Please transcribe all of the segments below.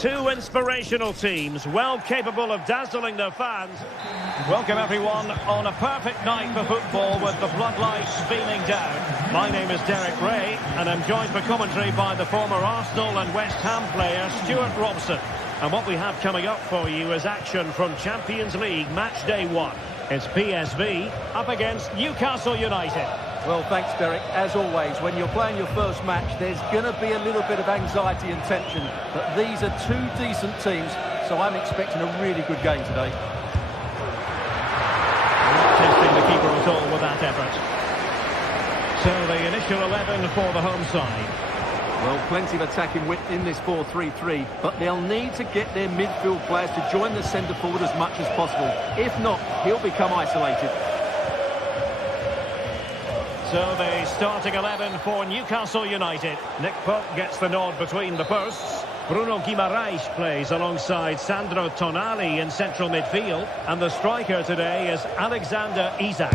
Two inspirational teams, well capable of dazzling their fans. Welcome everyone on a perfect night for football with the floodlights beaming down. My name is Derek Ray and I'm joined for commentary by the former Arsenal and West Ham player Stuart Robson. And what we have coming up for you is action from Champions League match day 1. It's PSV up against Newcastle United. Well, thanks, Derek. As always, when you're playing your first match, there's going to be a little bit of anxiety and tension. But these are two decent teams, so I'm expecting a really good game today. Not testing the keeper at all with that effort. So the initial 11 for the home side. Well, plenty of attacking width in this 4-3-3, but they'll need to get their midfield players to join the centre forward as much as possible. If not, he'll become isolated. So the starting 11 for Newcastle United. Nick Pope gets the nod between the posts. Bruno Guimaraes plays alongside Sandro Tonali in central midfield. And the striker today is Alexander Isak.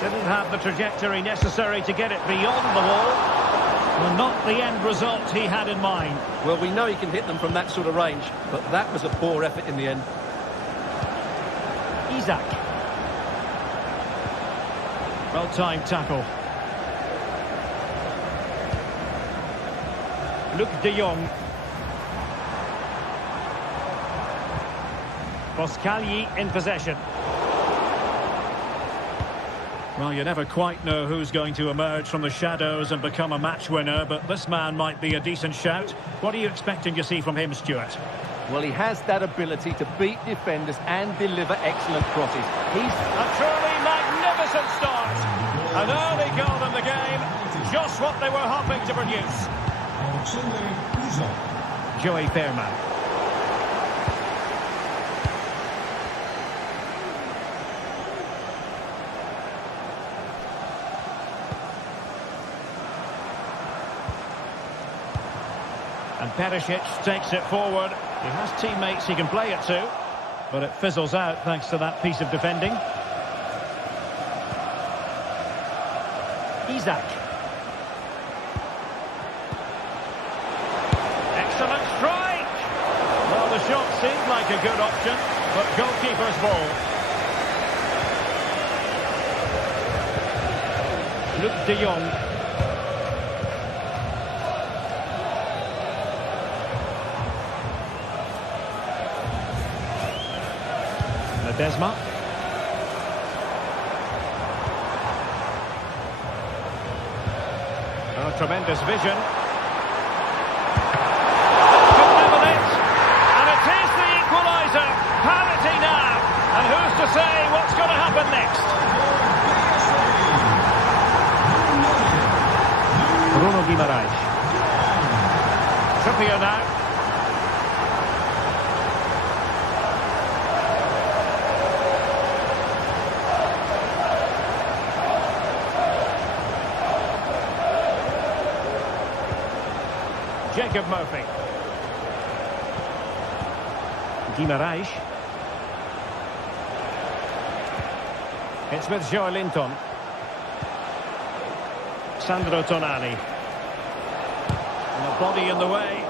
Didn't have the trajectory necessary to get it beyond the wall. Well, not the end result he had in mind. Well, we know he can hit them from that sort of range, but that was a poor effort in the end. Isak. Well-timed tackle. Luc de Jong. Boscagli in possession. Well, you never quite know who's going to emerge from the shadows and become a match winner, but this man might be a decent shout. What are you expecting to see from him, Stuart? Well, he has that ability to beat defenders and deliver excellent crosses. He's a truly magnificent start. An early goal in the game, just what they were hoping to produce. Joey Fairman. And Perisic takes it forward. He has teammates he can play it to, but it fizzles out thanks to that piece of defending. Isak. Excellent strike! Well, the shot seemed like a good option, but goalkeeper's ball. Luc de Jong. Ledesma. Oh, tremendous vision. Could level it. And it is the equaliser. Parity now. And who's to say what's going to happen next? Bruno Guimaraes. Trippier now. Jacob Murphy. Guimaraes. It's with Joe Linton. Sandro Tonali. And a body in the way.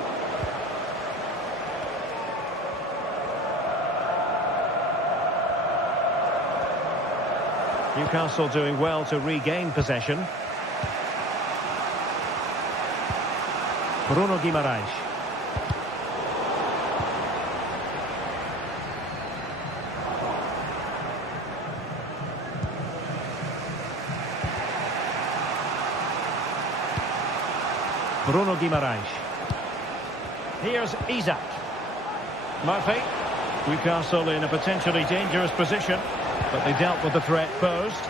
Newcastle doing well to regain possession. Bruno Guimaraes. Bruno Guimaraes. Here's Isak. Murphy. Newcastle in a potentially dangerous position, but they dealt with the threat posed.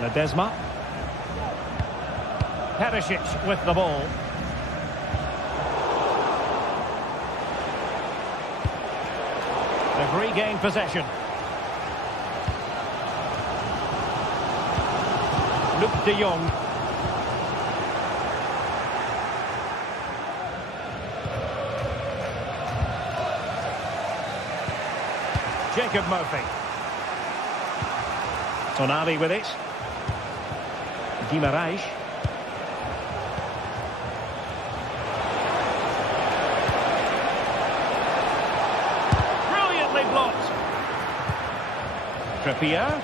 Ledesma. Perisic with the ball. They've regained possession. Luc de Jong. Jacob Murphy. Tonali with it. Guimaraes. Trippier.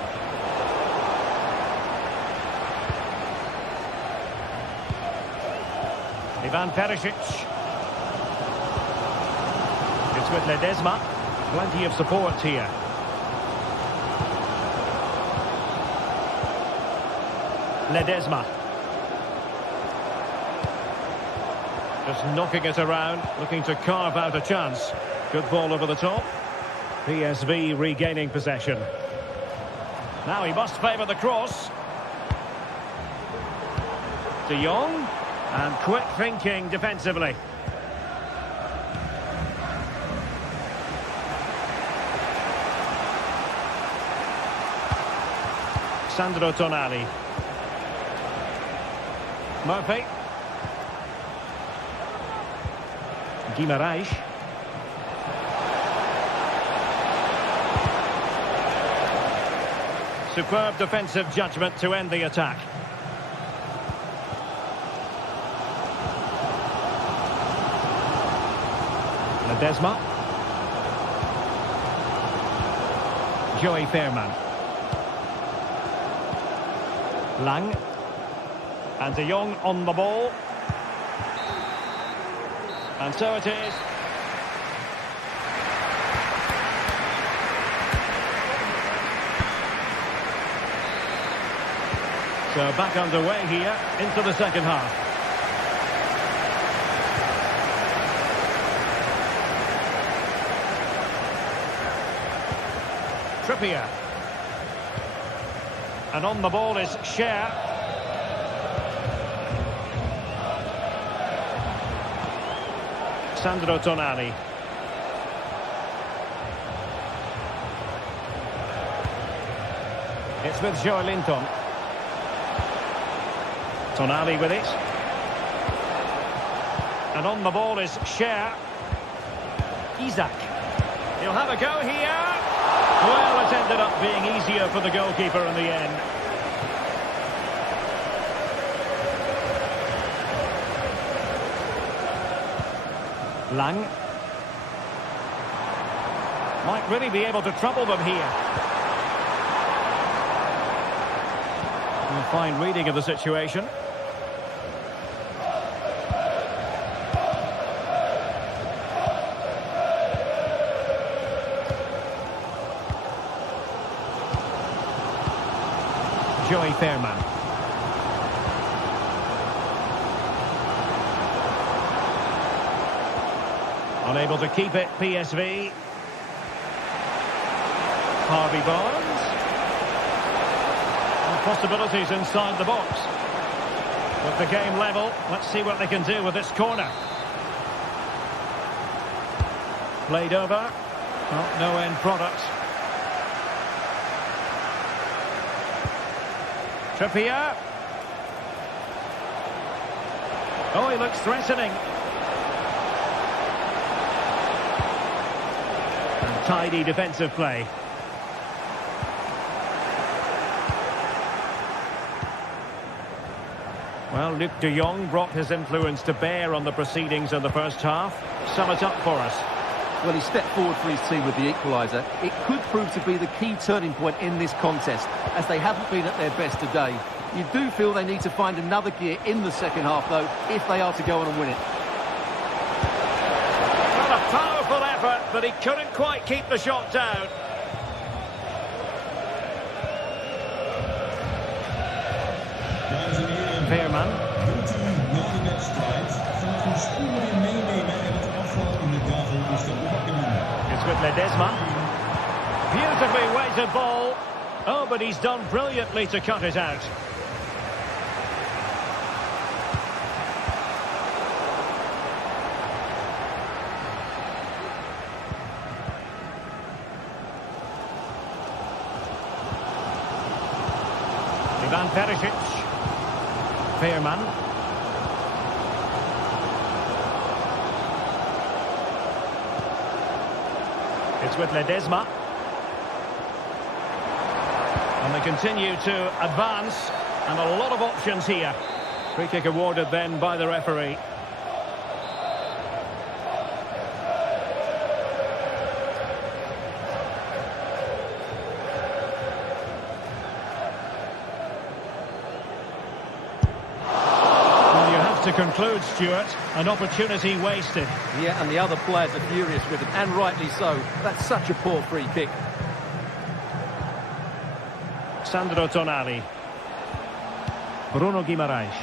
Ivan Perisic. It's with Ledesma. Plenty of support here. Ledesma. Just knocking it around, looking to carve out a chance. Good ball over the top. PSV regaining possession. Now he must favour the cross. De Jong. And quick thinking defensively. Sandro Tonali. Murphy. Guimaraes. Superb defensive judgment to end the attack. Ledesma. Joey Fairman. Lang. And De Jong on the ball. And so it is. So back underway here into the second half. Trippier. And on the ball is Cher. Sandro Tonali. It's with Joelinton. Tonali with it. And on the ball is Cher. Isak. He'll have a go here. Well, it ended up being easier for the goalkeeper in the end. Lang. Might really be able to trouble them here. A fine reading of the situation. Joey Fairman. Unable to keep it, PSV. Harvey Barnes. And possibilities inside the box. With the game level, let's see what they can do with this corner. Played over. Well, no end product. Trippier. Oh, he looks threatening. And tidy defensive play. Well, Luc de Jong brought his influence to bear on the proceedings in the first half. Sum it up for us. Well, he stepped forward for his team with the equaliser. It could prove to be the key turning point in this contest, as they haven't been at their best today. You do feel they need to find another gear in the second half, though, if they are to go on and win it. Well, a powerful effort, but he couldn't quite keep the shot down. Veerman. It's with Ledesma. Beautifully weighted ball. Oh, but he's done brilliantly to cut it out. Ivan Perisic. Fairman. It's with Ledesma. And they continue to advance. And a lot of options here. Free kick awarded then by the referee. conclude, Stuart, an opportunity wasted. Yeah, and the other players are furious with him, and rightly so. That's such a poor free kick. Sandro Tonali. Bruno Guimaraes.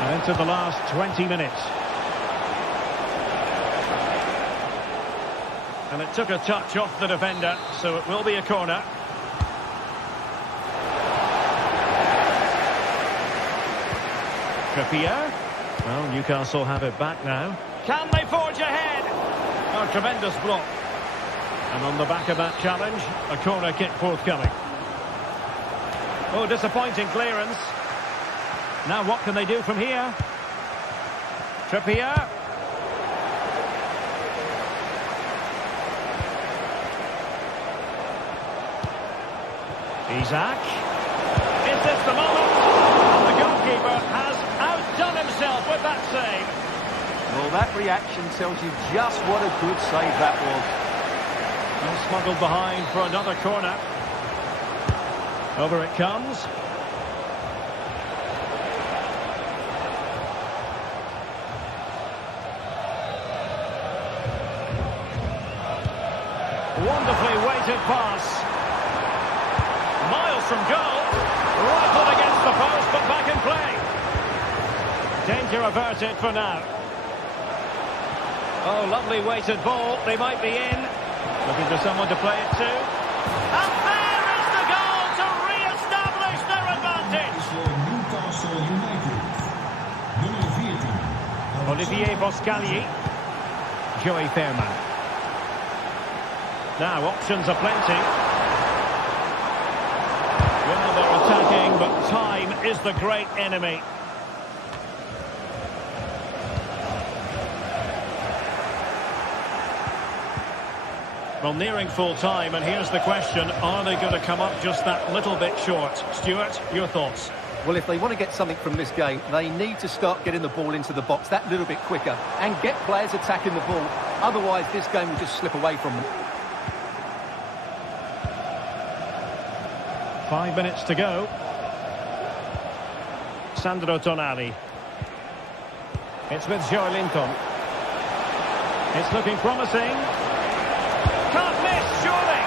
And into the last 20 minutes. And it took a touch off the defender, so it will be a corner. Trippier. Well, Newcastle have it back now. Can they forge ahead? Oh, tremendous block. And on the back of that challenge, a corner kick forthcoming. Oh, disappointing clearance. Now what can they do from here? Trippier. Isaac. Is this the moment? And the goalkeeper has outdone himself with that save. Well, that reaction tells you just what a good save that was. And smuggled behind for another corner. Over it comes. Wonderfully weighted pass. Miles from goal. Rifled against the post, but back in play. Danger averted for now. Oh, lovely weighted ball. They might be in. Looking for someone to play it to. And there is the goal to re-establish their advantage. Olivier Boscagli. Joey Fairman. Now, options are plenty. Well, they're attacking, but time is the great enemy. Well, nearing full time, and here's the question, are they going to come up just that little bit short? Stuart, your thoughts? Well, if they want to get something from this game, they need to start getting the ball into the box that little bit quicker and get players attacking the ball. Otherwise, this game will just slip away from them. 5 minutes to go. Sandro Tonali. It's with Joelinton. It's looking promising. Can't miss, surely.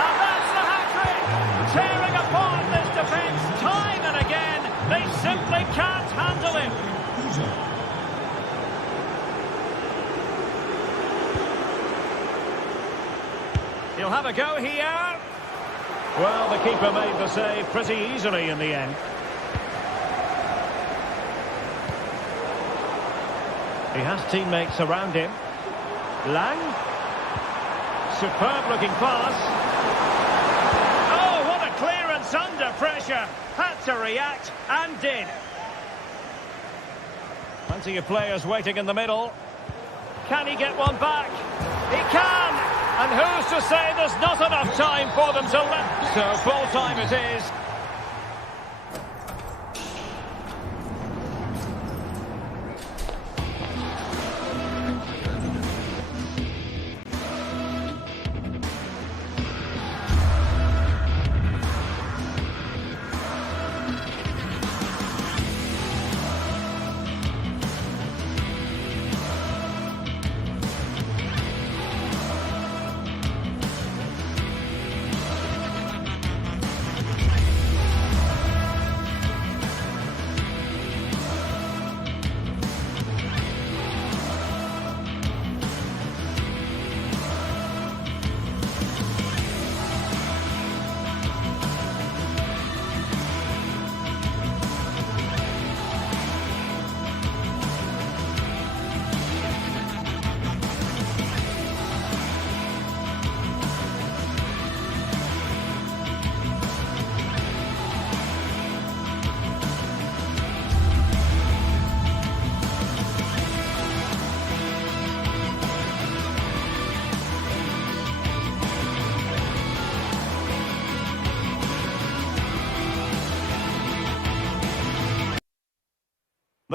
And that's the hat-trick. Tearing apart this defence time and again. They simply can't handle him. He'll have a go here. Well, the keeper made the save pretty easily in the end. He has teammates around him. Lang. Superb looking pass. Oh, what a clearance under pressure. Had to react and did. Plenty of players waiting in the middle. Can he get one back? He can! And who's to say there's not enough time for them to let... So full time it is.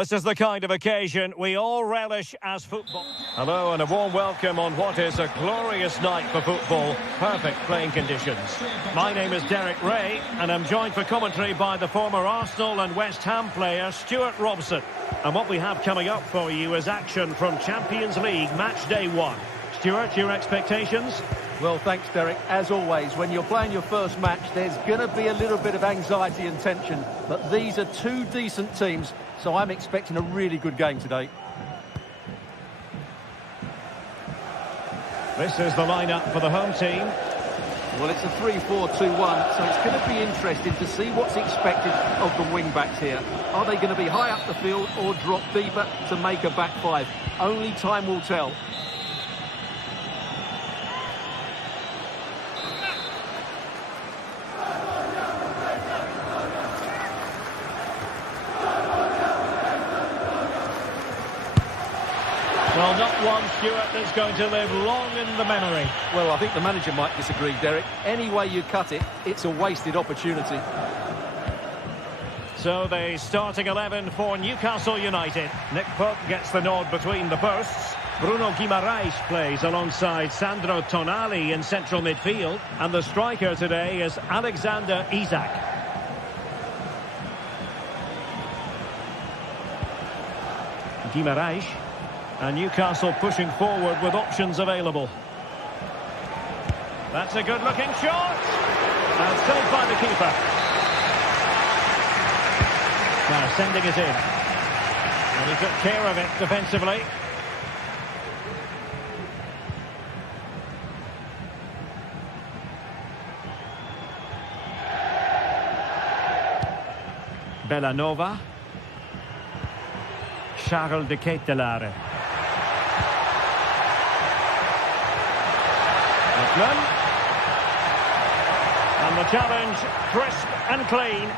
This is the kind of occasion we all relish as football. Hello and a warm welcome on what is a glorious night for football. Perfect playing conditions. My name is Derek Ray and I'm joined for commentary by the former Arsenal and West Ham player Stuart Robson. And what we have coming up for you is action from Champions League match day 1. Stuart, your expectations? Well, thanks, Derek. As always, when you're playing your first match, there's going to be a little bit of anxiety and tension. But these are two decent teams, so I'm expecting a really good game today. This is the lineup for the home team. Well, it's a 3-4-2-1, so it's going to be interesting to see what's expected of the wing-backs here. Are they going to be high up the field or drop deeper to make a back five? Only time will tell. Well, not one, Stuart, that's going to live long in the memory. Well, I think the manager might disagree, Derek. Any way you cut it, it's a wasted opportunity. So the starting 11 for Newcastle United. Nick Pope gets the nod between the posts. Bruno Guimaraes plays alongside Sandro Tonali in central midfield. And the striker today is Alexander Isak. Guimaraes. And Newcastle pushing forward with options available. That's a good-looking shot. And saved by the keeper. Now sending it in. And he took care of it defensively. Bellanova. Charles de Ketelaere. And the challenge, crisp and clean.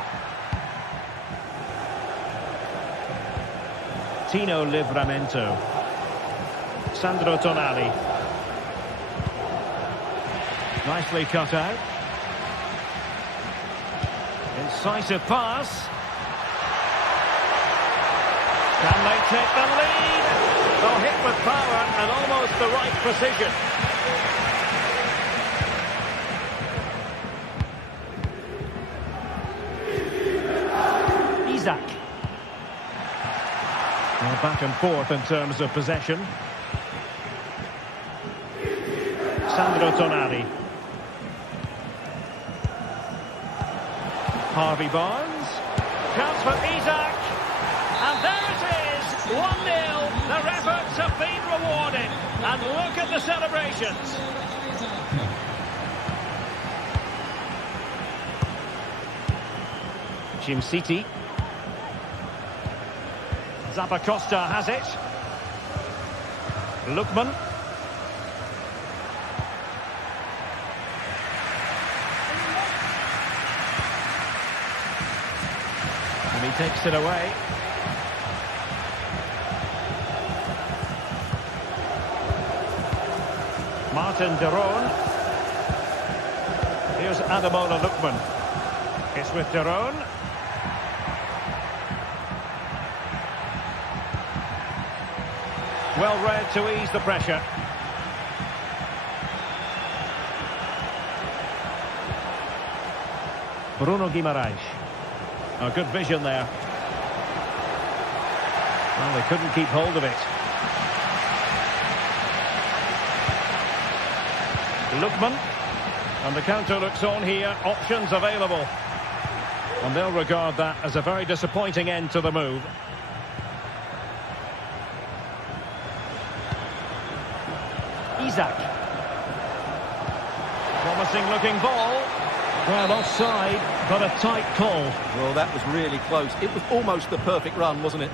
Tino Livramento. Sandro Tonali. Nicely cut out. Incisive pass. Can they take the lead? Well, hit with power and almost the right precision. Isak. Well, back and forth in terms of possession. Sandro Tonali. Harvey Barnes. Chance for Isak. And there it is, 1-0. Their efforts have been rewarded. And look at the celebrations. Jim City. Zappacosta has it. Lookman. And he takes it away. Martin de Roon. Here's Ademola Lookman. It's with de Roon. Well read to ease the pressure. Bruno Guimaraes. Oh, good vision there. Well, they couldn't keep hold of it. Lookman. And the counter looks on here. Options available. And they'll regard that as a very disappointing end to the move. Isak. Promising looking ball. Well, offside, but a tight call. Well, that was really close. It was almost the perfect run, wasn't it?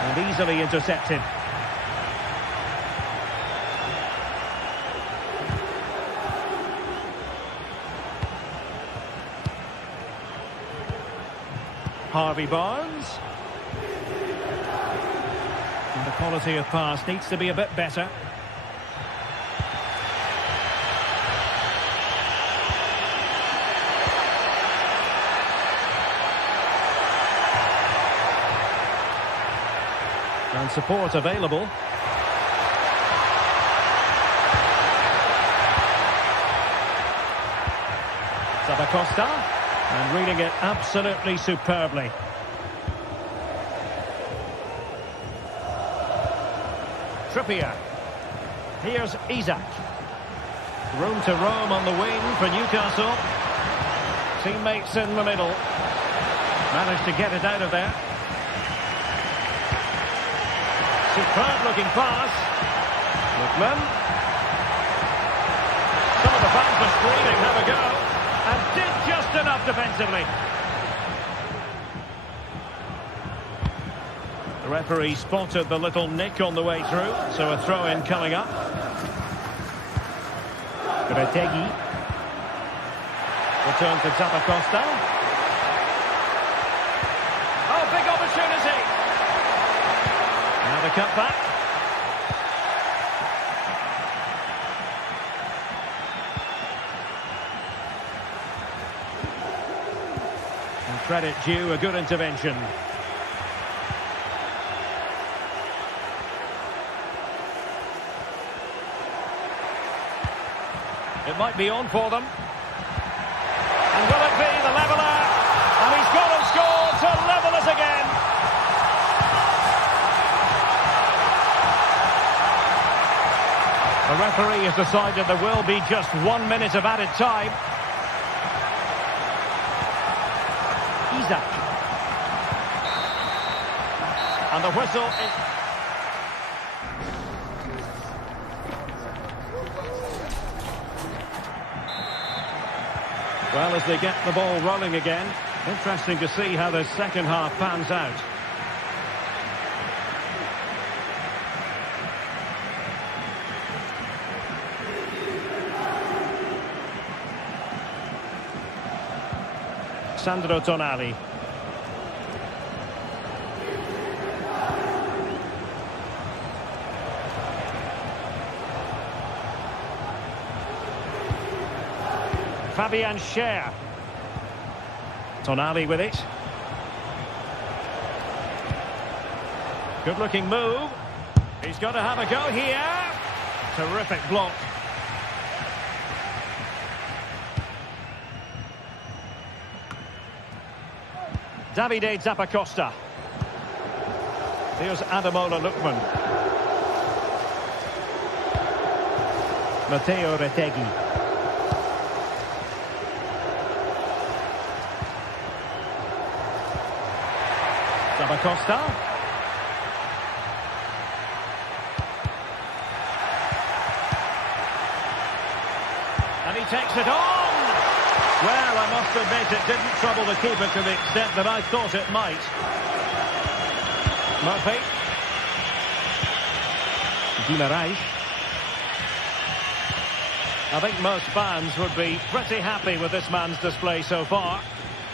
And easily intercepted. Harvey Barnes. And the quality of pass needs to be a bit better. And support available. Zappacosta, and reading it absolutely superbly. Trippier. Here's Isak. Room to roam on the wing for Newcastle. Teammates in the middle. Managed to get it out of there. Superb looking pass. Lookman. Some of the fans are screaming, have a go. And did just enough defensively. The referee spotted the little nick on the way through, so a throw-in coming up. Retegi. Return to Zappacosta. Oh, big opportunity. Now the cutback. And credit due, a good intervention. It might be on for them. And will it be the leveller? And he's gone and scored to level us again. The referee has decided there will be just 1 minute of added time. Isak. And the whistle is... Well, as they get the ball rolling again, interesting to see how the second half pans out. Sandro Tonali. Fabian Schär. Tonali with it. Good looking move. He's got to have a go here. Terrific block. Davide Zappacosta. Here's Ademola Lookman. Matteo Retegi. Zappacosta. And he takes it on. Well, I must admit it didn't trouble the keeper to the extent that I thought it might. Murphy. Guimaraes. I think most fans would be pretty happy with this man's display so far.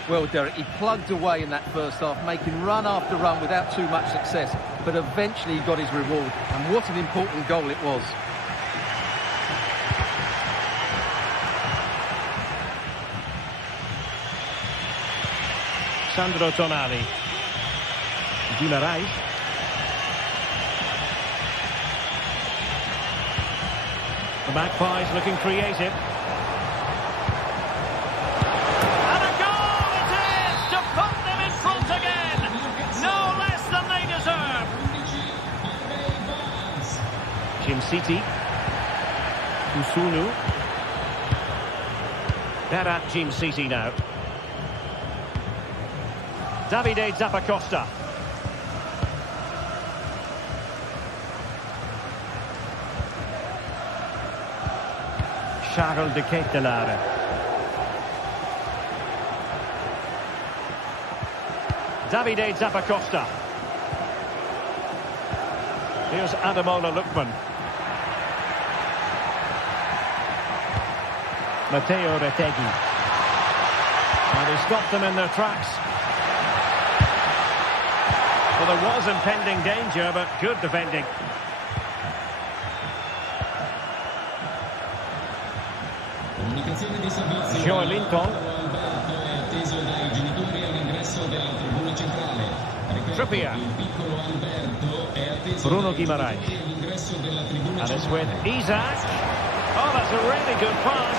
Well, Derek, he plugged away in that first half, making run after run without too much success. But eventually he got his reward. And what an important goal it was. Sandro Tonali. Guimaraes. The Magpies looking creative. And a goal it is to put them in front again. No less than they deserve. Jim City. Usunu. They're at Jim City now. Davide Zappacosta. Charles de Ketelaere. Davide Zappacosta. Here's Ademola Lookman. Matteo Retegi. And he stopped them in their tracks. Well, there was impending danger, but good defending. Joe Linton. Trippier. Bruno Guimaraes. And it's with Isak. Oh, that's a really good pass.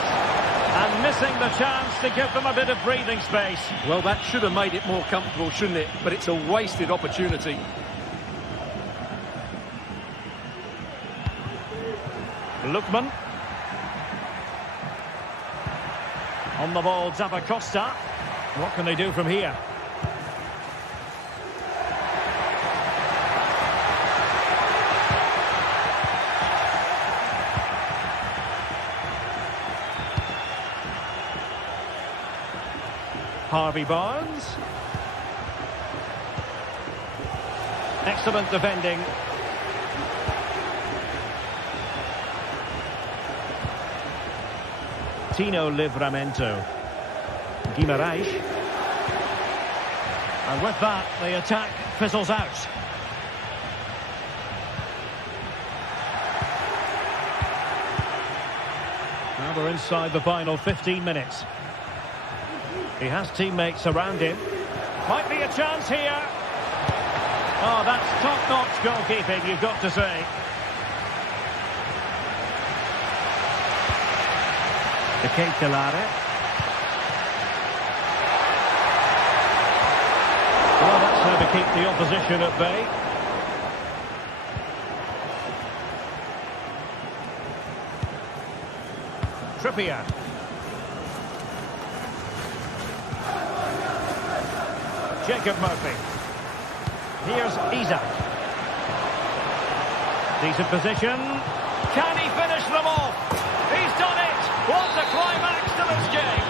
And missing the chance to give them a bit of breathing space. Well, that should have made it more comfortable, shouldn't it? But it's a wasted opportunity. Lookman. On the ball, Zappacosta. What can they do from here? Harvey Barnes. Excellent defending. Tino Livramento. Guimaraes. And with that, the attack fizzles out. Now we're inside the final 15 minutes. He has teammates around him. Might be a chance here. Oh, that's top-notch goalkeeping, you've got to say. De Ketelare. Well, that's how to keep the opposition at bay. Trippier. Jacob Murphy. Here's Isak. Decent position. Can he finish them off? He's done it! What a climax to this game!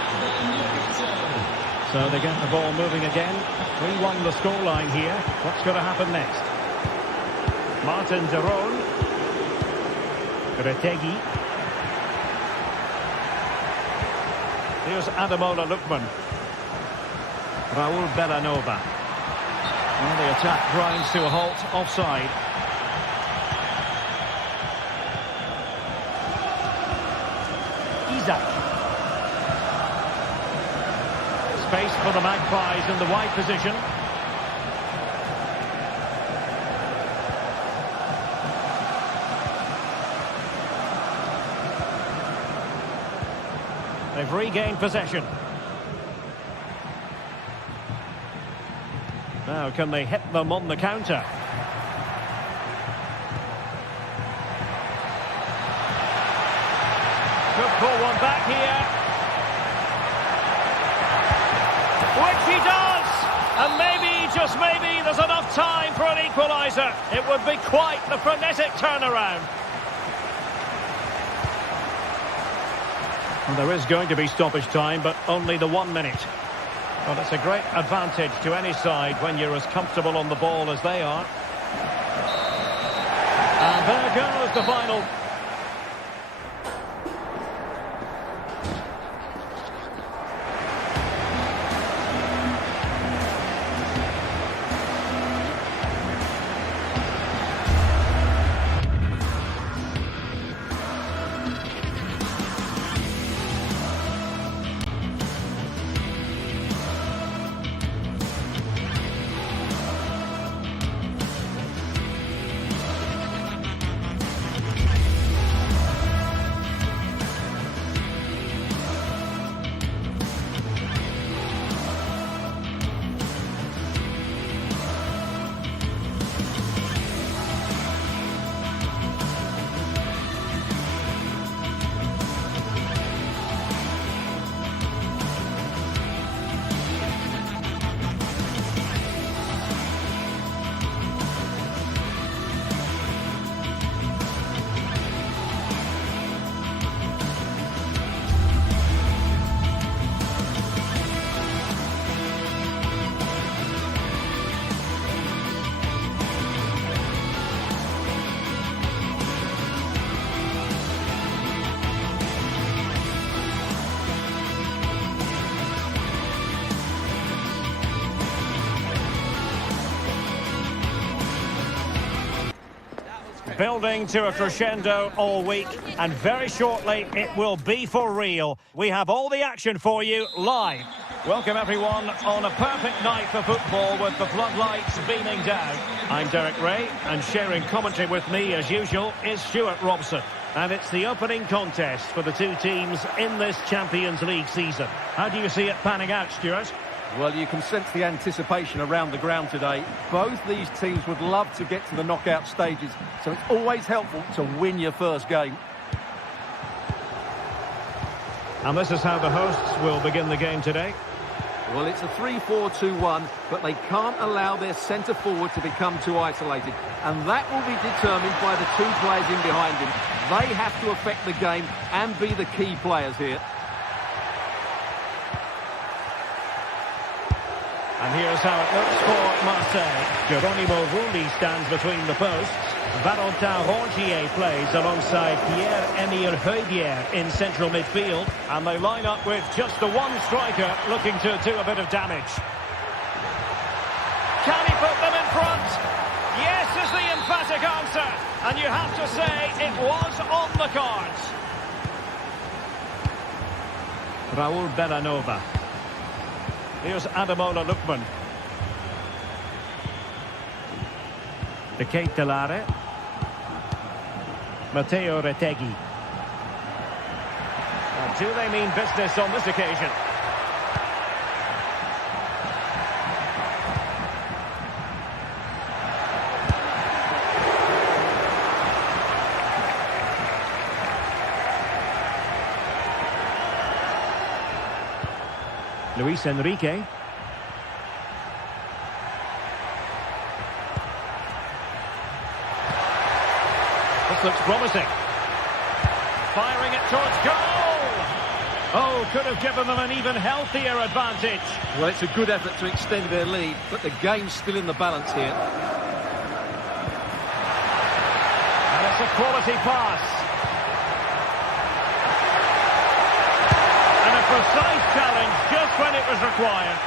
So they get the ball moving again. 3-1 the scoreline here. What's going to happen next? Martin Deron. Retegi. Here's Ademola Lookman. Raul Bellanova. Well, the attack grinds to a halt, offside. Isak. Space for the Magpies in the wide position. They've regained possession. Now, can they hit them on the counter? Could pull one back here. Which he does! And maybe, just maybe, there's enough time for an equaliser. It would be quite the frenetic turnaround. Well, there is going to be stoppage time, but only the 1 minute. Well, it's a great advantage to any side when you're as comfortable on the ball as they are. And there goes the final. Building to a crescendo all week, and very shortly it will be for real. We have all the action for you live. Welcome everyone on a perfect night for football with the floodlights beaming down. I'm Derek Ray, and sharing commentary with me as usual is Stuart Robson. And it's the opening contest for the two teams in this Champions League season. How do you see it panning out, Stuart? Well, you can sense the anticipation around the ground today. Both these teams would love to get to the knockout stages, so it's always helpful to win your first game. And this is how the hosts will begin the game today. Well, it's a 3-4-2-1, but they can't allow their centre-forward to become too isolated. And that will be determined by the two players in behind him. They have to affect the game and be the key players here. And here's how it looks for Marseille. Geronimo Rulli stands between the posts. Valentin Rongier plays alongside Pierre-Emile Højbjerg in central midfield. And they line up with just the one striker looking to do a bit of damage. Can he put them in front? Yes is the emphatic answer. And you have to say it was on the cards. Raul Bellanova. Here's Ademola Lookman. De Ketelare. Matteo Retegui. Now, do they mean business on this occasion? Luis Enrique. This looks promising. Firing it towards goal. Oh, could have given them an even healthier advantage. Well, it's a good effort to extend their lead, but the game's still in the balance here. And it's a quality pass. Precise challenge just when it was required.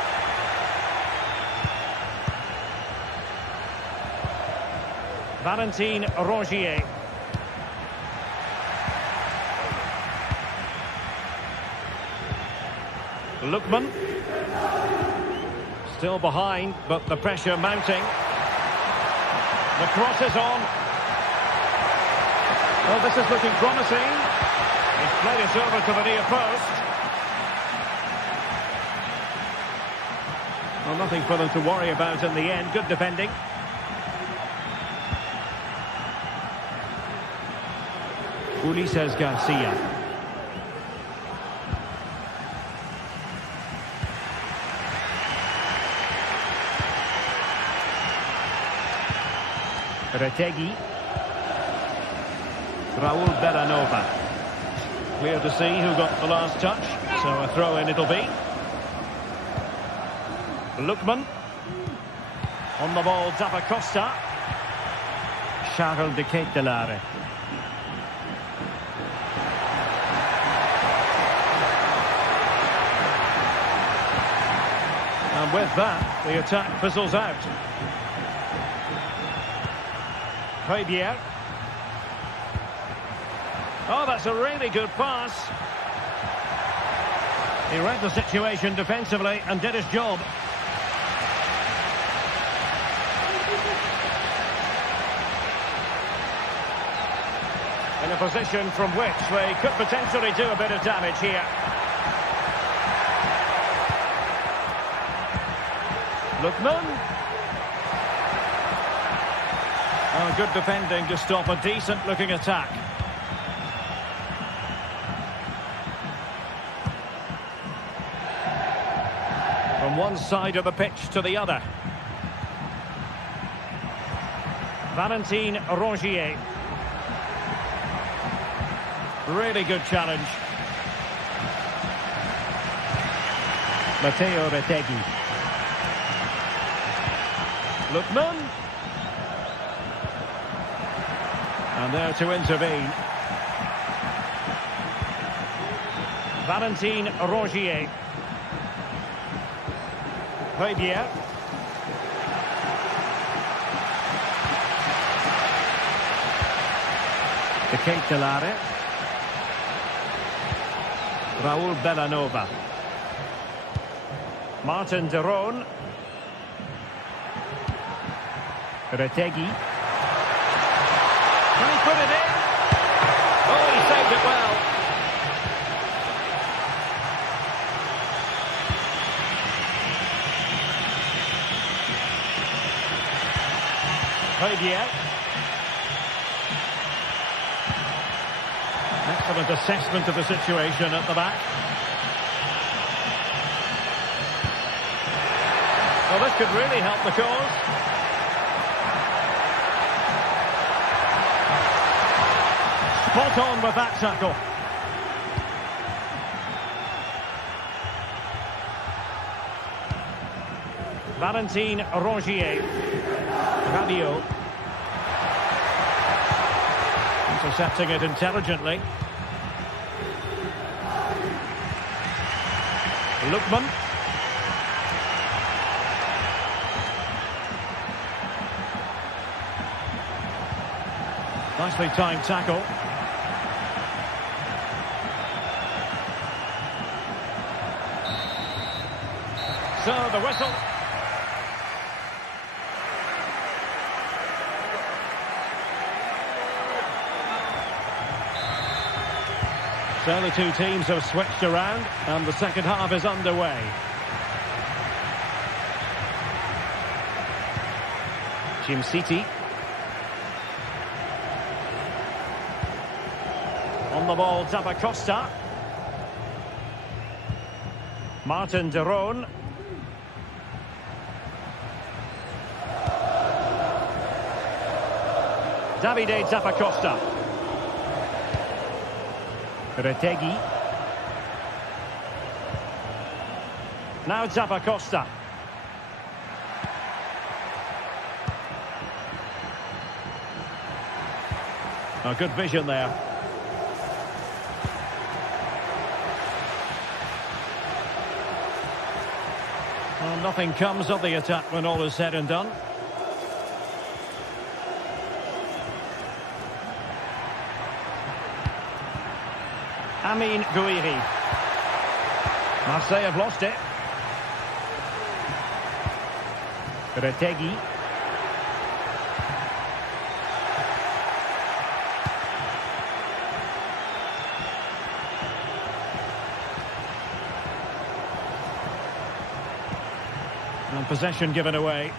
Valentin Rongier. Lookman. Still behind, but the pressure mounting. The cross is on. Well, this is looking promising. He's played it over to the near post. Well, nothing for them to worry about in the end. Good defending. Ulises Garcia. Retegui. Raul Bellanova. Clear to see who got the last touch. So a throw-in it'll be. Lookman. On the ball, Da Costa. Charles de Ketelare. And with that, the attack fizzles out. Højbjerg. Oh, that's a really good pass. He read the situation defensively and did his job. In a position from which they could potentially do a bit of damage here. Lookman. Oh, good defending to stop a decent-looking attack. From one side of the pitch to the other. Valentin Rongier. Really good challenge. Matteo Retegui. Lookman. And there to intervene. Valentin Rongier. Højbjerg. De Ketelare. Raul Bellanova. Martin de Roon. Retegui. Can he put it in? Oh, he saved it well. Hodier. Excellent assessment of the situation at the back. Well, this could really help the cause. Spot on with that tackle. Valentin Rongier. Radio. Intercepting it intelligently. Lookman. Nicely timed tackle. So the whistle. So the two teams have switched around and the second half is underway. Jim City. On the ball, Zappacosta. Martin de Roon. Davide Zappacosta. Retegui. Now Zappacosta. A good vision there. Well, nothing comes of the attack when all is said and done. Amin Gouiri. Marseille have lost it. Retegui. And possession given away.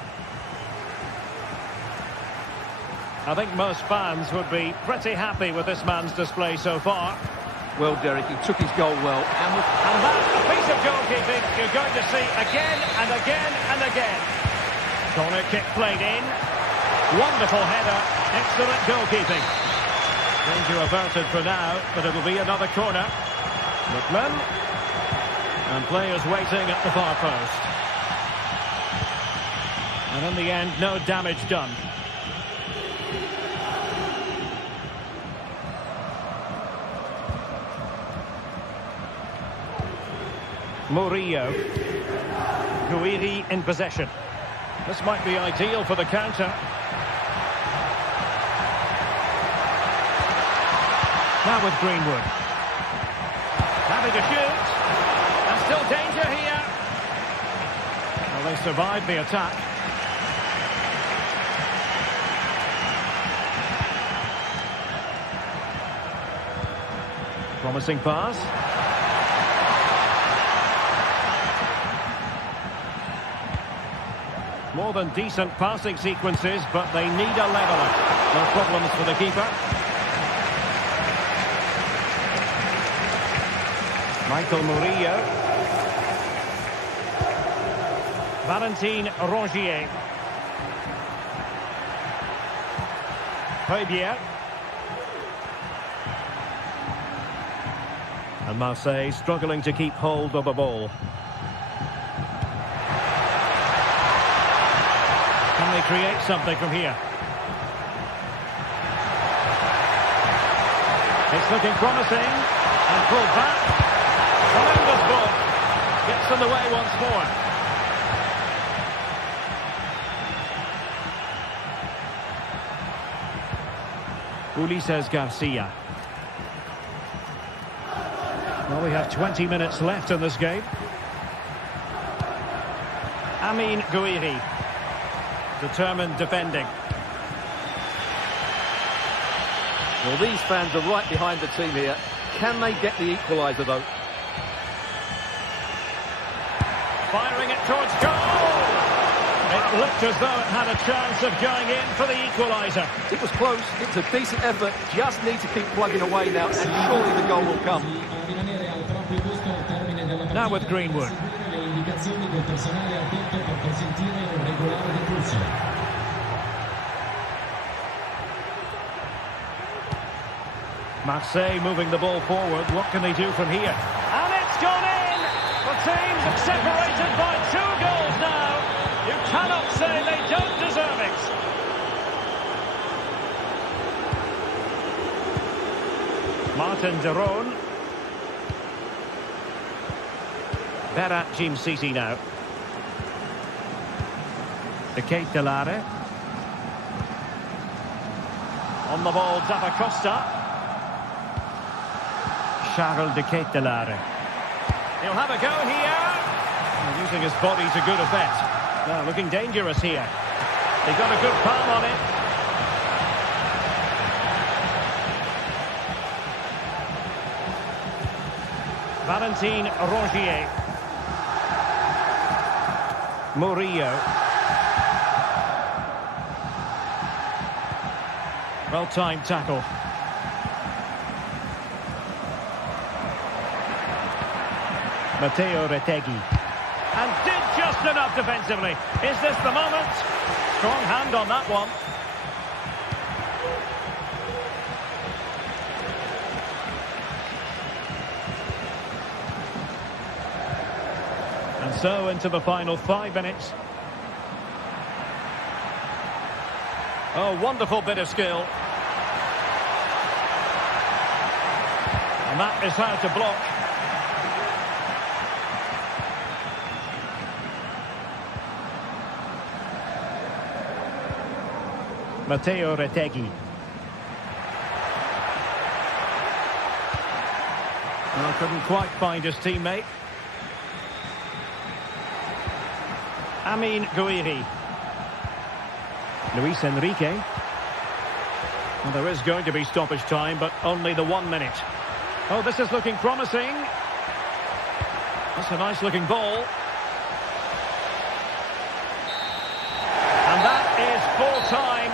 I think most fans would be pretty happy with this man's display so far. Well, Derek, he took his goal well. And that's a piece of goalkeeping you're going to see again and again and again. Corner kick played in. Wonderful header. Excellent goalkeeping. Danger averted for now, but it'll be another corner. Lookman. And players waiting at the far post. And in the end, no damage done. Murillo. Gouiri in possession. This might be ideal for the counter. Now with Greenwood. Having to shoot. And still danger here. Well, they survived the attack. Promising pass. More than decent passing sequences, but they need a leveller. No problems for the keeper. Michael Murillo. Valentin Rongier. Hodier. And Marseille struggling to keep hold of the ball. Can they create something from here? It's looking promising. And pulled back. Tremendous ball. Gets in the way once more. Ulises Garcia. Well, we have 20 minutes left in this game. Amin Gouiri. Determined defending. Well, these fans are right behind the team here. Can they get the equaliser, though? Firing it towards goal! It looked as though it had a chance of going in for the equaliser. It was close. It's a decent effort. Just need to keep plugging away now, and surely the goal will come. Now with Greenwood. Marseille moving the ball forward. What can they do from here? And it's gone in! The teams are separated by 2 goals now. You cannot say they don't deserve it. Martin de Roon. Berat Jim City now. De Ketelare. On the ball, Zappacosta. Charles de Ketelare. He'll have a go here. And using his body to good effect. Now looking dangerous here. They got a good palm on it. Valentin Rongier. Murillo. Well-timed tackle. Matteo Retegui. And did just enough defensively. Is this the moment? Strong hand on that one. And so into the final 5 minutes. Oh, wonderful bit of skill. And that is how to block. Matteo Retegui. Well, couldn't quite find his teammate. Amin Gouiri. Luis Enrique. Well, there is going to be stoppage time, but only the 1 minute. Oh, this is looking promising. That's a nice looking ball. And that is full time.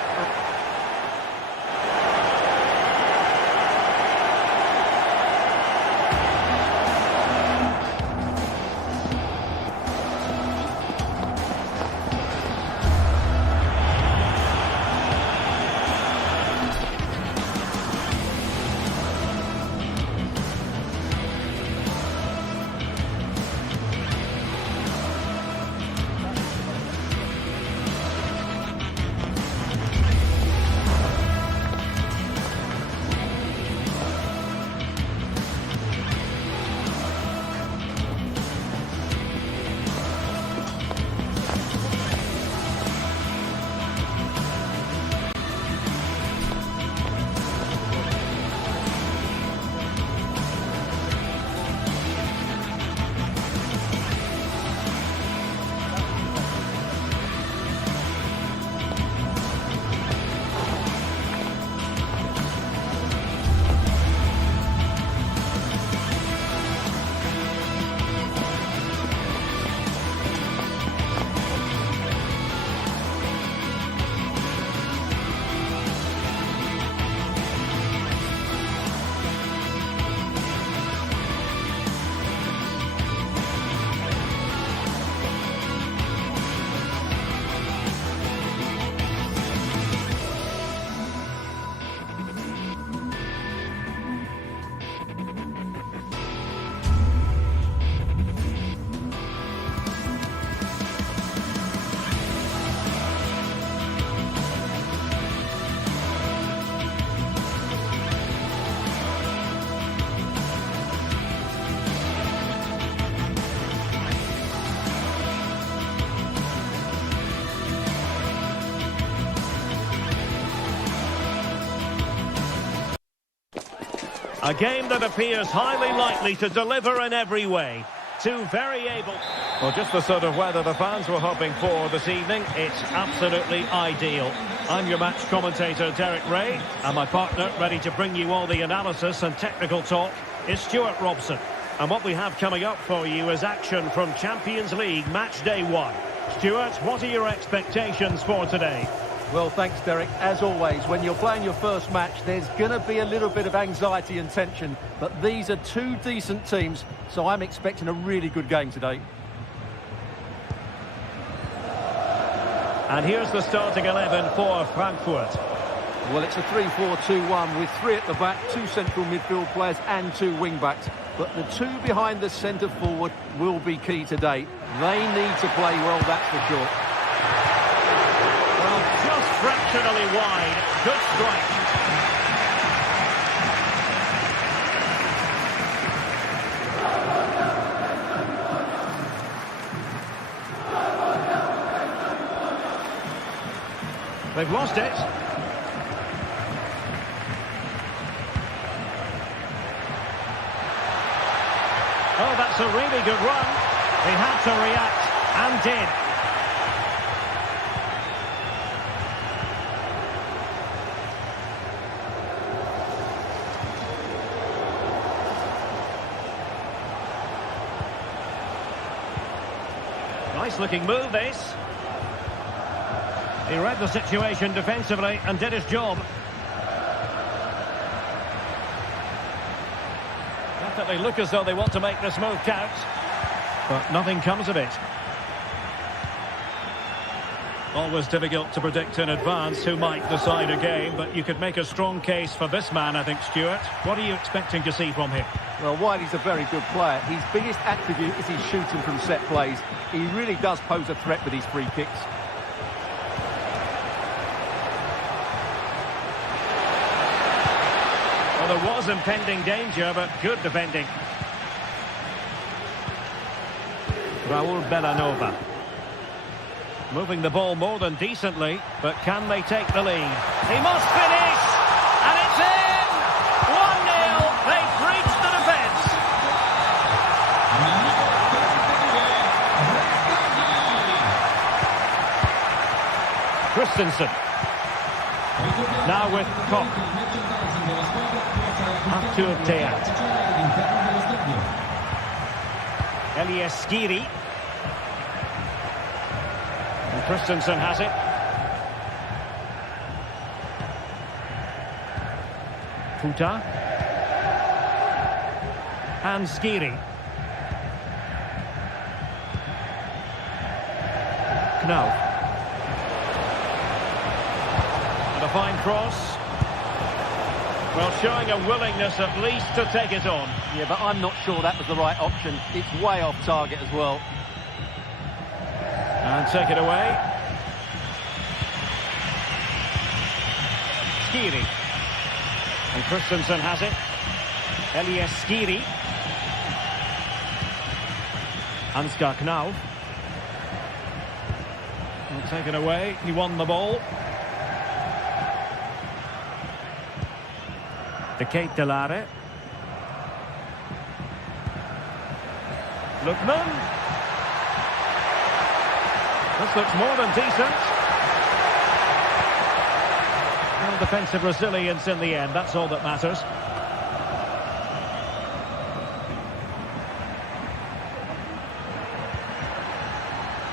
A game that appears highly likely to deliver in every way. Two very able... Well, just the sort of weather the fans were hoping for this evening. It's absolutely ideal. I'm your match commentator, Derek Ray, and my partner, ready to bring you all the analysis and technical talk, is Stuart Robson. And what we have coming up for you is action from Champions League Match Day 1. Stuart, what are your expectations for today? Well, thanks, Derek. As always, when you're playing your first match, there's going to be a little bit of anxiety and tension. But these are two decent teams, so I'm expecting a really good game today. And here's the starting 11 for Frankfurt. Well, it's a 3-4-2-1 with 3 at the back, 2 central midfield players and 2 wing-backs. But the 2 behind the centre-forward will be key today. They need to play well, that's for sure. Well, just fractionally wide. Good strike. They've lost it. Oh, that's a really good run. He had to react, and did. Nice looking move, this. He read the situation defensively and did his job. Definitely look as though they want to make this move count. But nothing comes of it. Always difficult to predict in advance who might decide a game, but you could make a strong case for this man, I think, Stuart. What are you expecting to see from him? Well, Wiley's a very good player. His biggest attribute is his shooting from set plays. He really does pose a threat with his free kicks. Well, there was impending danger, but good defending. Raul Bellanova. Moving the ball more than decently, but can they take the lead? He must finish! And it's in! 1-0! They've breached the defence! Christensen. Now with Koch. Up to Teat. Elias Skiri. And Christensen has it. Futa. And Skiri. Knauf. And a fine cross. Well, showing a willingness at least to take it on. Yeah, but I'm not sure that was the right option. It's way off target as well. And take it away. Skiri. And Christensen has it. Elias Skiri. Ansgar Knauf. And taken away. He won the ball. De Ketelare. Lookman. This looks more than decent. Well, defensive resilience in the end, that's all that matters.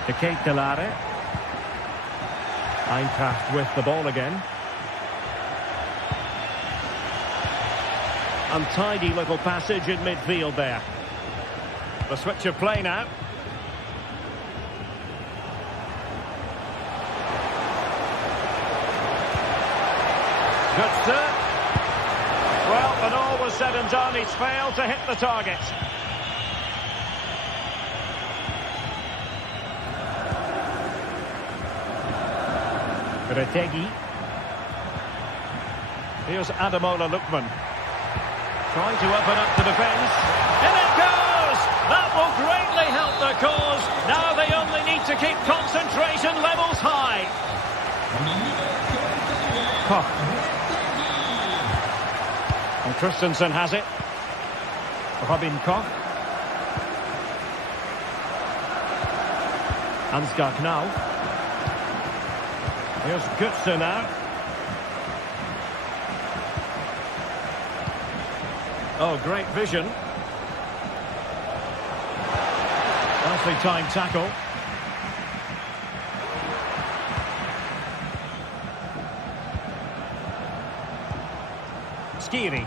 De Ketelare. Eintracht with the ball again. Untidy little passage in midfield there. The switch of play now. Götze. Well, when all was said and done, he's failed to hit the target. Retegi. Here's Ademola Lookman. Trying to open up the defence. In it goes! That will greatly help the cause. Now they only need to keep concentration levels high. Koch. And Christensen has it. Robin Koch. Ansgar Knauf. Here's Götze now. Oh, great vision. Nicely timed tackle. Skiri.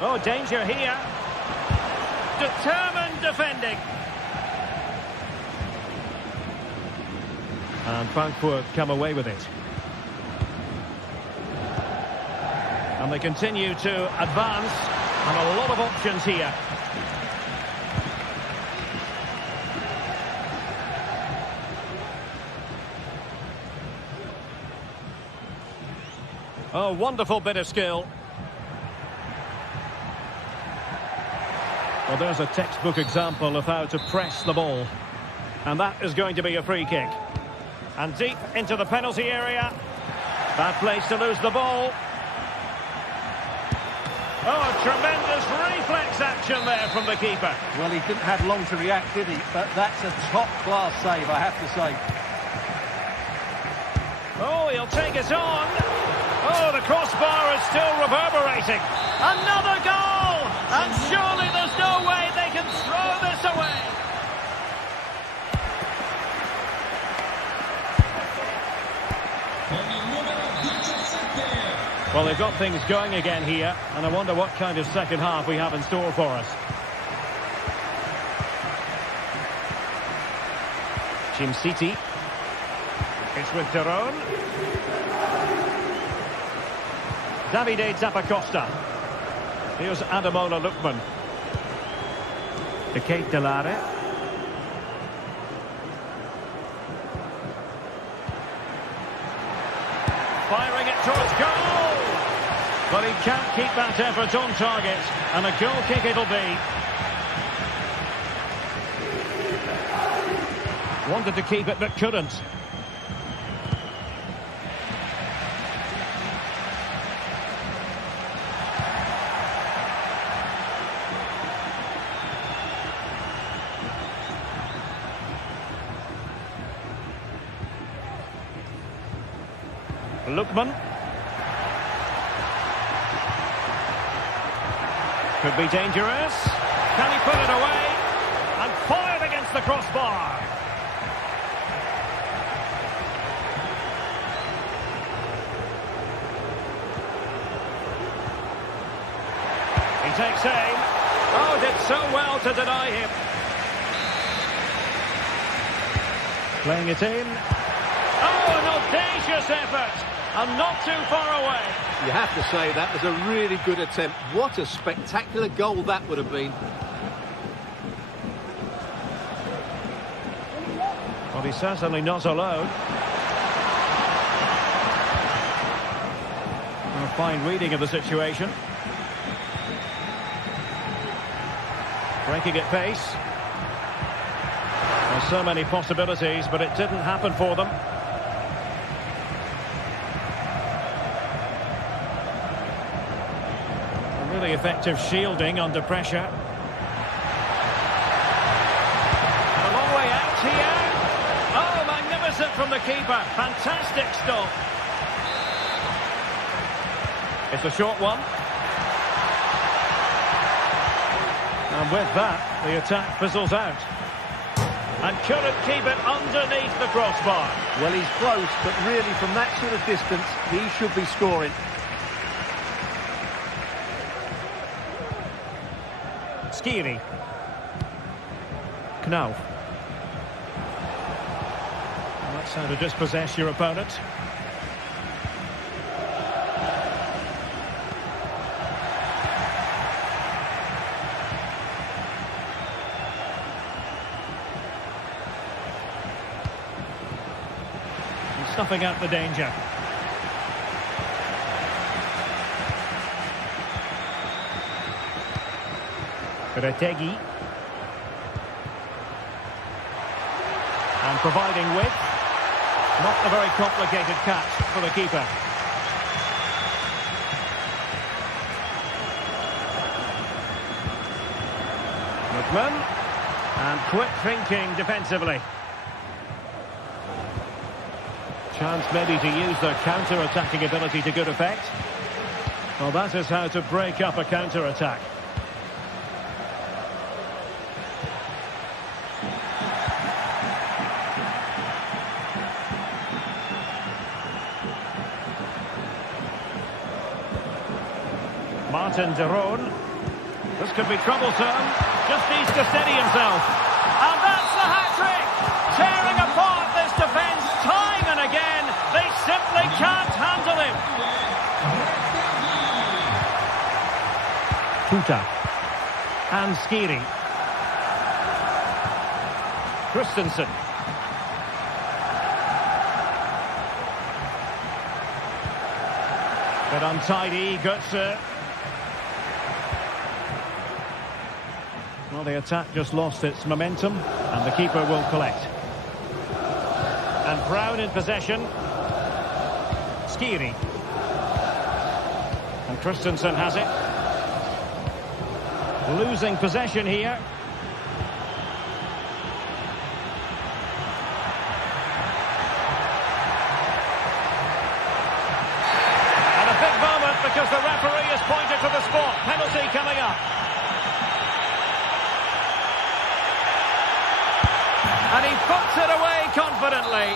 Oh, danger here. Determined defending. And Frankfurt come away with it. And they continue to advance. And a lot of options here. Oh, wonderful bit of skill. Well, there's a textbook example of how to press the ball. And that is going to be a free kick. And deep into the penalty area. Bad place to lose the ball. Oh, tremendous reflex action there from the keeper. Well, he didn't have long to react, did he? But that's a top-class save, I have to say. Oh, he'll take it on. Oh, the crossbar is still reverberating. Another goal! And surely there's no way they can throw this away. Well, they've got things going again here, and I wonder what kind of second half we have in store for us. Jim City. It's with Daron. Davide Zappacosta. Here's Ademola Lookman. To Kate Delare. Firing it towards goal! But he can't keep that effort on target. And a goal kick it'll be. Wanted to keep it but couldn't. Lookman. Could be dangerous. Can he put it away? And fired against the crossbar. He takes aim. Oh, did so well to deny him. Playing it in. Oh, an audacious effort. And not too far away. You have to say that was a really good attempt. What a spectacular goal that would have been. Well, he's certainly not alone. A fine reading of the situation. Breaking at pace. There's so many possibilities, but it didn't happen for them. Really effective shielding under pressure. And a long way out here. Oh, magnificent from the keeper. Fantastic stop. It's a short one. And with that, the attack fizzles out. And couldn't keep it underneath the crossbar. Well, he's close, but really from that sort of distance, he should be scoring. Skiri. Knauf. That's how to dispossess your opponent. And snuffing out the danger. Retegi. And providing width. Not a very complicated catch for the keeper. Lookman. And quick thinking defensively. Chance maybe to use their counter-attacking ability to good effect. Well, that is how to break up a counter-attack. Martin de Roon. This could be troublesome. Just needs to steady himself. And that's the hat-trick! Tearing apart this defence time and again. They simply can't handle him. Kuta. And Skiri. Christensen. Bit untidy, Götze. Well, the attack just lost its momentum, and the keeper will collect. And Brown in possession. Skiri. And Christensen has it. Losing possession here. And a big moment because the referee has pointed to the spot. Penalty coming up. And he puts it away confidently.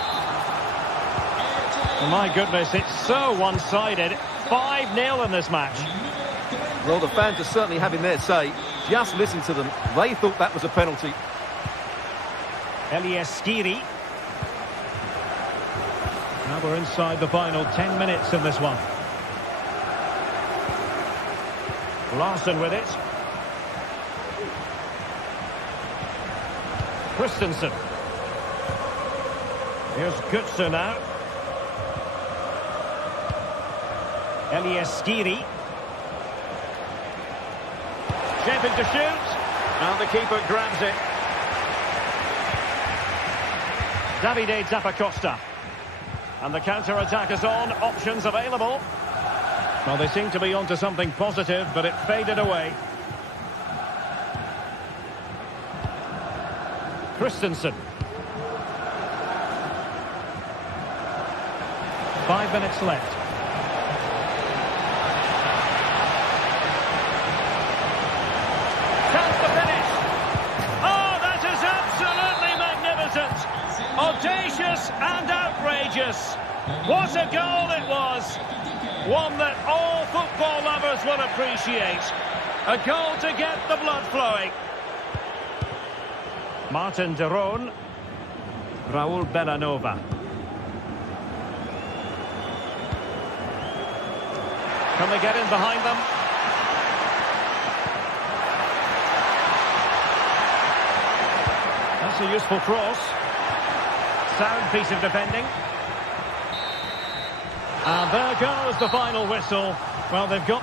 My goodness, it's so one-sided. 5-0 in this match. Well, the fans are certainly having their say. Just listen to them. They thought that was a penalty. Elias Skiri. Now we're inside the final 10 minutes in this one. Larson with it. Christensen. Here's Götze now. Elias Skiri. Shaping to shoot. And the keeper grabs it. Davide Zappacosta. And the counter-attack is on. Options available. Well, they seem to be onto something positive, but it faded away. Christensen. 5 minutes left. Chance to finish. Oh, that is absolutely magnificent. Audacious and outrageous. What a goal it was. One that all football lovers will appreciate. A goal to get the blood flowing. Martin de Roon. Raul Bellanova. Can they get in behind them? That's a useful cross. Sound piece of defending. And there goes the final whistle. Well, they've got...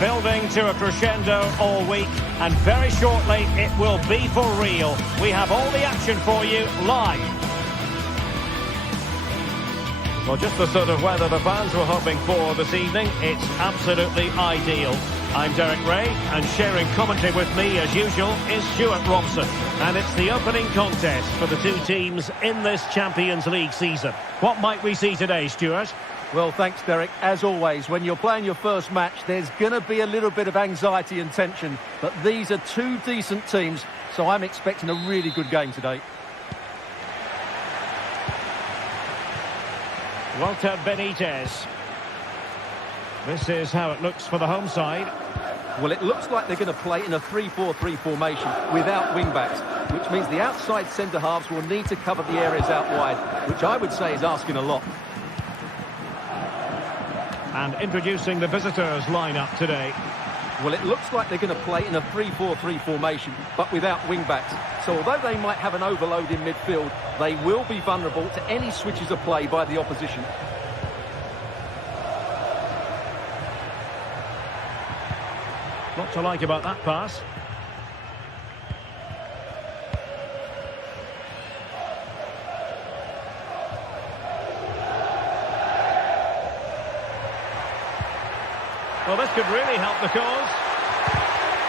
Building to a crescendo all week, and very shortly it will be for real. We have all the action for you live. Well, just the sort of weather the fans were hoping for this evening. It's absolutely ideal. I'm Derek Ray, and sharing commentary with me as usual is Stuart Robson. And it's the opening contest for the two teams in this Champions League season. What might we see today, Stuart? Well, thanks, Derek. As always, when you're playing your first match, there's going to be a little bit of anxiety and tension. But these are two decent teams, so I'm expecting a really good game today. Walter Benitez. This is how it looks for the home side. Well, it looks like they're going to play in a 3-4-3 formation without wing-backs, which means the outside centre-halves will need to cover the areas out wide, which I would say is asking a lot. And introducing the visitors' lineup today. Well, it looks like they're going to play in a 3-4-3 formation, but without wing-backs. So although they might have an overload in midfield, they will be vulnerable to any switches of play by the opposition. Lot to like about that pass. Well, this could really help the cause.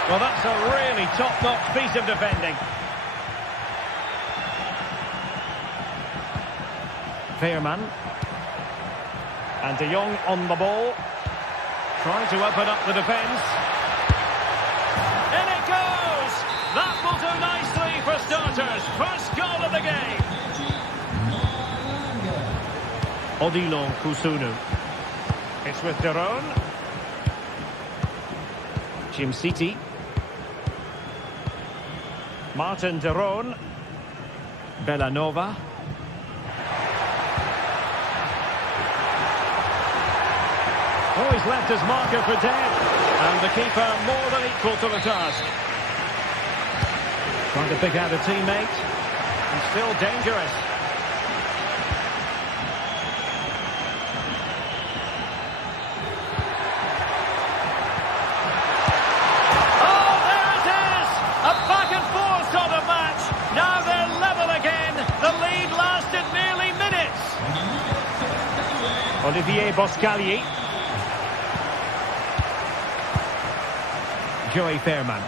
Well, that's a really top-notch piece of defending. Veerman. And De Jong on the ball. Trying to open up the defence. In it goes! That will do nicely for starters. First goal of the game. Odilon Kusunu. It's with De Jong. Jim City. Martin De Jong. Bellanova. Oh, he's left his marker for dead. And the keeper more than equal to the task. Trying to pick out a teammate. And still dangerous. Oh, there it is! A back and forth sort of match. Now they're level again. The lead lasted nearly minutes. Olivier Boscagli. Joey Veerman.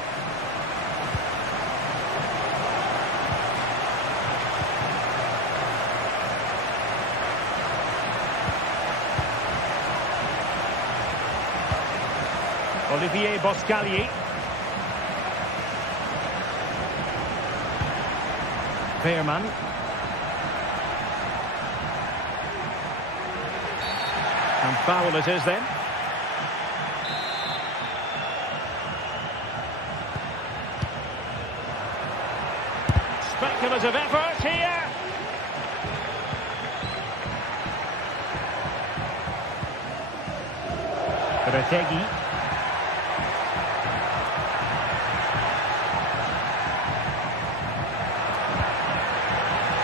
Olivier Boscagli. Veerman. And foul it is then. Speculative effort here. Retegi.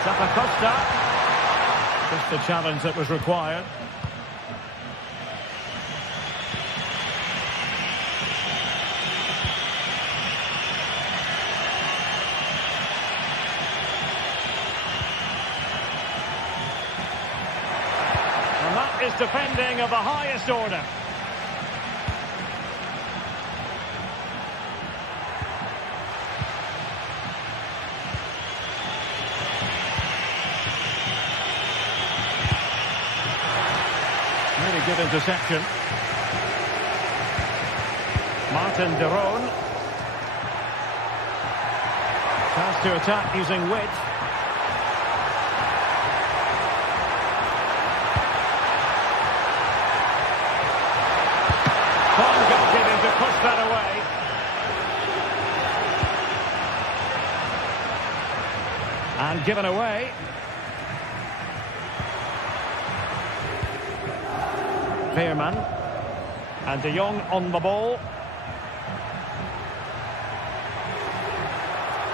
Zappacosta. Just the challenge that was required. Is defending of the highest order. Really good interception. Martin De Jong. Chance to attack using width. Push that away. And given away. Veerman. And De Jong on the ball.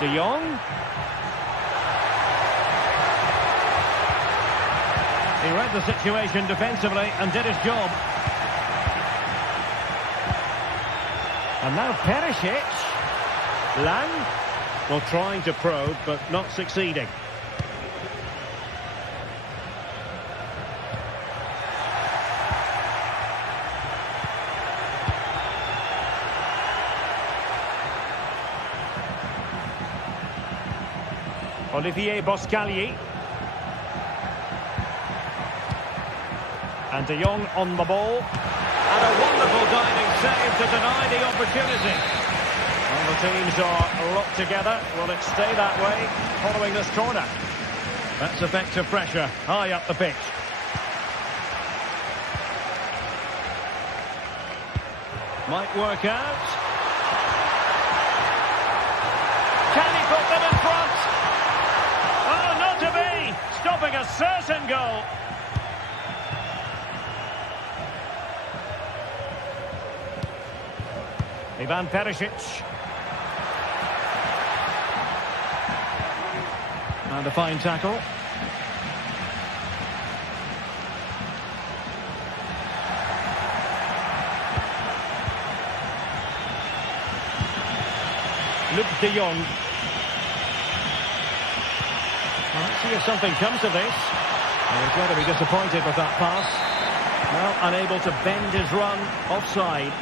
De Jong. He read the situation defensively and did his job. And now Perisic. Lang. Well, trying to probe, but not succeeding. Olivier Boscagli. And De Jong on the ball. And a wonderful diving save to deny the opportunity. Well, the teams are locked together. Will it stay that way following this corner? That's effective pressure high up the pitch. Might work out. Can he put them in front? Oh, not to be! Stopping a certain goal. Ivan Perisic. And a fine tackle. Luke de Jong. Well, let's see if something comes of this. He's going to be disappointed with that pass. Well, unable to bend his run offside.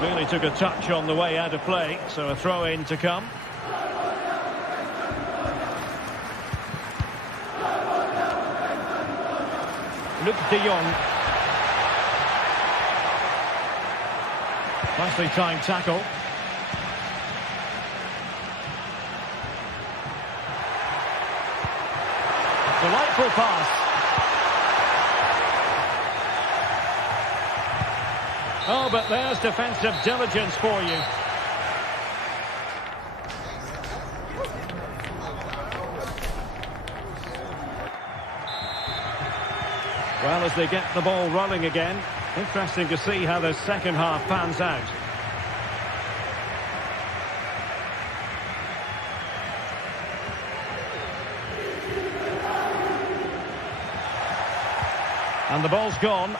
Really took a touch on the way out of play, so a throw-in to come. Luke de Jong. Nicely timed tackle. Delightful pass. Oh, but there's defensive diligence for you. Well, as they get the ball rolling again, interesting to see how the second half pans out. And the ball's gone.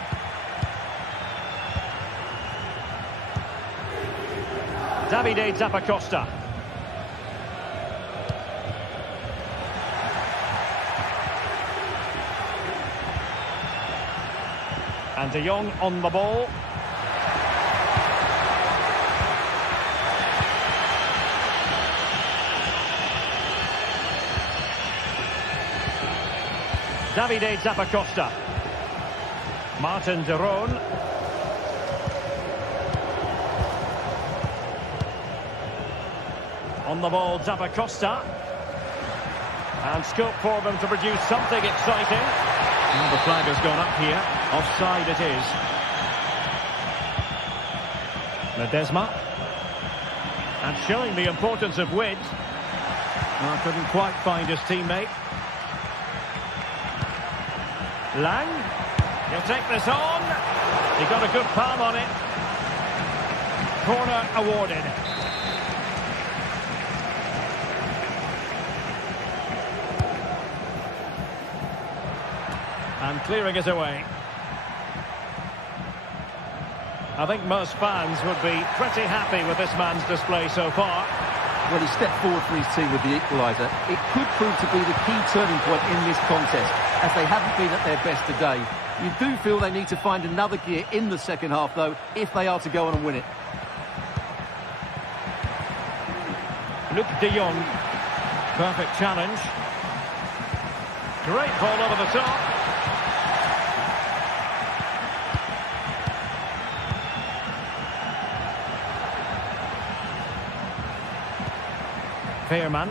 Davide Zappacosta. And de Jong on the ball. Davide Zappacosta. Martin de Roon. On the ball, Zappacosta. And scope for them to produce something exciting. And the flag has gone up here. Offside it is. Ledesma. And showing the importance of width. Oh, couldn't quite find his teammate. Lang. He'll take this on. He got a good palm on it. Corner awarded. And clearing it away. I think most fans would be pretty happy with this man's display so far. Well, he stepped forward for his team with the equaliser. It could prove to be the key turning point in this contest, as they haven't been at their best today. You do feel they need to find another gear in the second half, though, if they are to go on and win it. Luke de Jong. Perfect challenge. Great ball over the top. Fairman.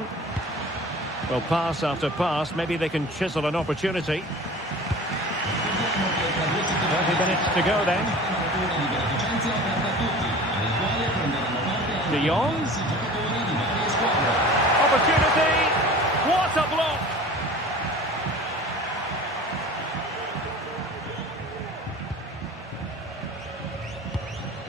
Well, pass after pass. Maybe they can chisel an opportunity. 30 minutes to go then. De Jong. Opportunity. What a block.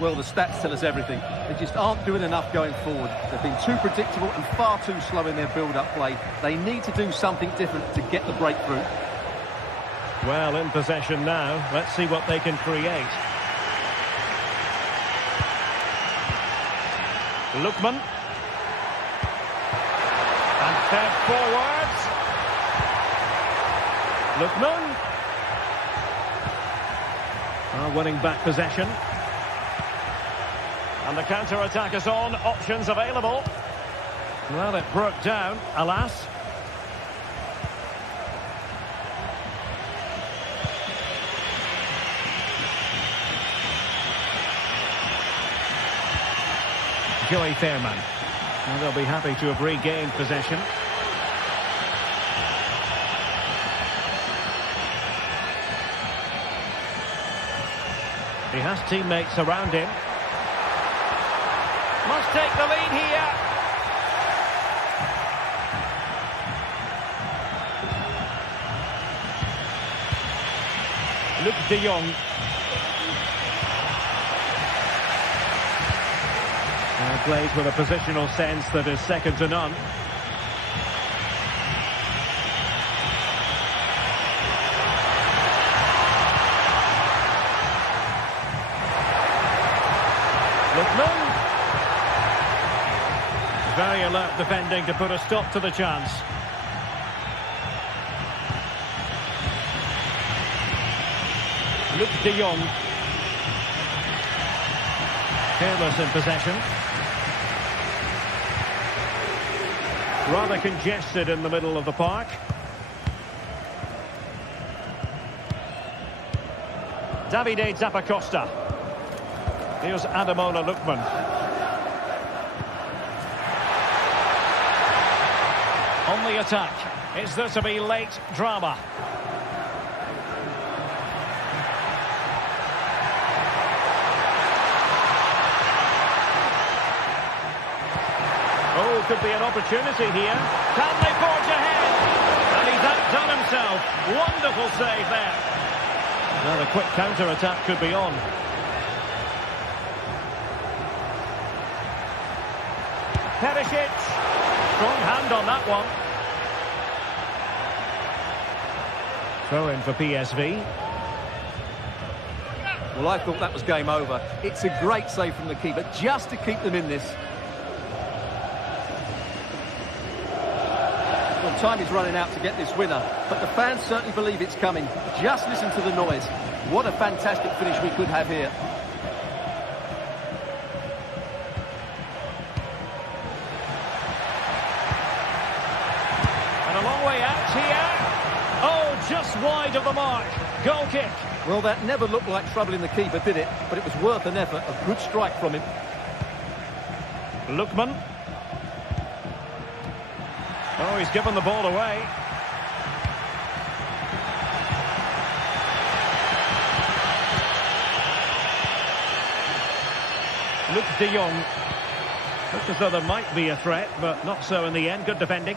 Well, the stats tell us everything. They just aren't doing enough going forward. They've been too predictable and far too slow in their build-up play. They need to do something different to get the breakthrough. Well, in possession now. Let's see what they can create. Lookman. And fed forwards. Lookman. Winning back possession. And the counter-attack is on. Options available. Well, it broke down, alas. Joey Fairman. And they'll be happy to have regained possession. He has teammates around him. Must take the lead here. Luc de Jong. And plays with a positional sense that is second to none. Lookman. Very alert defending to put a stop to the chance. Luc de Jong. Careless in possession. Rather congested in the middle of the park. Davide Zappacosta. Here's Ademola Lookman. On the attack. Is there to be late drama? Oh, could be an opportunity here. Can they forge ahead? And he's outdone himself. Wonderful save there. Now the quick counter-attack could be on. Perisic. Strong hand on that one. Throw in for PSV. Well, I thought that was game over. It's a great save from the keeper just to keep them in this. Well, time is running out to get this winner, but the fans certainly believe it's coming. Just listen to the noise. What a fantastic finish we could have here. And a long way out here. Oh, just wide of the mark. Goal kick. Well, that never looked like trouble in the keeper, did it? But it was worth an effort. A good strike from him. Lookman. Oh, he's given the ball away. Luc de Jong. Looks as though there might be a threat, but not so in the end. Good defending.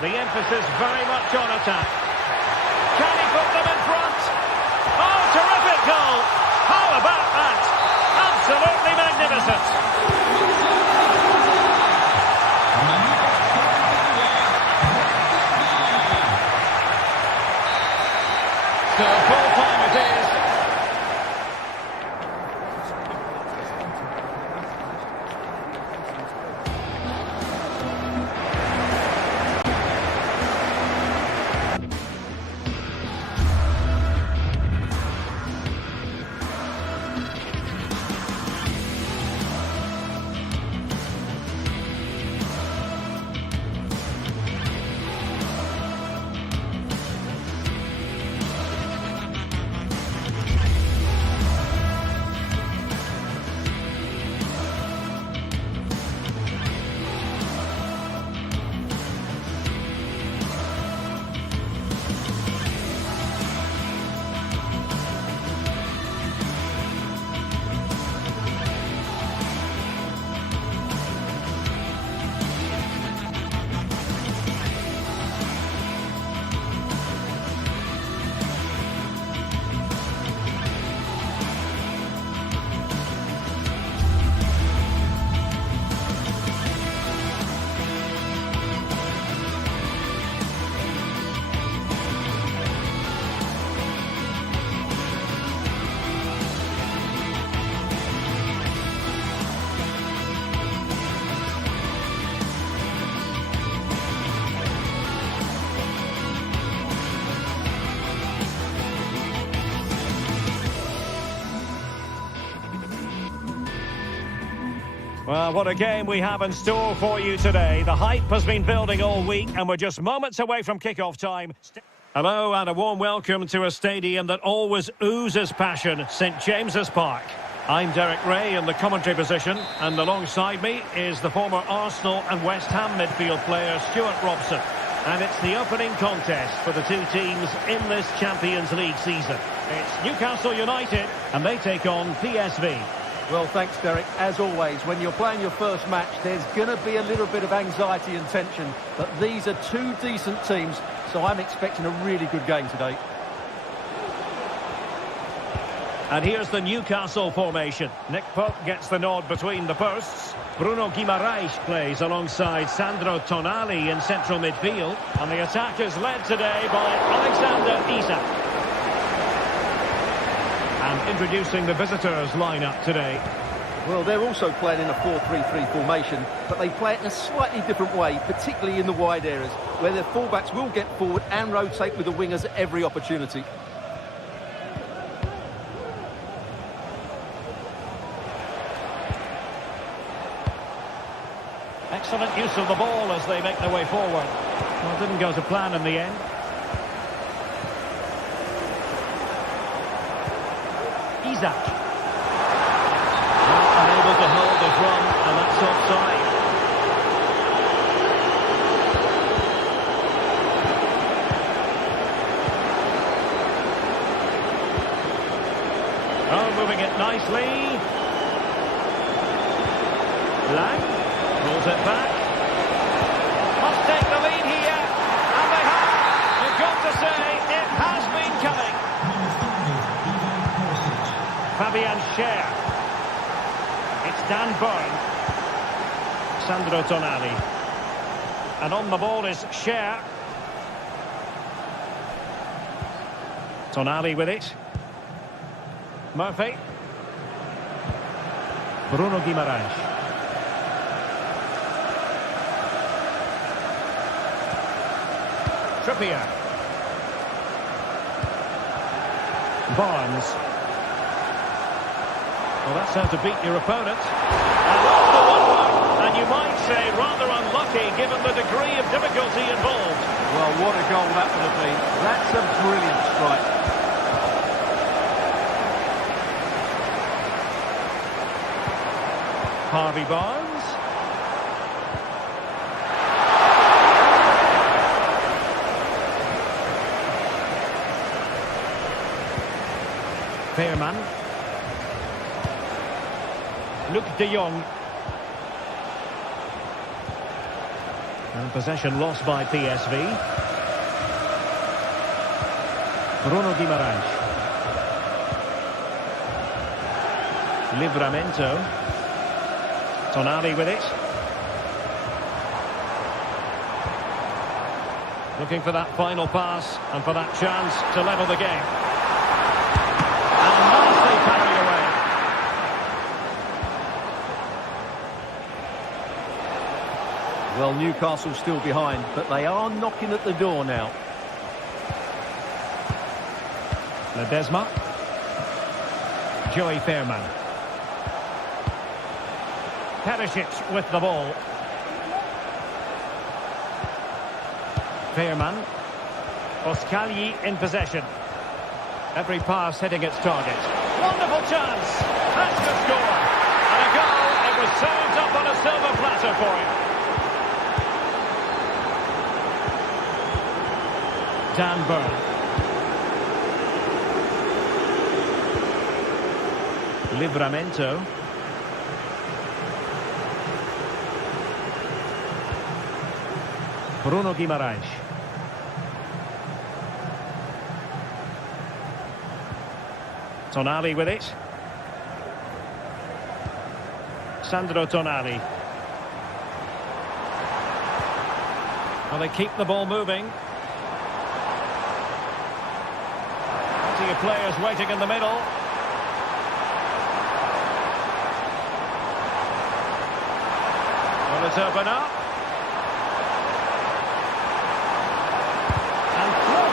The emphasis very much on attack. Can he put them in front? Oh, terrific goal! How about that? Absolutely magnificent. So full time it is. Well, what a game we have in store for you today. The hype has been building all week and we're just moments away from kick-off time. Hello and a warm welcome to a stadium that always oozes passion, St James's Park. I'm Derek Ray in the commentary position, and alongside me is the former Arsenal and West Ham midfield player Stuart Robson. And it's the opening contest for the two teams in this Champions League season. It's Newcastle United, and they take on PSV. Well, thanks, Derek. As always, when you're playing your first match, there's going to be a little bit of anxiety and tension. But these are two decent teams, so I'm expecting a really good game today. And here's the Newcastle formation. Nick Pope gets the nod between the posts. Bruno Guimaraes plays alongside Sandro Tonali in central midfield. And the attack is led today by Alexander Isak. And introducing the visitors lineup today. Well, they're also playing in a 4-3-3 formation, but they play it in a slightly different way, particularly in the wide areas, where their fullbacks will get forward and rotate with the wingers at every opportunity. Excellent use of the ball as they make their way forward. Well, it didn't go to plan in the end. Isak. Unable to hold his run, and that's offside. Oh, moving it nicely. Lang. Pulls it back. Must take the lead here. And they have. You've got to say, it has been coming. Fabian Schär. It's Dan Burn. Sandro Tonali. And on the ball is Schär. Tonali with it. Murphy. Bruno Guimaraes. Trippier. Barnes. Well, that's how to beat your opponent. And that's the 1-1. And you might say rather unlucky given the degree of difficulty involved. Well, what a goal that would have been. That's a brilliant strike. Harvey Barnes. Veerman. Luc de Jong. And possession lost by PSV. Bruno Guimaraes. Livramento. Tonali with it. Looking for that final pass and for that chance to level the game. And nicely carried away. Well, Newcastle still behind, but they are knocking at the door now. Ledesma. Joey Veerman. Perisic with the ball. Veerman. Oskali in possession. Every pass hitting its target. Wonderful chance. Has to score. And a goal. It was served up on a silver platter for him. Dan Burn. Livramento. Bruno Guimaraes. Tonali with it. Sandro Tonali. Well, they keep the ball moving. Plenty of players waiting in the middle. Well, it's open up.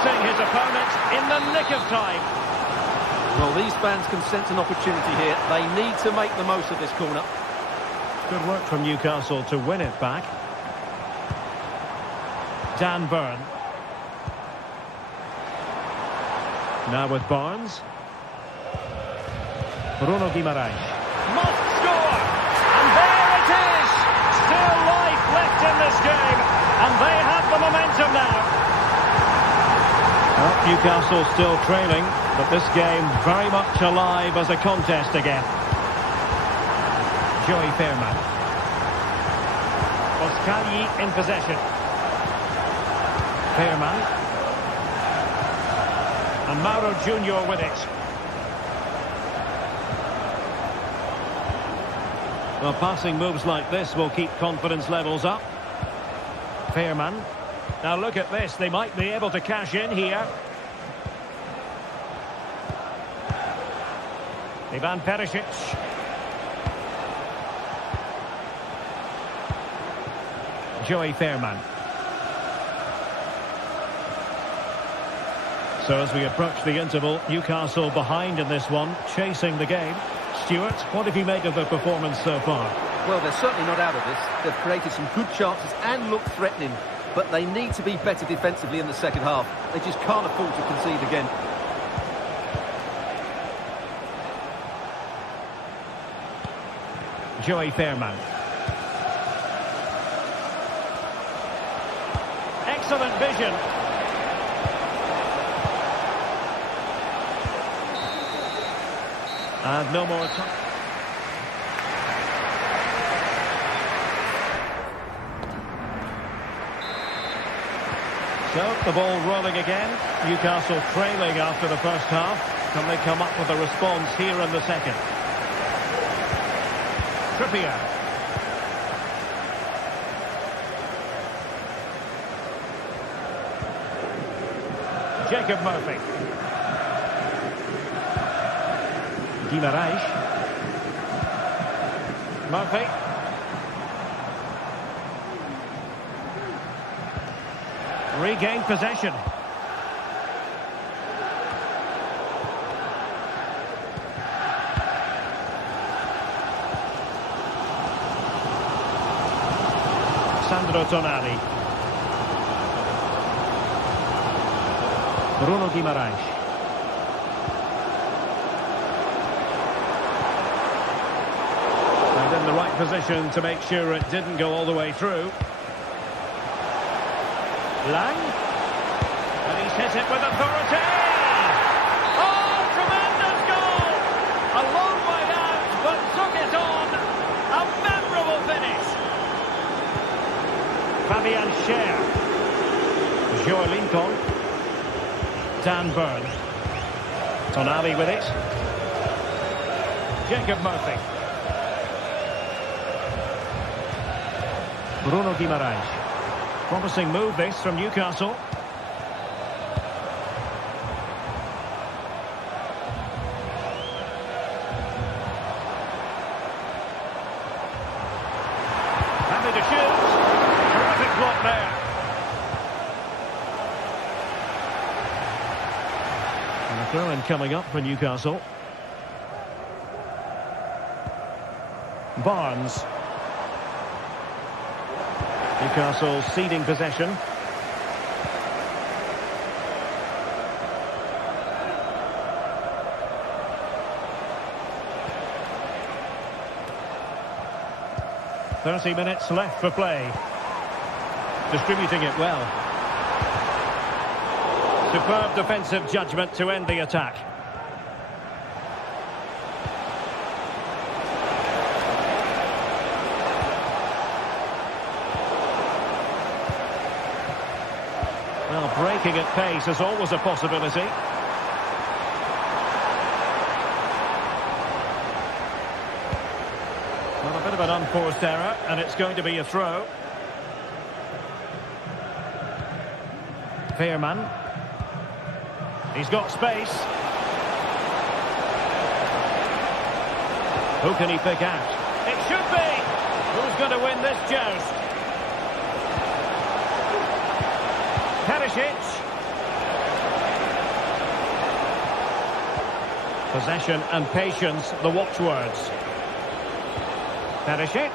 His opponent in the nick of time. Well, these fans can sense an opportunity here. They need to make the most of this corner. Good work from Newcastle to win it back. Dan Burn. Now with Barnes. Bruno Guimaraes. Must score! And there it is! Still life uplift in this game, and they have the momentum now. Well, Newcastle still trailing, but this game very much alive as a contest again. Joey Fairman. Oskali in possession. Fairman. And Mauro Junior with it. Well, passing moves like this will keep confidence levels up. Fairman. Now look at this, they might be able to cash in here. Ivan Perisic. Joey Fairman. So as we approach the interval, Newcastle behind in this one, chasing the game. Stuart, what have you made of the performance so far? Well, they're certainly not out of this. They've created some good chances and look threatening, but they need to be better defensively in the second half. They just can't afford to concede again. Joey Fairman. Excellent vision. And no more time. So, the ball rolling again. Newcastle trailing after the first half. Can they come up with a response here in the second? Trippier. Jacob Murphy. Guimaraes. Murphy. Regained possession. Sandro Tonali. Bruno Guimaraes. And in the right position to make sure it didn't go all the way through. Lang. And he's hit it with authority. Oh, tremendous goal! A long way out, but took it on. A memorable finish. Fabian Schär. Joe Lincoln. Dan Burn. Tonali with it. Jacob Murphy. Bruno Guimaraes. Promising move this from Newcastle. Happy to shoot. Terrific block there. And a throw-in coming up for Newcastle. Barnes. Newcastle ceding possession. "30 minutes left for play." Distributing it well. Superb defensive judgment to end the attack. Well, breaking at pace is always a possibility. Well, a bit of an unforced error, and it's going to be a throw. Fairman. He's got space. Who can he pick out? It should be! Who's going to win this joust? Perisic. Possession and patience, the watchwords. Perisic.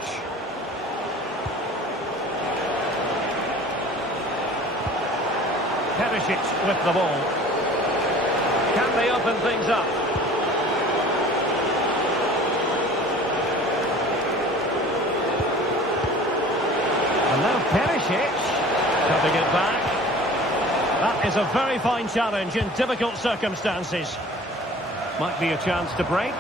Perisic with the ball. Can they open things up? Winning it back. That is a very fine challenge in difficult circumstances. Might be a chance to break.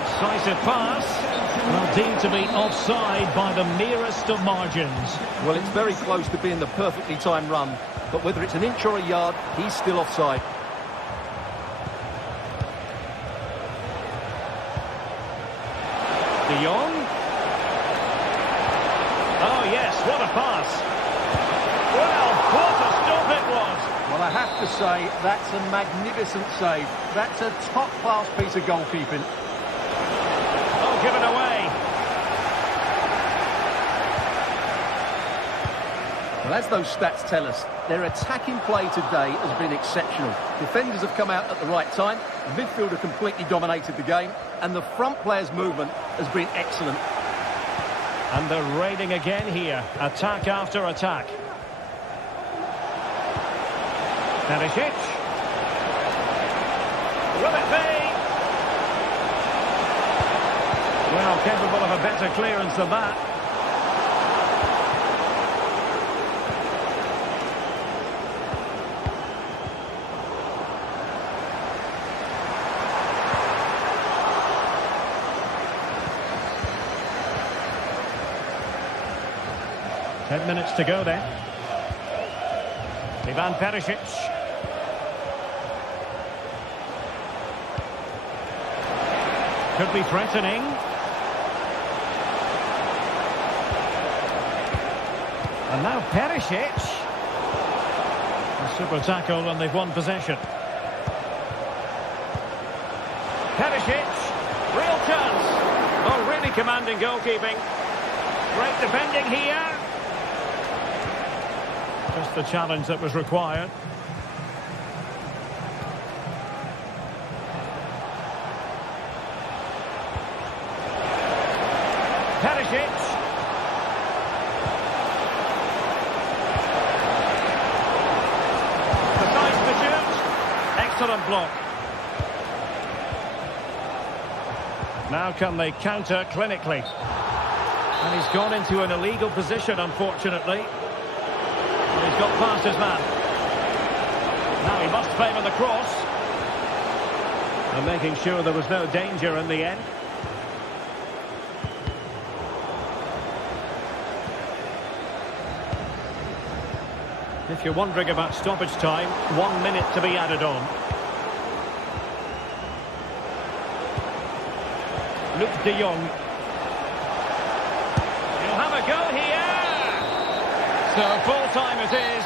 Incisive pass. Well, deemed to be offside by the merest of margins. Well, it's very close to being the perfectly timed run, but whether it's an inch or a yard, he's still offside. De Jong. Oh, yes, what a pass. Well, what a stop it was. Well, I have to say, that's a magnificent save. That's a top-class piece of goalkeeping. Oh, given away. Well, as those stats tell us, their attacking play today has been exceptional. Defenders have come out at the right time, the midfielder completely dominated the game, and the front player's movement has been excellent. And they're raiding again here. Attack after attack. Perisic. Will it be? Well, capable of a better clearance than that. Ten minutes to go then. Ivan Perisic. Could be threatening. And now Perisic. A super tackle and they've won possession. Perisic. Real chance. Oh, really commanding goalkeeping. Great defending here. Just the challenge that was required. Perisic. Decides to shoot. Excellent block. Now can they counter clinically? And he's gone into an illegal position, unfortunately. He's got past his man. Now he must favour the cross. And making sure there was no danger in the end. If you're wondering about stoppage time, 1 minute to be added on. Luke de Jong. He'll have a go here. So full time it is.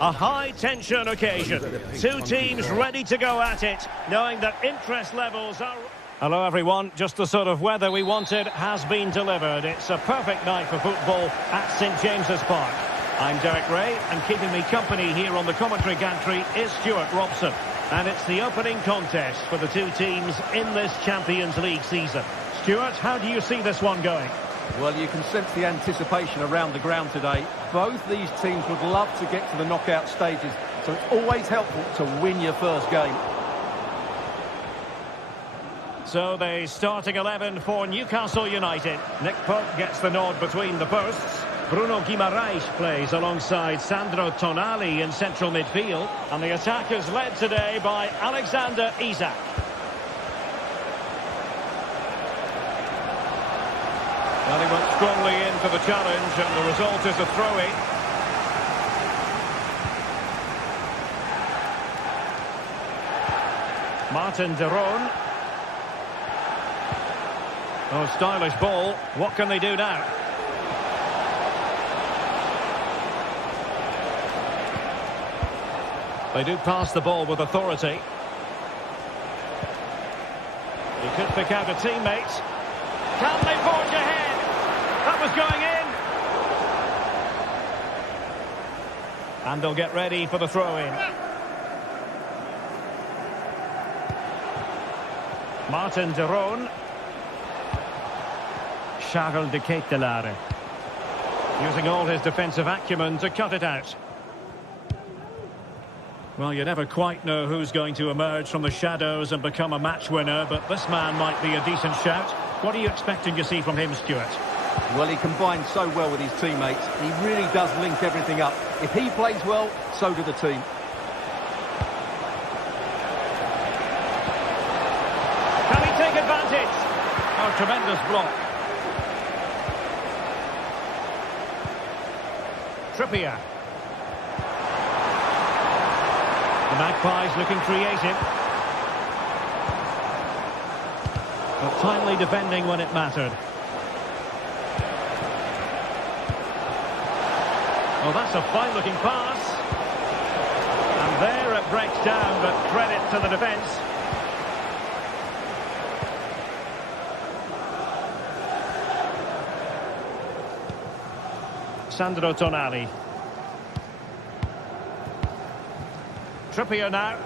A high-tension occasion. Two teams ready to go at it, knowing that interest levels are... Hello, everyone. Just the sort of weather we wanted has been delivered. It's a perfect night for football at St James's Park. I'm Derek Ray, and keeping me company here on the commentary gantry is Stuart Robson. And it's the opening contest for the two teams in this Champions League season. Stuart, how do you see this one going? Well, you can sense the anticipation around the ground today. Both these teams would love to get to the knockout stages, so it's always helpful to win your first game. So the starting 11 for Newcastle United. Nick Pope gets the nod between the posts. Bruno Guimaraes plays alongside Sandro Tonali in central midfield. And the attack is led today by Alexander Isak. And he went strongly in for the challenge, and the result is a throw-in. Martin de Roon. Oh, stylish ball. What can they do now? They do pass the ball with authority. He could pick out a teammate. Can they forge ahead? That was going in. And they'll get ready for the throw-in. Martin de Roon. Charles de Ketelaere. Using all his defensive acumen to cut it out. Well, you never quite know who's going to emerge from the shadows and become a match winner, but this man might be a decent shout. What are you expecting to see from him, Stuart? Well, he combines so well with his teammates. He really does link everything up. If he plays well, so do the team. Can he take advantage? Oh, tremendous block. Trippier. The Magpies looking creative. But timely defending when it mattered. Oh, that's a fine-looking pass. And there it breaks down, but credit to the defence. Sandro Tonali. Trippier now.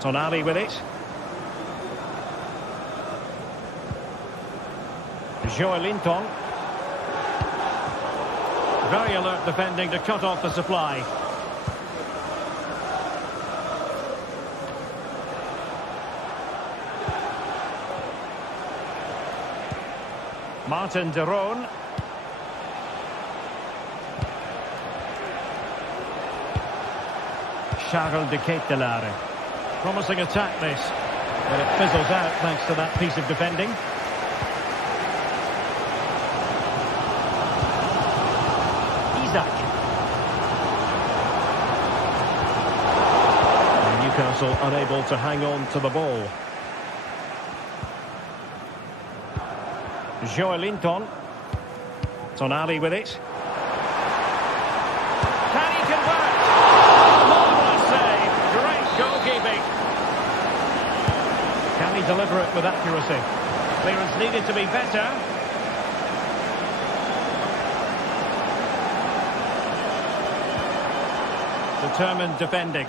Tonali with it. Joelinton. Very alert defending to cut off the supply. Martin de Roon. Charles de Ketelaere. Promising attack this, but it fizzles out thanks to that piece of defending. Isak. And Newcastle unable to hang on to the ball. Joelinton. Tonali with it. Can he convert? Goalkeeping. Can he deliver it with accuracy? Clearance needed to be better. Determined defending.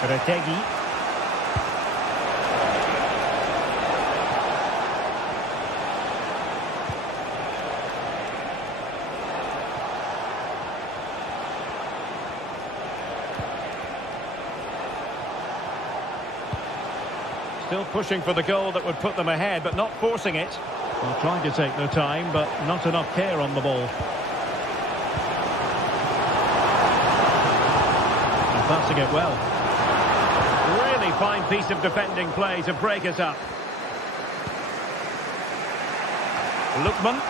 Retegi. Still pushing for the goal that would put them ahead, but not forcing it. Well, trying to take their time, but not enough care on the ball. And passing it well. Really fine piece of defending play to break it up. Lookman.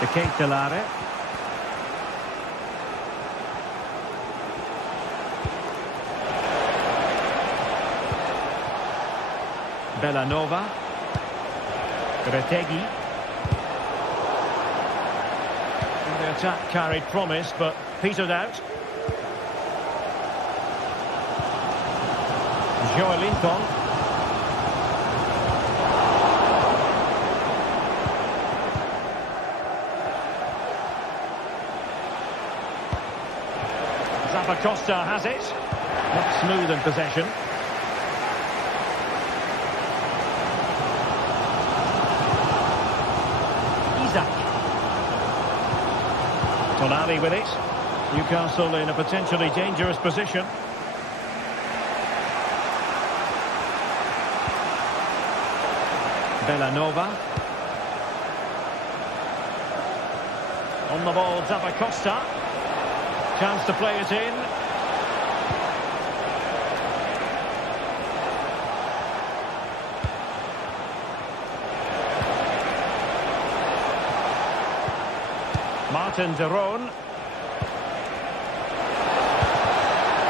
De Ketelaere. Bellanova. Retegi. And the attack carried promise, but petered out. Joelinton. Zappacosta has it. Not smooth in possession. Tonali with it. Newcastle in a potentially dangerous position. Bellanova. On the ball, Zappacosta. Chance to play it in. Martin de Roon.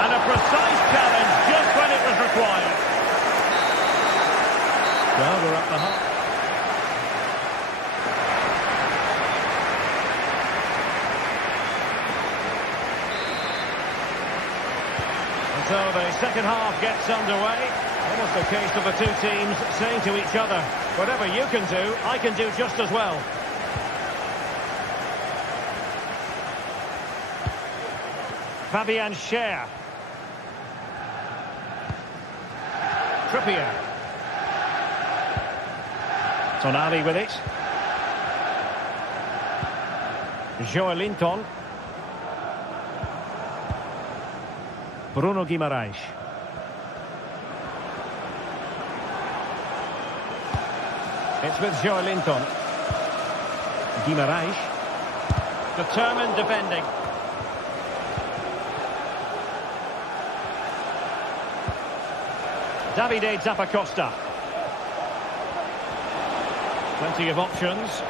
And a precise challenge just when it was required. Well, we're at the half. And so the second half gets underway. Almost a case of the two teams saying to each other, whatever you can do, I can do just as well. Fabian Schär. Trippier. Tonali with it. Joelinton. Bruno Guimaraes. It's with Joelinton. Guimaraes. Determined defending. Davide Zappacosta. Plenty of options.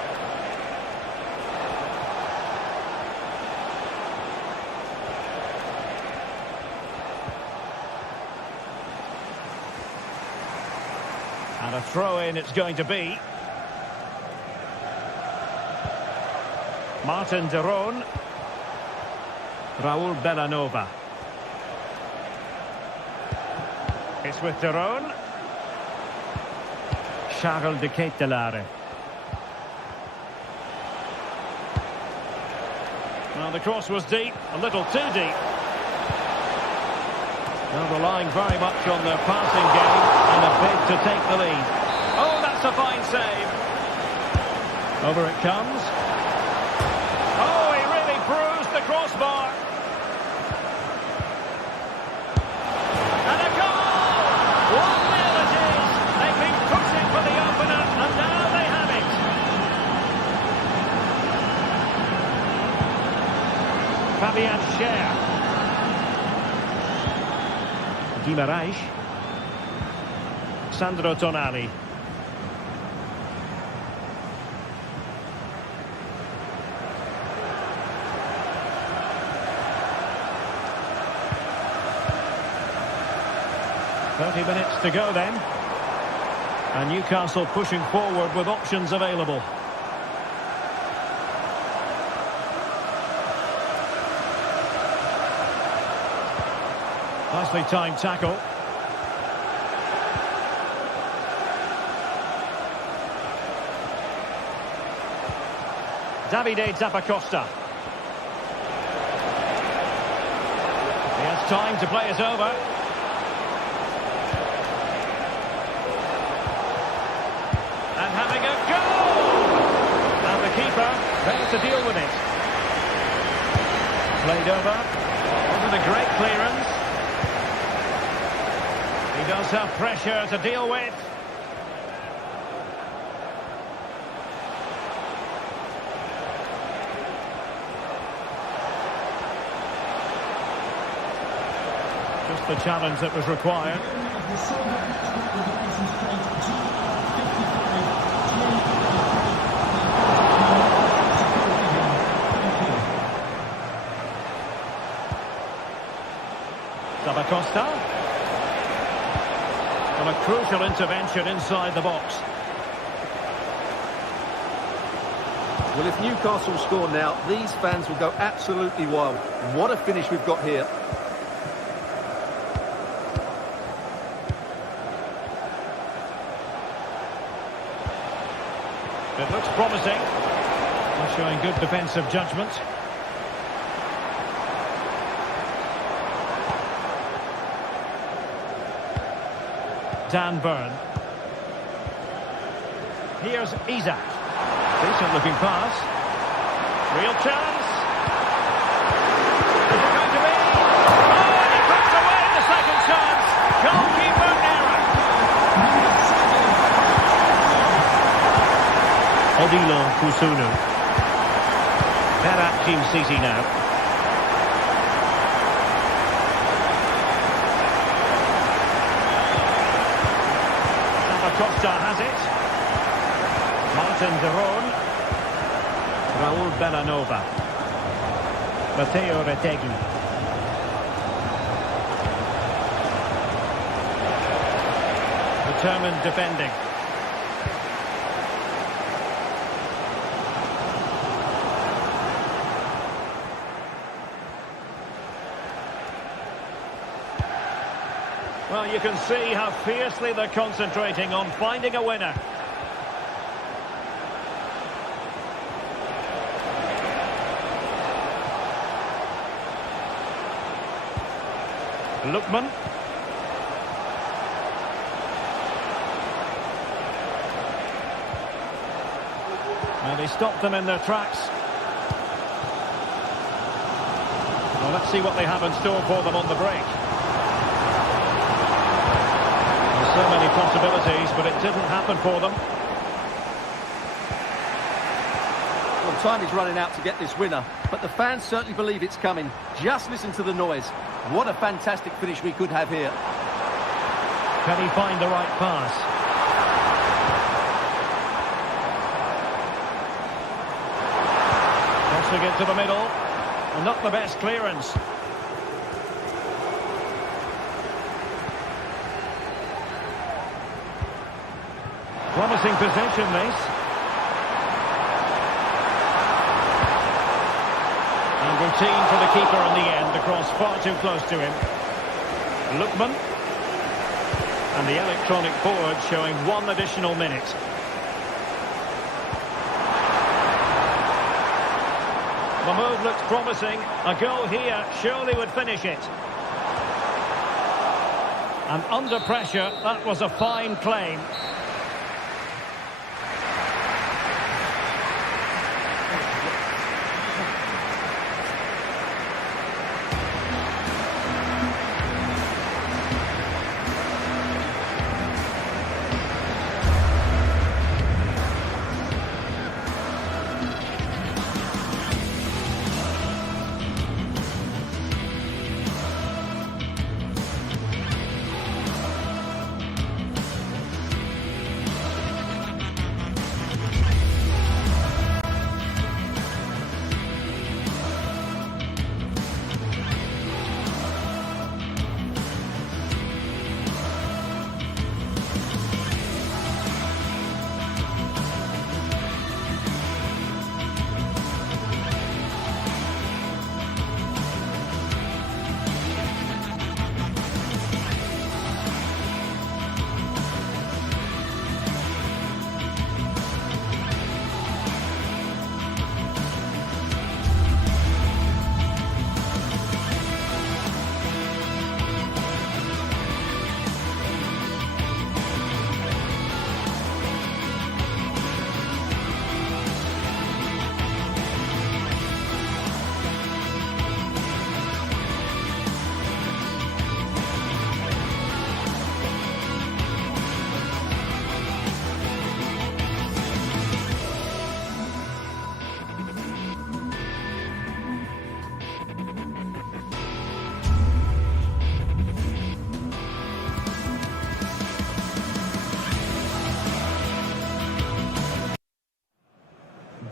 And a throw-in it's going to be. Martin de Roon. Raul Bellanova. It's with de Roon. Charles de Ketelaere. Well, the cross was deep, a little too deep. Well, relying very much on their passing game and a bid to take the lead. Oh, that's a fine save. Over it comes. Oh, he really bruised the crossbar. And a goal! 1-0 it is. They've been pushing for the opener, and now they have it. Fabian Schär. Guimaraes. Sandro Tonali. "30 minutes to go then. And Newcastle pushing forward with options available. Nicely timed tackle. Davide Zappacosta. He has time to play it over. And having a goal! And the keeper there to deal with it. Played over. Wasn't a great clearance. He does have pressure to deal with. Just the challenge that was required. Zappacosta. Well, a crucial intervention inside the box. Well, if Newcastle score now, these fans will go absolutely wild. What a finish we've got here. It looks promising. They're showing good defensive judgment. Dan Burn. Here's Isak. Decent looking pass. Real chance. Is it going to be? Oh, and he puts away the second chance. Goalkeeper error. Odilo Kusunu. Berat Kim Sisi now. Costa has it. Martin de Roon. Raul Bellanova. Matteo Retegui. Determined defending. Well, you can see how fiercely they're concentrating on finding a winner. Lookman. And he stopped them in their tracks. Well, let's see what they have in store for them on the break. So many possibilities, but it didn't happen for them. Well, time is running out to get this winner, but the fans certainly believe it's coming. Just listen to the noise. What a fantastic finish we could have here. Can he find the right pass? Crossing it to the middle. And not the best clearance. Promising possession, this. And routine for the keeper in the end. The cross far too close to him. Lookman. And the electronic board showing 1 additional minute. The move looks promising. A goal here surely would finish it. And under pressure, that was a fine claim.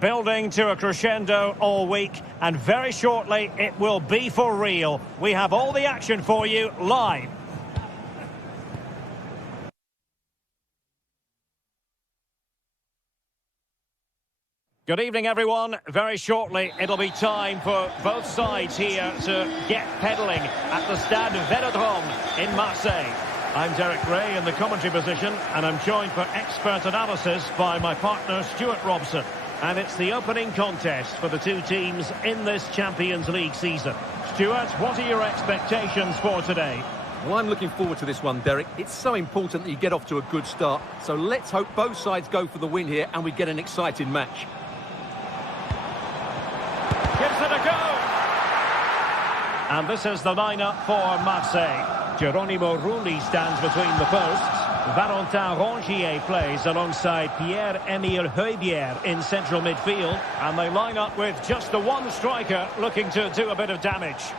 Building to a crescendo all week, and very shortly it will be for real. We have all the action for you live. Good evening, everyone. Very shortly, it'll be time for both sides here to get pedalling at the Stade Vélodrome in Marseille. I'm Derek Ray in the commentary position, and I'm joined for expert analysis by my partner, Stuart Robson. And it's the opening contest for the two teams in this Champions League season. Stuart, what are your expectations for today? Well, I'm looking forward to this one, Derek. It's so important that you get off to a good start. So let's hope both sides go for the win here and we get an exciting match. Gives it a go. And this is the lineup for Marseille. Geronimo Rulli stands between the posts. Valentin Rongier plays alongside Pierre-Emile Højbjerg in central midfield. And they line up with just the one striker looking to do a bit of damage.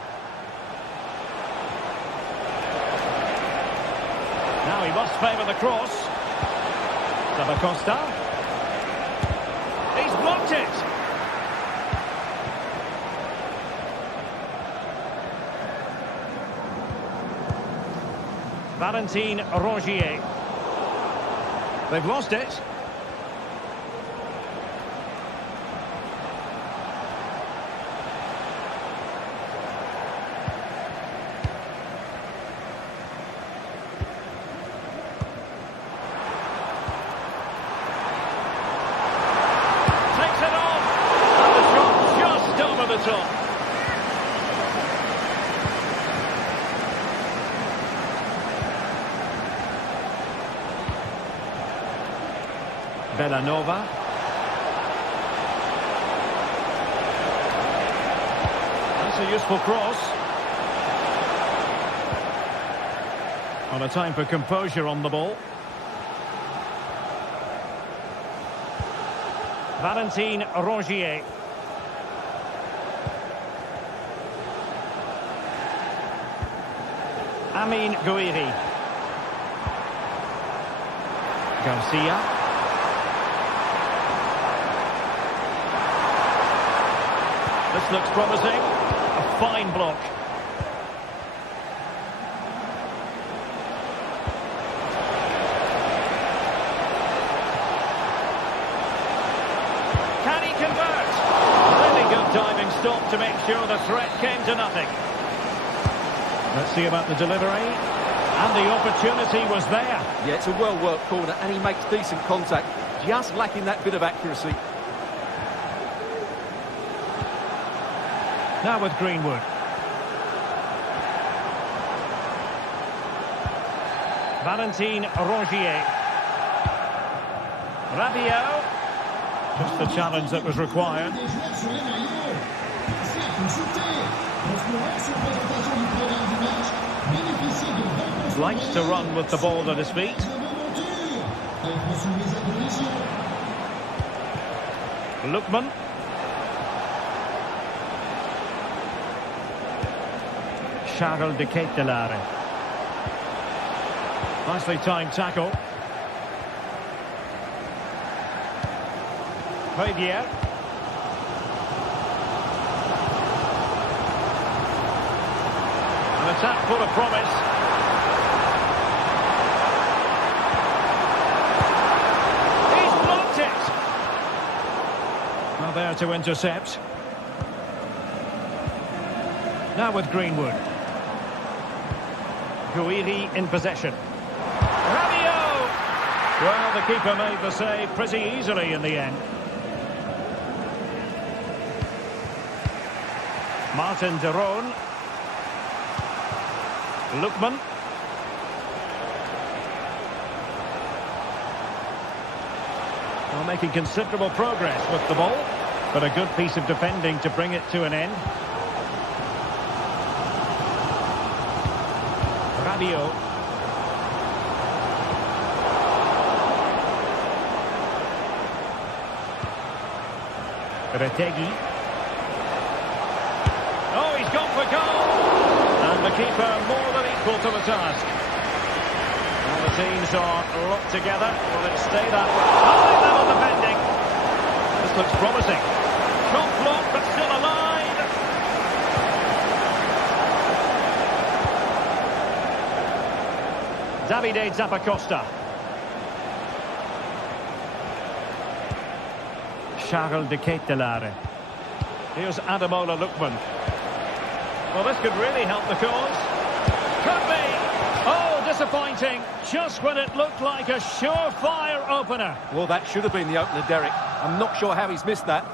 Now he must favour the cross. Zappacosta. He's blocked it. Valentin Rongier. They've lost it. Takes it on. And the shot just over the top. Bellanova. That's a useful cross. On a time for composure on the ball. Valentin Rongier. Amin Gouiri. Garcia. This looks promising. A fine block. Can he convert? Really good diving stop to make sure the threat came to nothing. Let's see about the delivery. And the opportunity was there. Yeah, it's a well-worked corner and he makes decent contact. Just lacking that bit of accuracy. Now with Greenwood. Valentin Rongier. Rabiot. Just the challenge that was required. Likes to run with the ball at his feet. Lookman. Charles de Ketelaere. Nicely timed tackle. Højbjerg. An attack full of promise. He's blocked it. Now there to intercept. Now with Greenwood. Gouiri in possession. Rabiot! Well, the keeper made the save pretty easily in the end. Martin de Roon. Lookman. Well, making considerable progress with the ball, but a good piece of defending to bring it to an end. Rabiot. Retegi. Oh, he's gone for goal! And the keeper more than equal to the task. And the teams are locked together. Will it stay that way? High level defending. This looks promising. Shot blocked, but still alive. Davide Zappacosta. Charles de Ketelaere. Here's Ademola Lookman. Well, this could really help the cause. Could be. Oh, disappointing. Just when it looked like a surefire opener. Well, that should have been the opener, Derek. I'm not sure how he's missed that.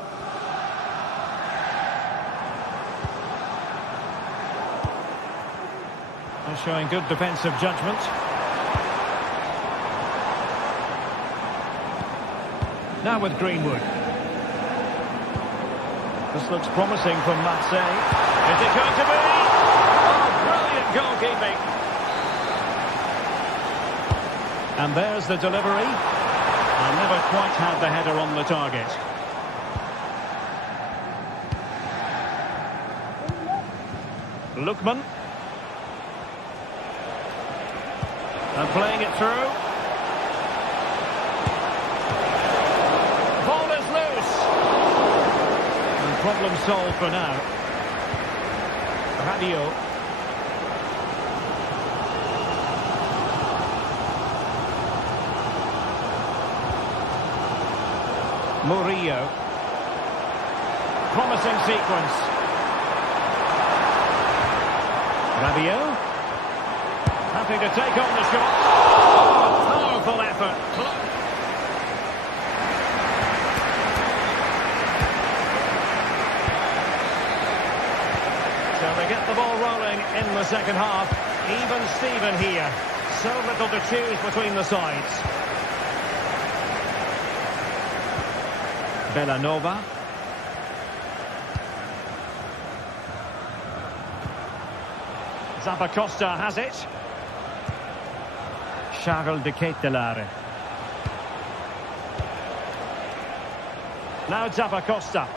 They're showing good defensive judgment. Now with Greenwood. This looks promising from Marseille. Is it going to be? Oh, brilliant goalkeeping. And there's the delivery. And never quite had the header on the target. Lookman. And playing it through. Ball is loose. And problem solved for now. Radio. Murillo. Promising sequence. Rabiot. Happy to take on the shot. Oh, powerful effort. So they get the ball rolling in the second half. Even Steven here. So little to choose between the sides. Bellanova. Zappacosta has it. Charles de Ketelaere. Now Zappacosta.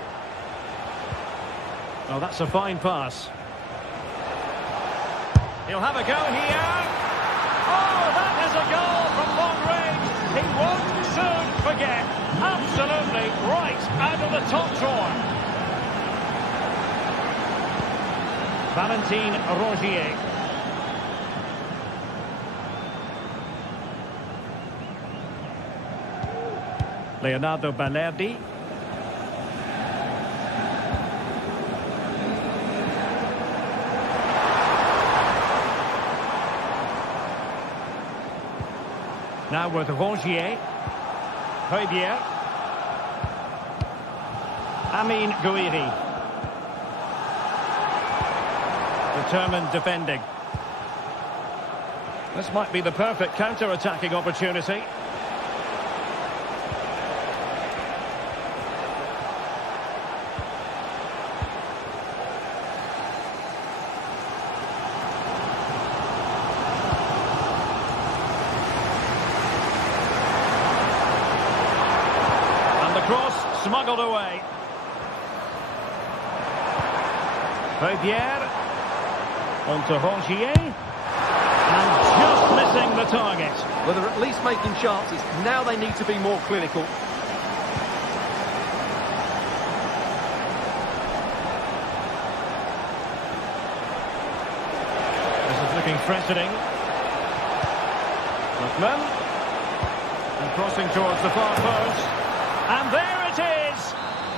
Oh, that's a fine pass. He'll have a go here. Oh, that is a goal from long range. He won't soon forget. Absolutely right out of the top drawer. Valentin Rogier. Leonardo Balerdi. Now with Rongier. Heubier. Amin Gouiri. Determined defending. This might be the perfect counter-attacking opportunity. Cross smuggled away. Heubier onto Rongier and just missing the target. Well, they're at least making chances. Now they need to be more clinical. This is looking threatening. Lookman. And crossing towards the far post. And there it is!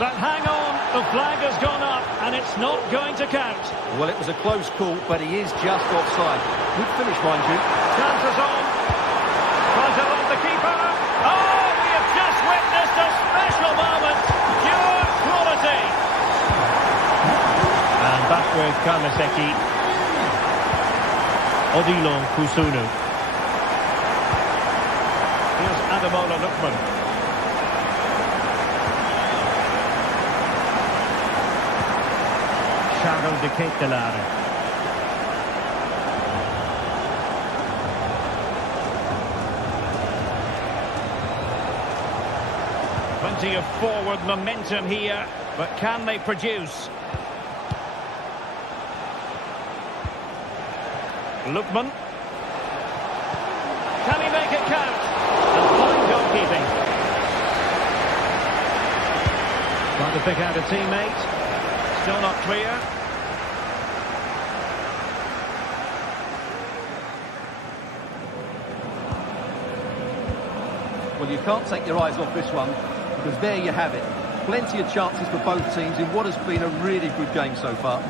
But hang on, the flag has gone up, and it's not going to count. Well, it was a close call, but he is just offside. Good finish, mind you. Chances on. Tries to lob the keeper. Oh, we have just witnessed a special moment. Pure quality. And back with Karmaseki. Odilon Kusunu. Here's Ademola Lookman. Charles de Ketelaere. Plenty of forward momentum here, but can they produce? Lookman. Can he make it count? And fine goalkeeping. Trying to pick out a teammate. Still not clear. Well, you can't take your eyes off this one, because there you have it. Plenty of chances for both teams in what has been a really good game so far.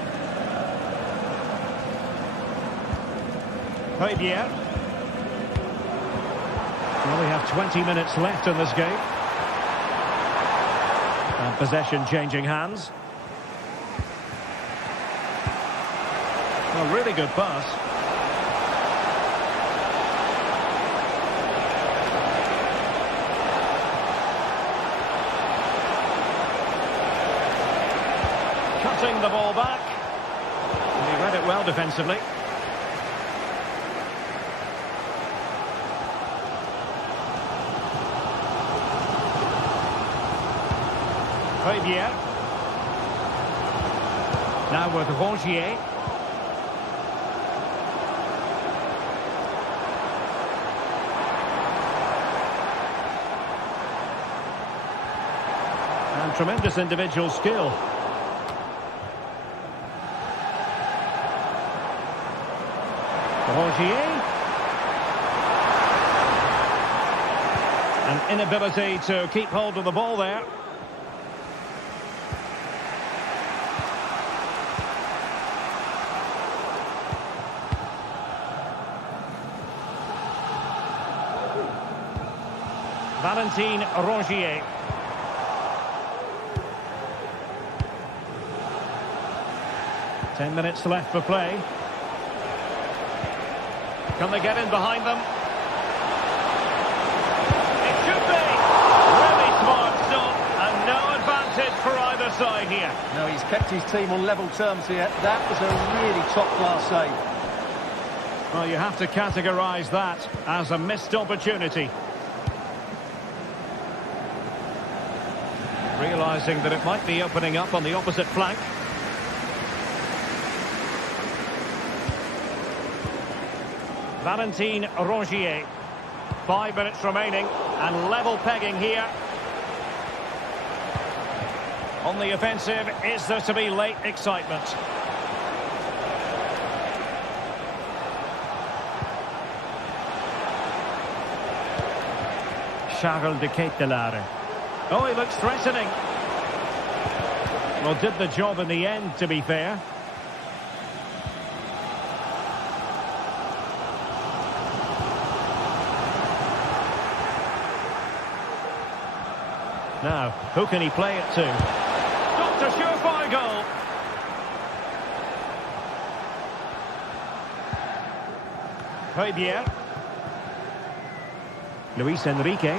Højbjerg. Well, we have 20 minutes left in this game. And possession changing hands. A really good pass. Cutting the ball back. And he read it well defensively. Højbjerg. Now with Rongier. And tremendous individual skill. Rongier. An inability to keep hold of the ball there. Valentin Rongier. Ten minutes left for play. Can they get in behind them? It should be! Really smart stop, and no advantage for either side here. No, he's kept his team on level terms here. That was a really top-class save. Well, you have to categorise that as a missed opportunity. Realising that it might be opening up on the opposite flank. Valentin Rongier. 5 minutes remaining and level pegging here. On the offensive, is there to be late excitement? Charles de Ketelaere. Oh, he looks threatening. Well, did the job in the end, to be fair. Now, who can he play it to? Dr. Surefire goal. Højbjerg. Luis Enrique.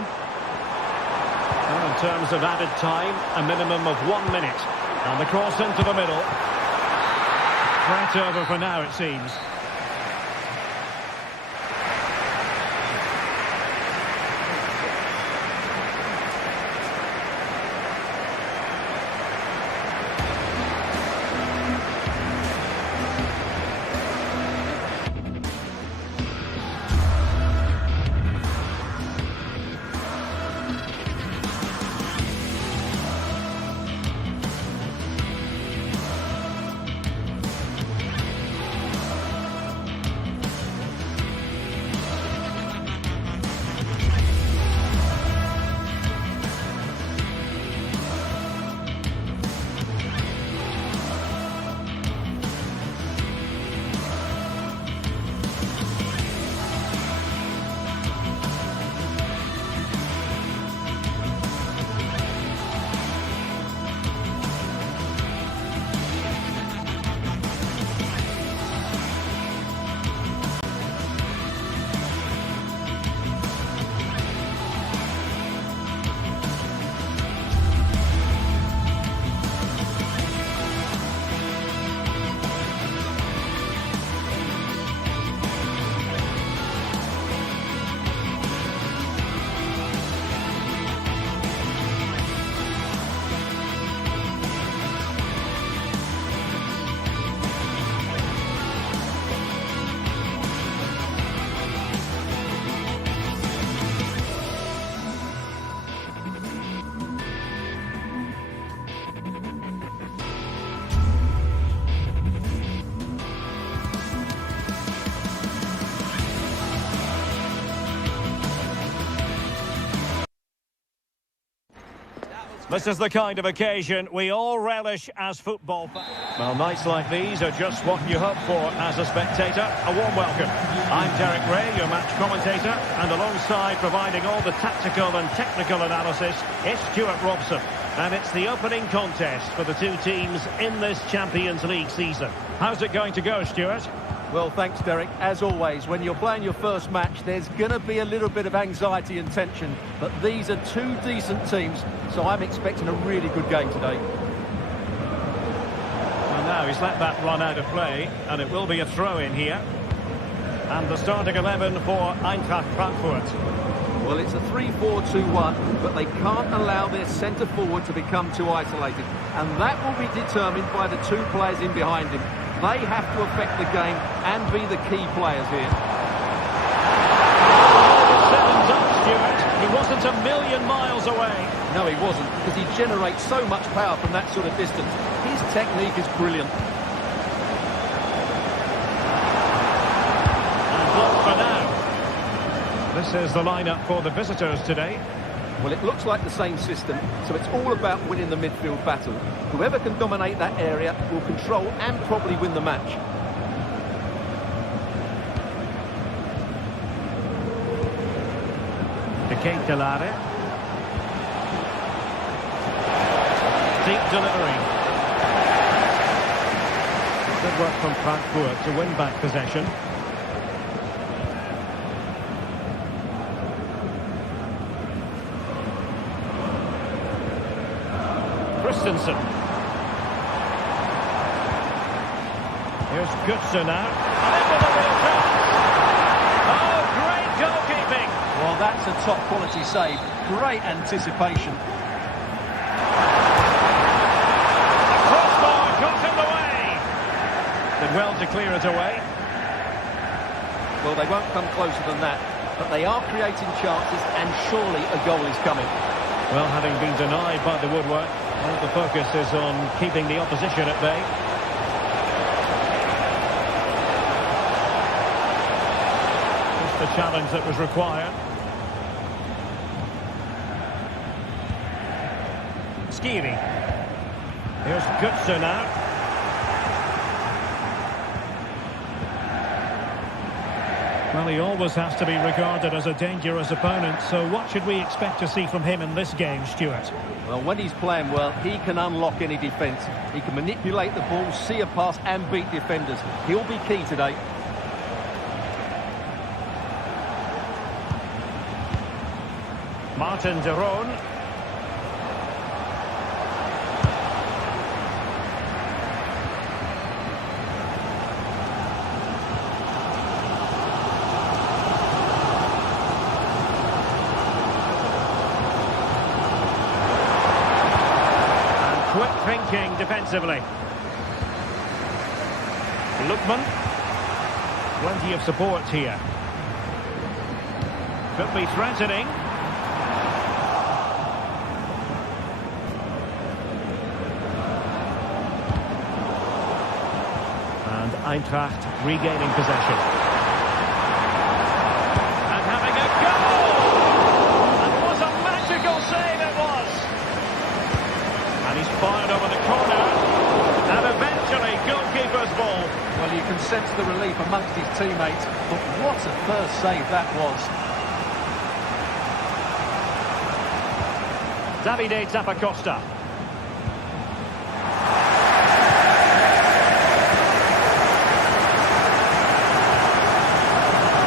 Well, in terms of added time, a minimum of 1 minute. And the cross into the middle. Threat over for now, it seems. This is the kind of occasion we all relish as football fans. Well, nights like these are just what you hope for as a spectator. A warm welcome. I'm Derek Ray, your match commentator, and alongside providing all the tactical and technical analysis is Stuart Robson. And it's the opening contest for the two teams in this Champions League season. How's it going to go, Stuart? Well, thanks, Derek. As always, when you're playing your first match, there's going to be a little bit of anxiety and tension. But these are two decent teams, so I'm expecting a really good game today. Well, now he's let that run out of play, and it will be a throw-in here. And the starting 11 for Eintracht Frankfurt. Well, it's a 3-4-2-1, but they can't allow their centre-forward to become too isolated. And that will be determined by the two players in behind him. They have to affect the game and be the key players here. Sevens up, Stuart. He wasn't a million miles away. No, he wasn't, because he generates so much power from that sort of distance. His technique is brilliant. And blocked for now. This is the lineup for the visitors today. Well, it looks like the same system, so it's all about winning the midfield battle. Whoever can dominate that area will control and probably win the match. De Ketelare. Deep delivery. Good work from Frankfurt to win back possession. Christensen. Here's Götze now. Oh, great goalkeeping. Well, that's a top quality save. Great anticipation. The crossbar got in the way. Did well to clear it away. Well, they won't come closer than that, but they are creating chances and surely a goal is coming. Well, having been denied by the woodwork, all the focus is on keeping the opposition at bay. Just the challenge that was required. Skiri. Here's Götze now. Well, he always has to be regarded as a dangerous opponent, so what should we expect to see from him in this game, Stuart? Well, when he's playing well, he can unlock any defence. He can manipulate the ball, see a pass and beat defenders. He'll be key today. Martin de Roon. Quick thinking defensively. Lookman. Plenty of support here. Could be threatening. And Eintracht regaining possession. And having a goal! And what a magical save it was! And he's fired over the corner. And eventually, goalkeeper's ball. Well, you can sense the relief amongst his teammates, but what a first save that was. Davide Zappacosta.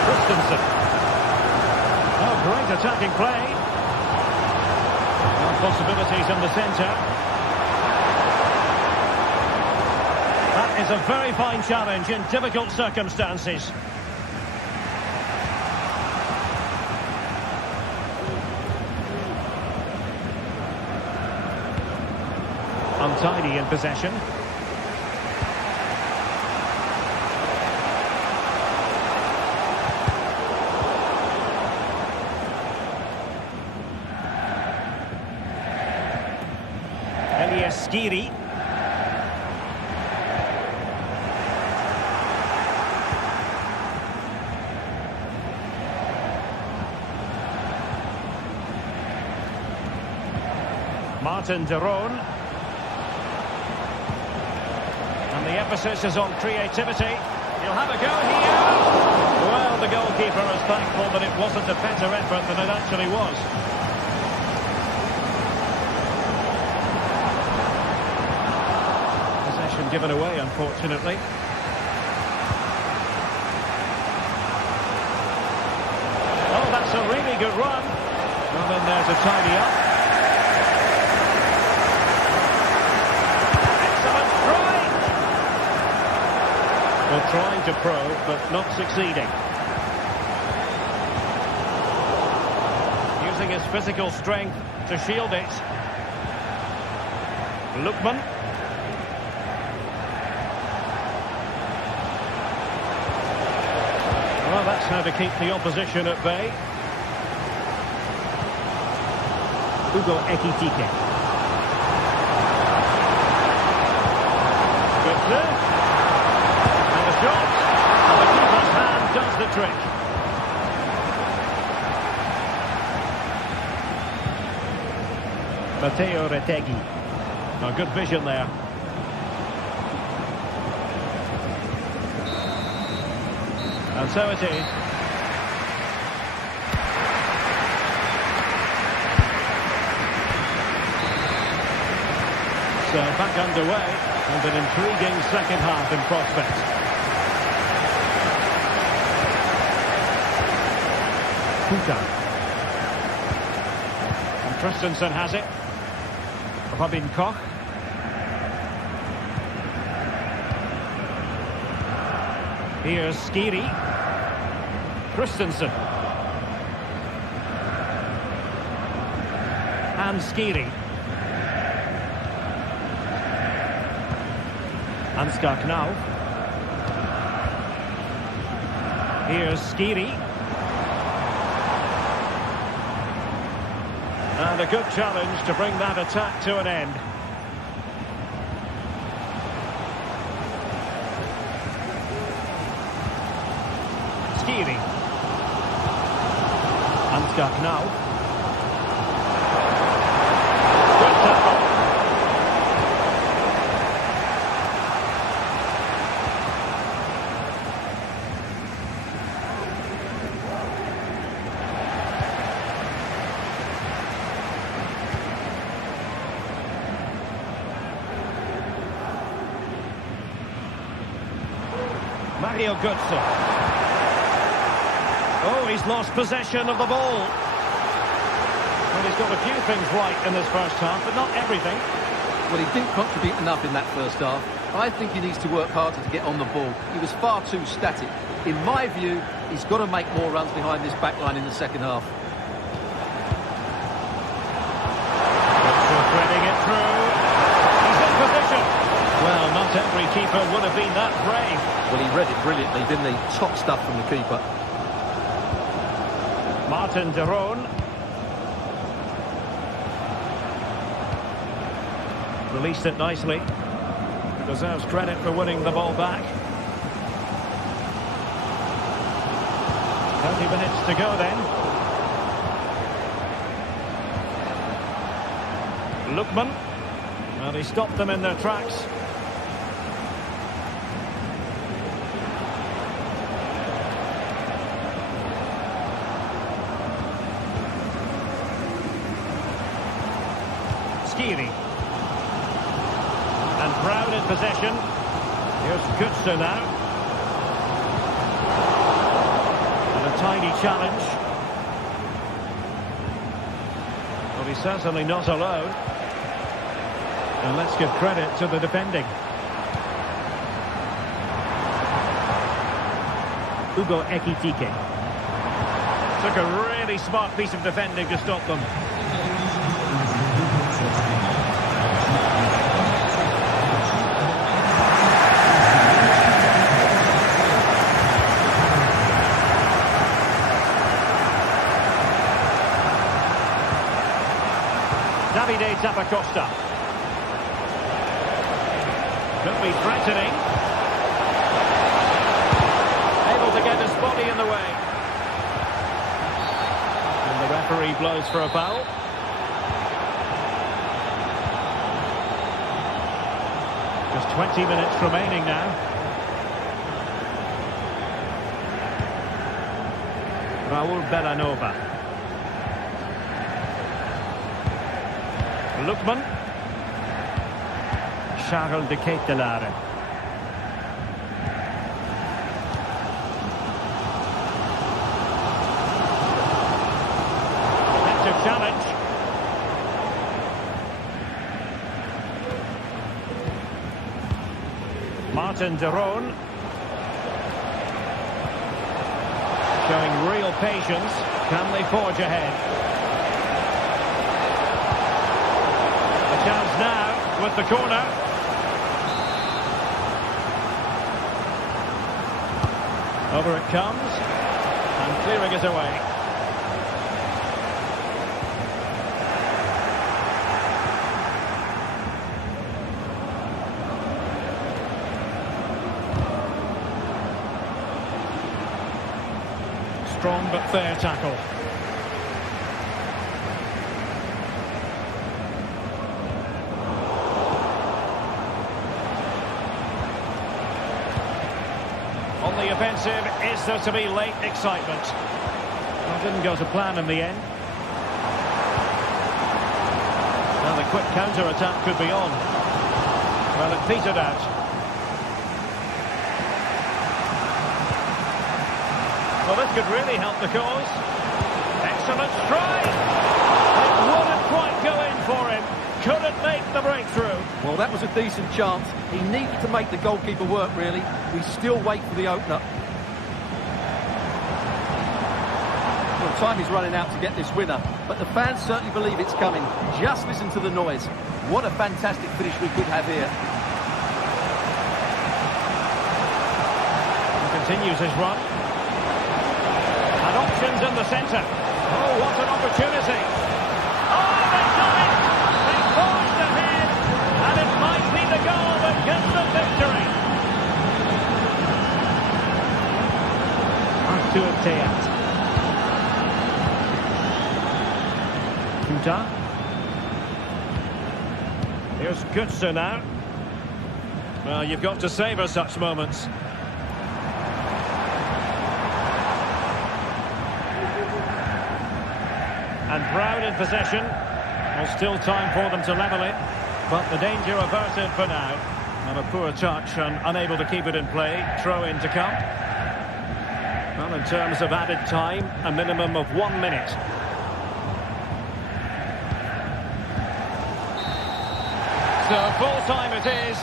Christensen. Oh, great attacking play. Well, possibilities in the centre. That is a very fine challenge in difficult circumstances. Untidy in possession. Skiri. Martin de Roon. And the emphasis is on creativity. He'll have a go here. Well, the goalkeeper is thankful that it wasn't a better effort than it actually was. Possession given away, unfortunately. Oh, that's a really good run. Well, then there's a tidy up. Excellent strike! Well, trying to probe, but not succeeding. Using his physical strength to shield it. Lookman. Well, that's how to keep the opposition at bay. Hugo Ekitike. Good through. And the shot. And the keeper's hand does the trick. Matteo Retegui. Oh, good vision there. And so it is. So back underway, and an intriguing second half in prospect. Kuta. And Christensen has it. Robin Koch. Here's Skiri. Christensen. And Skiri. Ansgar Knauf. Here's Skiri. And a good challenge to bring that attack to an end. Skiri. Ansgar Knauf. Good tackle. Mario Götze. Oh, he's lost possession of the ball. Well, he's got a few things right in this first half, but not everything. Well, he didn't contribute enough in that first half. I think he needs to work harder to get on the ball. He was far too static. In my view, he's got to make more runs behind this back line in the second half. Threading it through. He's in position. Well, not every keeper would have been that brave. Well, he read it brilliantly, didn't he? Top stuff from the keeper. Martin de Roon. Released it nicely. Deserves credit for winning the ball back. 30 minutes to go then. Lookman. Well, he stopped them in their tracks. Skiri. And Brown in possession. Here's Götze now. And a tiny challenge. Well, he's certainly not alone. And let's give credit to the defending. Hugo Ekitike. Took a really smart piece of defending to stop them. Davide Zappacosta. Could be threatening. Able to get his body in the way. And the referee blows for a foul. 20 minutes remaining now. Raul Bellanova. Lookman. Charles de Ketelaere. Effective challenge. Martin de Roon. Showing real patience. Can they forge ahead? A chance now with the corner. Over it comes. And clearing it away. Strong but fair tackle. On the offensive, is there to be late excitement? Well, didn't go to plan in the end. Now the quick counter-attack could be on. Well, it petered out. Well, this could really help the cause. Excellent strike! It wouldn't quite go in for him. Couldn't make the breakthrough. Well, that was a decent chance. He needed to make the goalkeeper work, really. We still wait for the opener. Well, time is running out to get this winner, but the fans certainly believe it's coming. Just listen to the noise. What a fantastic finish we could have here. He continues his run. And options in the centre. Oh, what an opportunity. Oh, they've done it! They forged ahead, and it might be the goal that gets the victory. Arthur Theat. Kuta. Here's Götze now. Well, you've got to savour such moments. And Brown in possession. Well, still time for them to level it, but the danger averted for now. And a poor touch and unable to keep it in play. Throw in to come. Well, in terms of added time, a minimum of 1 minute. So full time it is.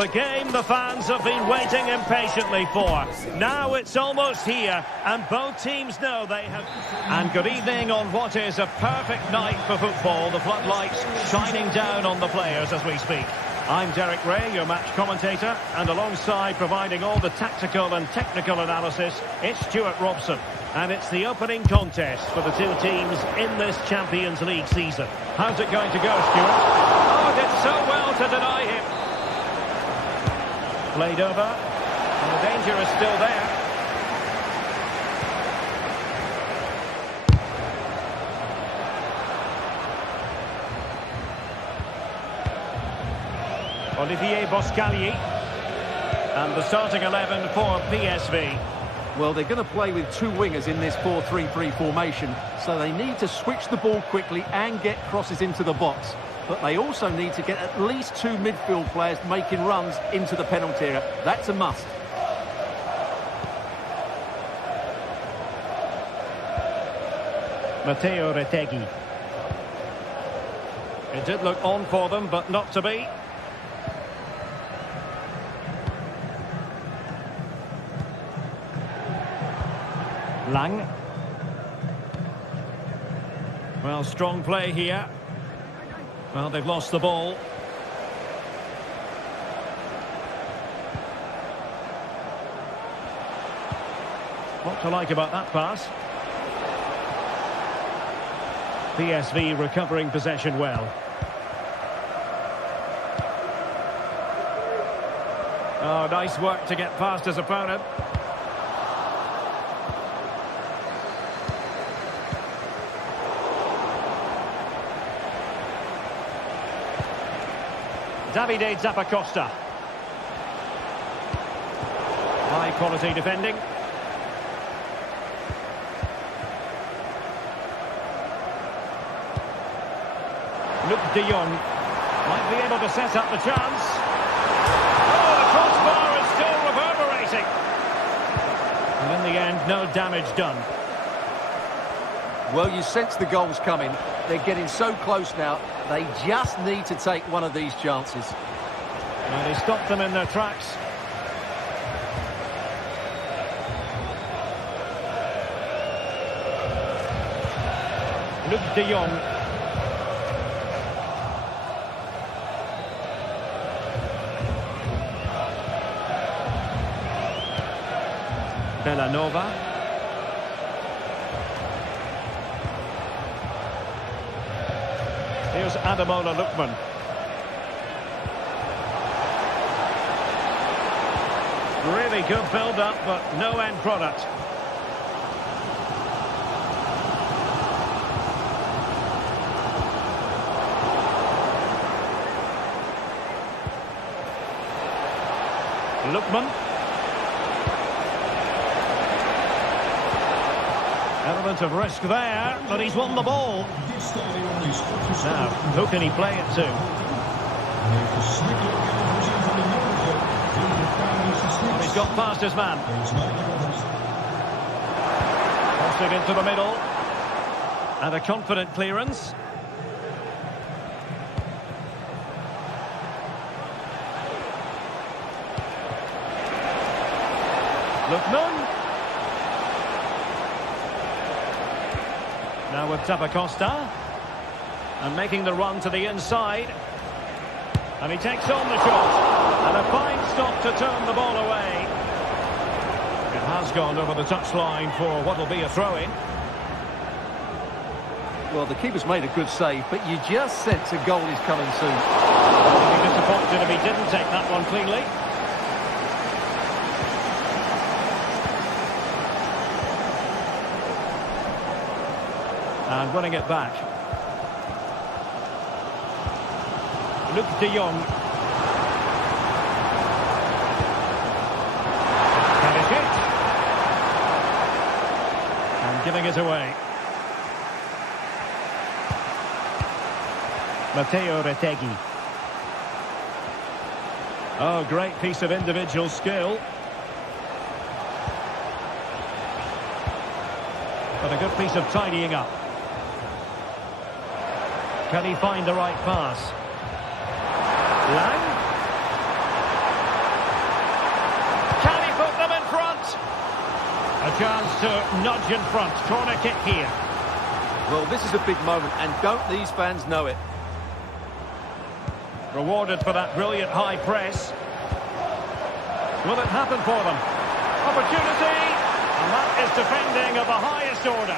The game the fans have been waiting impatiently for. Now it's almost here, and both teams know they have... And good evening on what is a perfect night for football. The floodlights shining down on the players as we speak. I'm Derek Ray, your match commentator, and alongside providing all the tactical and technical analysis, it's Stuart Robson. And it's the opening contest for the two teams in this Champions League season. How's it going to go, Stuart? Oh, did so well to deny him. Played over, and the danger is still there. Olivier Boscagli, and the starting 11 for PSV. Well, they're going to play with two wingers in this 4-3-3 formation, so they need to switch the ball quickly and get crosses into the box. But they also need to get at least two midfield players making runs into the penalty area. That's a must. Matteo Retegui. It did look on for them, but not to be. Lang. Well, strong play here. Well, they've lost the ball. What to like about that pass? PSV recovering possession well. Oh, nice work to get past his opponent. Davide Zappacosta. High quality defending. Luc de Jong might be able to set up the chance. Oh, the crossbar is still reverberating. And in the end, no damage done. Well, you sense the goals coming. They're getting so close now. They just need to take one of these chances. And he stopped them in their tracks. Luc de Jong. Bellanova. Here's Ademola Lookman. Really good build-up, but no end product. Lookman. Element of risk there, but he's won the ball. Now, who can he play it to? He's got past his man. Crossing into the middle. And a confident clearance. Lookman. Now with Zappacosta. And making the run to the inside. And he takes on the shot. And a fine stop to turn the ball away. It has gone over the touchline for what will be a throw-in. Well, the keeper's made a good save, but you just sense a goal is coming soon. He'd be disappointed if he didn't take that one cleanly. And winning it back. Luc de Jong. Can it hit? And giving it away. Matteo Retegui. Oh, great piece of individual skill. But a good piece of tidying up. Can he find the right pass? Lang. chance to nudge in front. Corner kick here. Well, this is a big moment, and don't these fans know it? Rewarded for that brilliant high press. Will it happen for them? Opportunity! And that is defending of the highest order.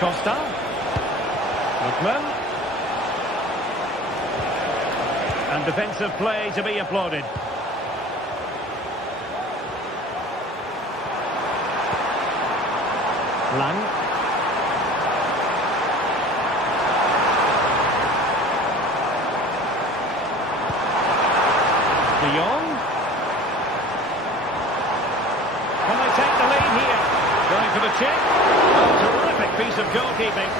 Costa. Lookman. And defensive play to be applauded. Lang. De Jong. Can they take the lead here? Going for the chip. Terrific piece of goalkeeping.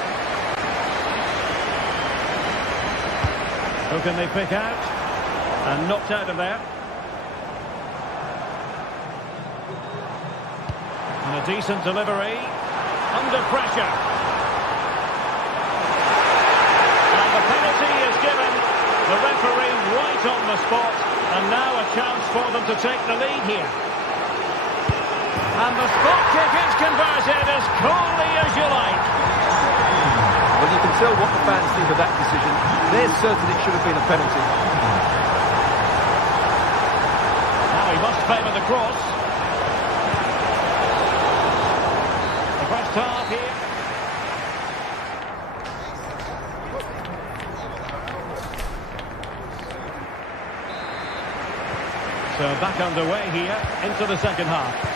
Who can they pick out? And knocked out of there. And a decent delivery. Under pressure. And the penalty is given. The referee right on the spot. And now a chance for them to take the lead here. And the spot kick is converted as coolly as you like. Well, you can tell what the fans think of that decision. They're certain it should have been a penalty. Now he must favour the cross. The first half here. So back underway here into the second half.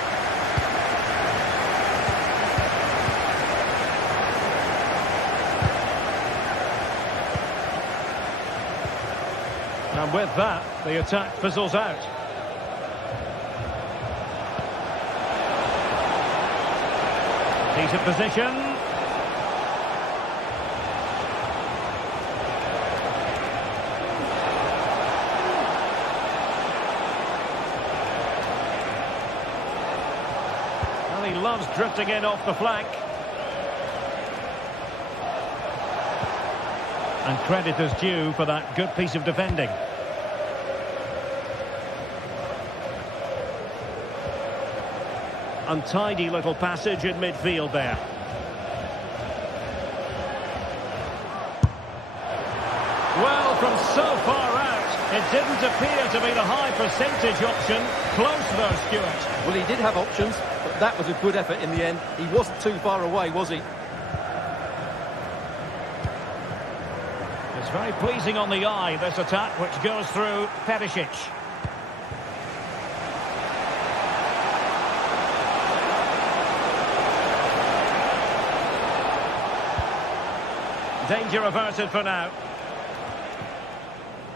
And with that, the attack fizzles out. Decent position. Well, he loves drifting in off the flank. And credit is due for that good piece of defending. Untidy little passage in midfield there. Well, from so far out, it didn't appear to be the high percentage option. Close though, Stuart. Well, he did have options, but that was a good effort in the end. He wasn't too far away, was he? It's very pleasing on the eye, this attack, which goes through Perisic. Danger averted for now.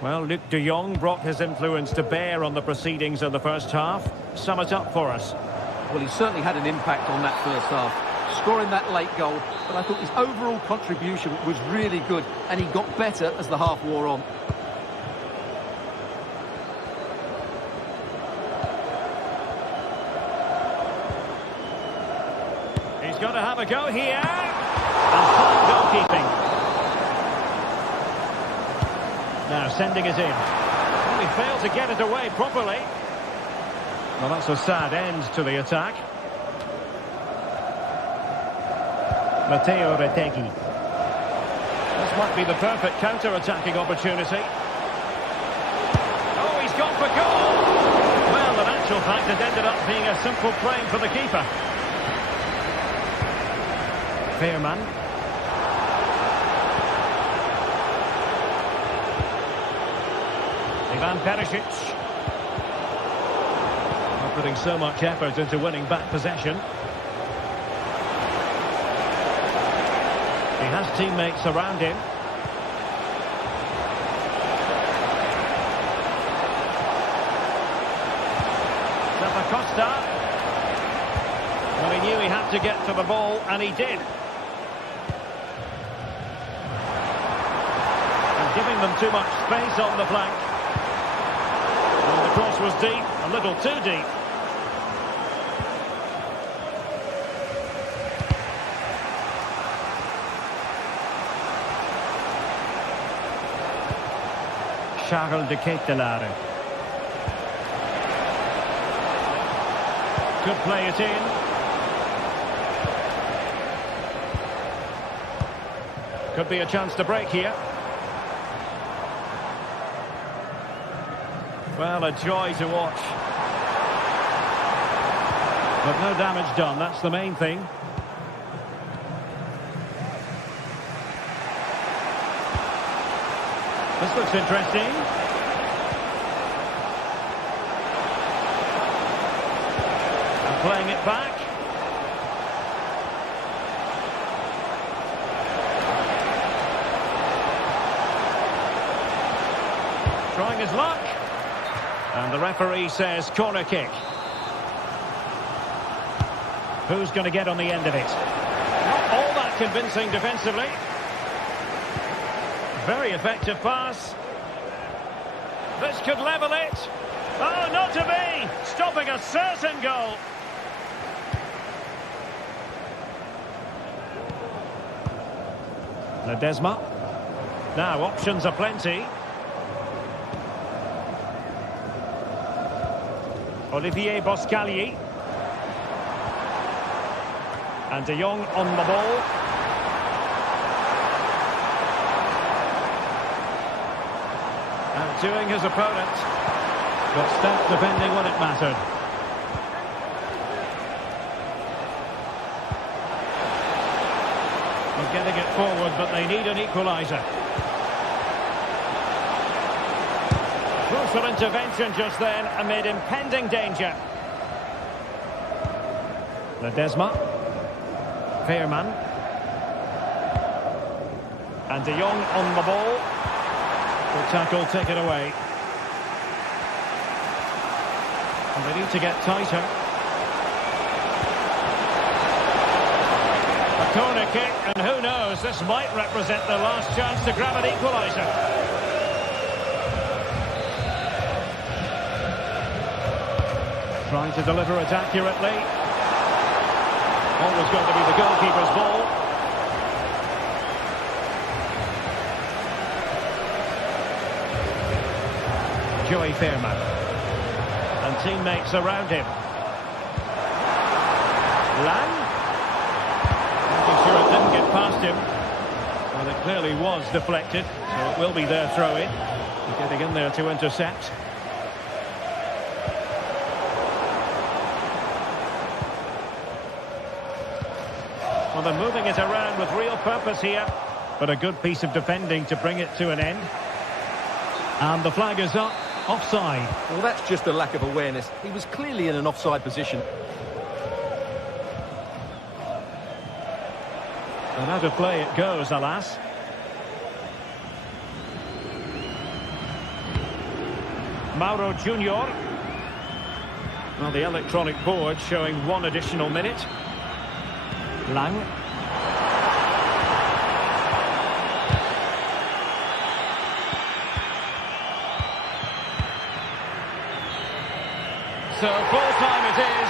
Well, Luc de Jong brought his influence to bear on the proceedings of the first half. Sum it up for us. Well, he certainly had an impact on that first half, scoring that late goal, but I thought his overall contribution was really good, and he got better as the half wore on. He's got to have a go here. And fine goalkeeping. Now sending it in. Well, he failed to get it away properly. Well, that's a sad end to the attack. Matteo Retegui. This might be the perfect counter-attacking opportunity. Oh, he's gone for goal! Well, in actual fact, it ended up being a simple claim for the keeper. Veerman. Ivan Perisic. Not putting so much effort into winning back possession. He has teammates around him. Costa. Well, he knew he had to get to the ball, and he did. And giving them too much space on the flank. Well, the cross was deep, a little too deep. Charles de Ketelaere. Could play it in. Could be a chance to break here. Well, a joy to watch. But no damage done, that's the main thing. This looks interesting. And playing it back. Trying his luck. And the referee says corner kick. Who's going to get on the end of it? Not all that convincing defensively. Very effective pass. This could level it. Oh, not to be. Stopping a certain goal. Ledesma. Now, options are plenty. Olivier Boscagli. And De Jong on the ball. Outdoing his opponent. But stat defending when it mattered. They're getting it forward, but they need an equaliser. Crucial intervention just then amid impending danger. Ledesma. Veerman. And De Jong on the ball. Good tackle, take it away. And they need to get tighter. A corner kick, and who knows, this might represent the last chance to grab an equaliser. Trying to deliver it accurately. Always going to be the goalkeeper's ball. Joey Veerman. And teammates around him. Lang. Making sure it didn't get past him. Well, it clearly was deflected, so it will be their throw-in. Getting in there to intercept. Well, they're moving it around with real purpose here. But a good piece of defending to bring it to an end. And the flag is up. Offside. Well, that's just a lack of awareness. He was clearly in an offside position. And out of play it goes, alas. Mauro Junior. Well, the electronic board showing one additional minute. Lang. So full time it is.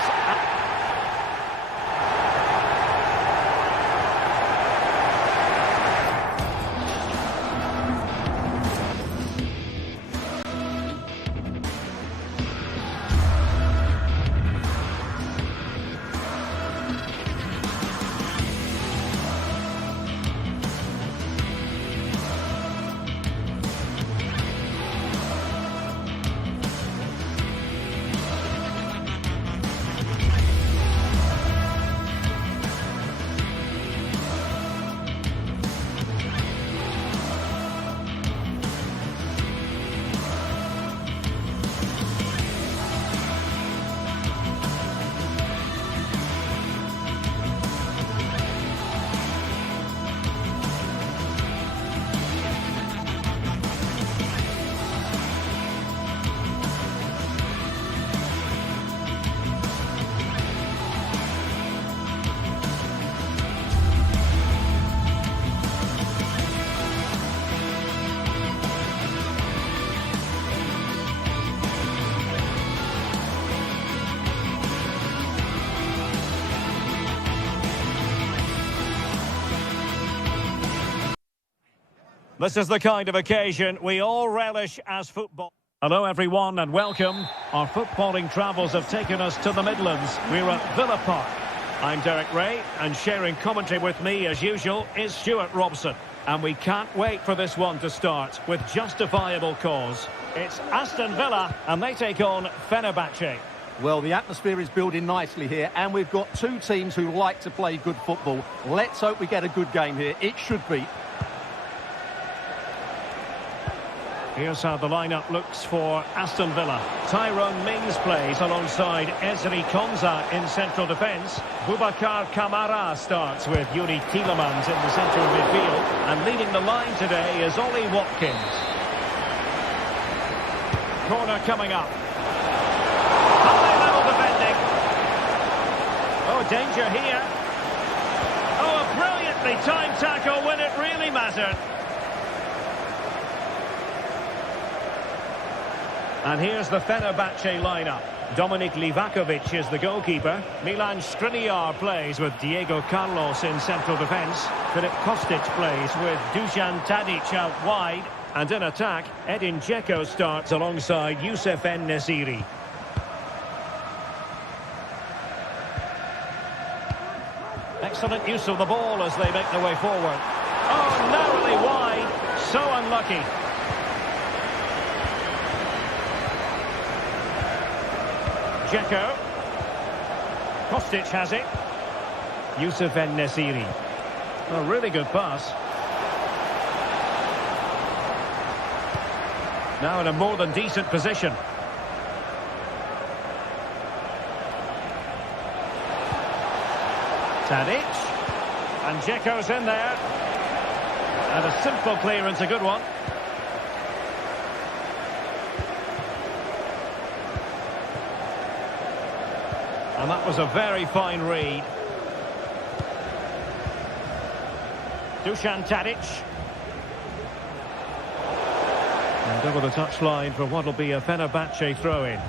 This is the kind of occasion we all relish as football. Hello everyone and welcome. Our footballing travels have taken us to the Midlands. We're at Villa Park. I'm Derek Ray, and sharing commentary with me as usual is Stuart Robson. And we can't wait for this one to start with justifiable cause. It's Aston Villa and they take on Fenerbahce. Well, the atmosphere is building nicely here, and we've got two teams who like to play good football. Let's hope we get a good game here. It should be. Here's how the lineup looks for Aston Villa. Tyrone Mings plays alongside Ezri Konsa in central defence. Boubacar Kamara starts with Yuri Tielemans in the centre of midfield. And leading the line today is Ollie Watkins. Corner coming up. High level defending. Oh, danger here. Oh, a brilliantly timed tackle when it really mattered. And here's the Fenerbahce lineup. Dominik Livakovic is the goalkeeper. Milan Skriniar plays with Diego Carlos in central defence. Filip Kostic plays with Dusan Tadic out wide. And in attack, Edin Dzeko starts alongside Youssef En-Nesyri. Excellent use of the ball as they make their way forward. Oh, narrowly wide. So unlucky. Dzeko. Kostic has it. Youssef En-Nesyri. A really good pass. Now in a more than decent position. Tadic. And Dzeko's in there. And a simple clearance, a good one. And that was a very fine read. Dusan Tadic. And over the touchline for what will be a Fenerbahce throw-in.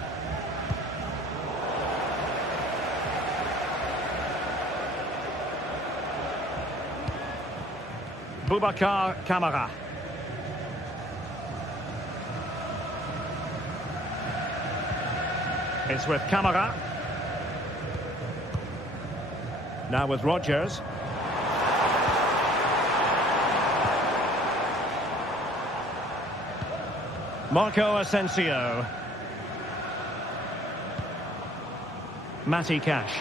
Boubacar Kamara. It's with Kamara. Now with Rodgers. Marco Asensio. Matty Cash.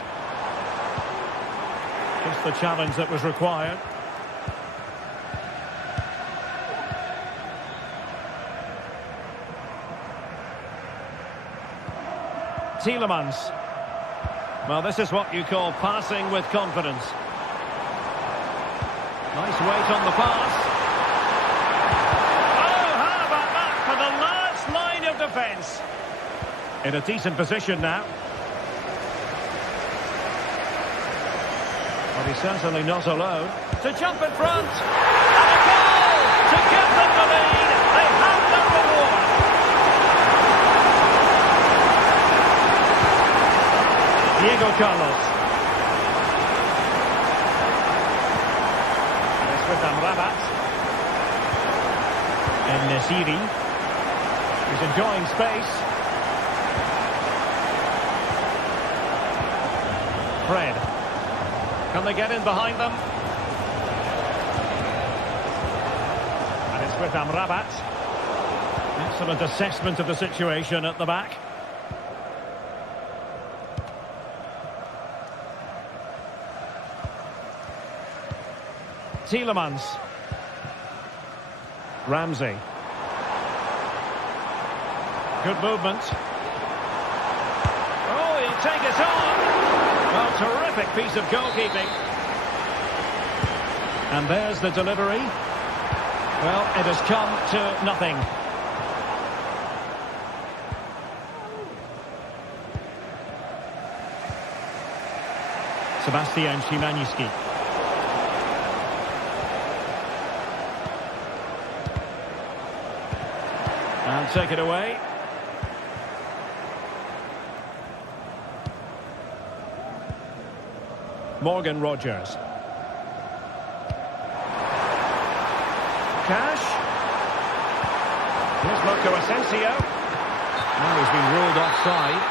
Just the challenge that was required. Tielemans. Well, this is what you call passing with confidence. Nice weight on the pass. Oh, how about that for the last line of defence? In a decent position now. Well, he's certainly not alone. To jump in front. And a goal to give them the lead. They have the reward. Diego Carlos. And it's with Amrabat. En-Nesyri. He's enjoying space. Fred. Can they get in behind them? And it's with Amrabat. Excellent assessment of the situation at the back. Tielemans. Ramsey. Good movement. Oh, he'll take it on. Well, terrific piece of goalkeeping. And there's the delivery. Well, it has come to nothing. Sebastian Szymanski. And take it away. Morgan Rodgers. Cash. Here's Marco Asensio. Now he's been ruled offside.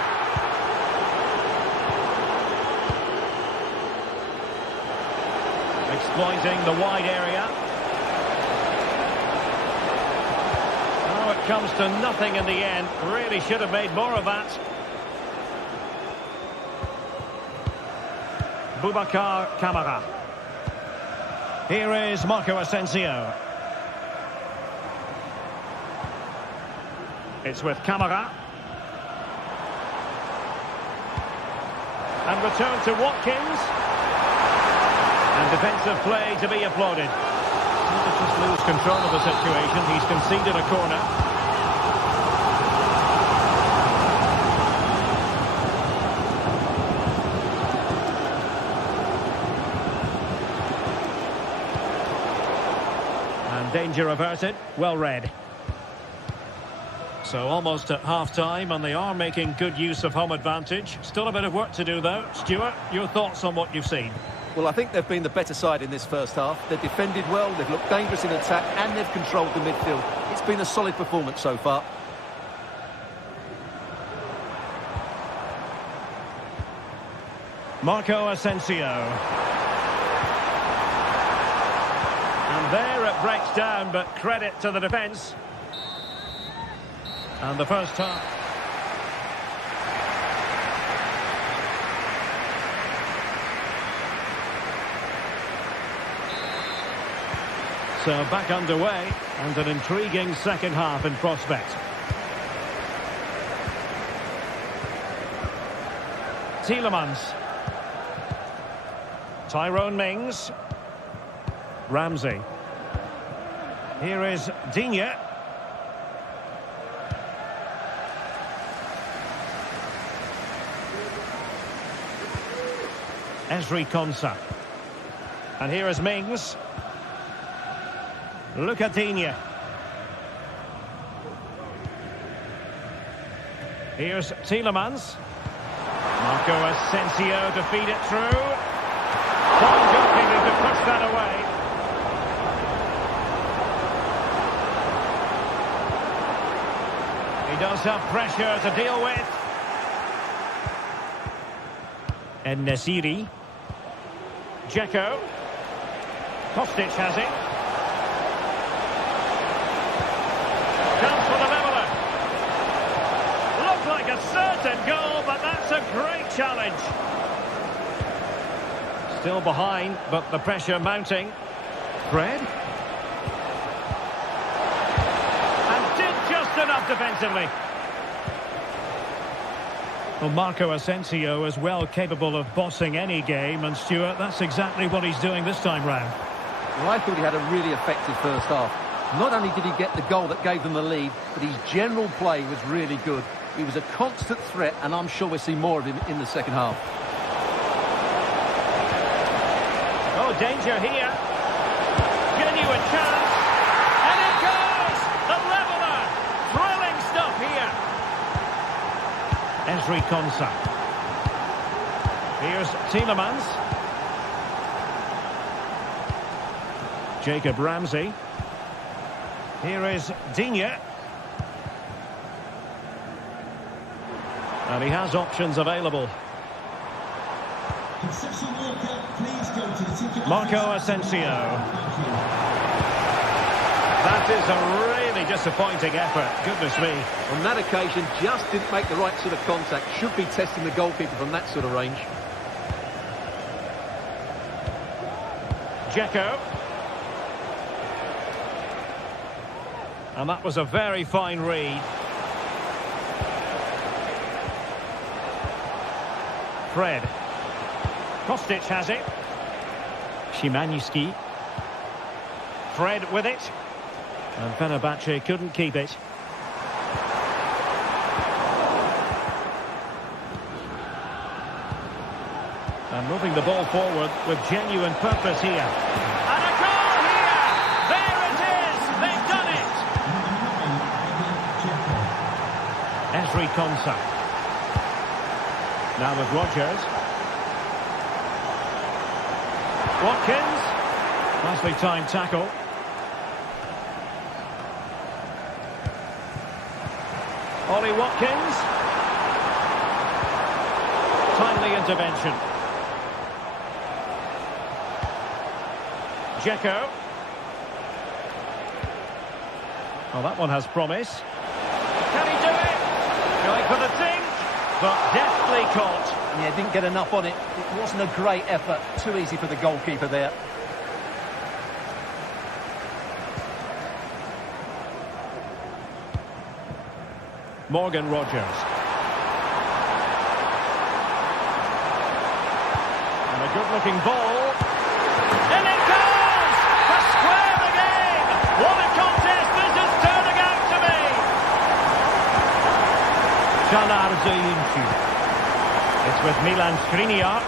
Exploiting the wide area. Oh, it comes to nothing in the end. Really should have made more of that. Boubacar Kamara. Here is Marco Asensio. It's with Kamara. And return to Watkins. And defensive play to be applauded. Seems to just lose control of the situation. He's conceded a corner. And danger averted. Well read. So almost at half-time, and they are making good use of home advantage. Still a bit of work to do, though. Stuart, your thoughts on what you've seen? Well, I think they've been the better side in this first half. They've defended well, they've looked dangerous in attack, and they've controlled the midfield. It's been a solid performance so far. Marco Asensio. And there it breaks down, but credit to the defence. And the first half. So back underway, and an intriguing second half in prospect. Tielemans. Tyrone Mings. Ramsey. Here is Digne. Ezri Konsa. And here is Mings. Look at Digne. Here's Tielemans. Marco Asensio to feed it through. Fine goalkeeping to push that away. He does have pressure to deal with. And Nesiri. Dzeko. Kostic has it. Comes for the leveller. Looked like a certain goal, but that's a great challenge. Still behind, but the pressure mounting. Fred. And did just enough defensively. Well, Marco Asensio is well capable of bossing any game, and Stuart, that's exactly what he's doing this time round. Well, I thought he had a really effective first half. Not only did he get the goal that gave them the lead, but his general play was really good. He was a constant threat, and I'm sure we'll see more of him in the second half. Oh, danger here. Genuine chance. And it goes! The leveller! Thrilling stuff here. Ezri Konsa. Here's Tielemans. Jacob Ramsey. Here is Digne. And he has options available. Marco Asensio. That is a really disappointing effort. Goodness me. On that occasion, just didn't make the right sort of contact. Should be testing the goalkeeper from that sort of range. Dzeko. And that was a very fine read. Fred. Kostic has it. Szymański. Fred with it. And Fenerbahce couldn't keep it. And moving the ball forward with genuine purpose here. And a goal here! There it is! They've done it! Ezri Konsa. Now with Rogers. Watkins. Nicely timed tackle. Ollie Watkins. Timely intervention. Dzeko. Well, that one has promise. Can he do it? Going for the thing, but deftly caught. Yeah, didn't get enough on it. It wasn't a great effort. Too easy for the goalkeeper there. Morgan Rogers. And a good-looking ball. And it goes! To square the game! What a contest this is turning out to be! Calar Zayuncu. It's with Milan Skriniar.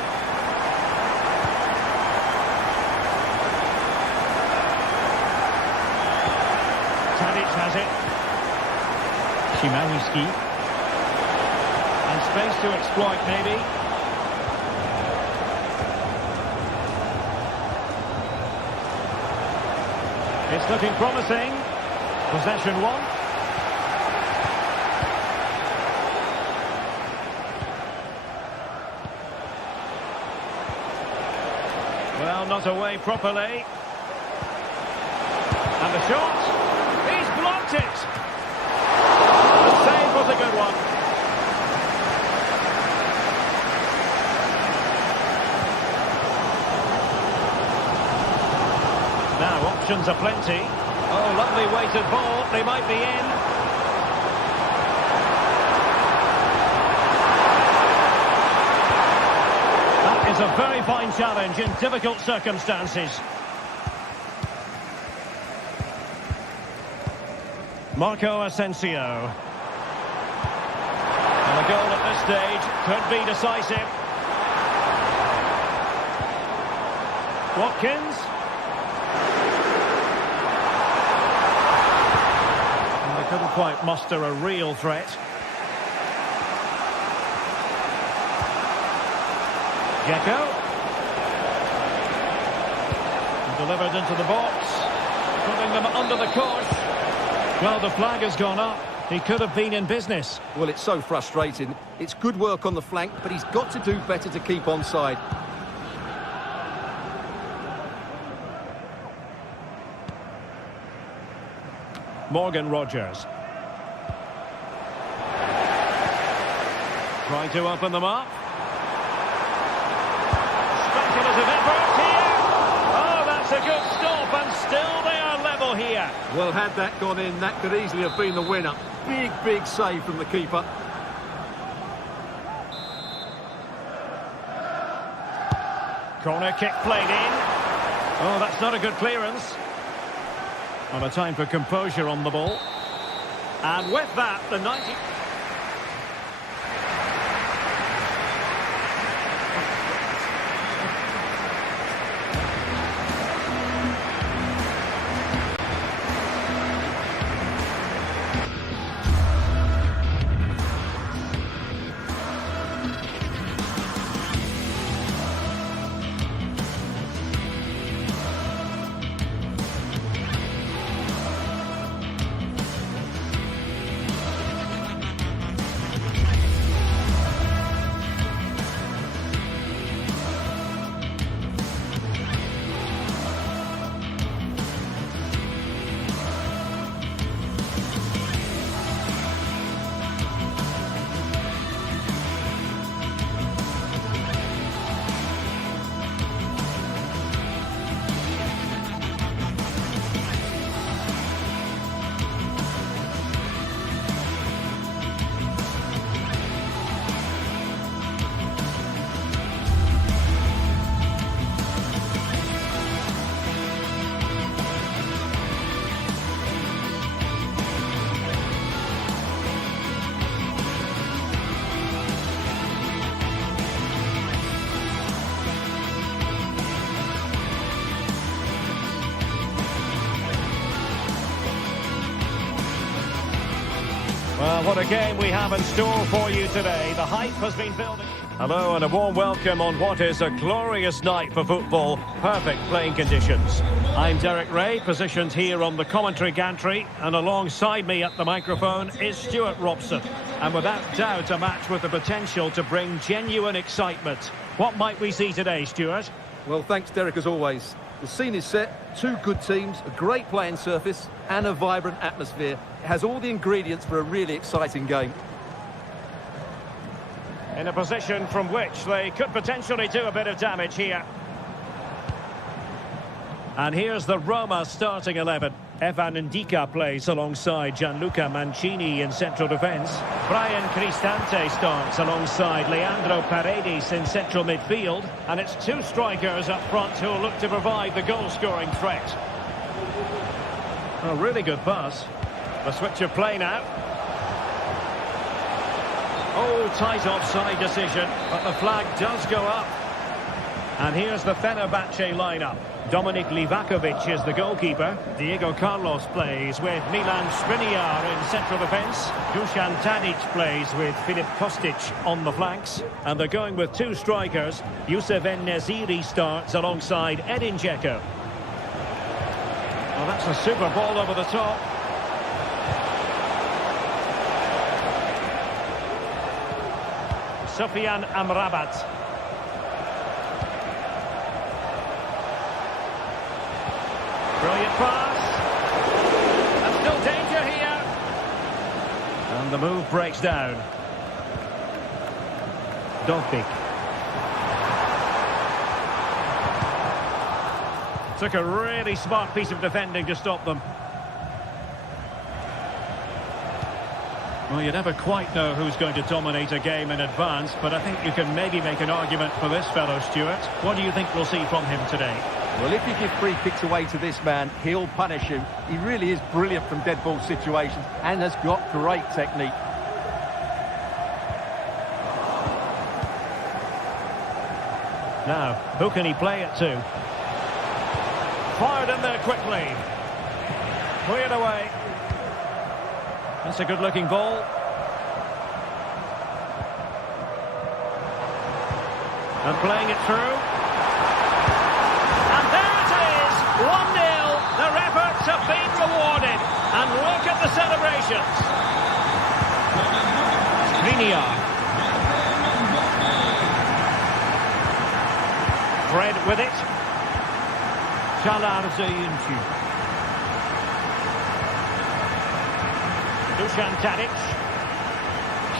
Tadic has it. Szymanski. And space to exploit, maybe. It's looking promising. Possession one. Well, not away properly. And the shot. He's blocked it. The save was a good one. Now, options are plenty. Oh, lovely weighted ball. They might be in. That is a very fine challenge in difficult circumstances. Marco Asensio. And a goal at this stage could be decisive. Watkins. And they couldn't quite muster a real threat. Dzeko. Delivered into the box. Putting them under the cosh. Well, the flag has gone up. He could have been in business. Well, it's so frustrating. It's good work on the flank, but he's got to do better to keep onside. Morgan Rogers. Trying to open them up. Speculative effort here. Oh, that's a good stop, and still they are level here. Well, had that gone in, that could easily have been the winner. Big, big save from the keeper. Corner kick played in. Oh, that's not a good clearance. And a time for composure on the ball. And with that, the 90... Well, what a game we have in store for you today. The hype has been building. Hello and a warm welcome on what is a glorious night for football. Perfect playing conditions. I'm Derek Ray, positioned here on the commentary gantry, and alongside me at the microphone is Stuart Robson. And without doubt, a match with the potential to bring genuine excitement. What might we see today, Stuart? Well, thanks, Derek, as always. The scene is set, two good teams, a great playing surface and a vibrant atmosphere. It has all the ingredients for a really exciting game. In a position from which they could potentially do a bit of damage here. And here's the Roma starting 11. Evan Ndika plays alongside Gianluca Mancini in central defence. Brian Cristante starts alongside Leandro Paredes in central midfield. And it's two strikers up front who will look to provide the goal-scoring threat. A really good pass. The switch of play now. Oh, tight offside decision, but the flag does go up. And here's the Fenerbahce lineup. Dominik Livakovic is the goalkeeper. Diego Carlos plays with Milan Skriniar in central defence. Dusan Tadic plays with Filip Kostic on the flanks. And they're going with two strikers. Youssef En-Nesyri starts alongside Edin Dzeko. Well, that's a super ball over the top. Sofyan Amrabat. Brilliant pass. And still danger here. And the move breaks down. Dovbyk. Took a really smart piece of defending to stop them. Well, you never quite know who's going to dominate a game in advance, but I think you can maybe make an argument for this fellow, Stuart. What do you think we'll see from him today? Well, if you give free kicks away to this man, he'll punish you. He really is brilliant from dead ball situations and has got great technique. Now, who can he play it to? Fired in there quickly. Cleared away. That's a good-looking ball. And playing it through. And there it is! 1-0. Their efforts have been rewarded. And look at the celebrations. Skriniar. Fred with it. Çağlar Söyüncü. Dusan Tadic.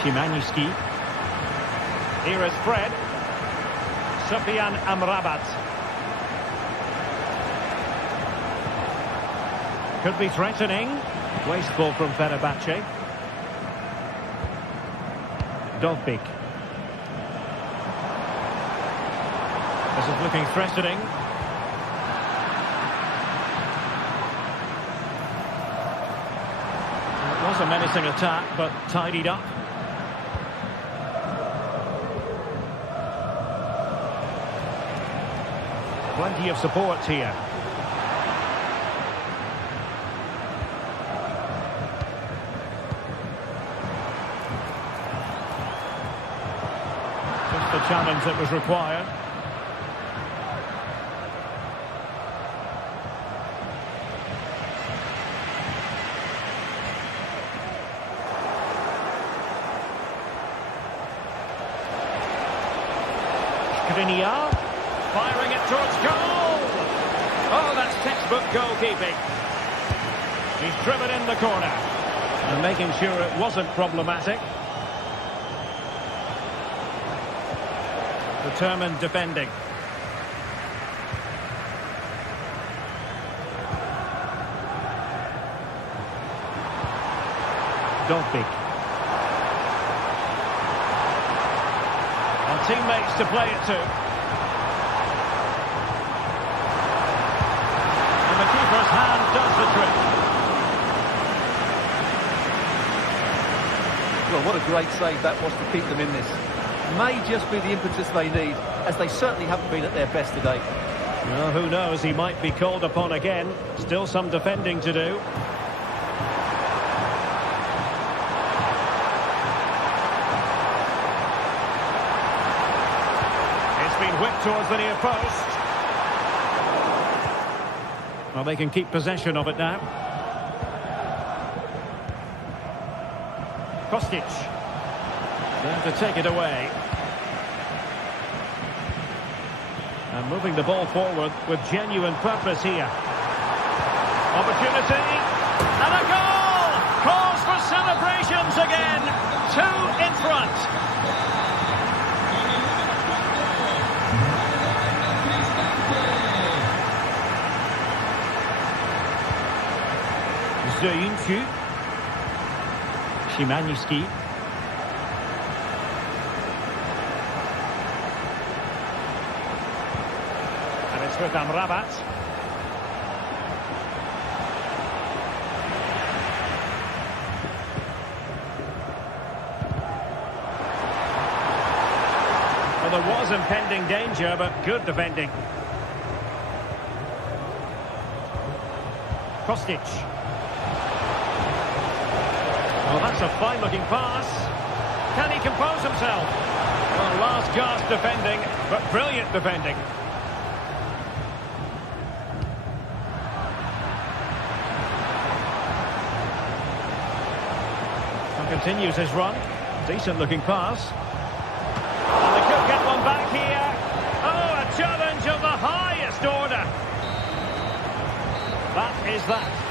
Szymański. Here is Fred. Sofyan Amrabat. Could be threatening. Wasteful from Fenerbahce. Dovbyk. This is looking threatening. It was a menacing attack, but tidied up. Plenty of support here. Just the challenge that was required. Skriniar, firing it towards goal. Oh, that's textbook goalkeeping. He's driven in the corner and making sure it wasn't problematic. Determined defending. Dovbyk. And teammates to play it to. And the keeper's hand does the trick. Well, what a great save that was to keep them in this. May just be the impetus they need, as they certainly haven't been at their best today. Well, who knows, he might be called upon again. Still some defending to do. whipped towards the near post. Well, they can keep possession of it now. Kostic. There to take it away. And moving the ball forward with genuine purpose here. Opportunity. And a goal! Cause for celebrations again. 2 in front. Zöynçü. Szymański. And it's with Amrabat. Well, there was impending danger, but good defending. Kostic. Well, that's a fine-looking pass. Can he compose himself? Well, last-gasp defending, but brilliant defending. And continues his run. Decent-looking pass. And they could get one back here. Oh, a challenge of the highest order. That is that.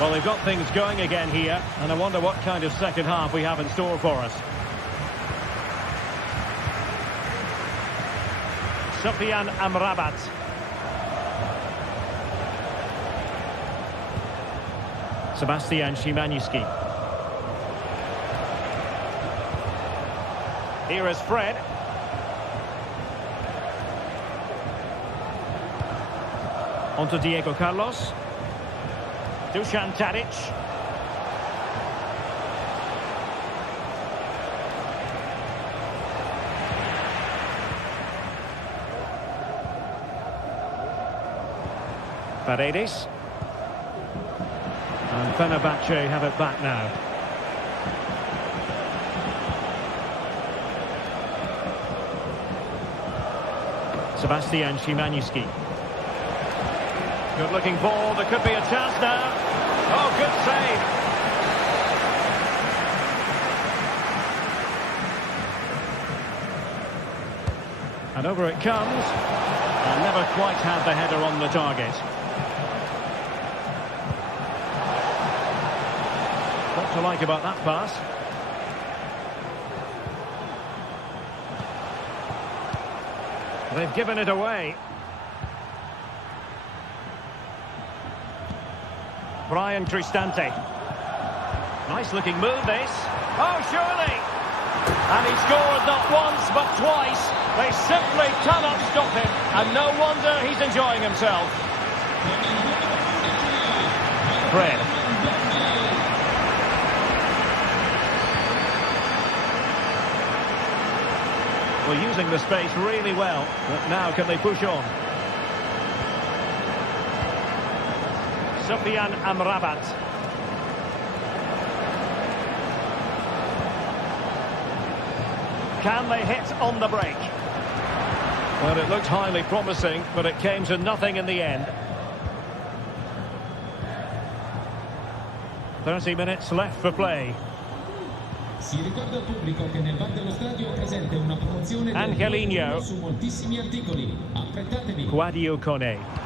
Well, they've got things going again here, and I wonder what kind of second half we have in store for us. Sofyan Amrabat. Sebastian Szymański. Here is Fred. On to Diego Carlos. Dusan Tadic. Paredes. And Fenerbahce have it back now. Sebastian Szymański. Good looking ball, there could be a chance now. Oh, good save. And over it comes. And never quite had the header on the target. What to like about that pass? They've given it away. Brian Cristante. Nice looking move this. Oh, surely. And he scored not once but twice. They simply cannot stop him. And no wonder he's enjoying himself. Fred. Well, using the space really well. But now can they push on? Sofyan Amrabat. Can they hit on the break? Well, it looked highly promising, but it came to nothing in the end. 30 minutes left for play. Si ricorda al pubblico che nel bar dello stadio è presente una promozione Angelino su moltissimi articoli. Affrettatevi. Guadio Kone.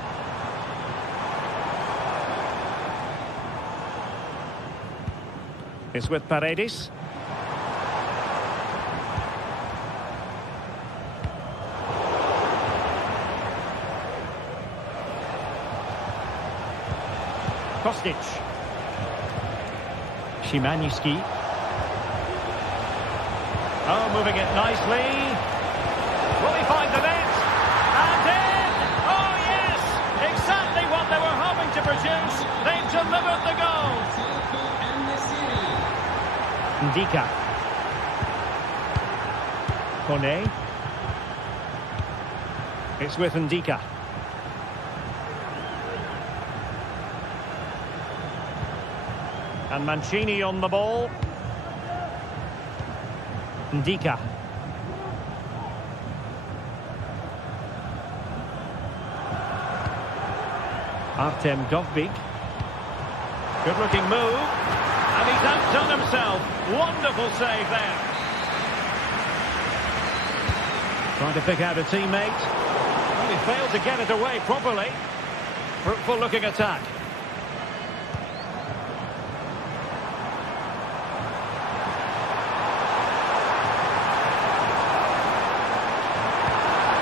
It's with Paredes. Kostic. Szymański. Oh, moving it nicely. Will he find the net? And in! Oh, yes! Exactly what they were hoping to produce. They've delivered the goal. Ndika. Kone. It's with Ndika. And Mancini on the ball. Ndika. Artem Dovbyk. Good-looking move. And he's outdone himself. Wonderful save there. Trying to pick out a teammate. Well, he failed to get it away properly. Fruitful-looking attack.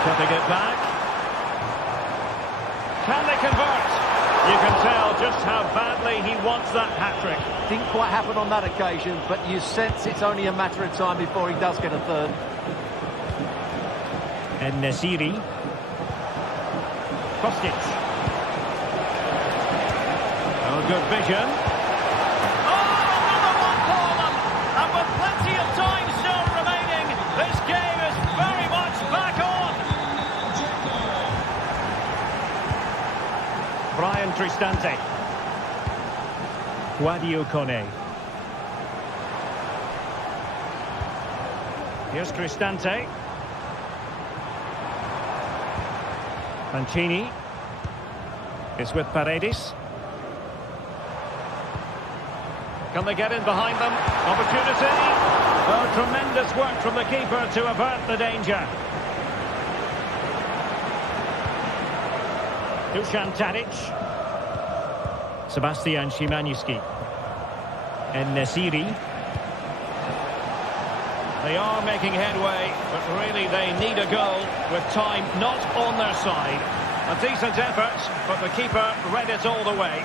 Cutting it back. Can they convert? You can tell just how badly he wants that hat-trick. Didn't quite happen on that occasion, but you sense it's only a matter of time before he does get a third. And Nesiri. Kostic. Oh, good vision. Oh, another one for them! And with plenty of time still remaining, this game is very much back on! Brian Cristante. Guadio Kone. Here's Cristante. Mancini is with Paredes. Can they get in behind them? Opportunity. Oh, tremendous work from the keeper to avert the danger. Dusan Tadic. Sebastian Szymanski. And Nesiri. They are making headway, but really they need a goal with time not on their side. A decent effort, but the keeper read it all the way.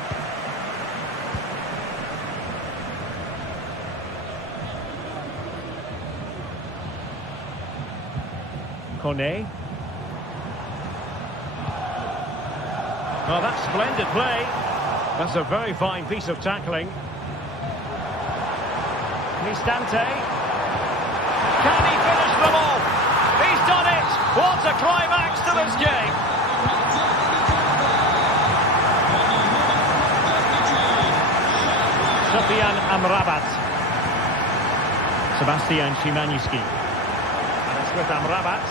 Kone. Oh, that's splendid play. That's a very fine piece of tackling. Cristante. Can he finish them off? He's done it! What a climax to this game! Sufyan Amrabat. Sebastian Szymanski. And it's with Amrabat.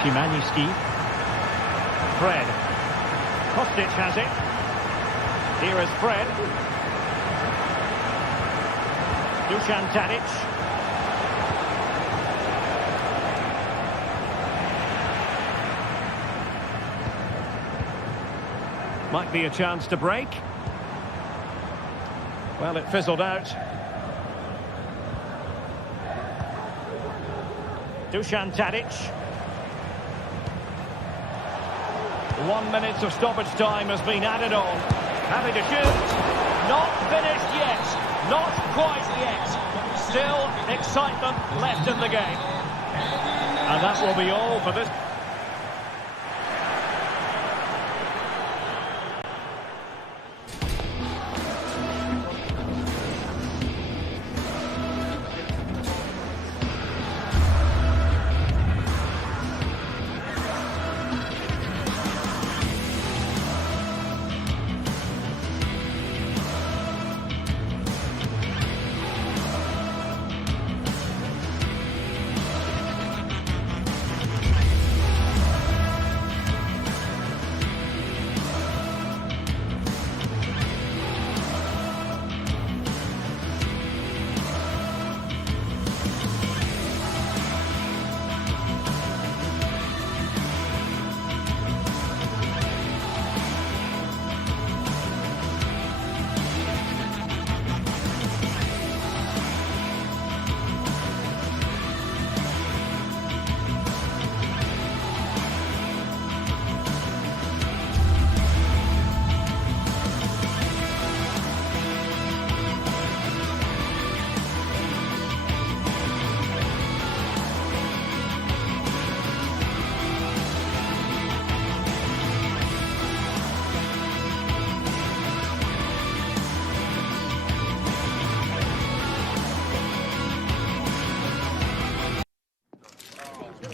Szymanski. Fred. Kostic has it. Here is Fred. Dusan Tadic. Might be a chance to break. Well, it fizzled out. Dusan Tadic. 1 minute of stoppage time has been added on. Happy to shoot. Not finished yet. Not quite yet. Still excitement left in the game. And that will be all for this.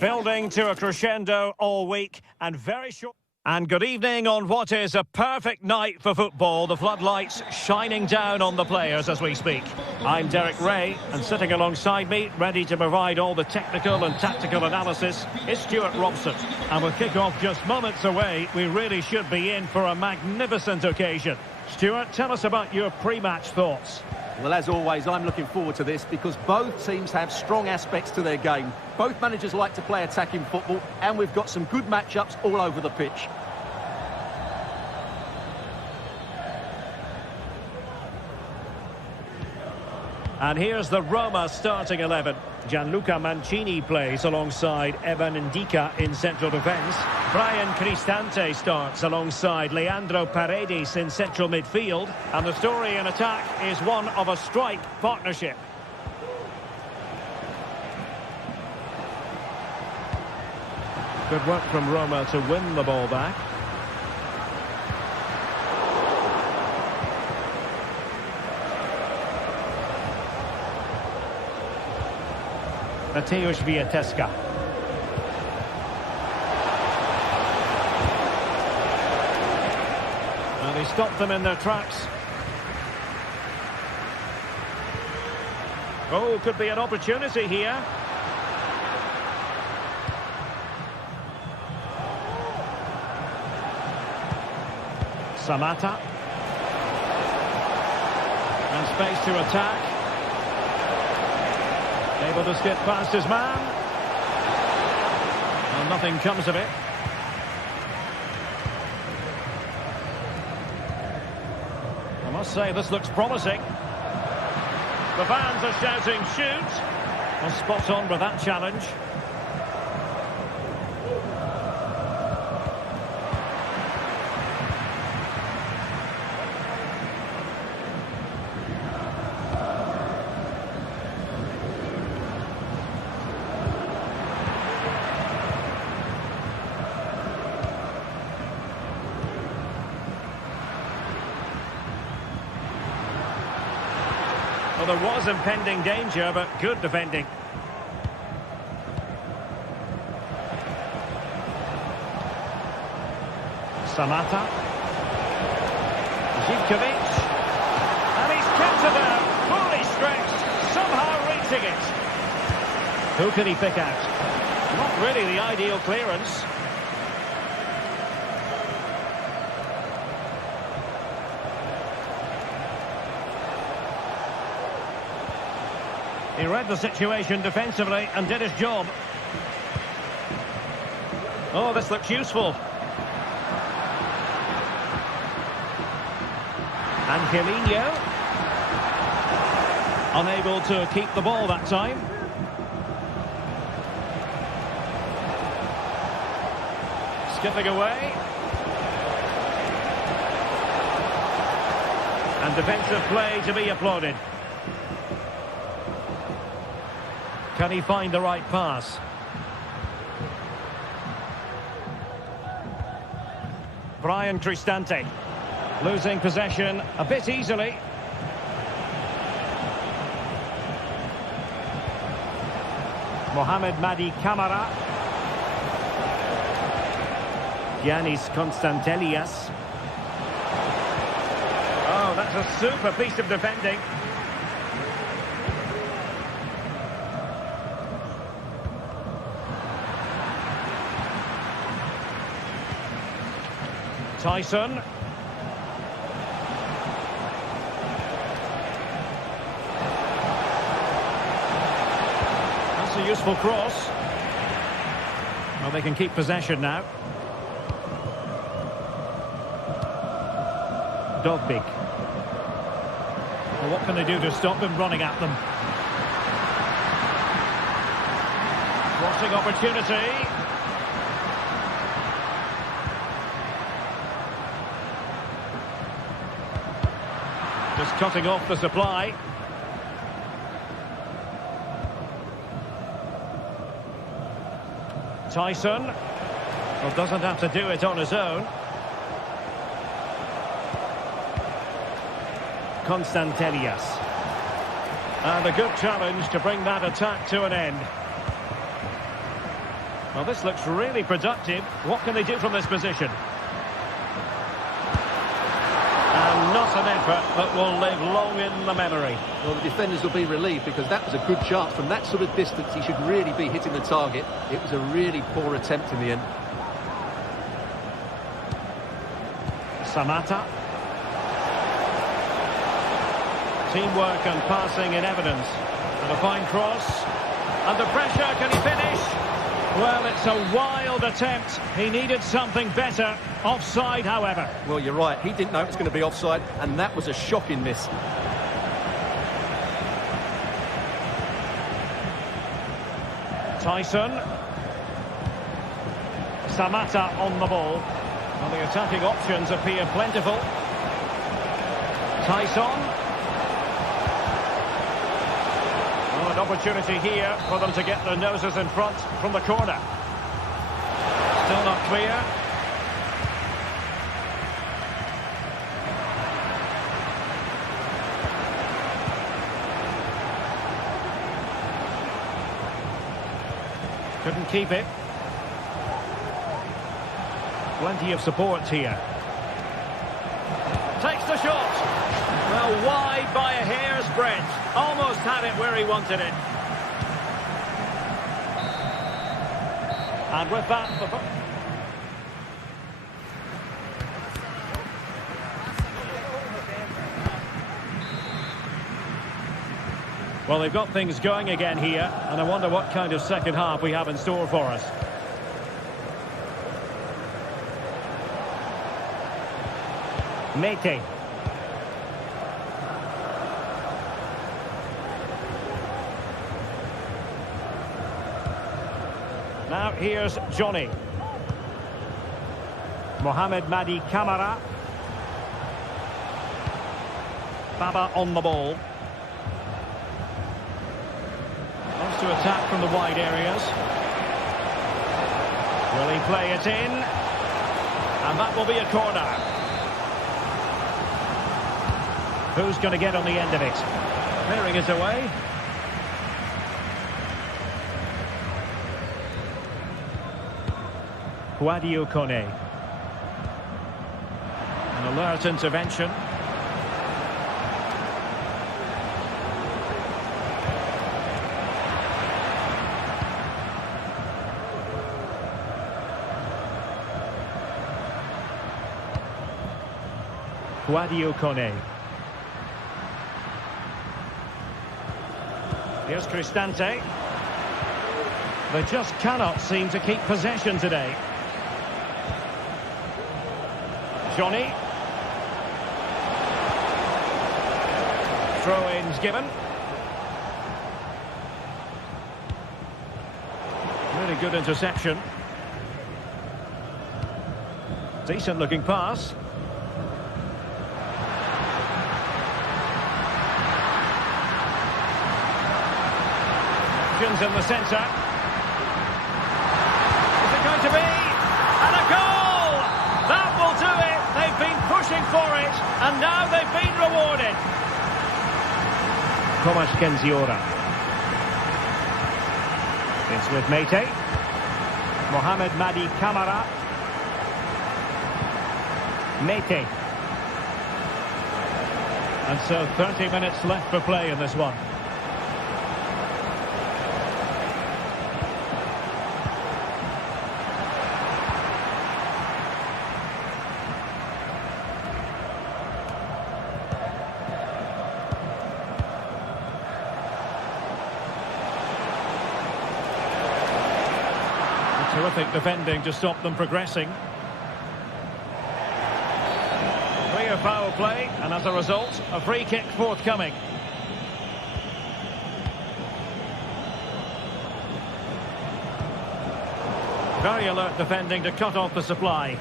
Building to a crescendo all week and very short. And good evening on what is a perfect night for football. The floodlights shining down on the players as we speak. I'm Derek Ray, and sitting alongside me, ready to provide all the technical and tactical analysis, is Stuart Robson. And with kick-off just moments away, we really should be in for a magnificent occasion. Stuart, tell us about your pre-match thoughts. Well, as always, I'm looking forward to this because both teams have strong aspects to their game. Both managers like to play attacking football, and we've got some good matchups all over the pitch. And here's the Roma starting 11. Gianluca Mancini plays alongside Evan Ndika in central defence. Brian Cristante starts alongside Leandro Paredes in central midfield. And the story in attack is one of a strike partnership. Good work from Roma to win the ball back. Mateusz Wiateska. And he stopped them in their tracks. Oh, could be an opportunity here. Samatta. And space to attack. Able to skip past his man. Well, nothing comes of it. I must say, this looks promising. The fans are shouting, shoot! Well, spot on with that challenge. Well, there was impending danger, but good defending. Samatta. Zivkovic. And he's kept it out. Fully stretched. Somehow reaching it. Who can he pick out? Not really the ideal clearance. He read the situation defensively and did his job. Oh, this looks useful. Angelino. Unable to keep the ball that time. Skipping away. And defensive play to be applauded. Can he find the right pass? Brian Cristante losing possession a bit easily. Mohamed Madi Camara. Giannis Constantelias. Oh, that's a super piece of defending. Tyson. That's a useful cross. Well, they can keep possession now. Dogbig. Well, what can they do to stop them running at them? Crossing opportunity. Just cutting off the supply. Tyson. Well, doesn't have to do it on his own. Constantelias. And a good challenge to bring that attack to an end. Well, this looks really productive. What can they do from this position? effort that will live long in the memory. Well, the defenders will be relieved because that was a good chance. From that sort of distance, he should really be hitting the target. It was a really poor attempt in the end. Samata. Teamwork and passing in evidence. And a fine cross. Under pressure, can he finish? Well, it's a wild attempt. He needed something better. Offside, however. Well, you're right. He didn't know it was going to be offside, and that was a shocking miss. Tyson. Samata on the ball. Well, the attacking options appear plentiful. Tyson. Well, an opportunity here for them to get their noses in front from the corner. Still not clear. Couldn't keep it. Plenty of support here. Takes the shot. Well, wide by a hair's breadth. Almost had it where he wanted it. And with that, well, they've got things going again here, and I wonder what kind of second half we have in store for us. Mete. Now here's Johnny. Mohamed Madi Camara. Baba on the ball. Wants to attack from the wide areas. Will he play it in? And that will be a corner. Who's going to get on the end of it? Clearing it away. Guadio Kone. An alert intervention. Guadio Kone. Here's Cristante. They just cannot seem to keep possession today. Johnny. Throw-ins given. Really good interception. Decent looking pass. In the centre. Is it going to be? And a goal! That will do it. They've been pushing for it, and now they've been rewarded. Thomas Kenziora. It's with Mete. Mohamed Madi Camara. Mete. And so 30 minutes left for play in this one. Terrific defending to stop them progressing. Clear foul play, and as a result, a free kick forthcoming. Very alert defending to cut off the supply.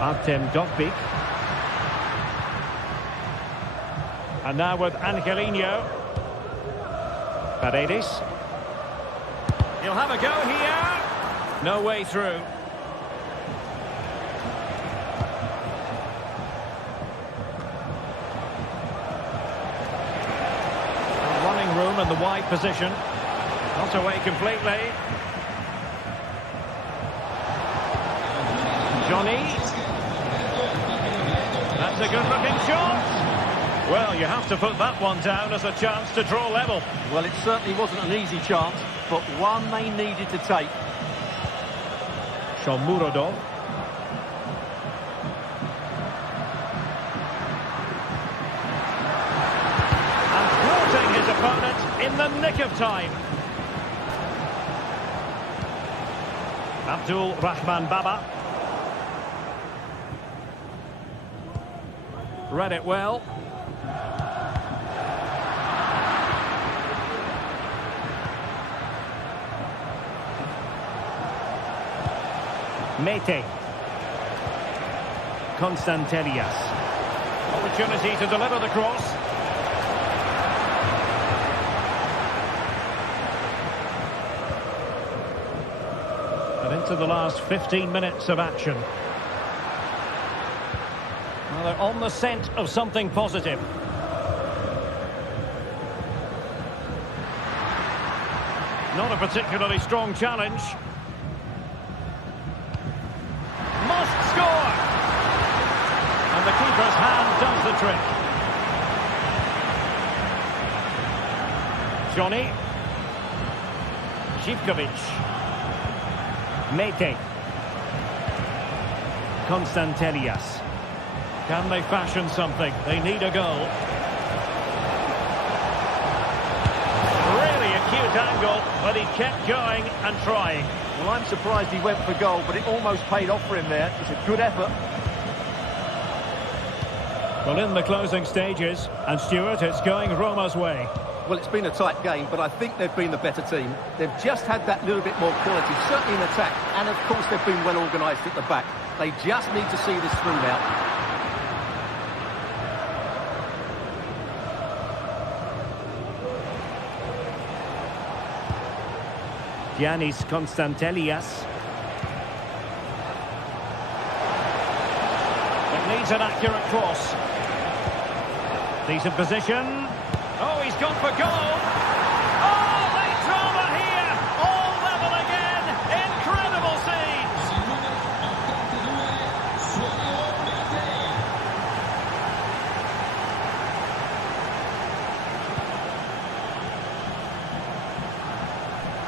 Artem Dovbyk. And now with Angelino. Paredes. He'll have a go here. No way through. Running room in the wide position. Not away completely. Johnny. That's a good-looking shot. Well, you have to put that one down as a chance to draw level. Well, it certainly wasn't an easy chance, but one they needed to take. Shomurodov. And thwarting his opponent in the nick of time. Abdul Rahman Baba. Read it well. Mete. Constantelias. Opportunity to deliver the cross. And into the last 15 minutes of action. Well, they're on the scent of something positive. Not a particularly strong challenge. Must score! And the keeper's hand does the trick. Johnny. Zivkovic. Mete. Constantelias. Can they fashion something? They need a goal. Really acute angle, but he kept going and trying. Well, I'm surprised he went for goal, but it almost paid off for him there. It's a good effort. Well, in the closing stages, and Stuart, it's going Roma's way. Well, it's been a tight game, but I think they've been the better team. They've just had that little bit more quality, certainly in attack, and of course they've been well organised at the back. They just need to see this through now. Giannis Constantelias. It needs an accurate cross. Decent position. Oh, he's gone for goal. Oh, late drama here. All level again. Incredible scenes.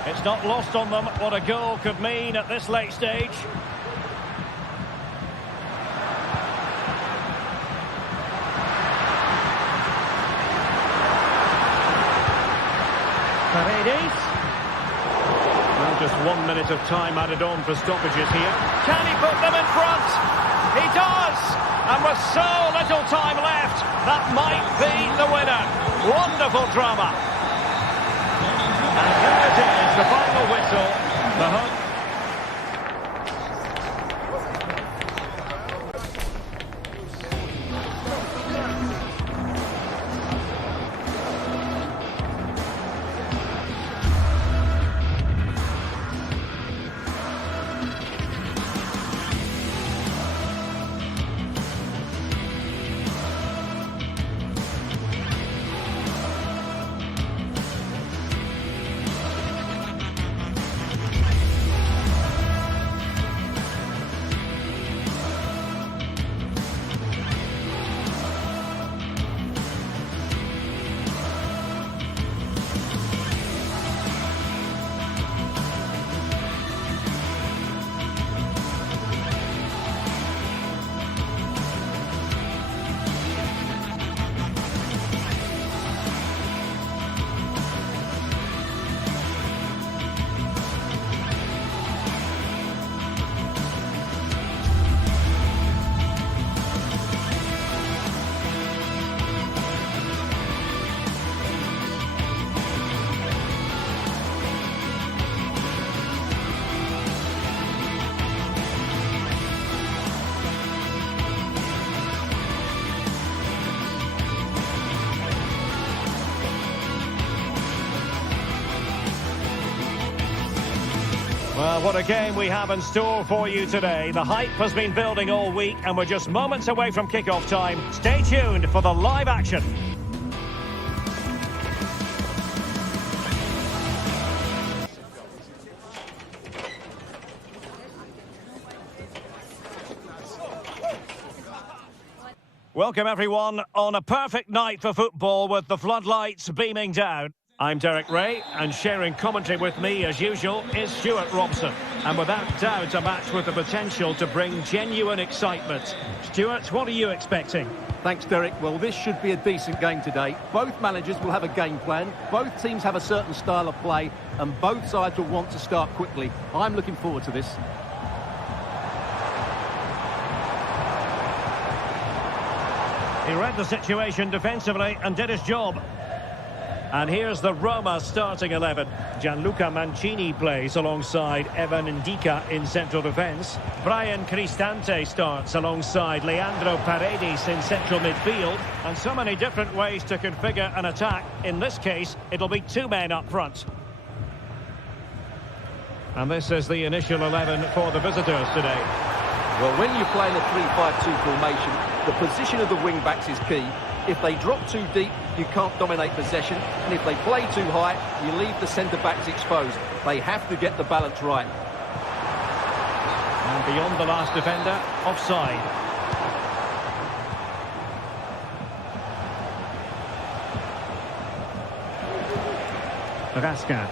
It's not lost on them what a goal could mean at this late stage. Paredes. Well, just 1 minute of time added on for stoppages here. Can he put them in front? He does! And with so little time left, that might be the winner. Wonderful drama. And here it is, the final whistle. The home. Well, what a game we have in store for you today. The hype has been building all week and we're just moments away from kick-off time. Stay tuned for the live action. Welcome everyone on a perfect night for football with the floodlights beaming down. I'm Derek Ray, and sharing commentary with me as usual is Stuart Robson. And without doubt a match with the potential to bring genuine excitement. Stuart, what are you expecting? Thanks, Derek. Well, this should be a decent game today. Both managers will have a game plan. Both teams have a certain style of play, and both sides will want to start quickly. I'm looking forward to this. He read the situation defensively and did his job. And here's the Roma starting 11. Gianluca Mancini plays alongside Evan Ndika in central defence. Brian Cristante starts alongside Leandro Paredes in central midfield. And so many different ways to configure an attack. In this case, it'll be two men up front. And this is the initial 11 for the visitors today. Well, when you play in a 3-5-2 formation, the position of the wing-backs is key. If they drop too deep, you can't dominate possession. And if they play too high, you leave the centre-backs exposed. They have to get the balance right. And beyond the last defender, offside. Rasca.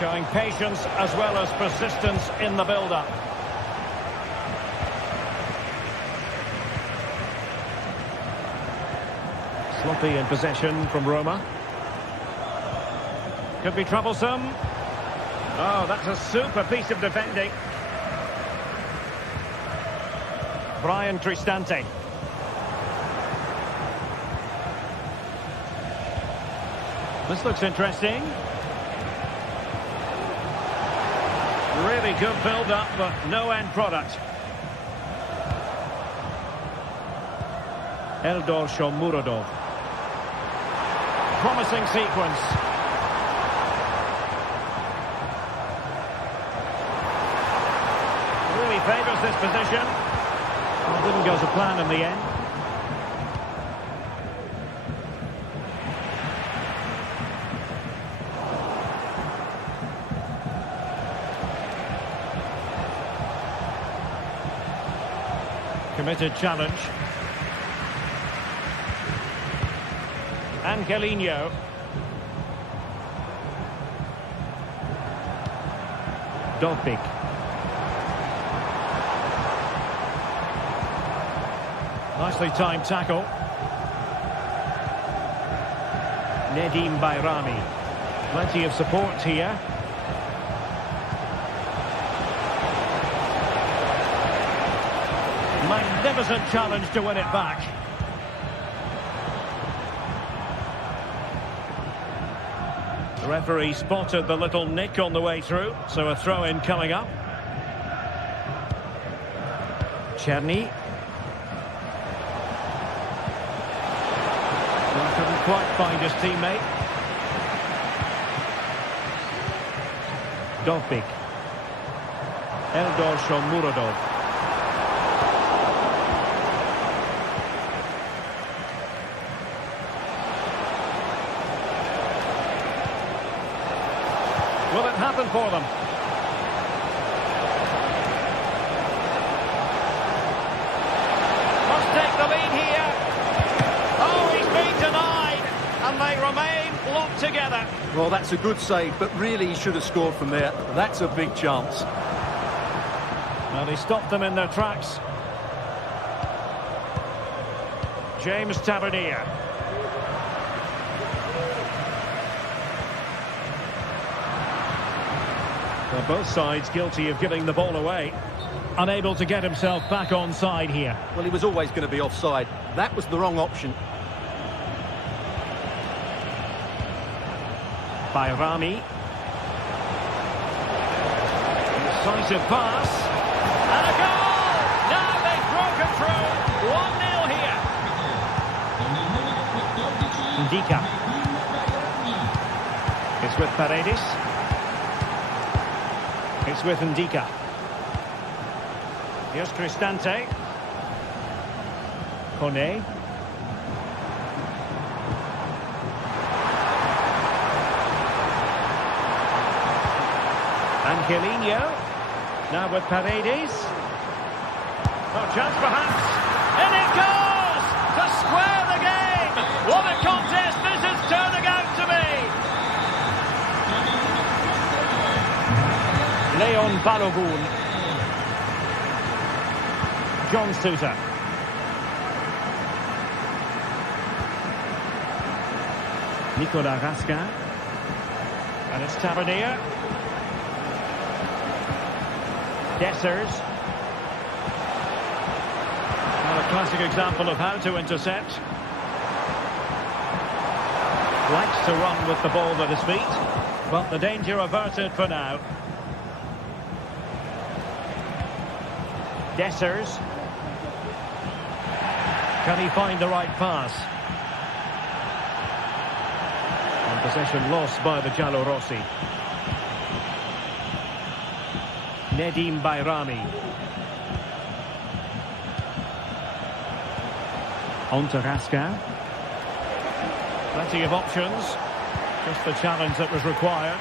Showing patience as well as persistence in the build-up. Sloppy in possession from Roma. Could be troublesome. Oh, that's a super piece of defending. Brian Cristante. This looks interesting. Really good build-up, but no end product. Eldor Shomurodov. Promising sequence. Really favours this position. Well, didn't go to plan in the end. Committed challenge. Angelino. Dovbik. Nicely timed tackle. Nedim Bayrami. Plenty of support here. Magnificent challenge to win it back. The referee spotted the little nick on the way through, so a throw-in coming up. Cherny. Well, couldn't quite find his teammate. Dovbik. Eldor Shomurodov. Will it happen for them? Must take the lead here. Oh, he's been denied. And they remain locked together. Well, that's a good save, but really he should have scored from there. That's a big chance. Well, he stopped them in their tracks. James Tavernier. Well, both sides guilty of giving the ball away. Unable to get himself back onside here. Well, he was always going to be offside. That was the wrong option. Bayrami. Decisive pass. And a goal! Now they've broken through. 1-0 here. Ndika. It's with Paredes. It's with Ndika. Here's Cristante. Kone. Angelino. Now with Paredes. Oh, chance perhaps. In it goes! To square the game! What a contest this is turning out to be! Leon Balogun. John Suter. Nicolas Raskin. And it's Tavernier. Dessers. Well, a classic example of how to intercept. Likes to run with the ball at his feet, but the danger averted for now. Dessers. Can he find the right pass? And possession lost by the Giallorossi. Nedim Bayrami. On to Raskin. Plenty of options. Just the challenge that was required.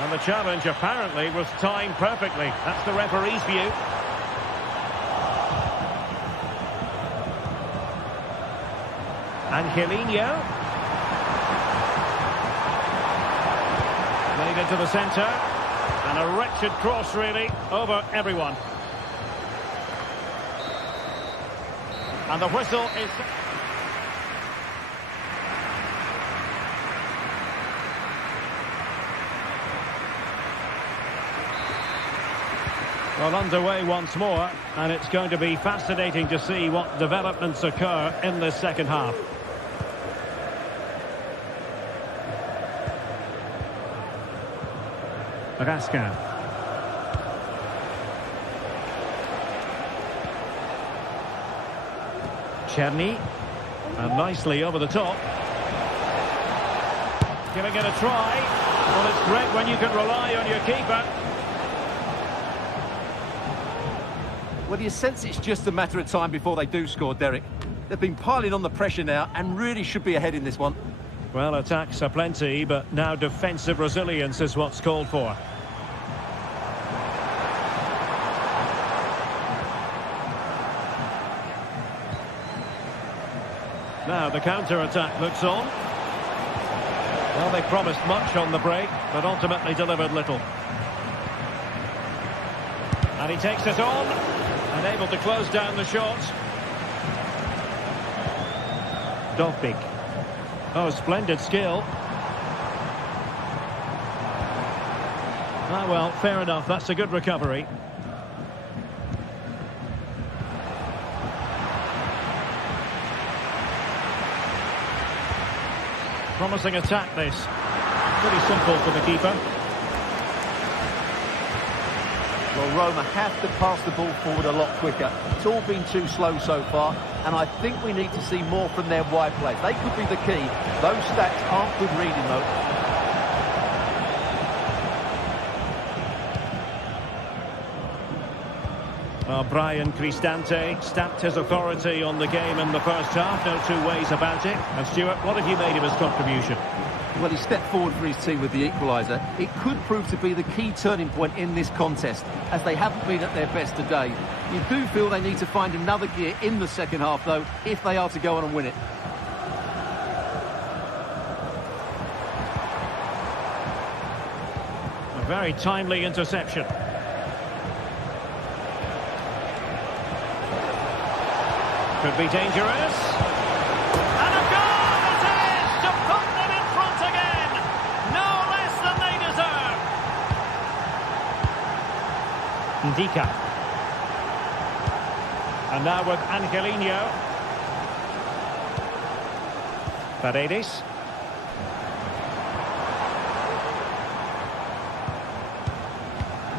And the challenge apparently was timed perfectly. That's the referee's view. Angelino. Played into the centre. And a wretched cross, really, over everyone. And the whistle is... Well, underway once more, and it's going to be fascinating to see what developments occur in this second half. Raskin. Czerny. And nicely over the top. Giving it a try. Well, it's great when you can rely on your keeper. Well, you sense it's just a matter of time before they do score, Derek. They've been piling on the pressure now and really should be ahead in this one. Well, attacks are plenty, but now defensive resilience is what's called for. Now the counter-attack looks on. Well, they promised much on the break, but ultimately delivered little. And he takes it on, and able to close down the shot. Dovbik. Oh, splendid skill. Ah, well, fair enough. That's a good recovery. Promising attack, this. Pretty simple for the keeper. Well, Roma have to pass the ball forward a lot quicker. It's all been too slow so far, and I think we need to see more from their wide plays. They could be the key. Those stats aren't good reading, though. Brian Cristante stamped his authority on the game in the first half. No two ways about it. And Stuart, what have you made of his contribution? Well, he stepped forward for his team with the equaliser. It could prove to be the key turning point in this contest, as they haven't been at their best today. You do feel they need to find another gear in the second half, though, if they are to go on and win it. A very timely interception. Could be dangerous. And a goal it is to put them in front again. No less than they deserve. Ndika. And now with Angelino. Paredes.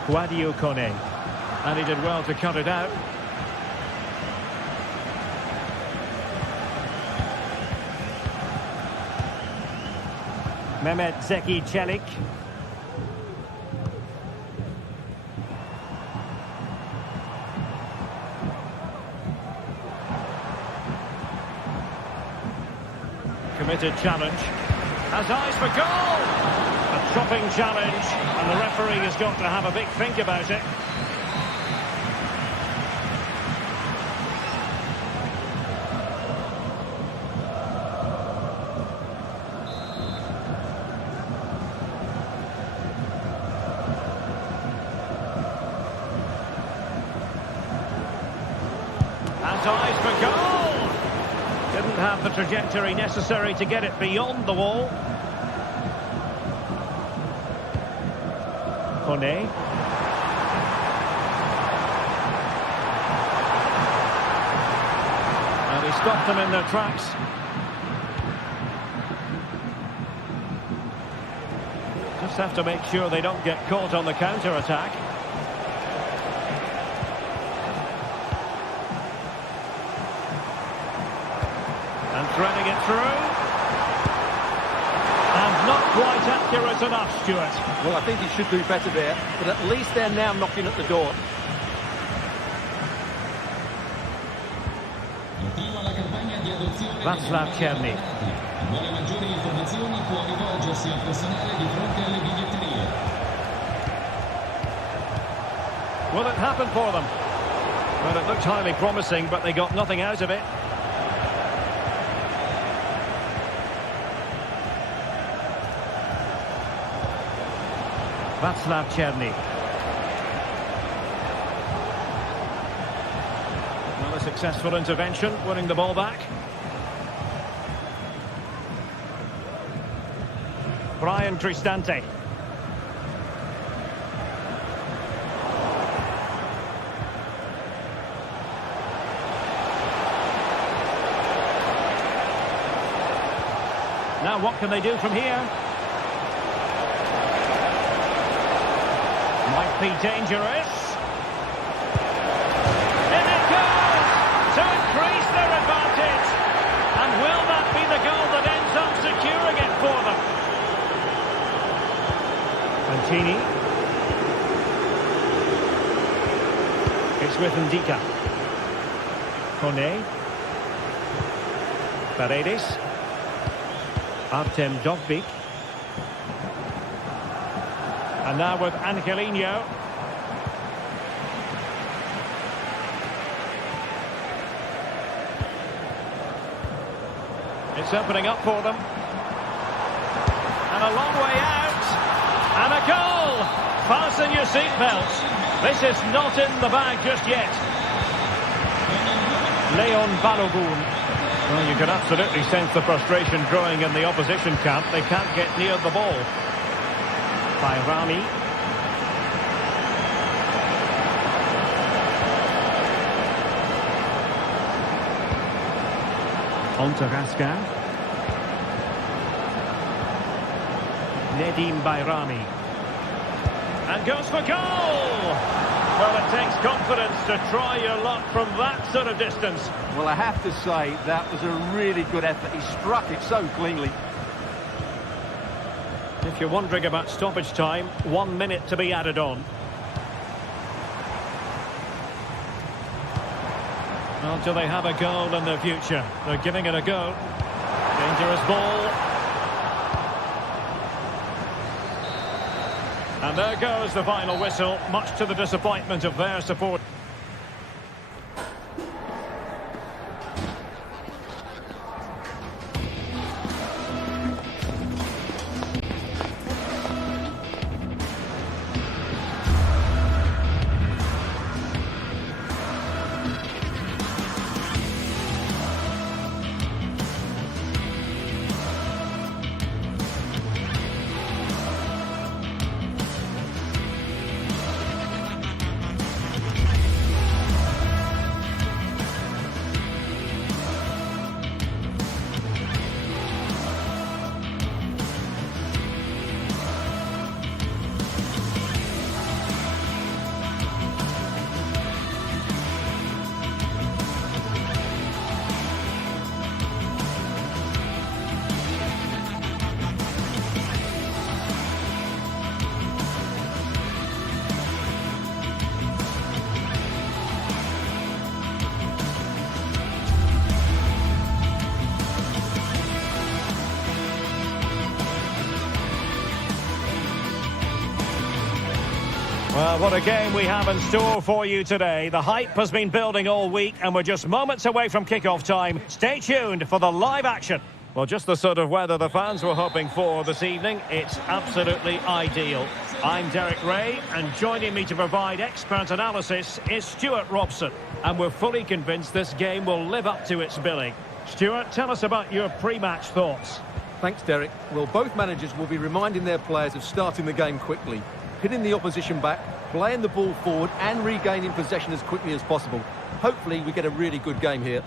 Guadio Kone. And he did well to cut it out. Mehmet Zeki Çelik. Committed challenge. Has eyes for goal. A stopping challenge, and the referee has got to have a big think about it. And eyes for goal! Didn't have the trajectory necessary to get it beyond the wall. Kone. And he stopped them in their tracks. Just have to make sure they don't get caught on the counter-attack. And threading it through. And not quite accurate enough, Stuart. Well, I think he should do better there, but at least they're now knocking at the door. Václav Černý. Vuole maggiori informazioni, può rivolgersi al personale di fronte alle biglietterie. Will it happen for them? Well, it looked highly promising, but they got nothing out of it. Václav Černý. Well, a successful intervention, winning the ball back. Brian Cristante. Now what can they do from here? Might be dangerous. In it goes! To increase their advantage. And will that be the goal that ends up securing it for them? Mantini. It's with Ndika. Kone. Paredes. Artem Dovbyk. And now with Angelino. It's opening up for them. And a long way out. And a goal! Fasten your seatbelts. This is not in the bag just yet. Leon Balogun. Well, you can absolutely sense the frustration growing in the opposition camp. They can't get near the ball. Bayrami. On to Raskan. Nedim Bayrami. And goes for goal! Well, it takes confidence to try your luck from that sort of distance. Well, I have to say, that was a really good effort. He struck it so cleanly. If you're wondering about stoppage time, 1 minute to be added on. Well, do they have a goal in their future? They're giving it a go. Dangerous ball. And there goes the final whistle, much to the disappointment of their support. Well, what a game we have in store for you today. The hype has been building all week and we're just moments away from kickoff time. Stay tuned for the live action. Well, just the sort of weather the fans were hoping for this evening. It's absolutely ideal. I'm Derek Ray, and joining me to provide expert analysis is Stuart Robson. And we're fully convinced this game will live up to its billing. Stuart, tell us about your pre-match thoughts. Thanks, Derek. Well, both managers will be reminding their players of starting the game quickly, hitting the opposition back, playing the ball forward and regaining possession as quickly as possible. Hopefully we get a really good game here.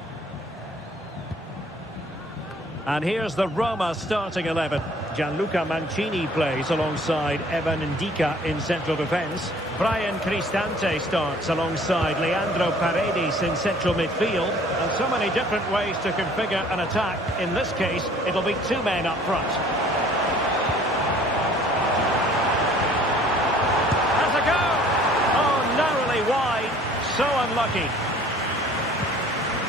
And here's the Roma starting 11. Gianluca Mancini plays alongside Evan Ndika in central defence. Brian Cristante starts alongside Leandro Paredes in central midfield. And so many different ways to configure an attack. In this case, it'll be two men up front. Has a go! Oh, narrowly wide. So unlucky.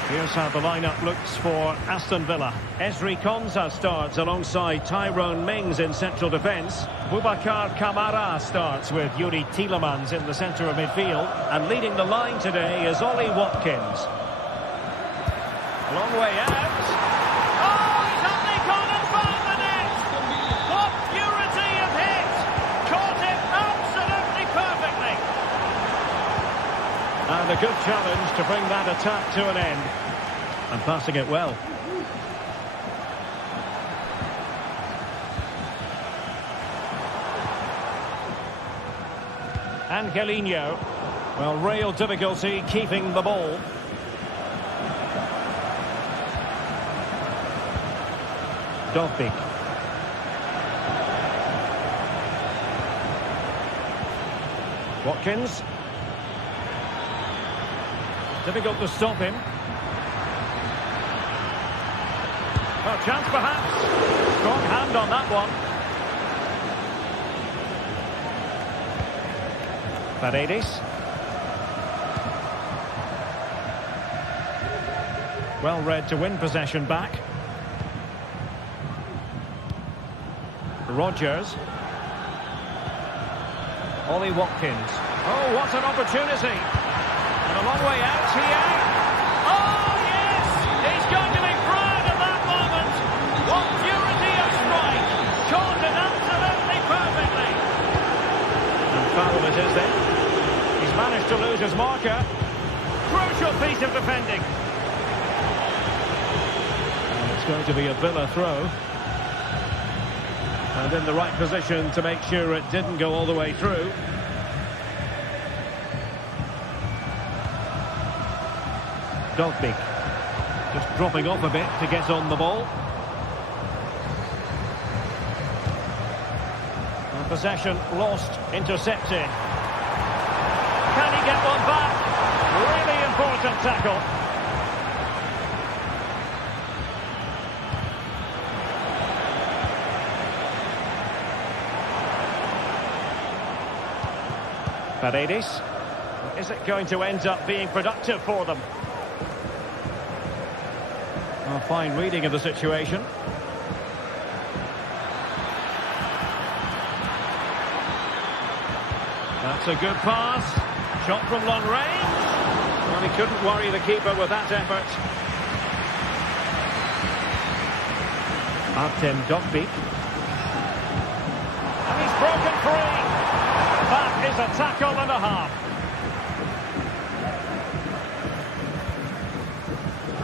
Here's how the lineup looks for Aston Villa. Ezri Konsa starts alongside Tyrone Mings in central defence. Boubacar Kamara starts with Yuri Tielemans in the centre of midfield. And leading the line today is Ollie Watkins. Long way out. Oh, he's only gone and found the net! What purity of hit! Caught it absolutely perfectly! And a good challenge to bring that attack to an end. And passing it well. Angelino. Well, real difficulty keeping the ball. Dovbik. Watkins. Difficult to stop him. A chance perhaps. Strong hand on that one. Paredes. Well read to win possession back. Rodgers. Ollie Watkins. Oh, what an opportunity. And a long way out here. Oh, yes! He's going to be proud of that moment. What purity of strike. Caught it absolutely perfectly. And foul it is then. He's managed to lose his marker. Crucial piece of defending. And it's going to be a Villa throw. And in the right position to make sure it didn't go all the way through. Dovbik just dropping off a bit to get on the ball. And possession lost, intercepted. Can he get one back? Really important tackle. Paredes. Is it going to end up being productive for them? A fine reading of the situation. That's a good pass. Shot from long range. Well, he couldn't worry the keeper with that effort. Artem Dovbik. And he's broken free. That is a tackle and a half.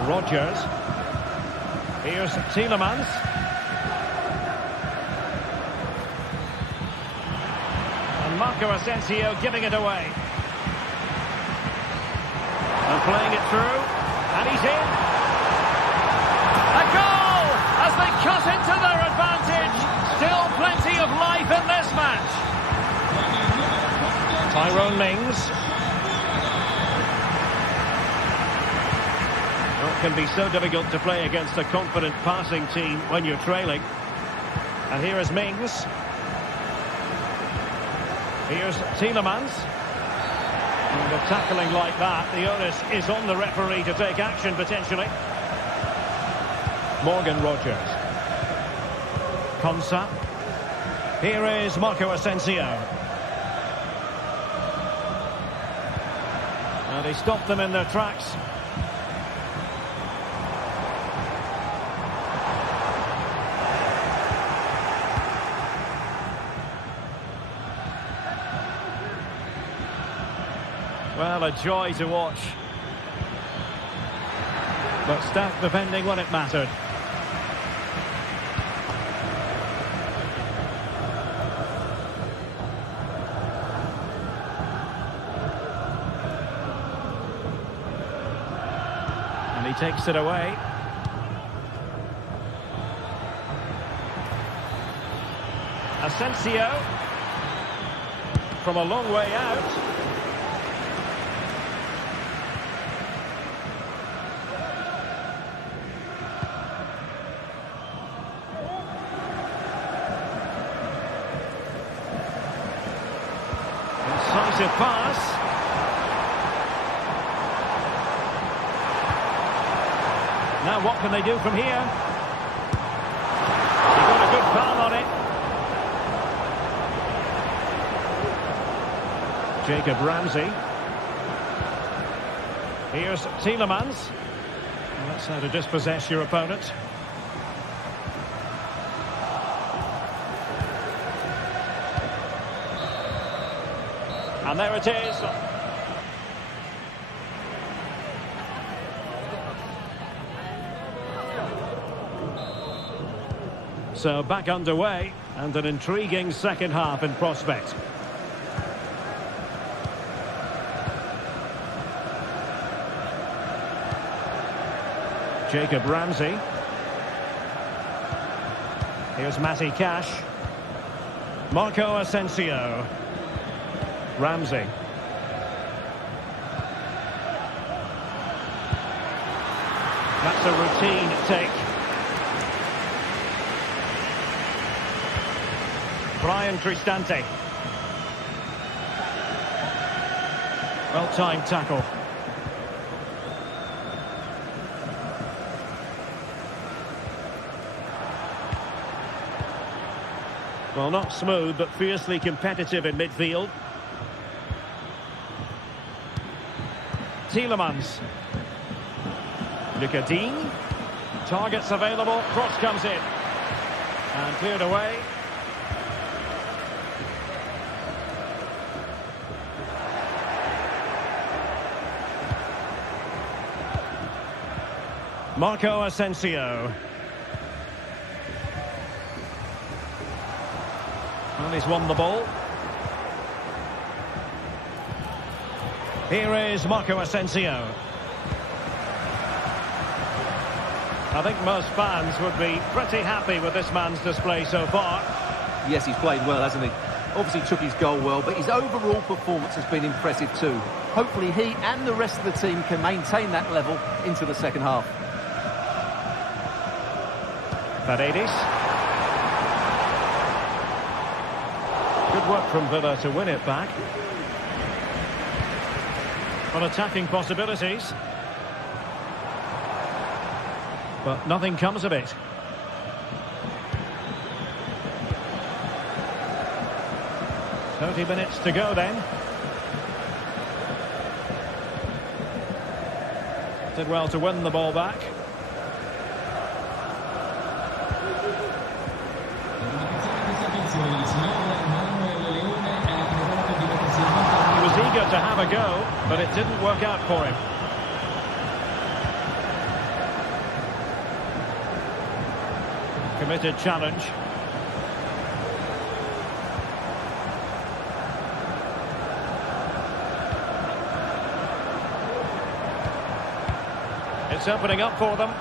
Rodgers. Here's Tielemans. And Marco Asensio giving it away. And playing it through. And he's in. A goal! As they cut into their advantage. Still plenty of life in this match. Tyrone Mings. It can be so difficult to play against a confident passing team when you're trailing. And here is Mings. Here's Tielemans. And the tackling like that, the onus is on the referee to take action potentially. Morgan Rodgers. Konsa. Here is Marco Asensio. And he stopped them in their tracks. Well, a joy to watch. But stacked defending when it mattered. And he takes it away. Asensio. From a long way out. Incisive pass. Now what can they do from here? He got a good foul on it. Jacob Ramsey. Here's Tielemans. Well, that's how to dispossess your opponent. And there it is. So back underway, and an intriguing second half in prospect. Jacob Ramsey. Here's Matty Cash. Marco Asensio. Ramsey. That's a routine take. Brian Cristante. Well-timed tackle. Well, not smooth, but fiercely competitive in midfield. Tielemans. Lucadine. Targets available. Cross comes in. And cleared away. Marco Asensio. Well, he's won the ball. Here is Marco Asensio. I think most fans would be pretty happy with this man's display so far. Yes, he's played well, hasn't he? Obviously took his goal well, but his overall performance has been impressive too. Hopefully he and the rest of the team can maintain that level into the second half. Paredes. Good work from Villa to win it back. On attacking possibilities. But nothing comes of it. "30 minutes to go then." Did well to win the ball back. He was eager to have a go, but it didn't work out for him. Committed challenge. It's opening up for them.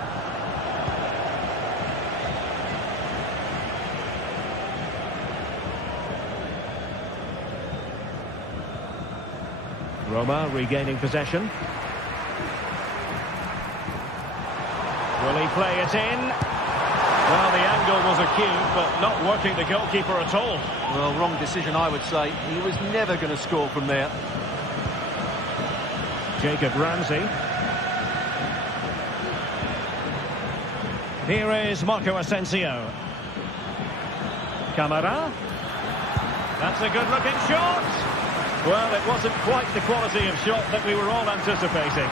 Roma regaining possession. Will he play it in? Well, the angle was acute, but not working the goalkeeper at all. Well, wrong decision, I would say. He was never going to score from there. Jacob Ramsey. Here is Marco Asensio. Camara. That's a good-looking shot. Well, it wasn't quite the quality of shot that we were all anticipating.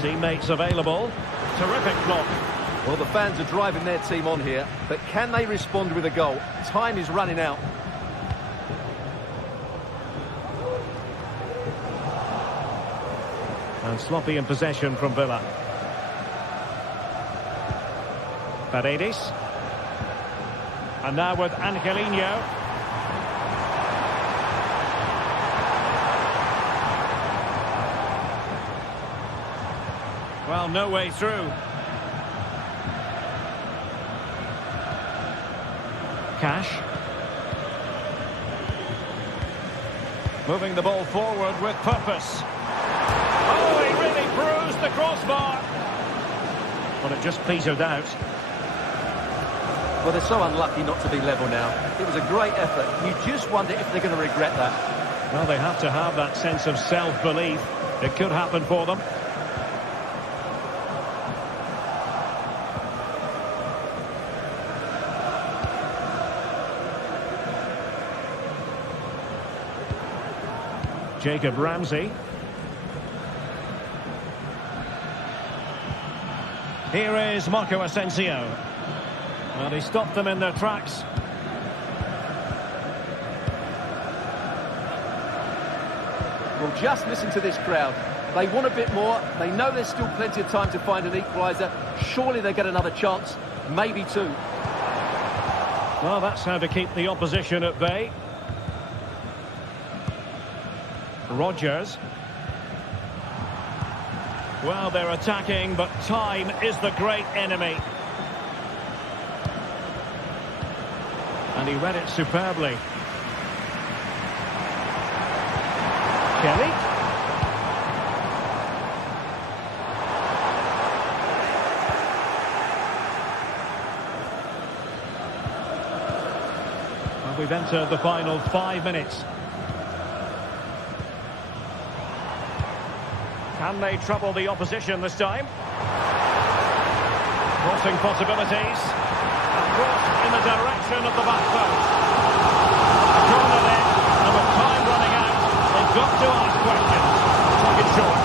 Teammates available. Terrific block. Well, the fans are driving their team on here, but can they respond with a goal? Time is running out. And sloppy in possession from Villa. Paredes. And now with Angelino. Well, no way through. Cash. Moving the ball forward with purpose. Oh, he really bruised the crossbar. Well, it just petered out. Well, they're so unlucky not to be level now. It was a great effort. You just wonder if they're going to regret that. Well, they have to have that sense of self-belief. It could happen for them. Jacob Ramsey. Here is Marco Asensio. Well, he stopped them in their tracks. Well, just listen to this crowd. They want a bit more. They know there's still plenty of time to find an equaliser. Surely they get another chance, maybe two. Well, that's how to keep the opposition at bay. Rodgers. Well, they're attacking, but time is the great enemy. And he read it superbly. Kelly. Well, we've entered the final 5 minutes. Can they trouble the opposition this time? Crossing possibilities. And cross in the direction of the back post. Corner in, and with time running out, they've got to ask questions. Target short.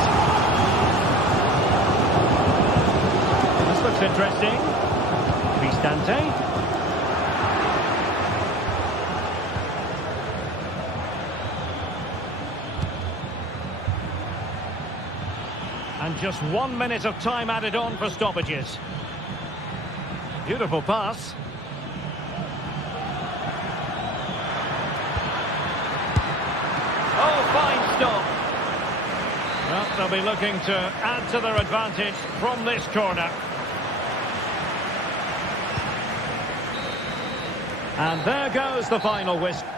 This looks interesting. Cristante. And just 1 minute of time added on for stoppages. Beautiful pass. Oh, fine stop. Well, they'll be looking to add to their advantage from this corner. And there goes the final whistle.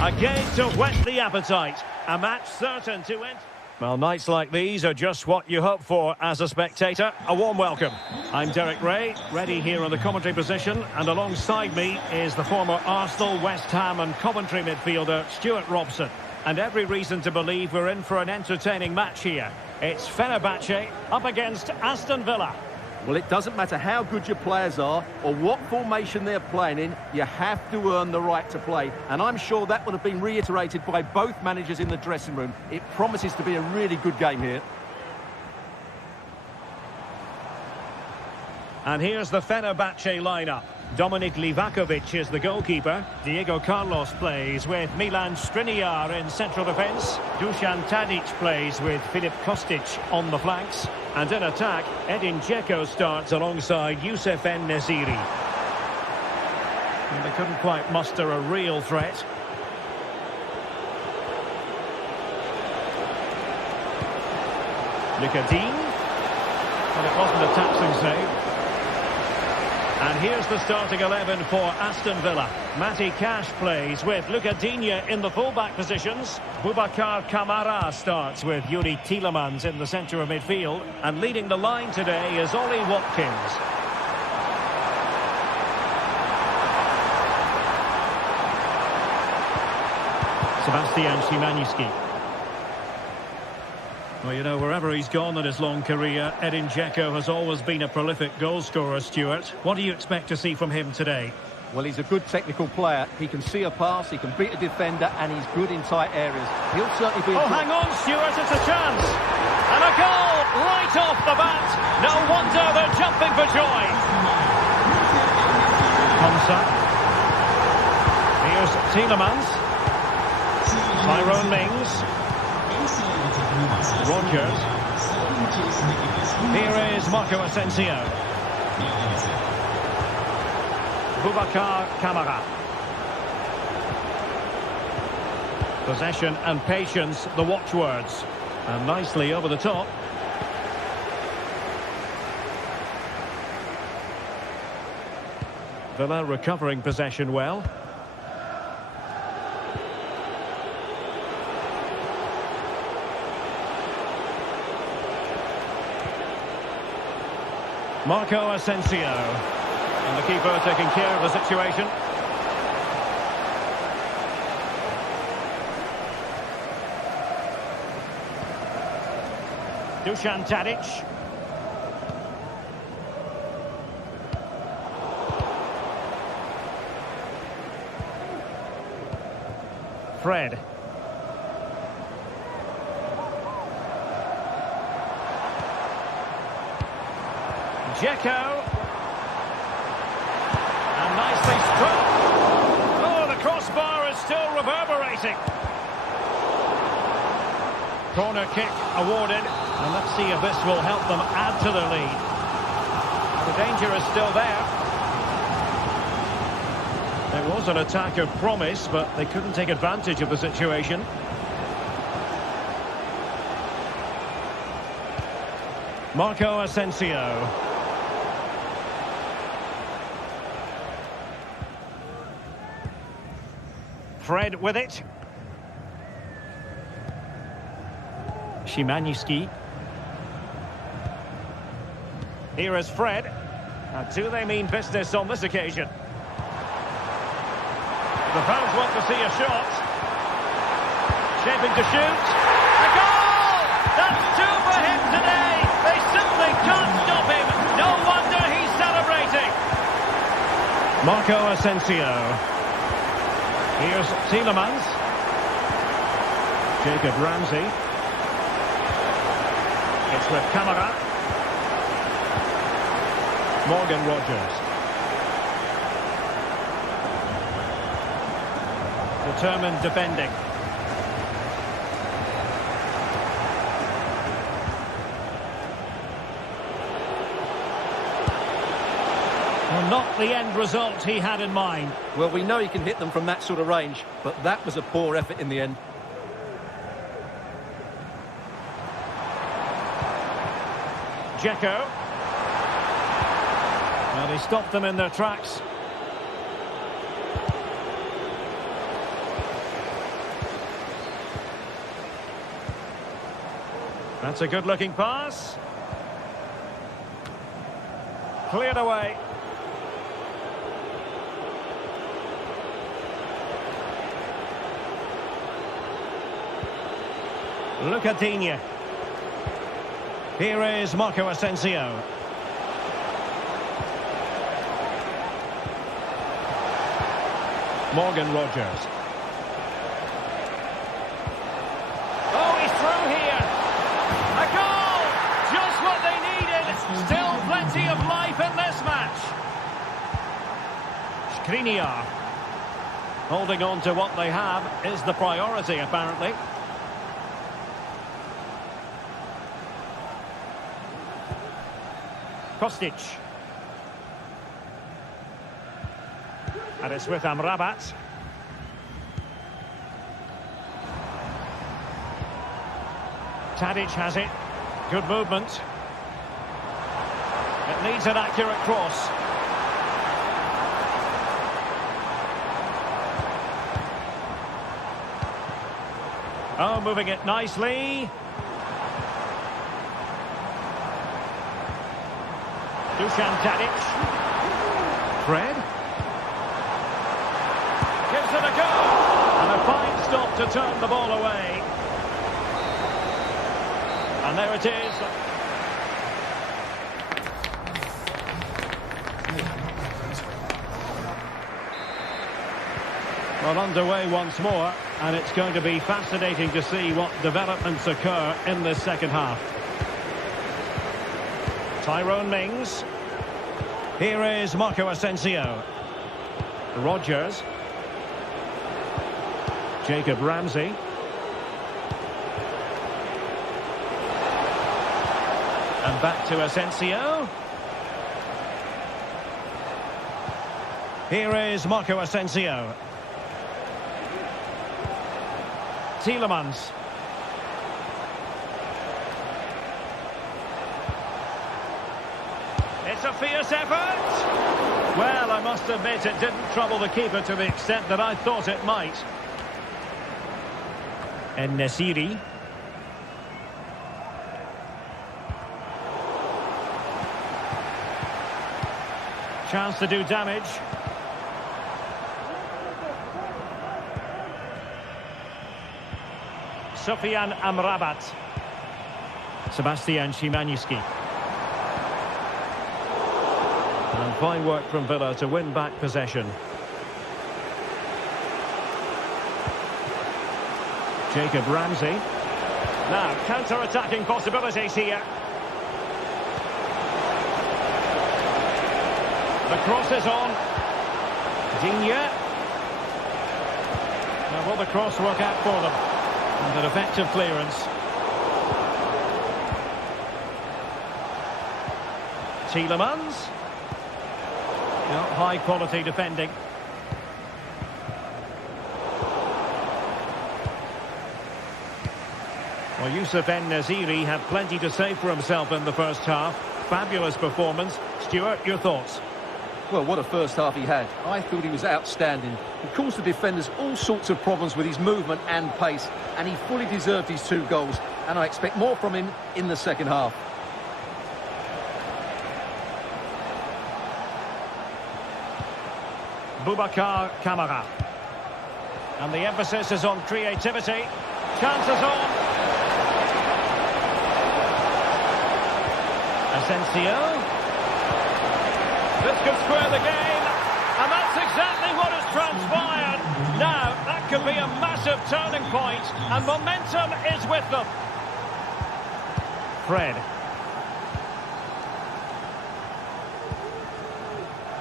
A game to whet the appetite. A match certain to end. Well, nights like these are just what you hope for as a spectator. A warm welcome. I'm Derek Ray, ready here on the commentary position, and alongside me is the former Arsenal, West Ham and Coventry midfielder Stuart Robson. And every reason to believe we're in for an entertaining match here. It's Fenerbahce up against Aston Villa. Well, it doesn't matter how good your players are or what formation they're playing in, you have to earn the right to play. And I'm sure that would have been reiterated by both managers in the dressing room. It promises to be a really good game here. And here's the Fenerbahce lineup. Dominik Livakovic is the goalkeeper. Diego Carlos plays with Milan Skriniar in central defence. Dusan Tadic plays with Filip Kostic on the flanks. And in attack, Edin Dzeko starts alongside Youssef En-Nesyri. And they couldn't quite muster a real threat. Lucadine. And it wasn't a taxing save. And here's the starting 11 for Aston Villa. Matty Cash plays with Lucadinha in the full-back positions. Boubacar Kamara starts with Yuri Tielemans in the centre of midfield. And leading the line today is Ollie Watkins. Sebastian Szymański. Well, you know, wherever he's gone in his long career, Edin Dzeko has always been a prolific goal-scorer, Stuart. What do you expect to see from him today? Well, he's a good technical player. He can see a pass, he can beat a defender, and he's good in tight areas. He'll certainly be... Oh, hang on, Stuart, it's a chance! And a goal right off the bat! No wonder they're jumping for joy! Konsa. Here's Tielemans. Tyrone Mings. Rogers. Here is Marco Asensio. Boubacar Kamara. Possession and patience, the watchwords. And nicely over the top. Villa recovering possession well. Marco Asensio. And the keeper taking care of the situation. Dusan Tadic. Fred. Dzeko. And nicely struck. Oh, the crossbar is still reverberating. Corner kick awarded. And let's see if this will help them add to their lead. The danger is still there. There was an attack of promise, but they couldn't take advantage of the situation. Marco Asensio. Fred with it. Szymański. Here is Fred. And do they mean business on this occasion? The fans want to see a shot. Shaping to shoot. A goal! That's two for him today. They simply can't stop him. No wonder he's celebrating. Marco Asensio. Here's Tielemans. Jacob Ramsey. It's with Kamara. Morgan Rogers. Determined defending. Well, not the end result he had in mind. Well, we know he can hit them from that sort of range, but that was a poor effort in the end. Dzeko. Well, he stopped them in their tracks. That's a good-looking pass. Cleared away. Look at Digne. Here is Marco Asensio. Morgan Rogers. Oh, he's through here. A goal! Just what they needed. Still plenty of life in this match. Skriniar. Holding on to what they have is the priority, apparently. Kostic. And it's with Amrabat. Tadic has it. Good movement. It needs an accurate cross. Oh, moving it nicely. Dusan Tadic. Fred. Gives it a go. And a fine stop to turn the ball away. And there it is. Well, underway once more. And it's going to be fascinating to see what developments occur in this second half. Tyrone Mings. Here is Marco Asensio. Rogers. Jacob Ramsey. And back to Asensio. Here is Marco Asensio. Tielemans. It's a fierce effort. Well, I must admit it didn't trouble the keeper to the extent that I thought it might. And Nesiri. Chance to do damage. Sofian Amrabat. Sebastian Szymański. And fine work from Villa to win back possession. Jacob Ramsey. Now, counter-attacking possibilities here. The cross is on. Digne. Now, will the cross work out for them? And an effective clearance. Tielemans. Not high quality defending. Well, Youssef En-Nesyri had plenty to say for himself in the first half. Fabulous performance. Stuart, your thoughts? Well, what a first half he had. I thought he was outstanding. He caused the defenders all sorts of problems with his movement and pace, and he fully deserved his 2 goals, and I expect more from him in the second half. Boubacar Kamara. And the emphasis is on creativity. Chances on. Asensio. This could square the game. And that's exactly what has transpired. Now, that could be a massive turning point, and momentum is with them. Fred.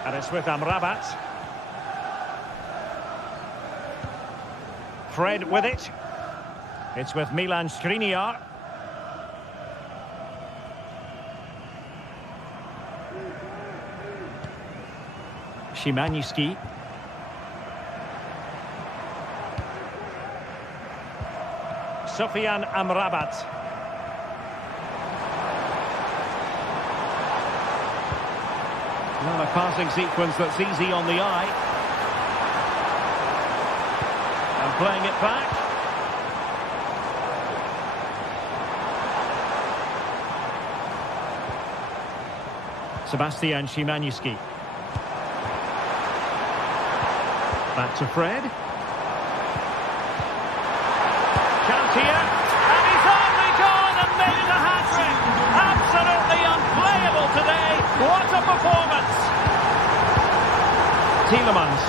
And it's with Amrabat. Fred with it. It's with Milan Skriniar. Szymański. Sofian Amrabat. Well, a passing sequence that's easy on the eye. And playing it back. Sebastian Szymański. Back to Fred. Chance here. And he's only gone and made it a hat-trick. Absolutely unplayable today. What a performance. Tielemans.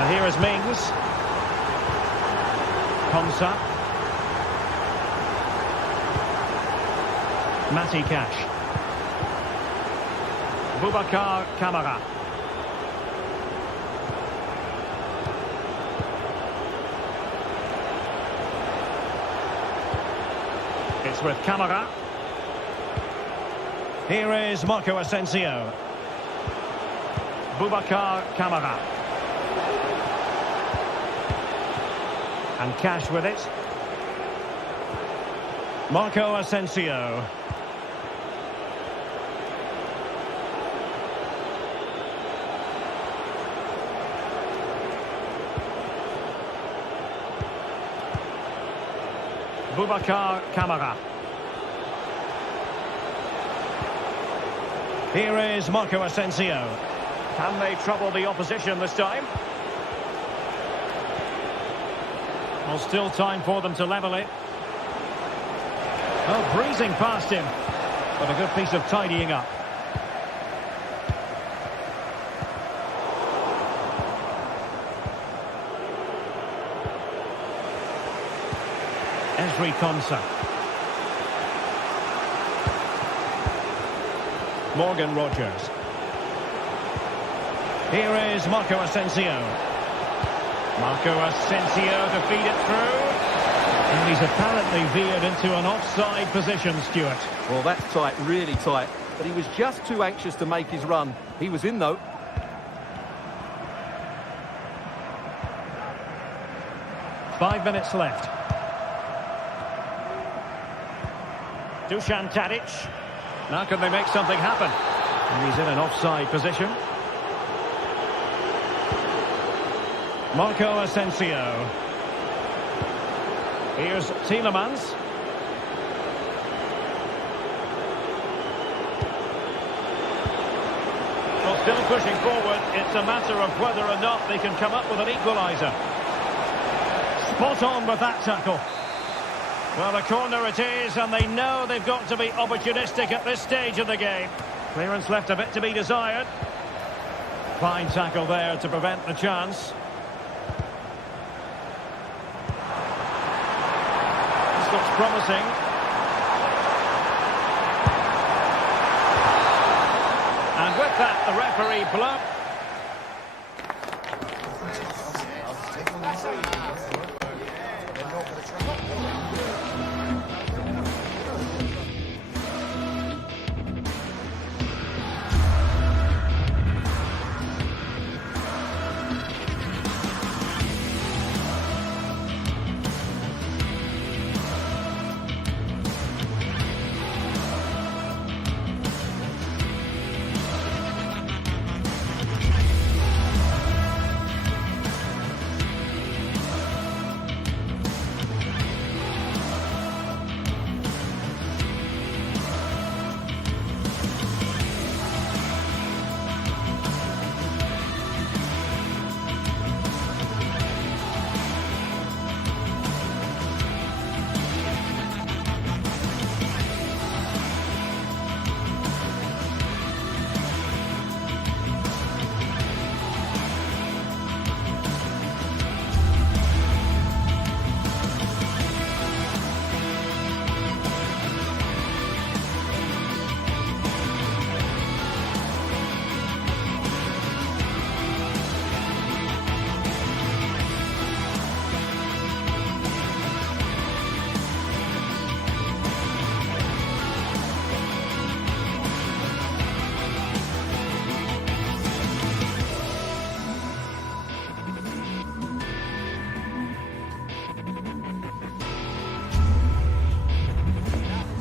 And here is Mings. Konsa. Matty Cash. Boubacar Kamara. It's with Kamara. Here is Marco Asensio. Boubacar Kamara. And Cash with it. Marco Asensio. Boubacar Kamara. Here is Marco Asensio. Can they trouble the opposition this time? Well, still time for them to level it. Oh, breezing past him. But a good piece of tidying up. Ezri Konsa. Morgan Rogers. Here is Marco Asensio. Marco Asensio to feed it through. And he's apparently veered into an offside position, Stuart. Well, that's tight, really tight. But he was just too anxious to make his run. He was in, though. Five minutes left. Dusan Tadic. Now can they make something happen? And he's in an offside position. Marco Asensio. Here's Tielemans. Well, still pushing forward. It's a matter of whether or not they can come up with an equaliser. Spot on with that tackle. Well, a corner it is, and they know they've got to be opportunistic at this stage of the game. Clearance left a bit to be desired. Fine tackle there to prevent the chance. This looks promising. And with that, the referee blows.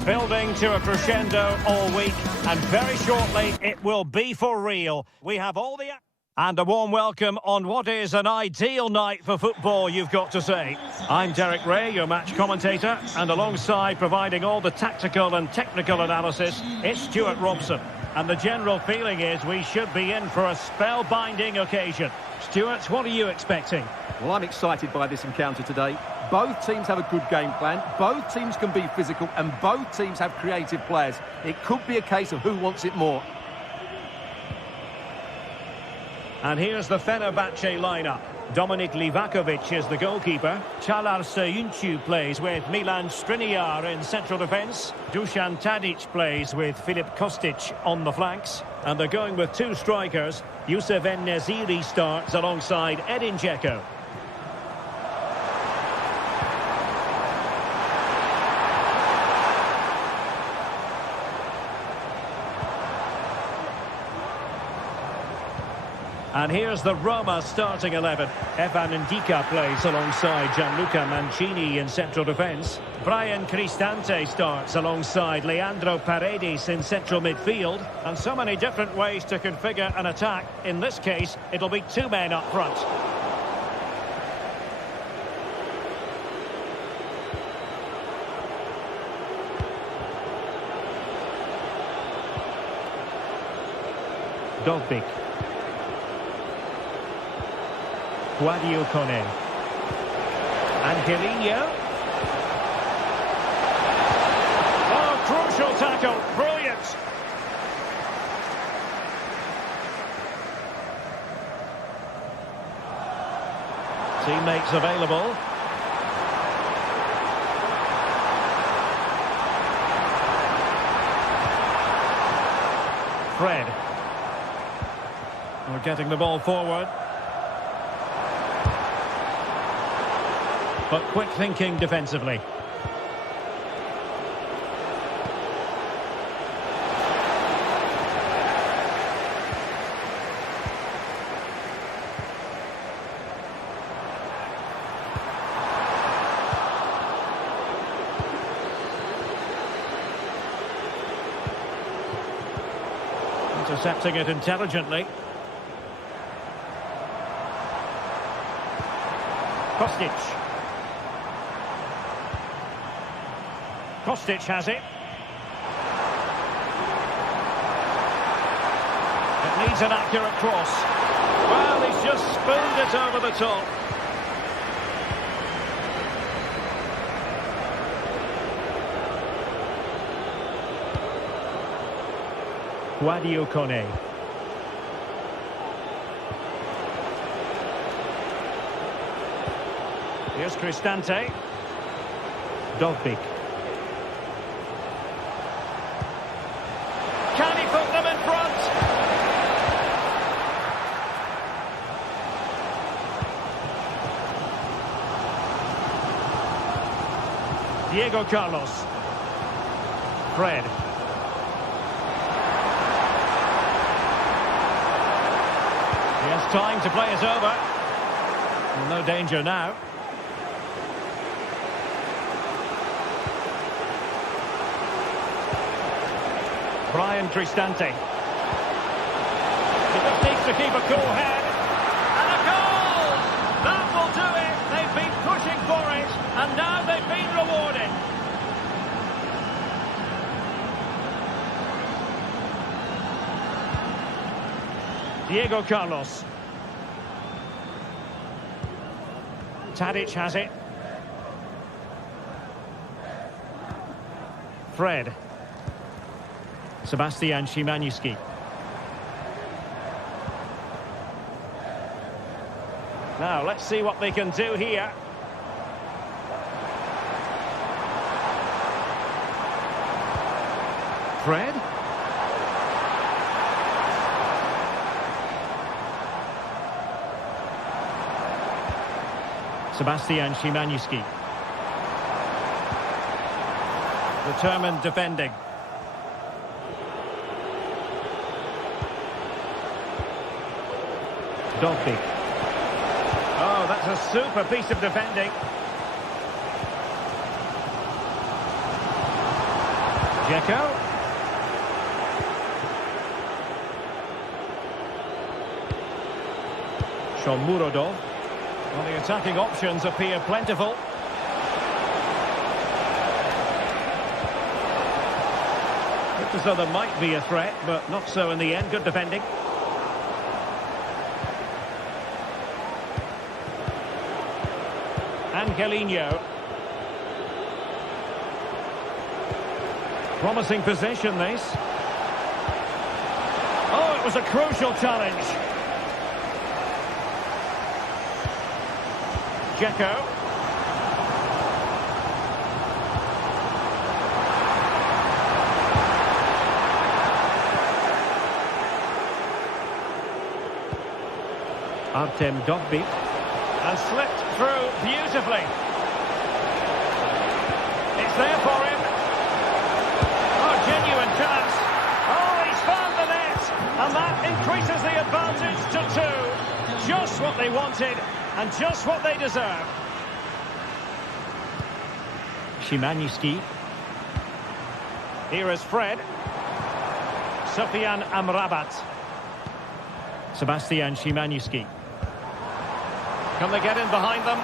Building to a crescendo all week, and very shortly it will be for real. We have all the... And a warm welcome on what is an ideal night for football, you've got to say. I'm Derek Ray, your match commentator, and alongside providing all the tactical and technical analysis, it's Stuart Robson. And the general feeling is we should be in for a spellbinding occasion. Stuart, what are you expecting? Well, I'm excited by this encounter today. Both teams have a good game plan, both teams can be physical, and both teams have creative players. It could be a case of who wants it more. And here's the Fenerbahce lineup. Dominik Livakovic is the goalkeeper. Çağlar Söyüncü plays with Milan Skriniar in central defence. Dusan Tadic plays with Filip Kostic on the flanks. And they're going with two strikers. Youssef En-Nesyri starts alongside Edin Dzeko. And here's the Roma starting 11. Evan Ndika plays alongside Gianluca Mancini in central defence. Brian Cristante starts alongside Leandro Paredes in central midfield. And so many different ways to configure an attack. In this case, it'll be two men up front. Dogbik. Guadio Kone. Angelino. Oh, crucial tackle. Brilliant. Teammates available. Fred. We're getting the ball forward. But quick thinking defensively. Intercepting it intelligently. Kostic. Kostic has it. It needs an accurate cross. Well, he's just spooned it over the top. Guadio Kone. Here's Cristante. Dogbik. Can he put them in front? Diego Carlos. Fred. He has time to play it over. Well, no danger now. Brian Cristante. He just needs to keep a cool head. And a goal! That will do it. They've been pushing for it, and now they've been rewarded. Diego Carlos. Tadic has it. Fred. Sebastian Szymanski. Now, let's see what they can do here. Fred. Sebastian Szymanski. Determined defending. Dogbik. Oh, that's a super piece of defending. Dzeko. Shomurodov. Well, the attacking options appear plentiful. Looked as though there might be a threat, but not so in the end. Good defending. Angelino. Promising position, this. Oh, it was a crucial challenge. Dzeko. Artem Dovbyk. And slipped through beautifully. It's there for him. Oh, genuine chance. Oh, he's found the net. And that increases the advantage to 2. Just what they wanted and just what they deserve. Szymański. Here is Fred. Sofian Amrabat. Sebastian Szymański. Can they get in behind them?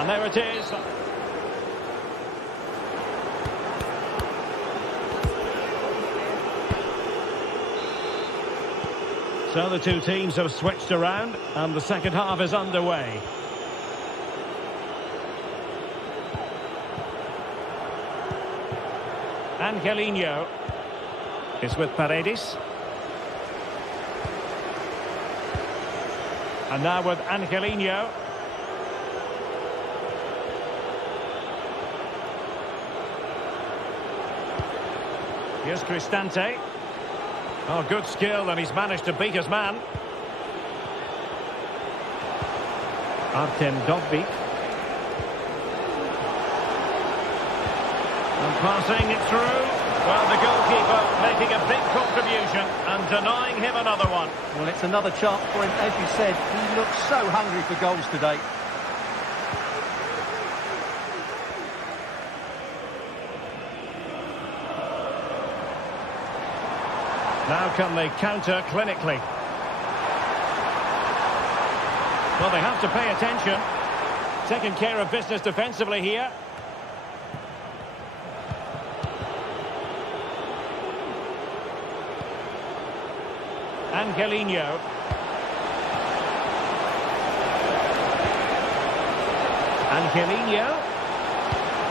And there it is. So the two teams have switched around and the second half is underway. Angelino is with Paredes. And now with Angelino. Here's Cristante. Oh, good skill, and he's managed to beat his man. Artem Dovbyk. And passing it through. Well, the goalkeeper making a big contribution and denying him another one. Well, it's another chance for him. As you said, he looks so hungry for goals today. Now can they counter clinically? Well, they have to pay attention. Taking care of business defensively here. Angelino. Angelino.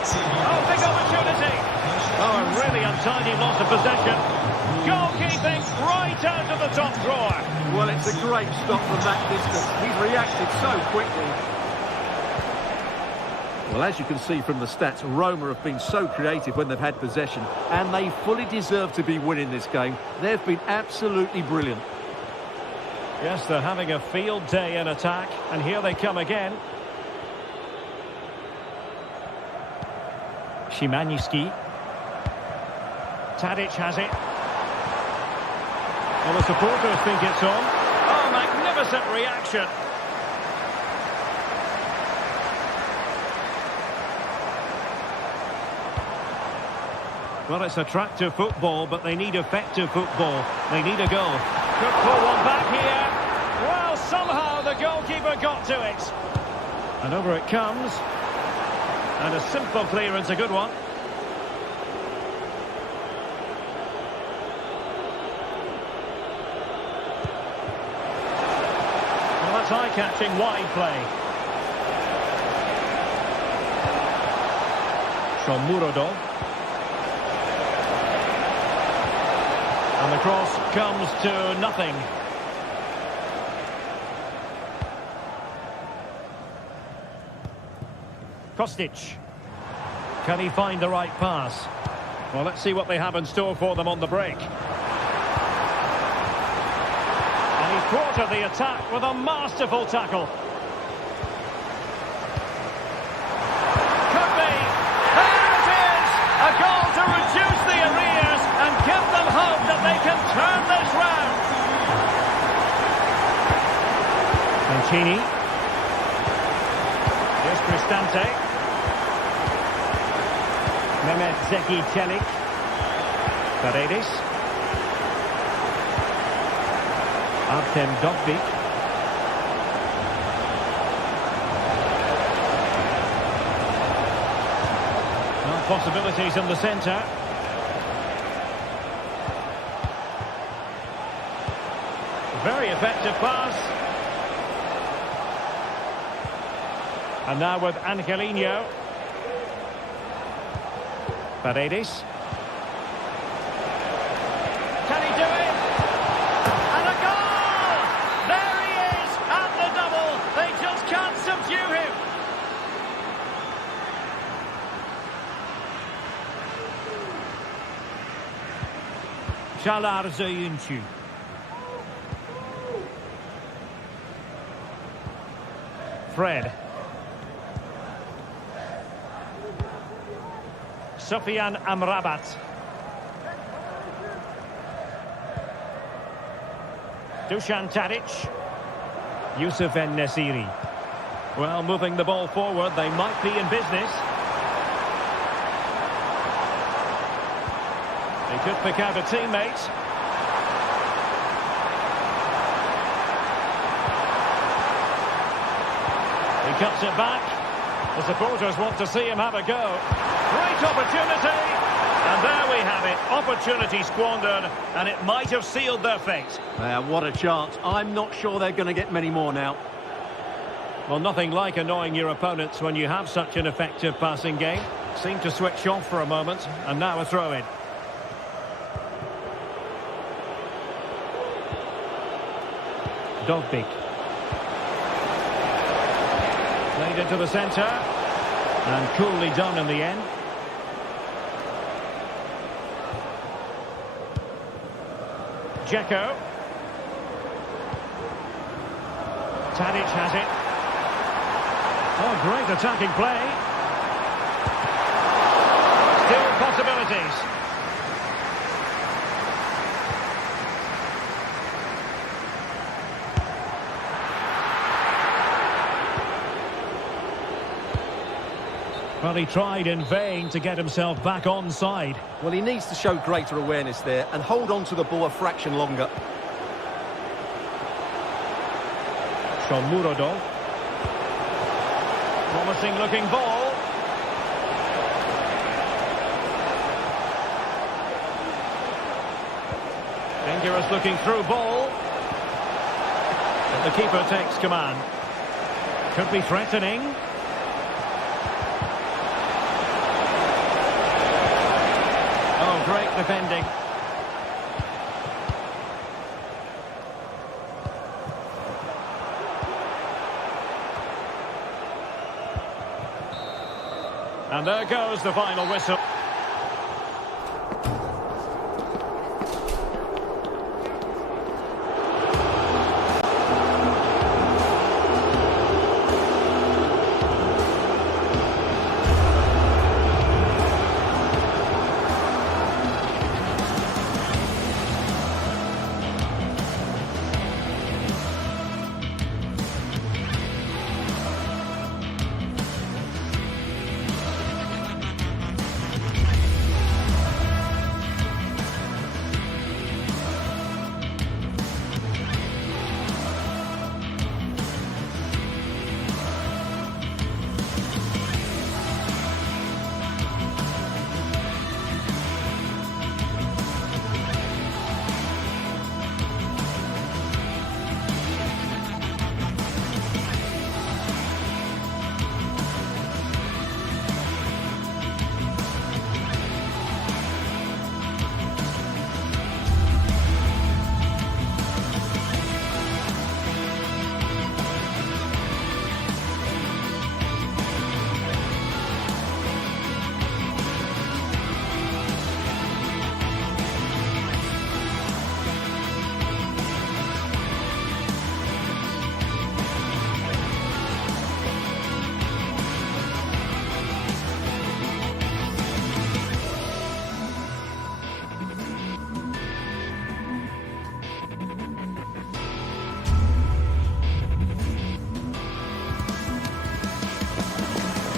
Oh, big opportunity. Oh, a really untidy loss of possession. Goalkeeping right out of the top drawer. Well, it's a great stop from that distance. He's reacted so quickly. Well, as you can see from the stats, Roma have been so creative when they've had possession, and they fully deserve to be winning this game. They've been absolutely brilliant. Yes, they're having a field day in attack, and here they come again. Szymański. Tadic has it. Well, the supporters think it's on. Oh, magnificent reaction. Well, it's attractive football, but they need effective football. They need a goal. Could pull one back here. Well, somehow the goalkeeper got to it. And over it comes. And a simple clearance, a good one. Well, that's eye-catching wide play. Shomurodov. And the cross comes to nothing. Kostic. Can he find the right pass? Well, let's see what they have in store for them on the break. And he thwarted the attack with a masterful tackle. Could be. There it is! A goal to reduce the arrears and give them hope that they can turn this round. Mancini. Here's Cristante. Mehmet Zeki Çelik. Paredes. Artem Dovbyk. Well, possibilities in the centre. Very effective pass. And now with Angelino. Paredes. Can he do it? And a goal! There he is at the double. They just can't subdue him. Çağlar Söyüncü. Fred. Sufyan Amrabat. Dusan Tadic. Yusuf En-Nesyri. Well, moving the ball forward, they might be in business. They could pick out a teammate. He cuts it back. The supporters want to see him have a go. Great opportunity. And there we have it. Opportunity squandered, and it might have sealed their fate. What a chance. I'm not sure they're going to get many more now. Well, nothing like annoying your opponents when you have such an effective passing game. Seemed to switch off for a moment, and now a throw-in. Dovbyk. Played into the centre. And coolly done in the end. Dzeko. Tadic has it. Oh, great attacking play. Still possibilities. Well, he tried in vain to get himself back onside. Well, he needs to show greater awareness there and hold on to the ball a fraction longer. Shomurodov. Promising looking ball. Dangerous looking through ball. But the keeper takes command. Could be threatening. Oh, great defending. And there goes the final whistle.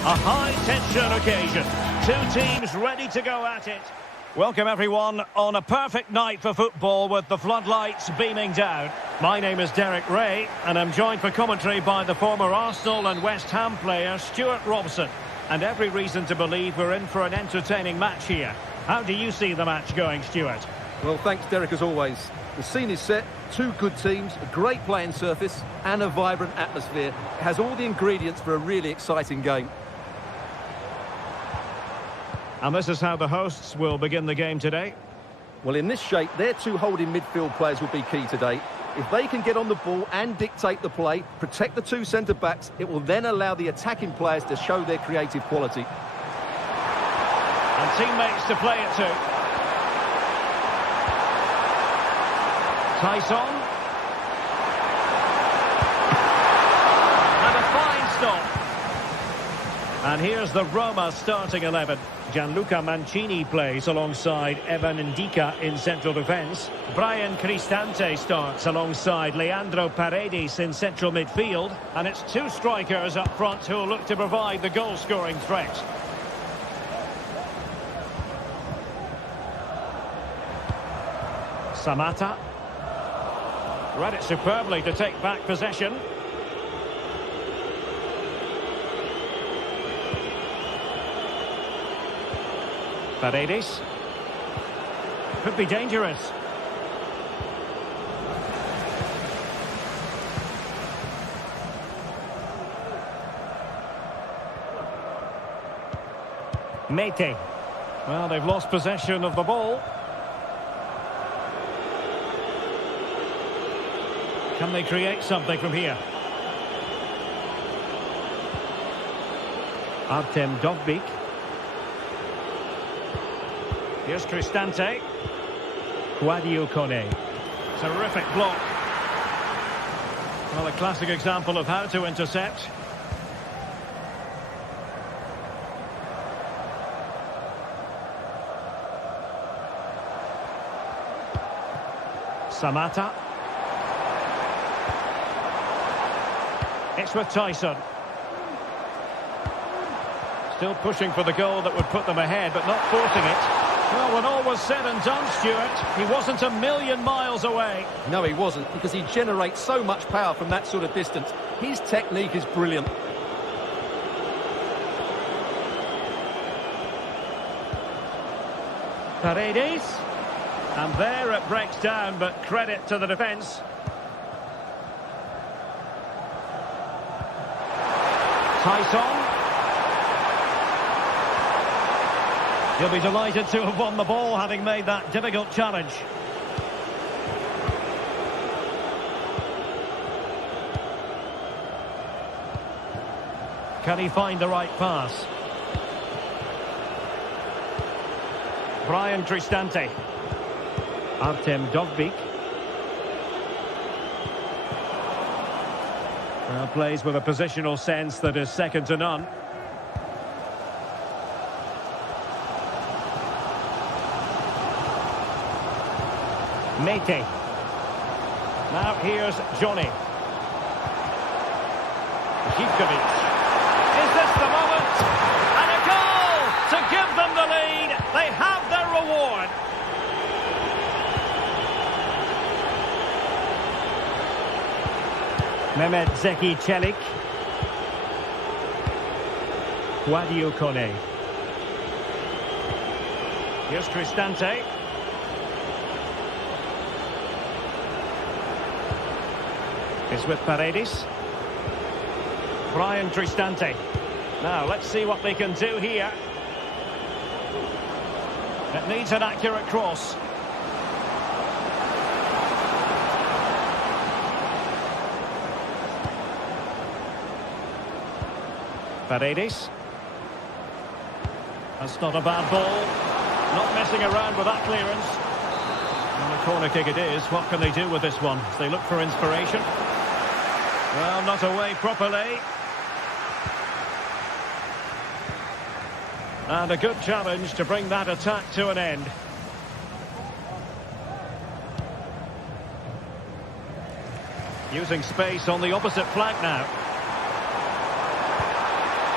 A high-tension occasion. Two teams ready to go at it. Welcome everyone on a perfect night for football with the floodlights beaming down. My name is Derek Ray and I'm joined for commentary by the former Arsenal and West Ham player Stuart Robson. And every reason to believe we're in for an entertaining match here. How do you see the match going, Stuart? Well, thanks, Derek, as always. The scene is set, two good teams, a great playing surface and a vibrant atmosphere. It has all the ingredients for a really exciting game. And this is how the hosts will begin the game today. Well, in this shape, their two holding midfield players will be key today. If they can get on the ball and dictate the play, protect the two centre-backs, it will then allow the attacking players to show their creative quality. And teammates to play it to. Tyson. And a fine stop. And here's the Roma starting 11. Gianluca Mancini plays alongside Evan Ndika in central defence. Brian Cristante starts alongside Leandro Paredes in central midfield. And it's two strikers up front who will look to provide the goal-scoring threat. Samatta. Read it superbly to take back possession. Paredes. Could be dangerous. Mete. Well, they've lost possession of the ball. Can they create something from here? Artem Dovbyk. Here's Cristante. Quadio Kone. Terrific block. Well, a classic example of how to intercept. Samatta. It's with Tyson. Still pushing for the goal that would put them ahead, but not forcing it. Well, when all was said and done, Stuart, he wasn't a million miles away. No, he wasn't, because he generates so much power from that sort of distance. His technique is brilliant. Paredes. And there it breaks down, but credit to the defence. Tyson. He'll be delighted to have won the ball, having made that difficult challenge. Can he find the right pass? Brian Cristante. Artem Dovbyk. Well, plays with a positional sense that is second to none. Mete. Now here's Johnny. Zivkovic. Is this the moment? And a goal to give them the lead. They have their reward. Mehmet Zeki Çelik. Quadio Kone. Here's Cristante. It's with Paredes. Brian Cristante. Now, let's see what they can do here. It needs an accurate cross. Paredes. That's not a bad ball. Not messing around with that clearance. And a corner kick it is. What can they do with this one? They look for inspiration. Well, not away properly. And a good challenge to bring that attack to an end. Using space on the opposite flank now.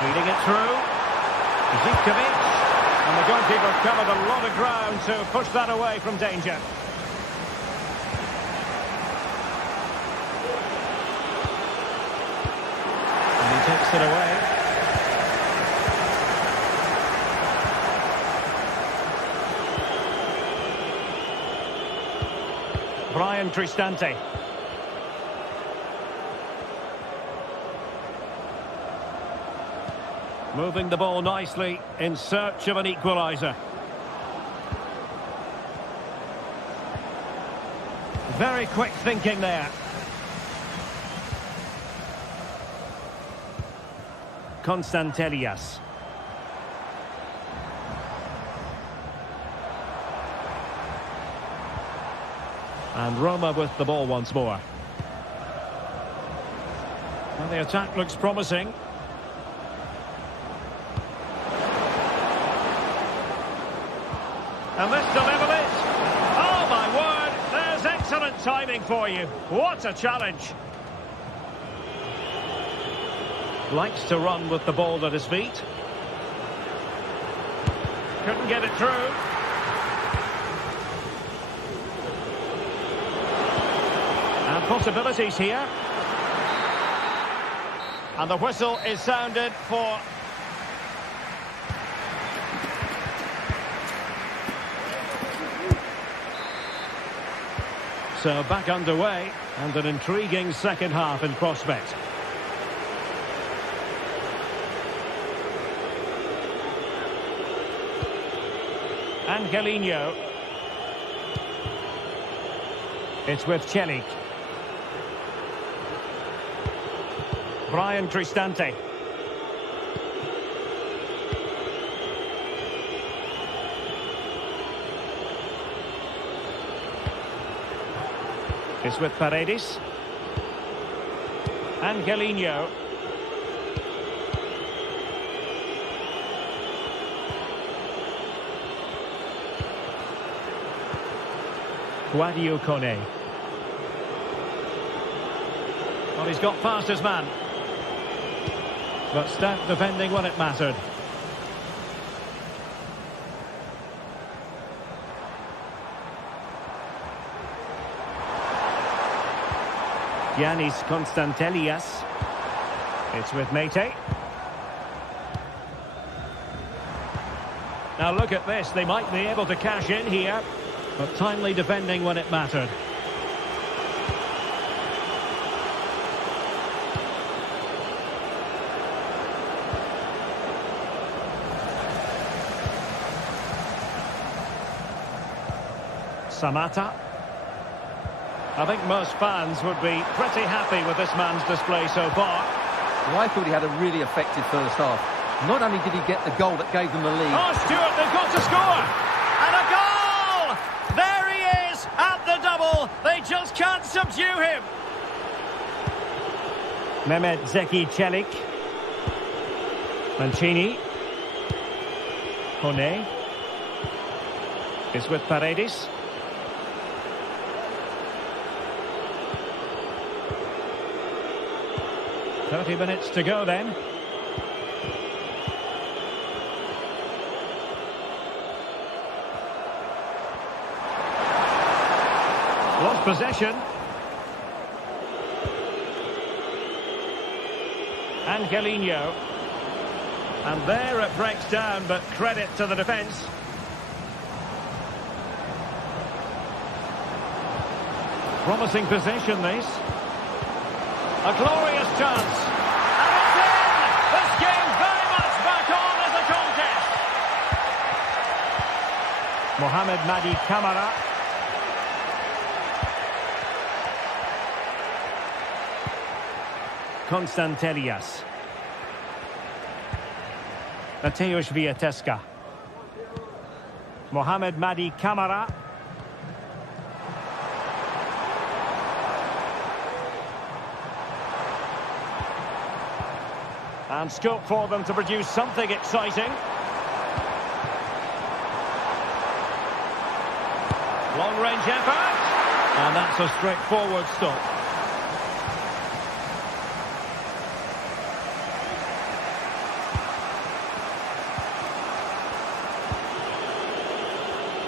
Feeding it through. Zivkovic. And the goalkeeper covered a lot of ground to push that away from danger. And he takes it away. Brian Cristante. Moving the ball nicely in search of an equaliser. Very quick thinking there. Constantelias. And Roma with the ball once more. Well, the attack looks promising. And this to level it. Oh, my word. There's excellent timing for you. What a challenge. Likes to run with the ball at his feet. Couldn't get it through. And possibilities here. And the whistle is sounded for... So back underway, and an intriguing second half in prospect. Angelino. It's with Celik. Brian Cristante. It's with Paredes. Angelino. Guadio Kone. Well, he's got past his man. But stout defending when it mattered. Giannis Constantelias. It's with Mete. Now look at this. They might be able to cash in here. But timely defending when it mattered. Samata. I think most fans would be pretty happy with this man's display so far. Well, I thought he had a really effective first half. Not only did he get the goal that gave them the lead... Oh, Stuart, they've got to score! And a goal! There he is at the double. They just can't subdue him. Mehmet Zeki Celik. Mancini. Kone. Is with Paredes. "30 minutes to go then. Lost possession. Angelino. And there it breaks down, but credit to the defence. Promising possession, this. A glorious chance. And it's in! This game very much back on as a contest. Mohamed Madi Camara. Constantelias. Mateusz Wiateska. Mohamed Madi Camara. And scope for them to produce something exciting. Long-range effort. And that's a straightforward stop.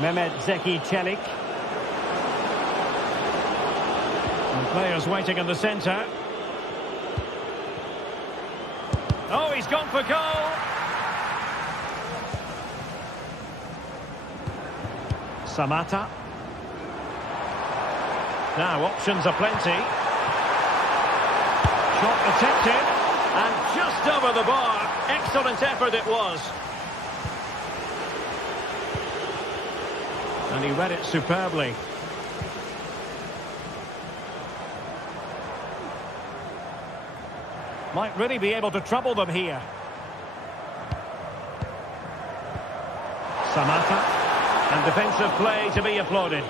Mehmet Zeki Çelik. And players waiting in the centre. Oh, he's gone for goal. Samata. Now, options are plenty. Shot attempted. And just over the bar. Excellent effort it was. And he read it superbly. Might really be able to trouble them here. Samata. And defensive play to be applauded.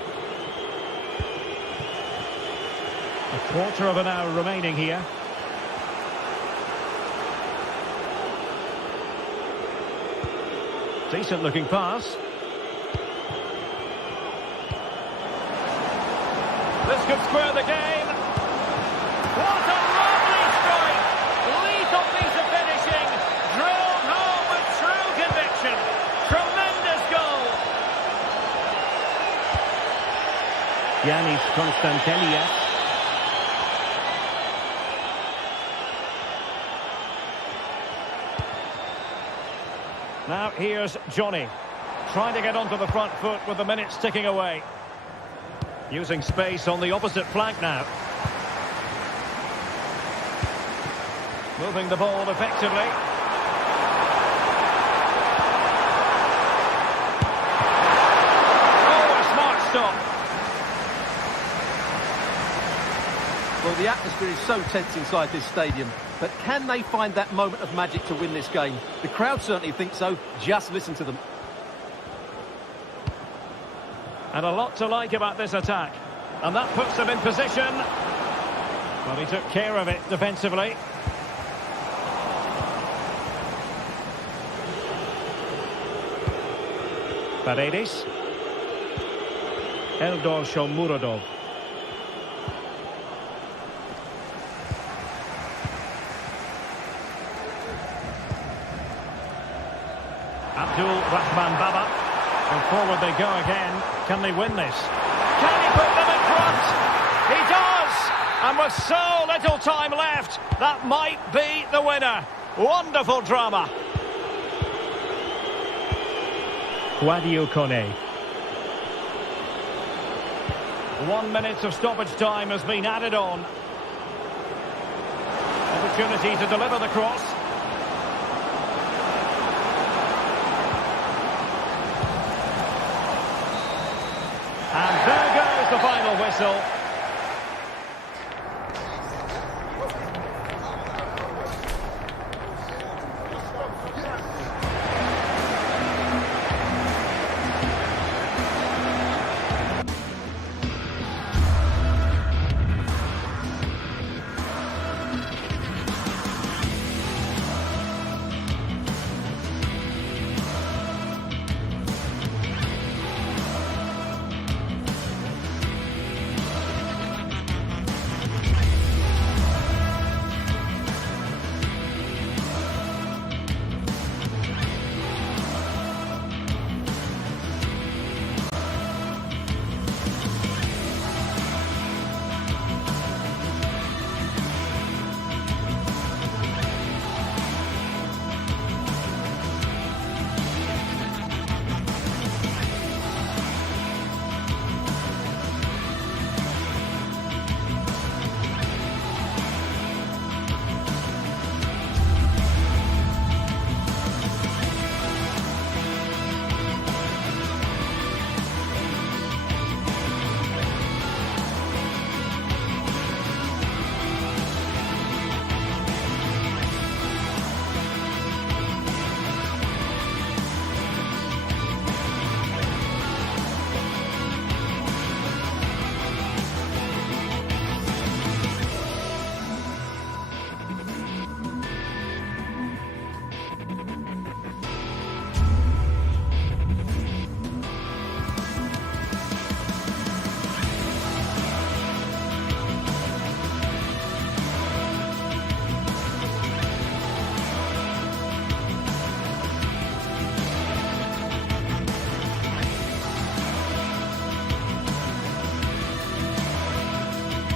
A quarter of an hour remaining here. Decent looking pass. This could square the game. What a lovely strike! Lethal piece of finishing. Drilled home with true conviction. Tremendous goal. Yanis Konstantelias. Now here's Johnny. Trying to get onto the front foot with the minutes ticking away. Using space on the opposite flank now. Moving the ball effectively. Oh, a smart stop. Well, the atmosphere is so tense inside this stadium, but can they find that moment of magic to win this game? The crowd certainly think so. Just listen to them. And a lot to like about this attack. And that puts them in position. Well, he took care of it defensively. Paredes. Eldor Shomurodov. Abdul Rahman Baba. And forward they go again. Can they win this? Can he put them in front? He does! And with so little time left, that might be the winner. Wonderful drama. Guadio Kone. 1 minute of stoppage time has been added on. Opportunity to deliver the cross. And there goes the final whistle.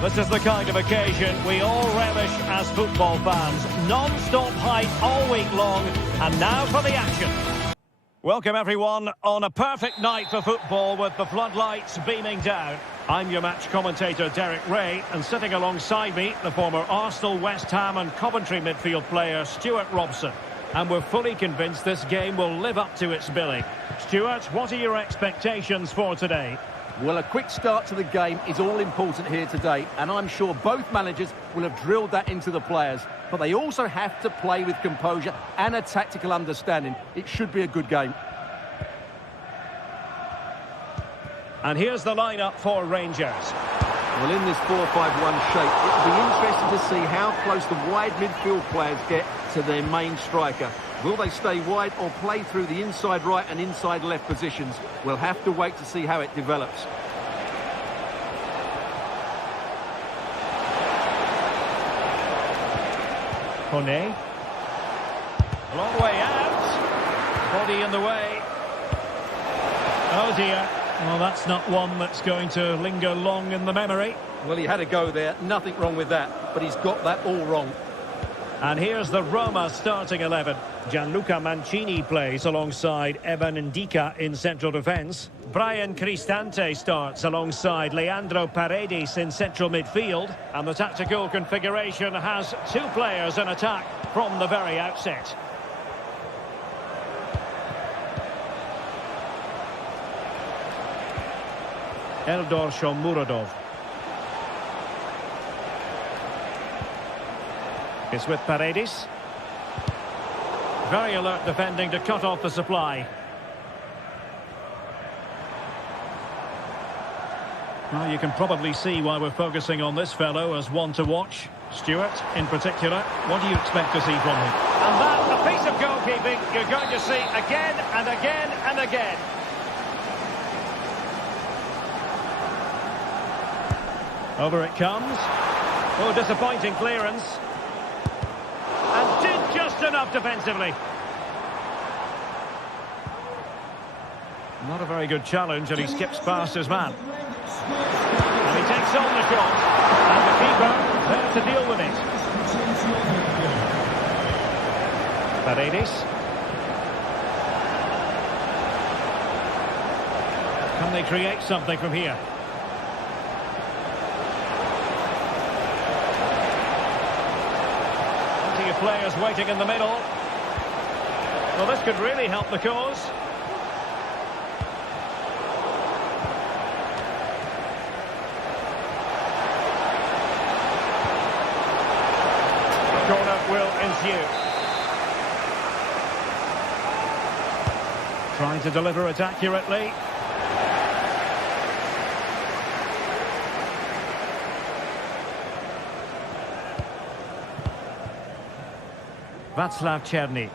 This is the kind of occasion we all relish as football fans. Non-stop hype all week long, and now for the action. Welcome everyone on a perfect night for football with the floodlights beaming down. I'm your match commentator Derek Ray, and sitting alongside me, the former Arsenal, West Ham and Coventry midfield player Stuart Robson. And we're fully convinced this game will live up to its billing. Stuart, what are your expectations for today? Well, a quick start to the game is all important here today, and I'm sure both managers will have drilled that into the players. But they also have to play with composure and a tactical understanding. It should be a good game. And here's the lineup for Rangers. Well, in this 4-5-1 shape, it'll be interesting to see how close the wide midfield players get to their main striker. Will they stay wide or play through the inside right and inside left positions? We'll have to wait to see how it develops. Kone. Long way out. Body in the way. Oh dear. Well, that's not one that's going to linger long in the memory. Well, he had a go there. Nothing wrong with that. But he's got that all wrong. And here's the Roma starting 11. Gianluca Mancini plays alongside Evan Ndika in central defence. Brian Cristante starts alongside Leandro Paredes in central midfield. And the tactical configuration has two players in attack from the very outset. Eldor Shomurodov. It's with Paredes. Very alert defending to cut off the supply. Well, you can probably see why we're focusing on this fellow as one to watch. Stuart, in particular, what do you expect to see from him? And that, a piece of goalkeeping you're going to see again and again and again. Over it comes. Oh, disappointing clearance. And did just enough defensively. Not a very good challenge, and he skips past his man. And he takes on the shot. And the keeper there to deal with it. Paredes. Can they create something from here? Plenty of players waiting in the middle. Well, this could really help the cause. Corner will ensue. Trying to deliver it accurately. Václav Černý.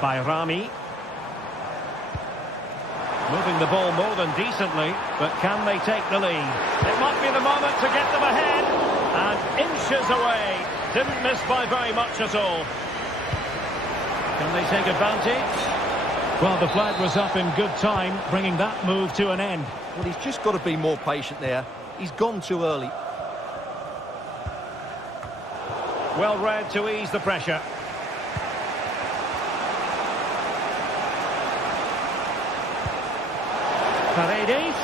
Bajrami. Moving the ball more than decently, but can they take the lead? It might be the moment to get them ahead. And inches away. Didn't miss by very much at all. Can they take advantage? Well, the flag was up in good time, bringing that move to an end. Well, he's just got to be more patient there. He's gone too early. Well read to ease the pressure. Paredes.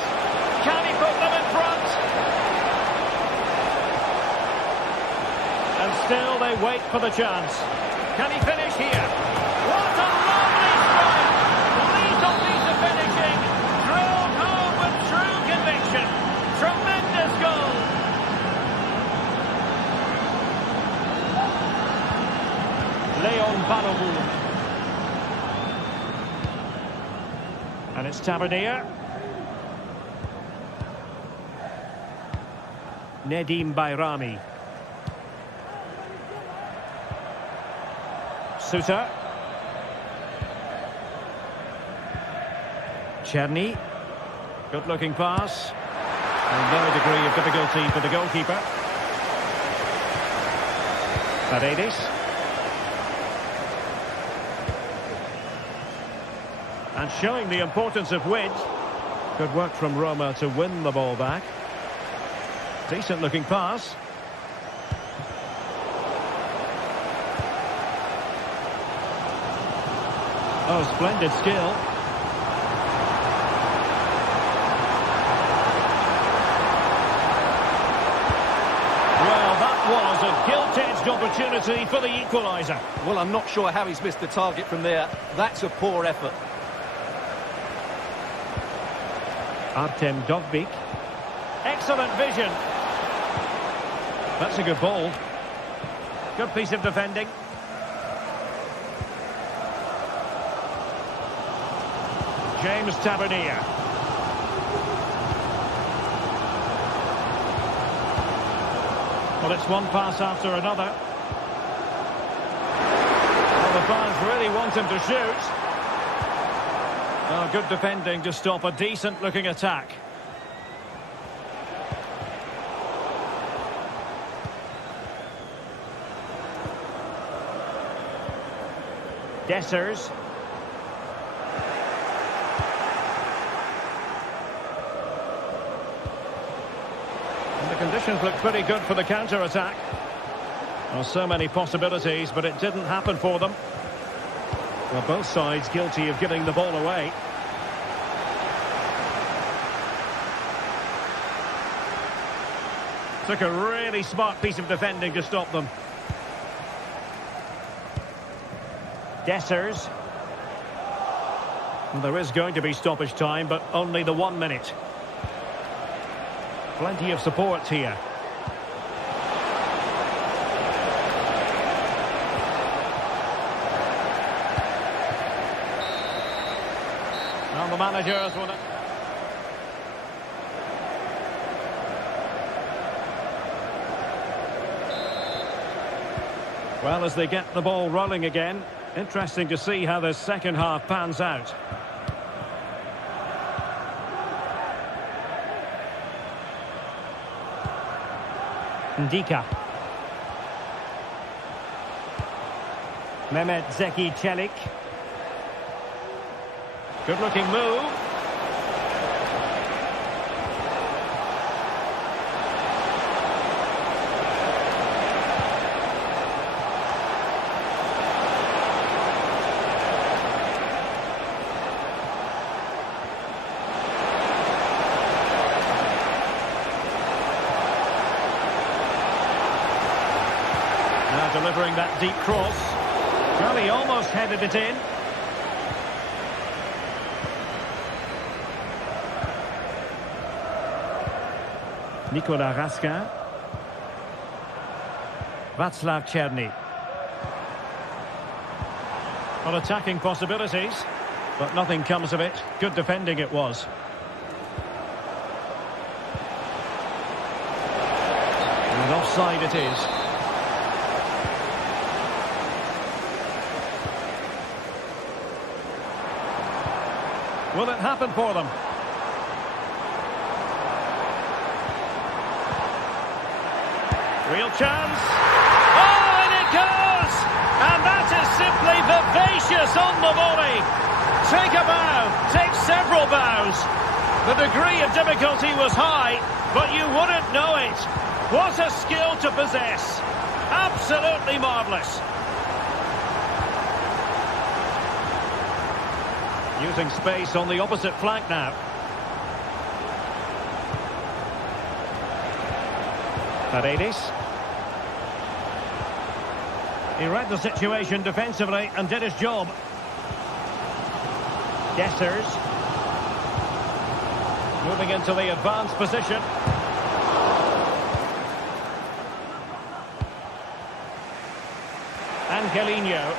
Can he put them in front? And still they wait for the chance. Can he finish here? What a lovely strike! Lethal piece of finishing. Drilled home with true conviction. Tremendous goal. Leon Balogun. And it's Tavernier. Nedim Bajrami. Suter. Černý. Good looking pass. And no degree of difficulty for the goalkeeper. Paredes. And showing the importance of width. Good work from Roma to win the ball back. Decent looking pass. Oh, splendid skill. Well, that was a gilt-edged opportunity for the equaliser. Well, I'm not sure how he's missed the target from there. That's a poor effort. Artem Dovbyk. Excellent vision. That's a good ball. Good piece of defending. James Tavernier. Well, it's one pass after another. Well, the fans really want him to shoot. Oh, good defending to stop a decent-looking attack. Dessers. And the conditions look pretty good for the counter-attack. Well, so many possibilities, but it didn't happen for them. Well, both sides guilty of giving the ball away. Took a really smart piece of defending to stop them. Dessers. Well, there is going to be stoppage time, but only the 1 minute. Plenty of support here. And the managers want to... Well, as they get the ball rolling again, interesting to see how the second half pans out. Ndika. Mehmet Zeki Çelik. Good looking move. Now delivering that deep cross. Well, he almost headed it in. Nicolas Raskin. Václav Černý. Well, attacking possibilities, but nothing comes of it. Good defending it was. And offside it is. Will it happen for them? Real chance. Oh, and it goes! And that is simply vivacious on the volley. Take a bow, take several bows. The degree of difficulty was high, but you wouldn't know it. What a skill to possess. Absolutely marvellous. Using space on the opposite flank now. Paredes. He read the situation defensively and did his job. Dessers. Moving into the advanced position. Angelino.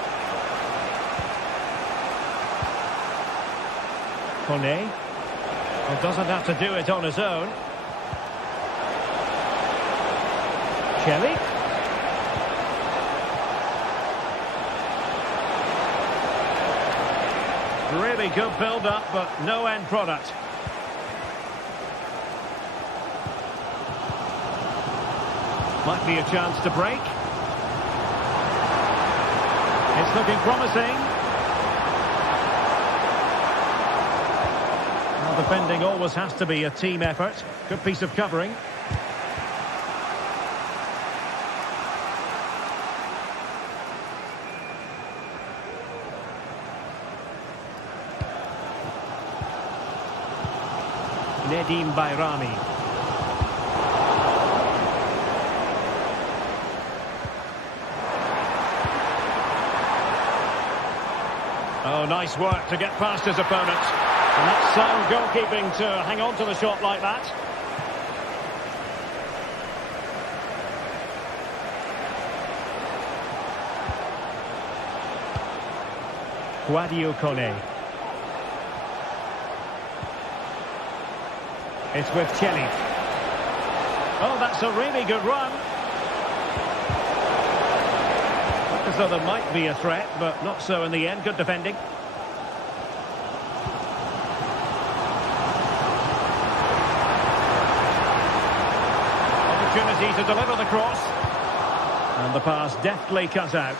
Kone. Well, doesn't have to do it on his own. Çelik. Really good build-up, but no end product. Might be a chance to break. It's looking promising. Well, defending always has to be a team effort. Good piece of covering. Nedim Bayrami. Oh, nice work to get past his opponent. And that's sound goalkeeping to hang on to the shot like that. Guadio Kone. It's with Chelly. Oh, that's a really good run. As though there might be a threat, but not so in the end. Good defending. Opportunity to deliver the cross. And the pass deftly cut out.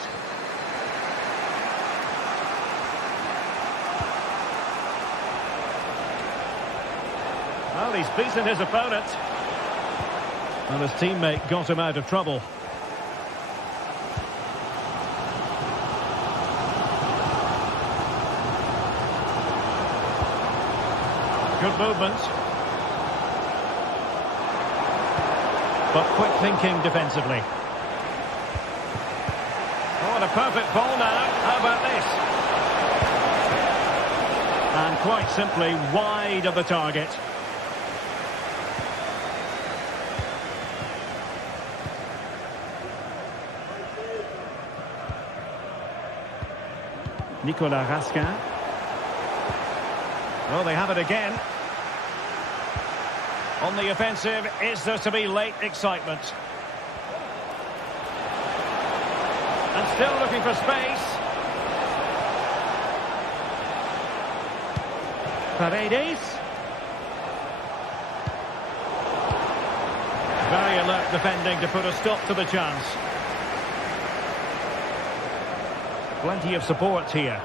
Well, he's beaten his opponent. And his teammate got him out of trouble. Good movement. But quick thinking defensively. Oh, and a perfect ball now. How about this? And quite simply wide of the target. Nicolas Raskin. Well, they have it again. On the offensive, is there to be late excitement? And still looking for space. Paredes. Very alert defending to put a stop to the chance. Plenty of support here.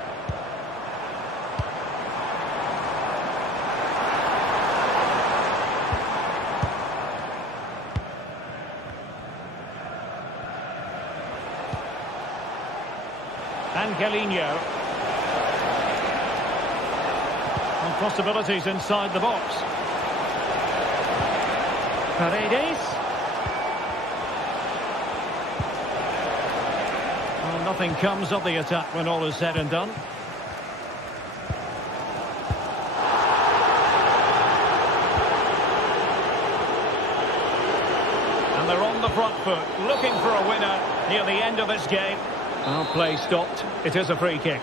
Angelino. And possibilities inside the box. Paredes. Well, nothing comes of the attack when all is said and done. And they're on the front foot, looking for a winner near the end of this game. Well, play stopped. It is a free kick.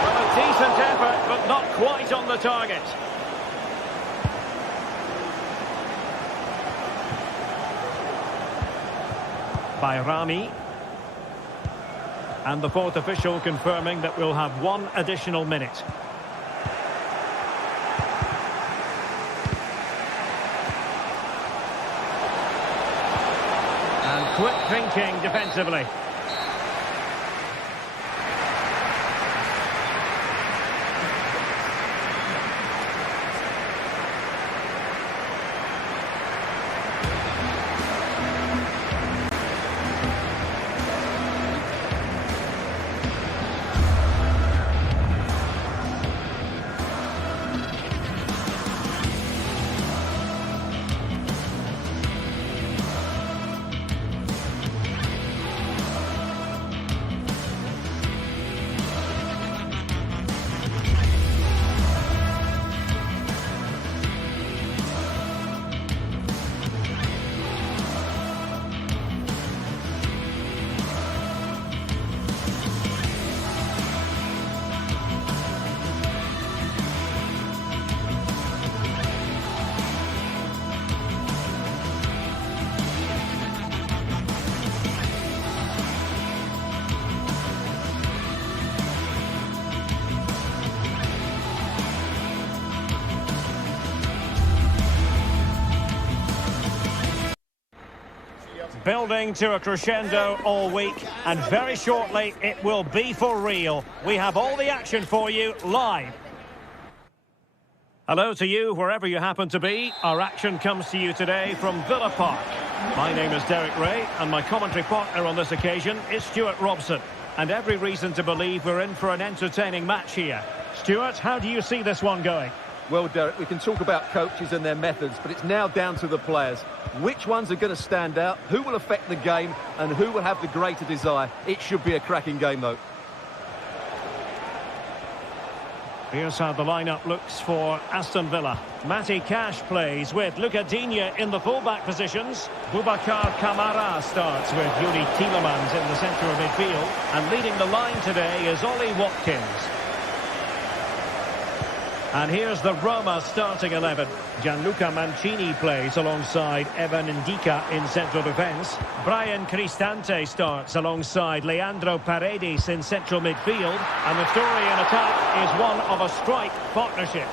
Well, a decent effort, but not quite on the target. Bayrami. And the fourth official confirming that we'll have one additional minute. Quick thinking defensively. building to a crescendo all week, and very shortly it will be for real. We have all the action for you live. Hello to you, wherever you happen to be. Our action comes to you today from Villa Park. My name is Derek Ray, and my commentary partner on this occasion is Stuart Robson. And every reason to believe we're in for an entertaining match here. Stuart, how do you see this one going? Well, Derek, we can talk about coaches and their methods, but it's now down to the players. Which ones are going to stand out, who will affect the game, and who will have the greater desire? It should be a cracking game, though. Here's how the lineup looks for Aston Villa. Matty Cash plays with Luca Digne in the fullback positions. Boubacar Kamara starts with Yuri Tielemans in the centre of midfield. And leading the line today is Ollie Watkins. And here's the Roma starting 11. Gianluca Mancini plays alongside Evan Ndika in central defence. Brian Cristante starts alongside Leandro Paredes in central midfield. And the story in attack is one of a strike partnership.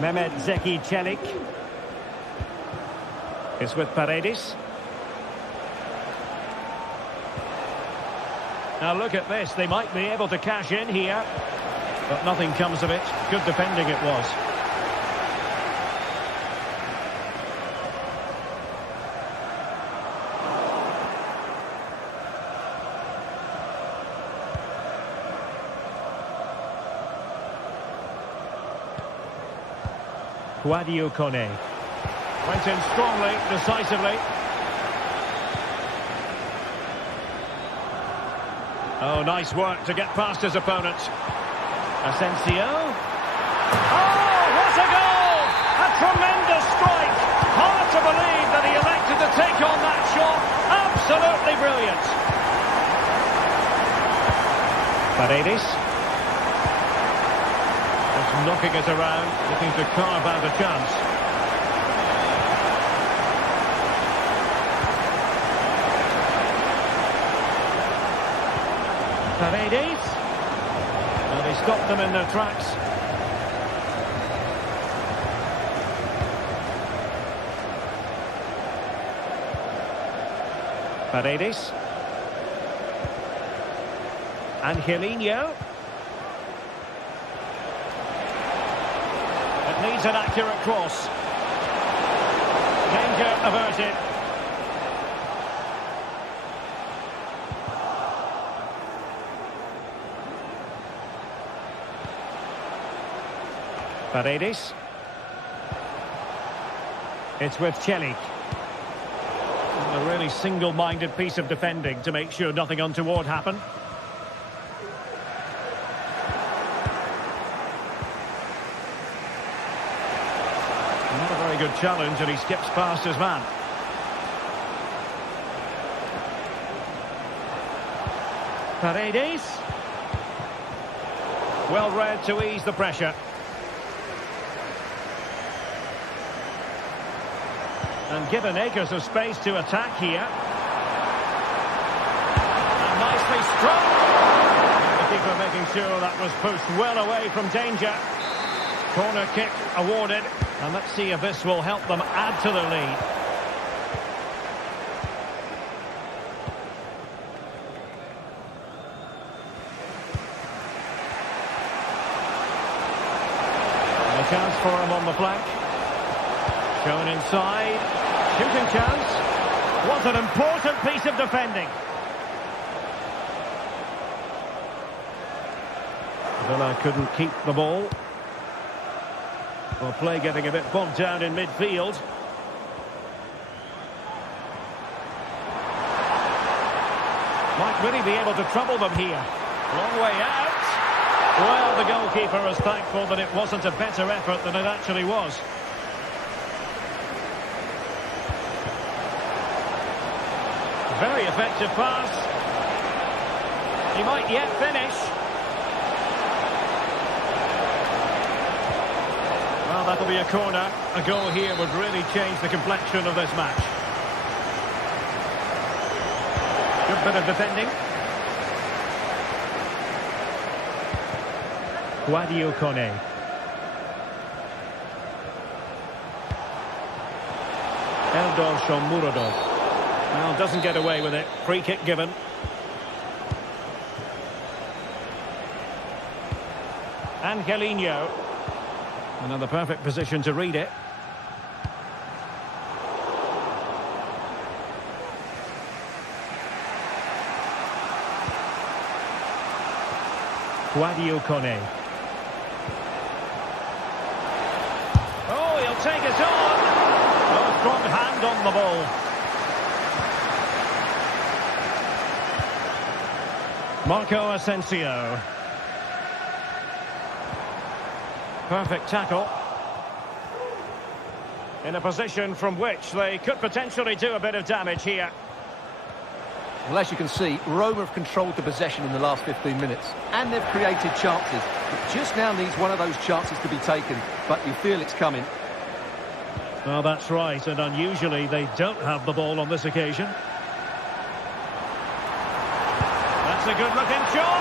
Mehmet Zeki Çelik is with Paredes. Now look at this, they might be able to cash in here, but nothing comes of it. Good defending it was. Guadio Kone went in strongly, decisively. Oh, nice work to get past his opponent. Asensio. Oh, what a goal! A tremendous strike! Hard to believe that he elected to take on that shot. Absolutely brilliant. Paredes. Just knocking it around, looking to carve out a chance. Paredes. Well, they stopped them in their tracks. Paredes. Angelino. It needs an accurate cross. Danger averted. Paredes. It's with Çelik. A really single-minded piece of defending to make sure nothing untoward happened. Not a very good challenge, and he skips past his man. Paredes. Well read to ease the pressure. And given acres of space to attack here. And nicely struck. The keeper making sure that was pushed well away from danger. Corner kick awarded. And let's see if this will help them add to the lead. And a chance for him on the flank. Shown inside. Shooting chance. What an important piece of defending. Villa couldn't keep the ball. Well, play getting a bit bogged down in midfield. Might really be able to trouble them here. Long way out. Well, the goalkeeper is thankful that it wasn't a better effort than it actually was. Very effective pass. He might yet finish. Well, that'll be a corner. A goal here would really change the complexion of this match. Good bit of defending. Guadio Kone. Eldor Shomurodov. Well, doesn't get away with it. Free kick given. Angelino. Another perfect position to read it. Guadio Kone. Oh, he'll take it on. Oh, strong hand on the ball. Marco Asensio. Perfect tackle. In a position from which they could potentially do a bit of damage here. Well, as you can see, Roma have controlled the possession in the last 15 minutes. And they've created chances. It just now needs one of those chances to be taken. But you feel it's coming. Well, that's right. And unusually, they don't have the ball on this occasion. That's a good-looking shot.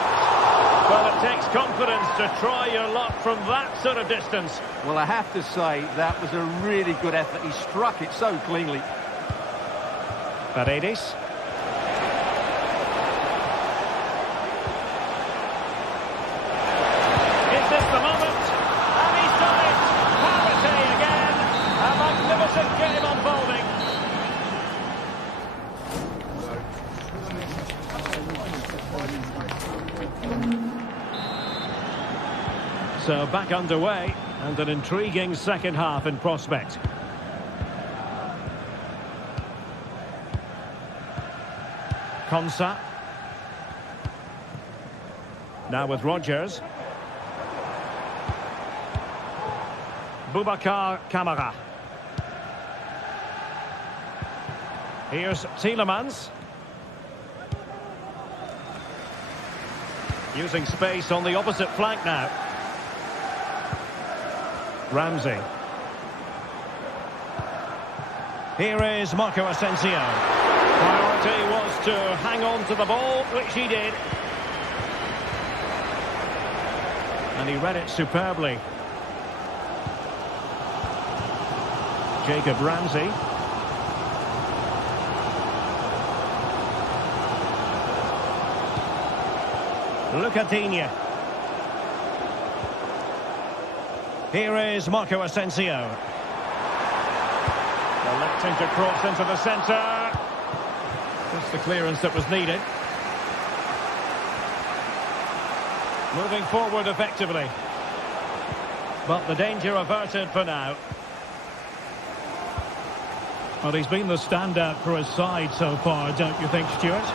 Well, it takes confidence to try your luck from that sort of distance. Well, I have to say, that was a really good effort. He struck it so cleanly. Paredes. Is this the moment? And he's done it! Parity again! A magnificent game unfolding. So back underway, and an intriguing second half in prospect. Konsa. Now with Rodgers. Boubacar Kamara. Here's Tielemans. Using space on the opposite flank now. Ramsey. Here is Marco Asensio. Priority was to hang on to the ball, which he did. And he read it superbly. Jacob Ramsey. Lucadinha. Here is Marco Asensio. Electing to cross into the centre. Just the clearance that was needed. Moving forward effectively. But the danger averted for now. Well, he's been the standout for his side so far, don't you think, Stuart?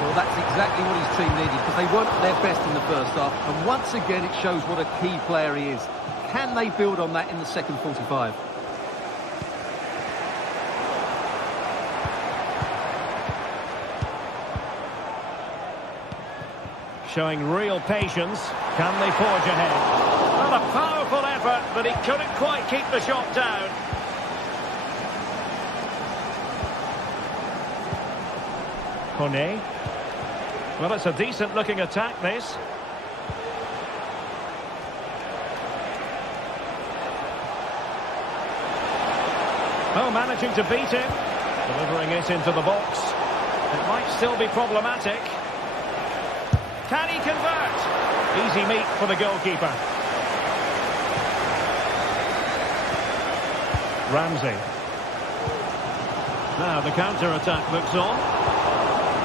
Well, that's exactly what his team needed, because they weren't at their best in the first half. And once again, it shows what a key player he is. Can they build on that in the second 45? Showing real patience. Can they forge ahead? Not a powerful effort, but he couldn't quite keep the shot down. Kone. Well, it's a decent-looking attack, this. Oh, managing to beat him. Delivering it into the box. It might still be problematic. Can he convert? Easy meat for the goalkeeper. Ramsey. Now the counter-attack looks on.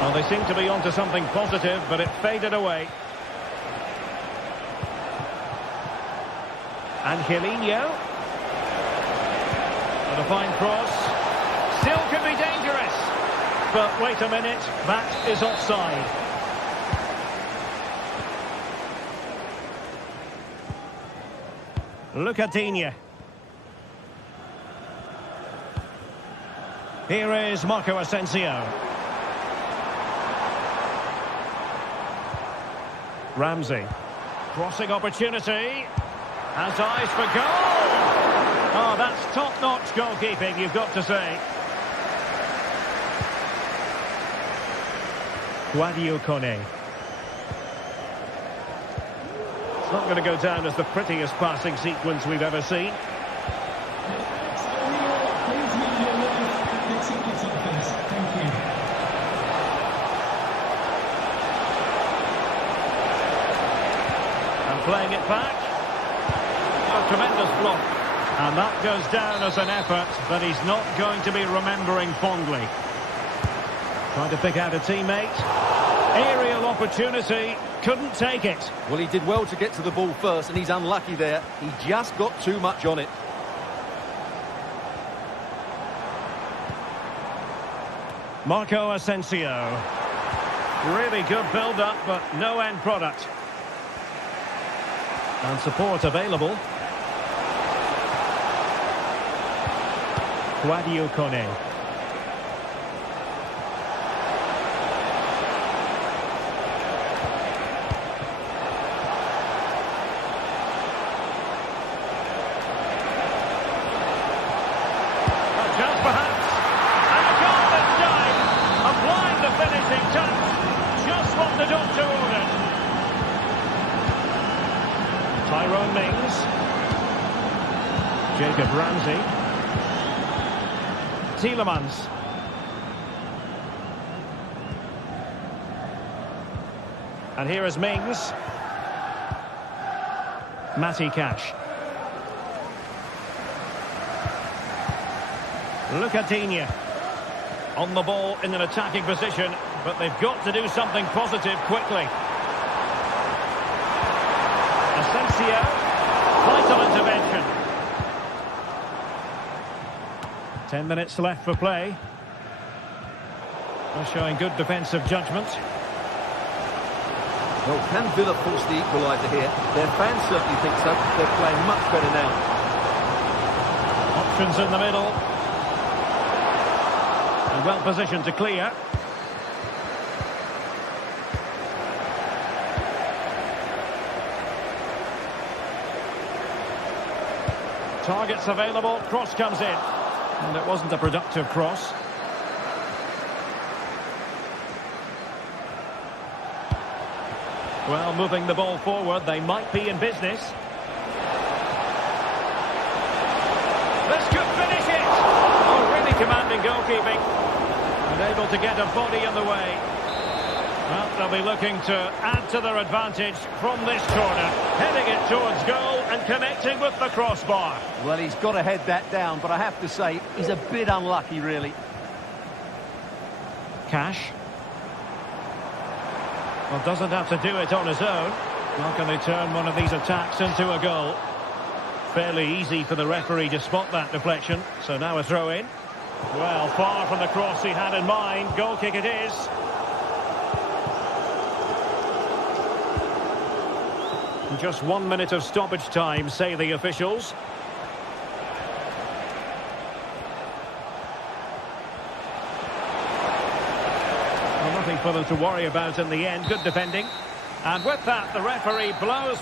Well, they seem to be onto something positive, but it faded away. Angelino. And a fine cross. Still could be dangerous. But wait a minute, that is offside. Lucadinha. Here is Marco Asensio. Ramsey. Crossing opportunity. Has eyes for goal. Oh, that's top-notch goalkeeping, you've got to say. Guadio Kone. It's not going to go down as the prettiest passing sequence we've ever seen. And playing it back. A tremendous block. And that goes down as an effort that he's not going to be remembering fondly. Trying to pick out a teammate. Aerial opportunity. Couldn't take it. Well, he did well to get to the ball first, and he's unlucky there. He just got too much on it. Marco Asensio. Really good build-up, but no end product. And support available. Guadio Kone. Chance perhaps. And a goal this time. Applying the finishing touch. Just what the doctor ordered. Tyrone Mings. Jacob Ramsey. Tielemans. And here is Mings. Matty Cash. Lucatinha. On the ball in an attacking position, but they've got to do something positive quickly. Asensio. Vital intervention. 10 minutes left for play. They're showing good defensive judgment. Well, can Villa force the equaliser here? Their fans certainly think so. They're playing much better now. Options in the middle. And well positioned to clear. Targets available. Cross comes in. And it wasn't a productive cross. Well, moving the ball forward, they might be in business. This could finish it! Oh, really commanding goalkeeping. And able to get a body in the way. Well, they'll be looking to add to their advantage from this corner. Heading it towards goal and connecting with the crossbar. Well, he's got to head that down, but I have to say, he's a bit unlucky, really. Cash. Well, doesn't have to do it on his own. How can they turn one of these attacks into a goal? Fairly easy for the referee to spot that deflection. So now a throw in. Well, far from the cross he had in mind. Goal kick it is. Just 1 minute of stoppage time, say the officials. Well, nothing for them to worry about in the end. Good defending. And with that, the referee blows.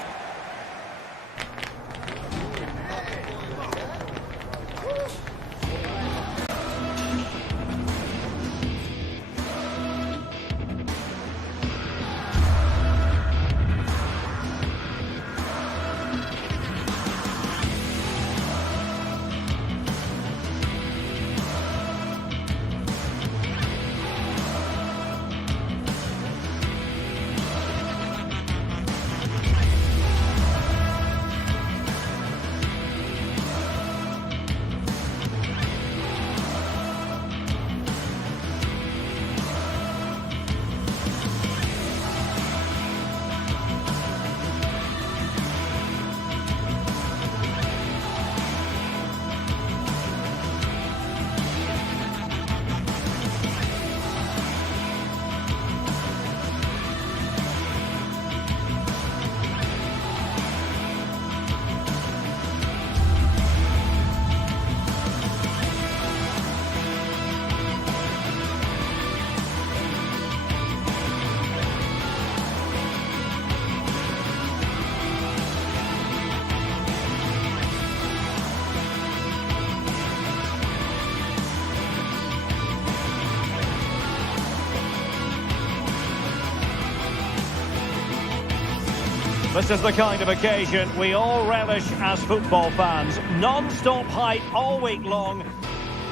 This is the kind of occasion we all relish as football fans. Non-stop hype all week long.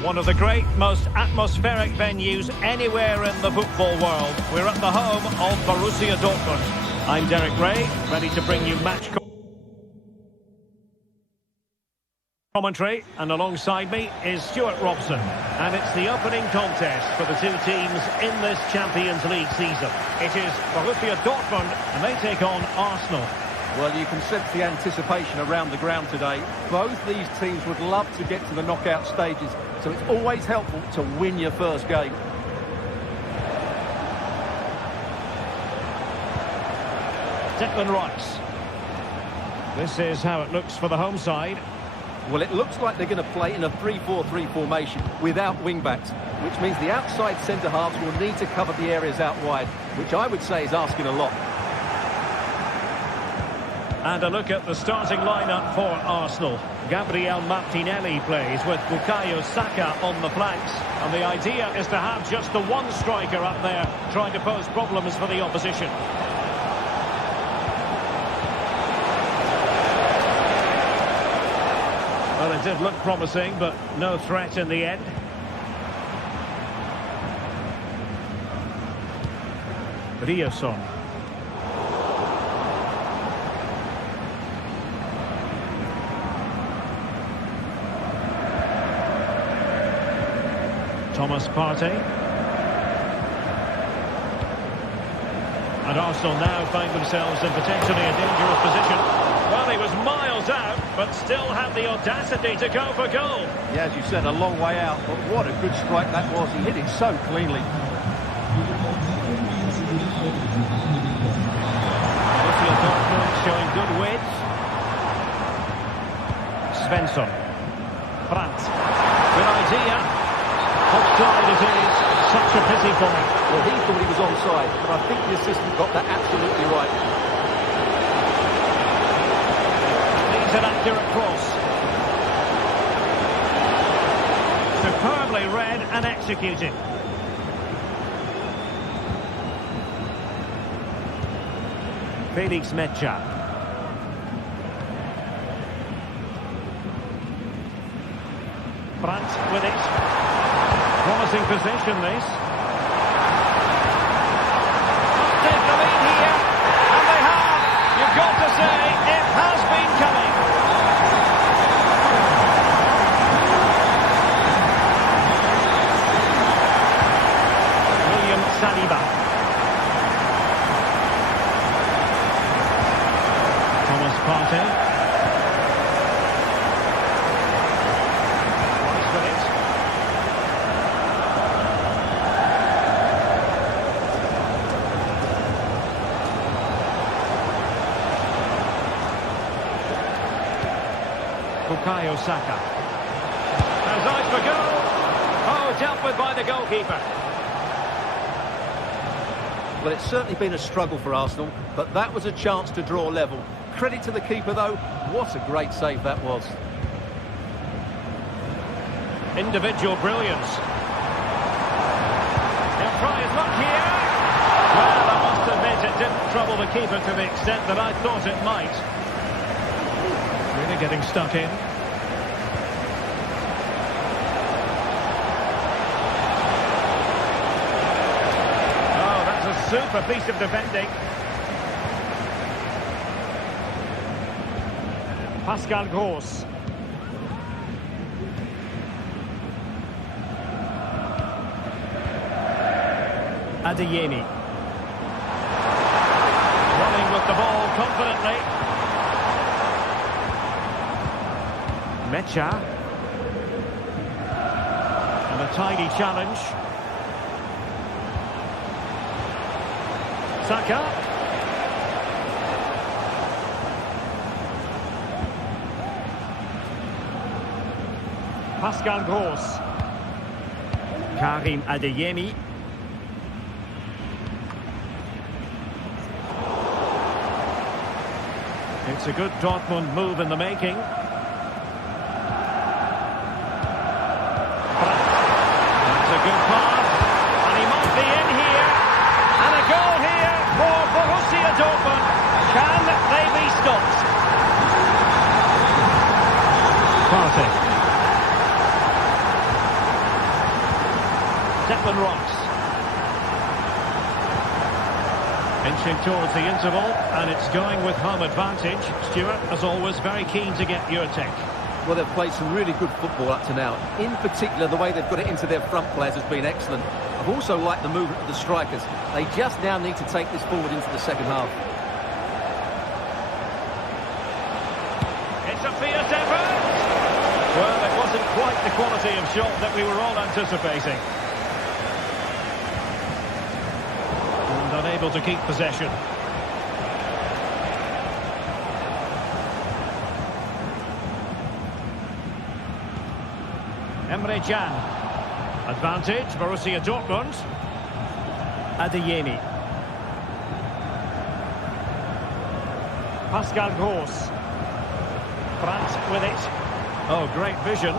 One of the great, most atmospheric venues anywhere in the football world. We're at the home of Borussia Dortmund. I'm Derek Ray, ready to bring you match commentary, and alongside me is Stuart Robson. And it's the opening contest for the two teams in this Champions League season. It is Borussia Dortmund, and they take on Arsenal. Well, you can sense the anticipation around the ground today. Both these teams would love to get to the knockout stages, so it's always helpful to win your first game. Declan Rice. This is how it looks for the home side. Well, it looks like they're going to play in a 3-4-3 formation without wing-backs, which means the outside centre-halves will need to cover the areas out wide, which I would say is asking a lot. And a look at the starting lineup for Arsenal. Gabriel Martinelli plays with Bukayo Saka on the flanks. And the idea is to have just the one striker up there trying to pose problems for the opposition. Well, it did look promising, but no threat in the end. Rioson. Thomas Partey. And Arsenal now find themselves in potentially a dangerous position. Well, he was miles out, but still had the audacity to go for goal. Yeah, as you said, a long way out, but what a good strike that was. He hit it so cleanly. Borussia Dortmund showing good width. Svensson. Brandt. Good idea. Offside it is. Such a pity for him. Well, he thought he was onside, but I think the assistant got that absolutely right. Needs an accurate cross. Superbly read and executed. Felix Mecha. Brandt with it. Promising position, this. Take the lead here, and they have. You've got to say, it has been coming. William Saliba. Thomas Partey. Rice with it. Bukayo Saka. Has eyes for goal. Oh, dealt with by the goalkeeper. Well, it's certainly been a struggle for Arsenal, but that was a chance to draw level. Credit to the keeper, though. What a great save that was. Individual brilliance. He'll try his luck here. Well, I must admit it didn't trouble the keeper to the extent that I thought it might. Really getting stuck in. Oh, that's a super piece of defending. Pascal Gross. Adeyemi. Running with the ball confidently. Mecha. And a tidy challenge. Saka. Pascal Gross. Karim Adeyemi. It's a good Dortmund move in the making. That's a good pass. And he might be in here. And a goal here for Borussia Dortmund. Can they be open rocks. Inching towards the interval, and it's going with home advantage. Stuart, as always, very keen to get your take. Well, they've played some really good football up to now. In particular, the way they've got it into their front players has been excellent. I've also liked the movement of the strikers. They just now need to take this forward into the second half. It's a fierce effort! Well, it wasn't quite the quality of shot that we were all anticipating. And unable to keep possession. Emre Can. Advantage, Borussia Dortmund. Adeyemi. Pascal Gross. France with it. Oh, great vision.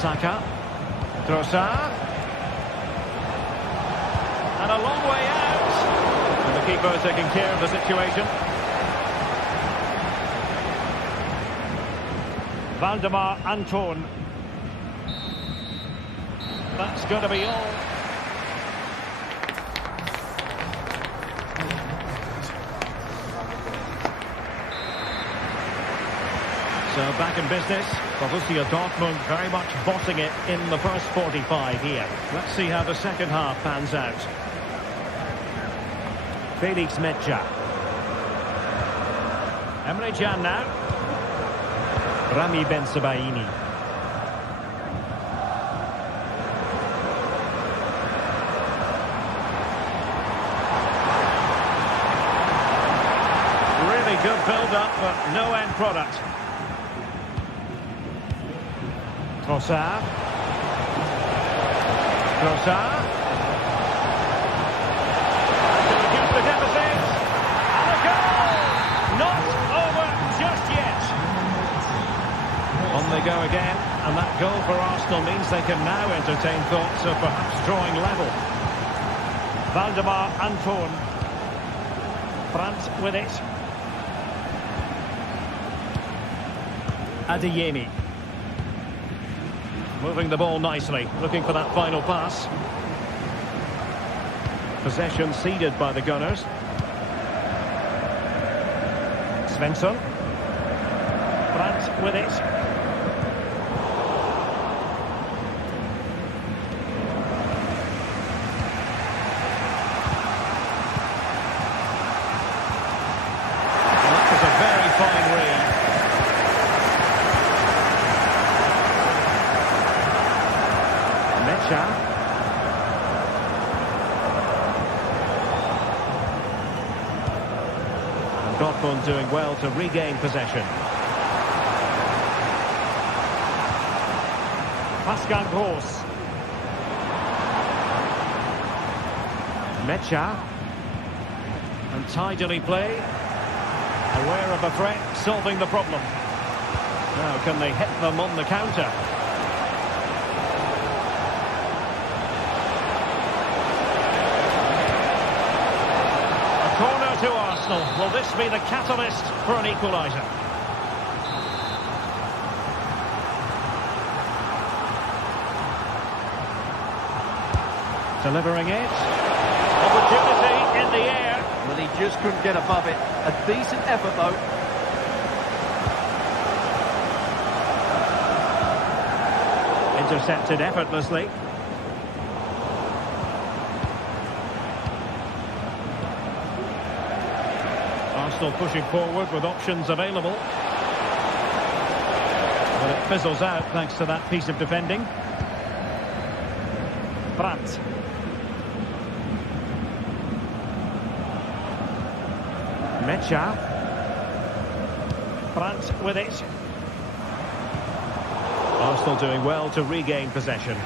Saka. Trossard. And a long way out. And the keeper taking care of the situation. Valdemar Anton. That's going to be all. So back in business. Borussia Dortmund very much bossing it in the first 45 here. Let's see how the second half pans out. Felix Metscher. Emre Can now. Rami Bensebaini. Really good build-up, but no end product. Trossard. Trossard. To reduce the deficit. And a goal! Not over just yet. On they go again. And that goal for Arsenal means they can now entertain thoughts of perhaps drawing level. Valdemar Anton. France with it. Adeyemi. Moving the ball nicely, looking for that final pass. Possession ceded by the Gunners. Svensson. France with it. And that was a very fine read. And Dortmund doing well to regain possession. Pascal Gross. Metscher. And tidily play. Aware of the threat, solving the problem. Now can they hit them on the counter? Corner to Arsenal. Will this be the catalyst for an equaliser? Delivering it. Opportunity in the air. Well, he just couldn't get above it. A decent effort, though. Intercepted effortlessly. Arsenal pushing forward with options available. But it fizzles out thanks to that piece of defending. Brandt. Metscher. Brandt with it. Arsenal doing well to regain possession.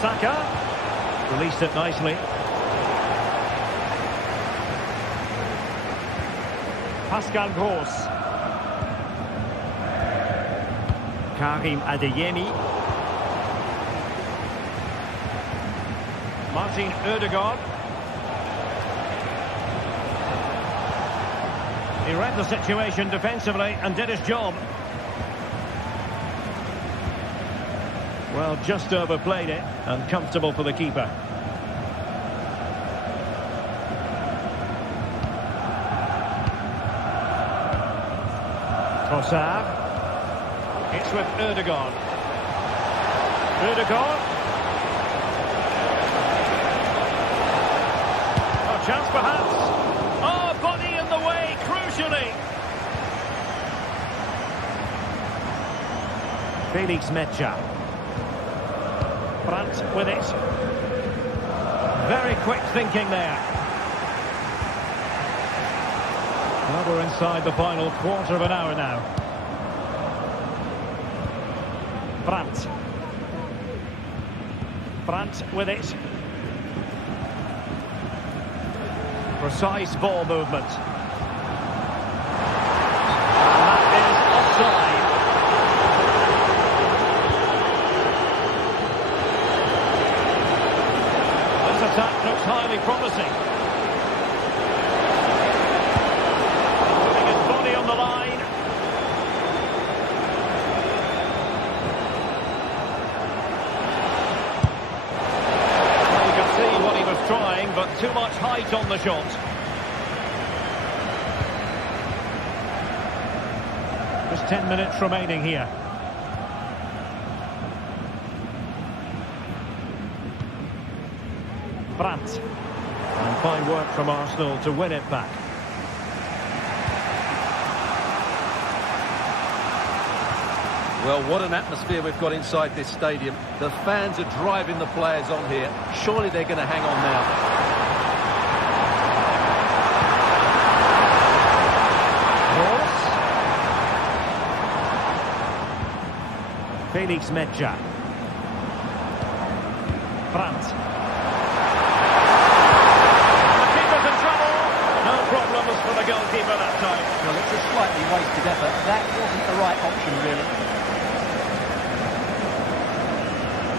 Saka. Released it nicely. Pascal Gross. Karim Adeyemi. Martin Ødegaard. He read the situation defensively and did his job. Well, just overplayed it and comfortable for the keeper. Trossard. It's with Ødegaard. Ødegaard. A chance perhaps. Oh, body in the way, crucially. Felix Mecha. Brandt with it. Very quick thinking there. Well, we're inside the final quarter of an hour now. Brandt. Brandt with it. Precise ball movement. And that is offside. This attack looks highly promising. Putting his body on the line. Well, you can see what he was trying, but too much height on the shot. Just 10 minutes remaining here. Brandt. And fine work from Arsenal to win it back. Well, what an atmosphere we've got inside this stadium. The fans are driving the players on here. Surely they're going to hang on now. Felix Mecha. Brandt. The keeper's in trouble. No problems for the goalkeeper that time. Well, it's a slightly wasted effort. That wasn't the right option, really.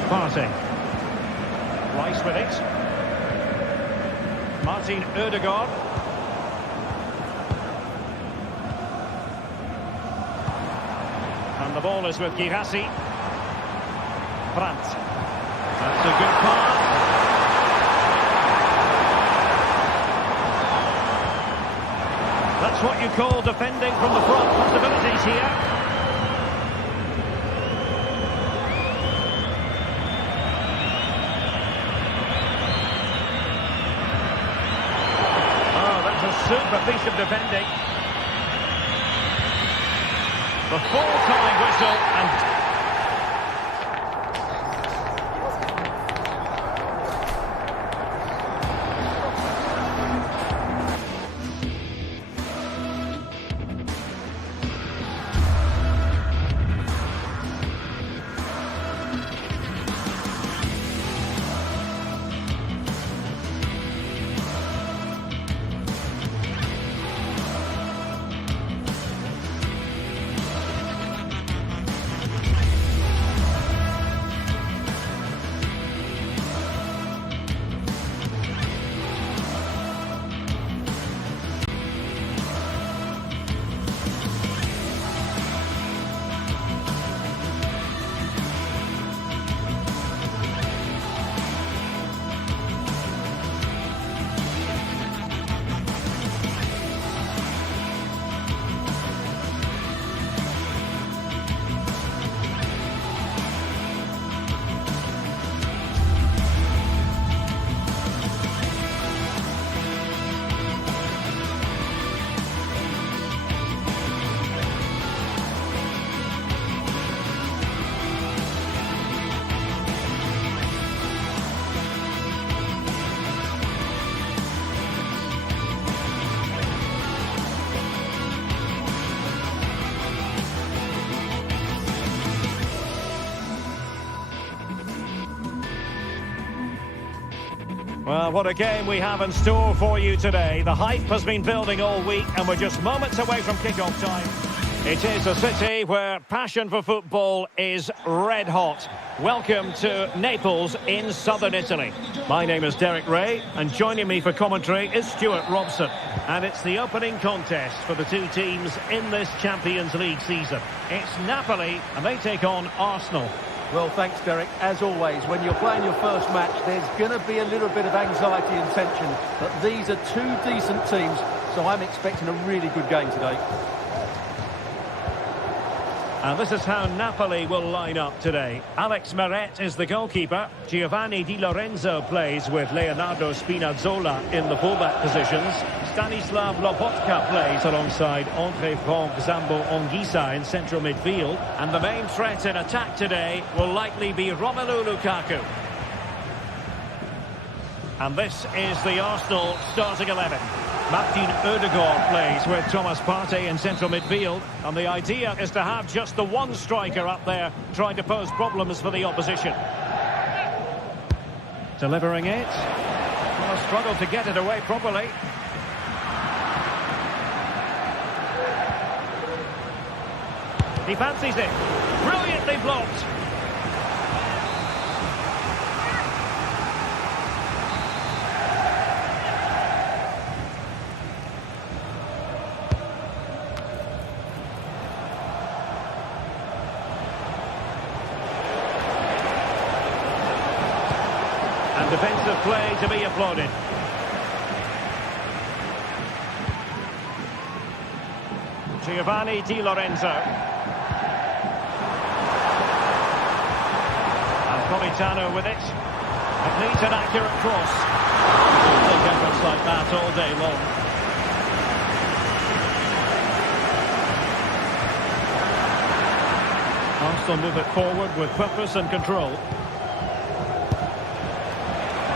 Passing. Rice with it. Martin Ødegaard. And the ball is with Girassi. Brandt. That's a good pass. That's what you call defending from the front. Possibilities here. Oh, that's a super piece of defending. The full-time whistle and... Well, what a game we have in store for you today. The hype has been building all week and we're just moments away from kick-off time. It is a city where passion for football is red hot. Welcome to Naples in southern Italy. My name is Derek Ray, and joining me for commentary is Stuart Robson. And it's the opening contest for the two teams in this Champions League season. It's Napoli, and they take on Arsenal. Well, thanks, Derek. As always, when you're playing your first match, there's going to be a little bit of anxiety and tension. But these are two decent teams, so I'm expecting a really good game today. And this is how Napoli will line up today. Alex Meret is the goalkeeper. Giovanni Di Lorenzo plays with Leonardo Spinazzola in the fullback positions. Stanislav Lobotka plays alongside Andre Frank Zambo Anguissa in central midfield. And the main threat in attack today will likely be Romelu Lukaku. And this is the Arsenal starting 11. Martin Ødegaard plays with Thomas Partey in central midfield. And the idea is to have just the one striker up there trying to pose problems for the opposition. Delivering it. Well, struggled to get it away properly. He fancies it. Brilliantly blocked. And defensive play to be applauded. Giovanni Di Lorenzo. Napolitano with it. It needs an accurate cross. Take efforts like that all day long. Arsenal move it forward with purpose and control.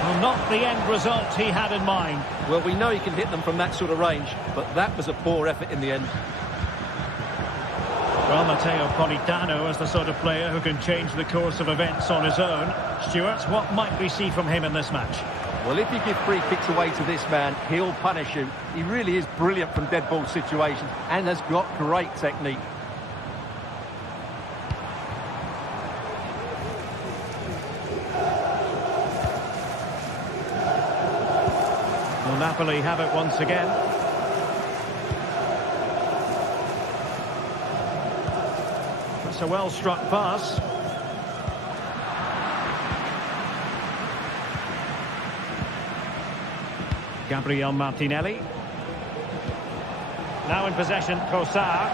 Well, not the end result he had in mind. Well, we know he can hit them from that sort of range, but that was a poor effort in the end. Well, Matteo Politano is the sort of player who can change the course of events on his own. Stuart, what might we see from him in this match? Well, if you give free kicks away to this man, he'll punish you. He really is brilliant from dead ball situations and has got great technique. Will Napoli have it once again? That's a well-struck pass. Gabriel Martinelli. Now in possession, Trossard.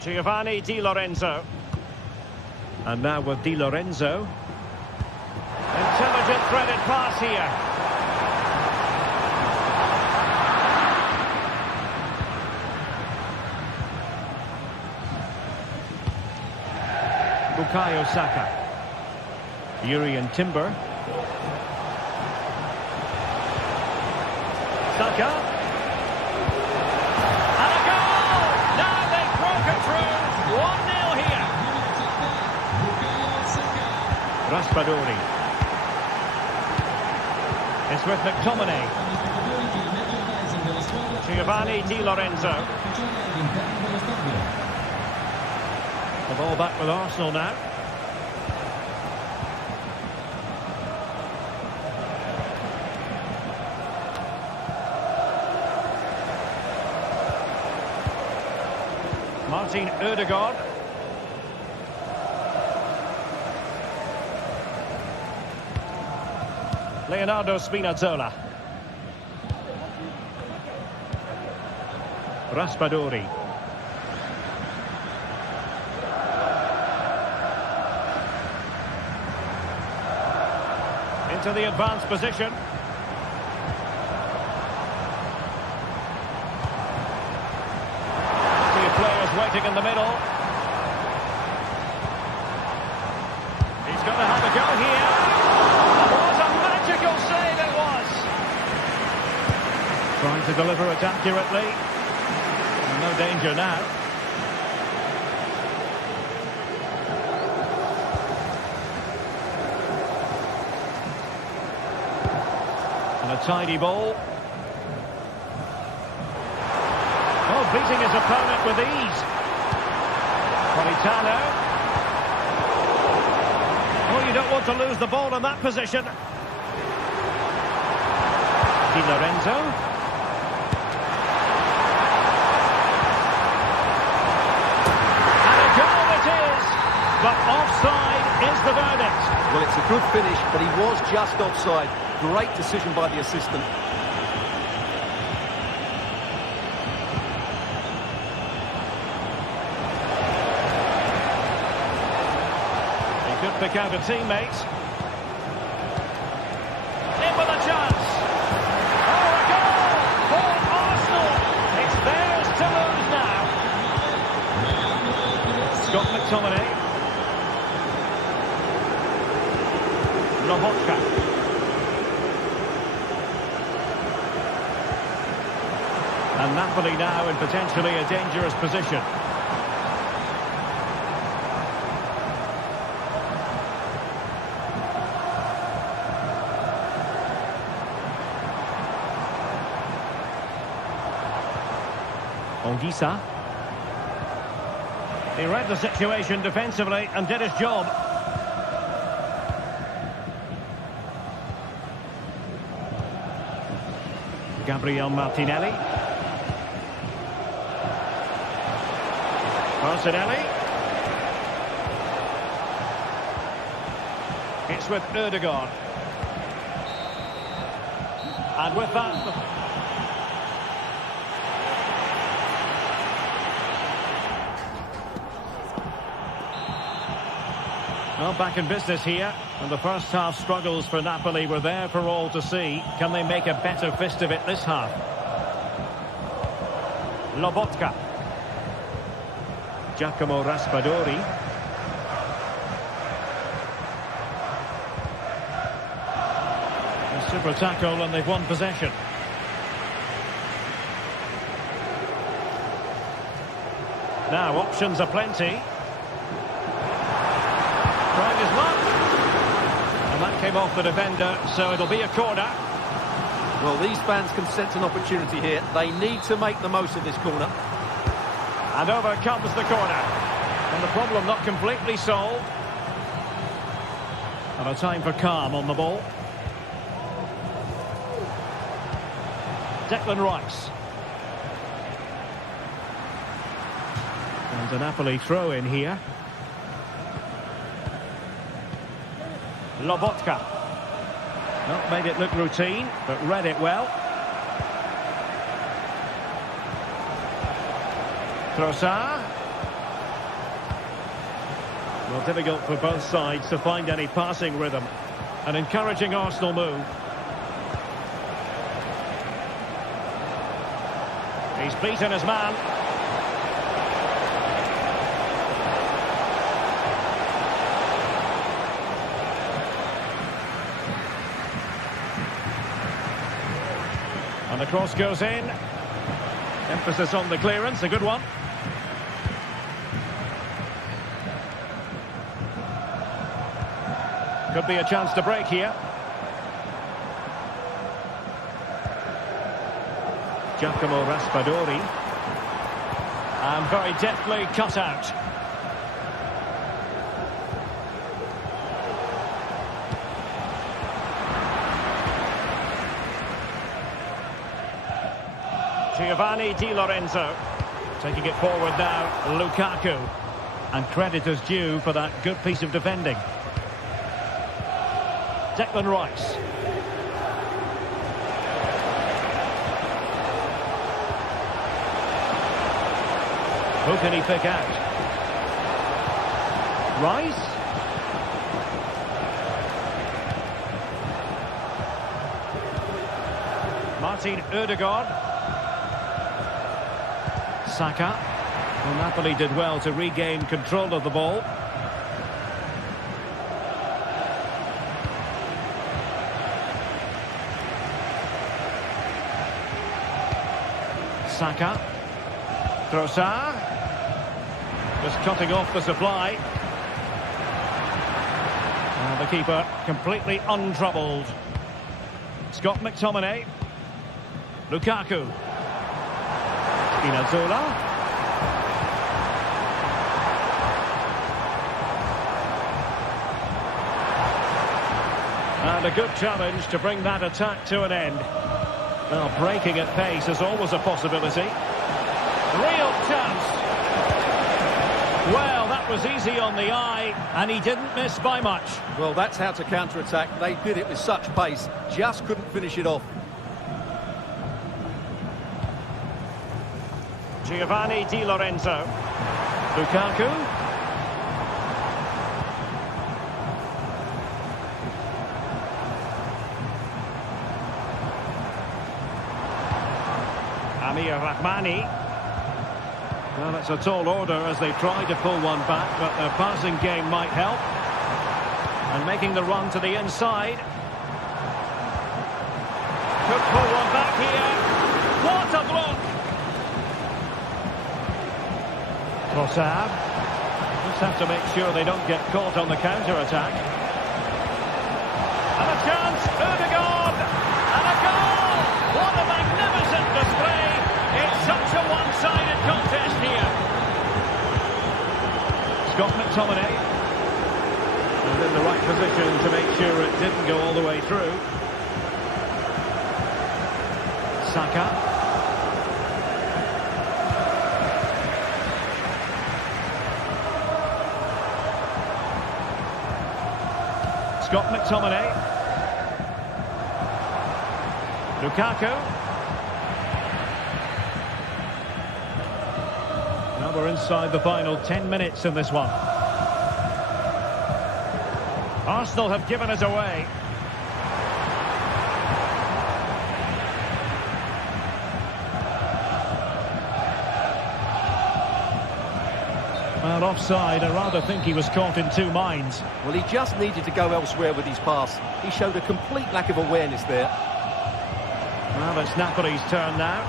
Giovanni Di Lorenzo. And now with Di Lorenzo. Intelligent threaded pass here. Bukayo Saka. Urian Timber. Saka. And a goal! Now they've broken through. 1-0 here. Raspadori. It's with McTominay. Giovanni Di Lorenzo. The ball back with Arsenal now. Martin Ødegaard. Leonardo Spinazzola. Raspadori. Into the advanced position. Two players waiting in the middle. He's going to have a go here. What a magical save it was. Trying to deliver it accurately. No danger now. tidy ball. Oh, beating his opponent with ease. Politano. Oh, you don't want to lose the ball in that position. Di Lorenzo. And a goal it is. But offside is the verdict. Well, it's a good finish, but he was just offside. Great decision by the assistant. He could pick out a teammate. In with a chance. Oh, a goal for Arsenal. It's theirs to lose now. Scott McTominay. Lobotka. And Napoli now in potentially a dangerous position. Ongisa. He read the situation defensively and did his job. Gabriel Martinelli. Martinelli. It's with Ødegaard. And with that... Well, back in business here, and the first half struggles for Napoli were there for all to see. Can they make a better fist of it this half? Lobotka. Giacomo Raspadori. A super tackle and they've won possession. Now, options are plenty. Tried his luck. And that came off the defender, so it'll be a corner. Well, these fans can sense an opportunity here. They need to make the most of this corner. And over comes the corner. And the problem not completely solved. And a time for calm on the ball. Declan Rice. And a Napoli throw in here. Lobotka. Not made it look routine, but read it well. Trossard. Well, difficult for both sides to find any passing rhythm. An encouraging Arsenal move. He's beaten his man. And the cross goes in. Emphasis on the clearance, a good one. Could be a chance to break here. Giacomo Raspadori. And very deftly cut out. Giovanni Di Lorenzo. Taking it forward now, Lukaku. And credit is due for that good piece of defending. Declan Rice. Who can he pick out? Rice. Martin Ødegaard. Saka. Well, Napoli did well to regain control of the ball. Saka. Trossard. Just cutting off the supply. And the keeper completely untroubled. Scott McTominay. Lukaku. Spinazzola. And a good challenge to bring that attack to an end. Well, breaking at pace is always a possibility. Real chance. Well, that was easy on the eye, and he didn't miss by much. Well, that's how to counter-attack. They did it with such pace, just couldn't finish it off. Giovanni Di Lorenzo. Lukaku. Amir Rahmani. Well, it's a tall order as they try to pull one back, but their passing game might help. And making the run to the inside. Could pull one back here. What a block! Trossard. Just have to make sure they don't get caught on the counter-attack. And a chance, Ødegaard! And a goal! What a magnificent display! It's such a one-sided contest here. Scott McTominay. And in the right position to make sure it didn't go all the way through. Saka. Scott McTominay. Lukaku. Now we're inside the final 10 minutes in this one. Arsenal have given us away. Well, offside. I rather think he was caught in two minds. Well, he just needed to go elsewhere with his pass. He showed a complete lack of awareness there. Well, it's Napoli's turn now.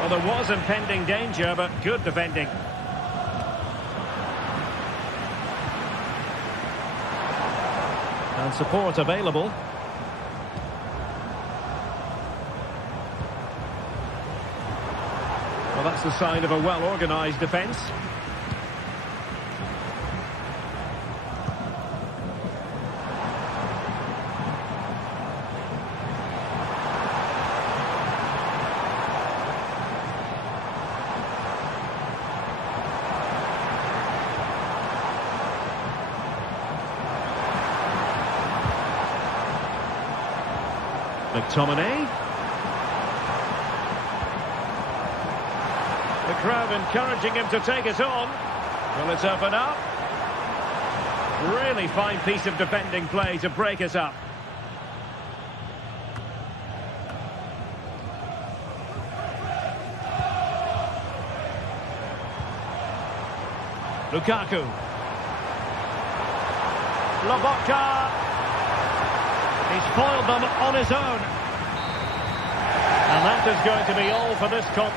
Well, there was impending danger, but good defending. And support available. Well, that's the sign of a well-organised defence. McTominay. The crowd encouraging him to take it on. Will it open up? Really fine piece of defending play to break us up. Lukaku. Lobotka. He's foiled them on his own. And that is going to be all for this comp.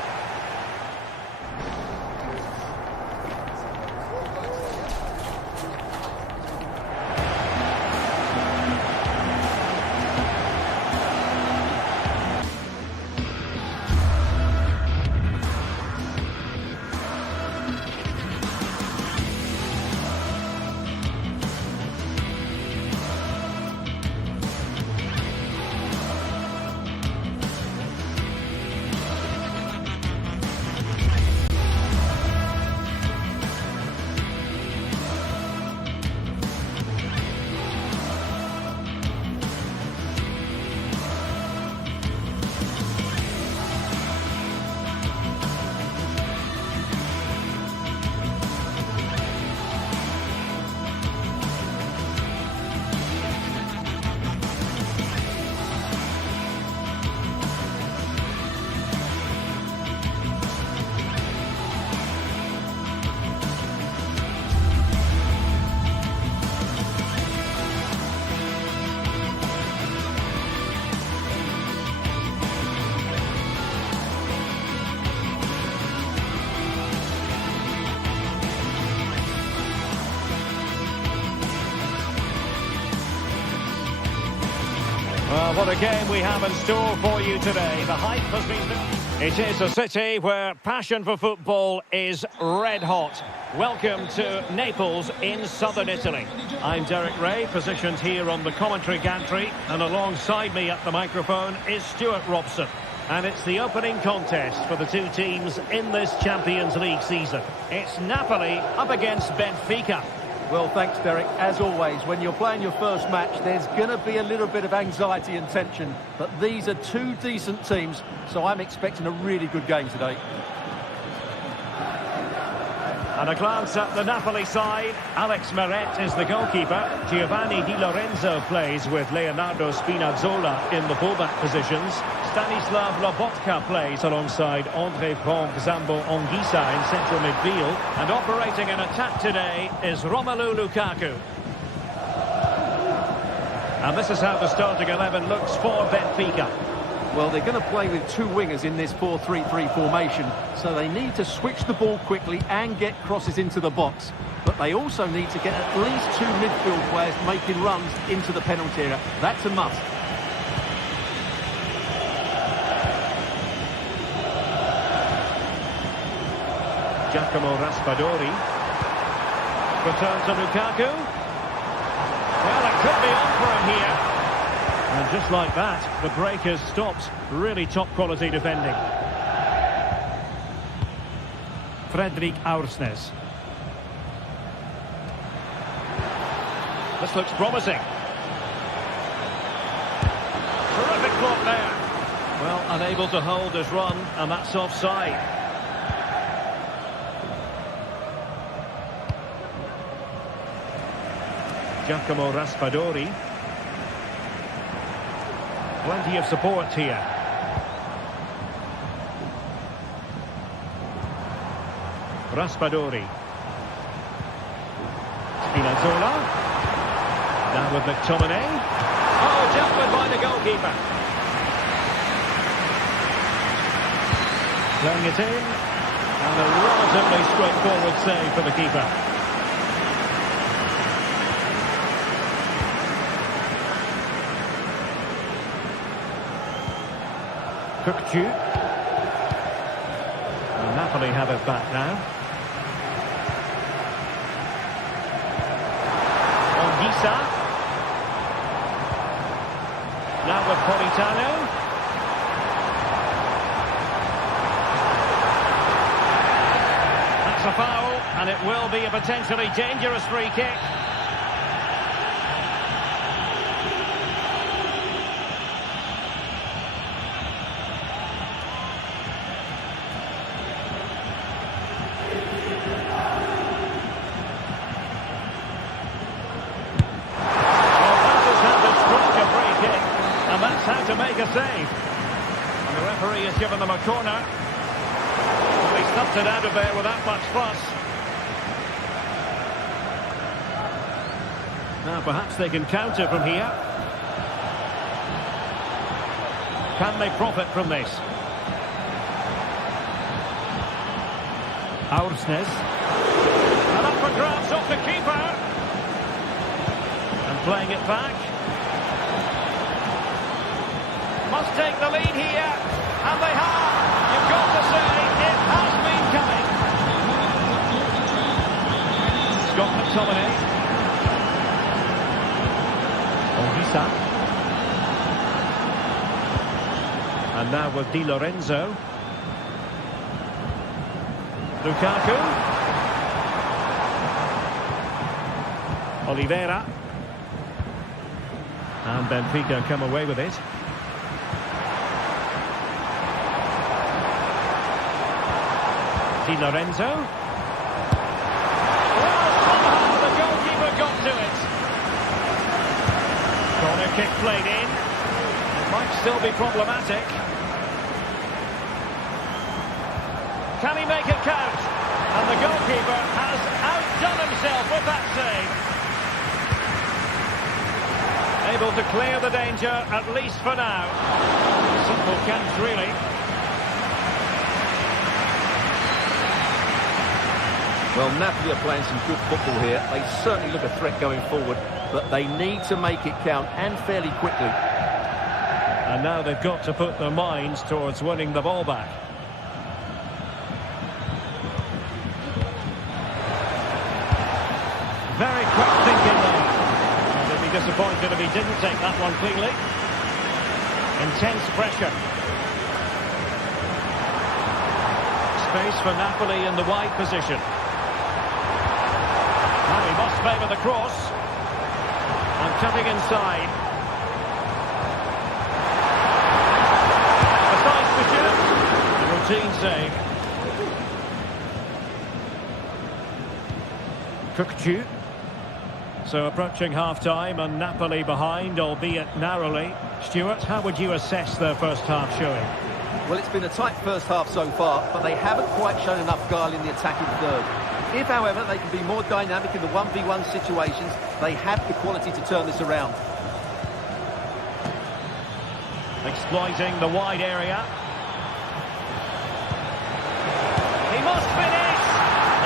Well, what a game we have in store for you today. The hype has been... It is a city where passion for football is red hot. Welcome to Naples in southern Italy. I'm Derek Ray, positioned here on the commentary gantry, and alongside me at the microphone is Stuart Robson. And it's the opening contest for the two teams in this Champions League season. It's Napoli up against Benfica. Well, thanks, Derek. As always, when you're playing your first match, there's going to be a little bit of anxiety and tension. But these are two decent teams, so I'm expecting a really good game today. And a glance at the Napoli side. Alex Meret is the goalkeeper. Giovanni Di Lorenzo plays with Leonardo Spinazzola in the fullback positions. Stanislav Lobotka plays alongside Andre Frank Zambo Anguissa in central midfield. And operating an attack today is Romelu Lukaku. And this is how the starting 11 looks for Benfica. Well, they're going to play with two wingers in this 4-3-3 formation, so they need to switch the ball quickly and get crosses into the box. But they also need to get at least two midfield players making runs into the penalty area. That's a must. Giacomo Raspadori. Return to Lukaku. Well, it could be on for him here. And just like that, the break has stopped. Really top quality defending. Fredrik Aursnes. This looks promising. Terrific block there. Well, unable to hold his run, and that's offside. Giacomo Raspadori. Plenty of support here. Raspadori. Spinazzola. Now with McTominay. Oh, dealt with by the goalkeeper. Playing it in. And a relatively straightforward save for the keeper. Kukcu. Napoli have it back now. Anguissa. Now with Politano. That's a foul, and it will be a potentially dangerous free kick. How to make a save. And the referee has given them a corner. They stuffed it out of there without much fuss. Now perhaps they can counter from here. Can they profit from this? Aursnes. And up for grabs off the keeper. And playing it back. Must take the lead here, and they have. You've got to say, it has been coming. Scott McTominay. Anguissa. And now with Di Lorenzo. Lukaku. Oliveira. And Benfica come away with it. Di Lorenzo. Well, somehow the goalkeeper got to it. Corner kick played in. It might still be problematic. Can he make it count? And the goalkeeper has outdone himself with that save. Able to clear the danger, at least for now. Simple catch, really. Well, Napoli are playing some good football here. They certainly look a threat going forward, but they need to make it count, and fairly quickly. And now they've got to put their minds towards winning the ball back. Very quick thinking there. And they'd be disappointed if he didn't take that one cleanly. Intense pressure. Space for Napoli in the wide position. Now he must favour the cross. And cutting inside. Decides to shoot. A routine save. Cookju. So approaching half-time and Napoli behind, albeit narrowly. Stuart, how would you assess their first half showing? Well, it's been a tight first half so far, but they haven't quite shown enough guile in the attacking third. If, however, they can be more dynamic in the 1v1 situations, they have the quality to turn this around. Exploiting the wide area. He must finish!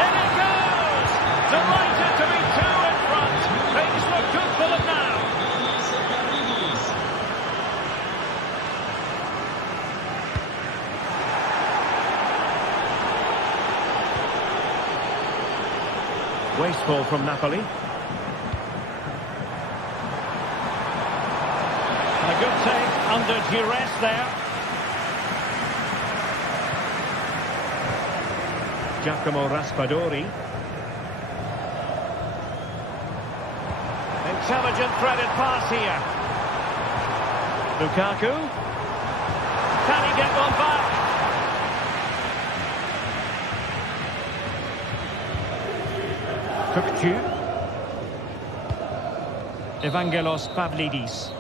In it goes! Delighted to be two in front. Things look good for them now. Wasteful from Napoli. A good take under duress there. Giacomo Raspadori. Intelligent threaded pass here. Lukaku. Can he get one back? Cookju. Evangelos Pavlidis.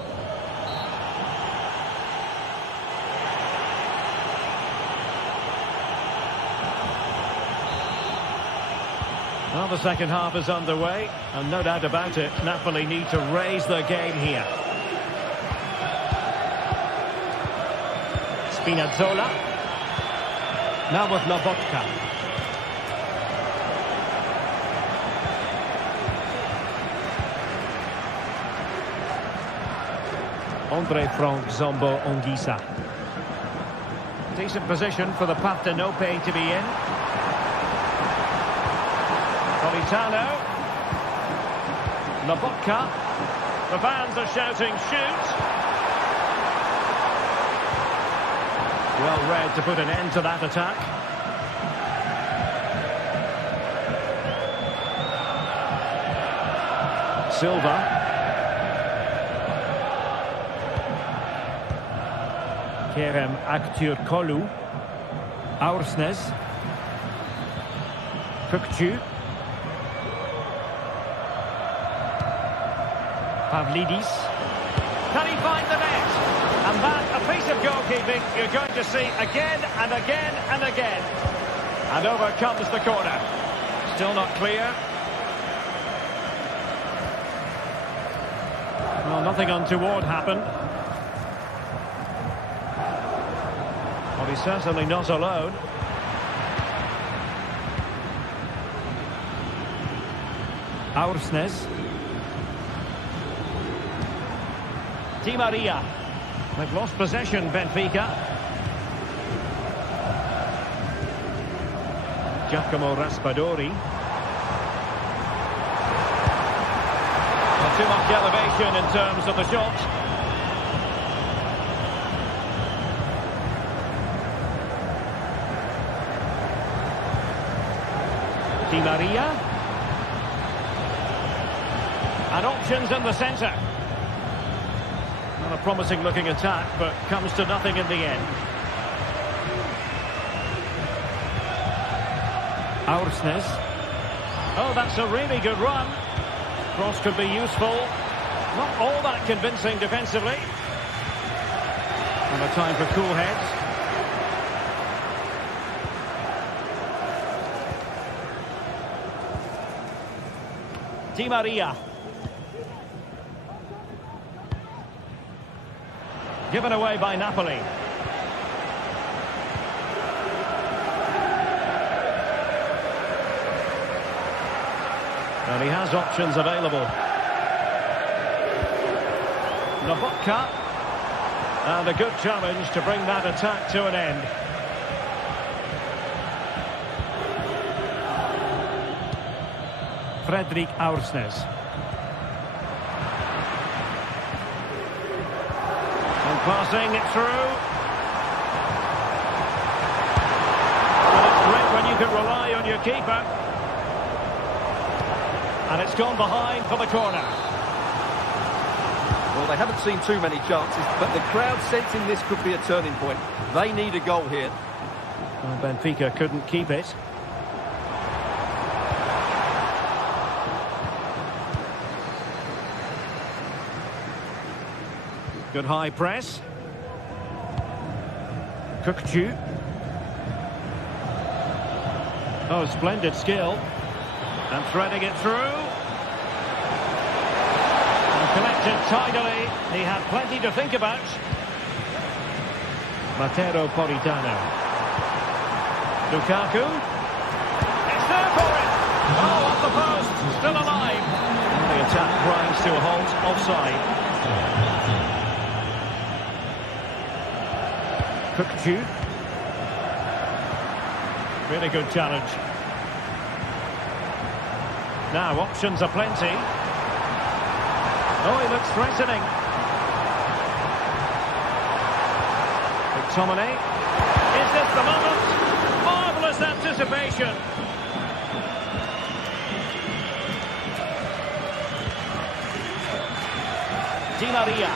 Well, the second half is underway, and no doubt about it, Napoli need to raise their game here. Spinazzola. Now with Lobotka. Andre Frank Zombo Ongisa. Decent position for the Partenope to be in. Politano. Lobotka. The fans are shouting, shoot! Well read to put an end to that attack. Silva. Kerem Aktürkoğlu. Aursnes. Cookju. Pavlidis. Can he find the net? And that, a piece of goalkeeping you're going to see again and again and again. And over comes the corner. Still not clear. Well, nothing untoward happened. Well, he's certainly not alone. Aursnes. Di Maria. They've lost possession, Benfica. Giacomo Raspadori. Not too much elevation in terms of the shot. Di Maria. And options in the centre. Not a promising looking attack, but comes to nothing in the end. Aursnes. Oh, that's a really good run. Cross could be useful. Not all that convincing defensively. And a time for cool heads. Di Maria. Given away by Napoli. And he has options available. Lobotka. And a good challenge to bring that attack to an end. Fredrik Aursnes. And passing it through. Well, it's great when you can rely on your keeper. And it's gone behind for the corner. Well, they haven't seen too many chances, but the crowd sensing this could be a turning point. They need a goal here. Well, Benfica couldn't keep it. Good high press. Kukcu. Oh, splendid skill. And threading it through. And collected tidily. He had plenty to think about. Matteo Politano. Lukaku. It's there for it. Oh, off the post. Still alive. And the attack grinds to a halt. Offside. Kukcu. Really good challenge. Now options are plenty. Oh, he looks threatening. McTominay. Is this the moment? Marvellous anticipation. Di Maria.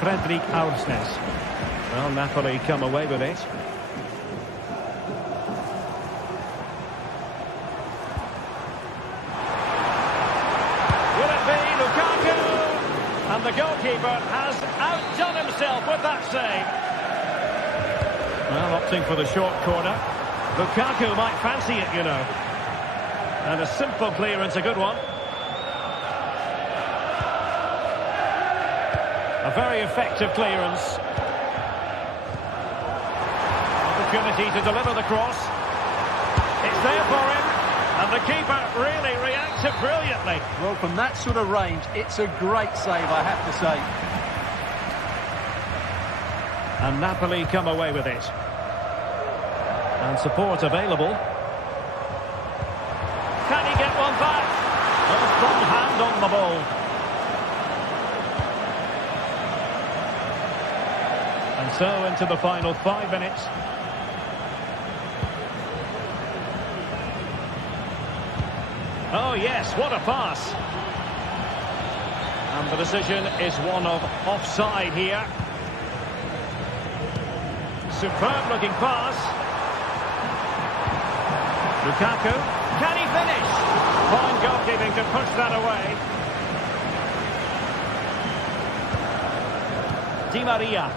Fredrik Aursnes. Well, Napoli come away with it. Will it be Lukaku? And the goalkeeper has outdone himself with that save. Well, opting for the short corner. Lukaku might fancy it, you know. And a simple clearance, a good one. A very effective clearance. Opportunity to deliver the cross. It's there for him. And the keeper really reacted brilliantly. Well, from that sort of range, it's a great save, I have to say. And Napoli come away with it. And support available. Can he get one back? A strong hand on the ball. And so into the final 5 minutes. Oh yes, what a pass. And the decision is one of offside here. Superb looking pass. Lukaku, can he finish? Fine goalkeeping to push that away. Di Maria.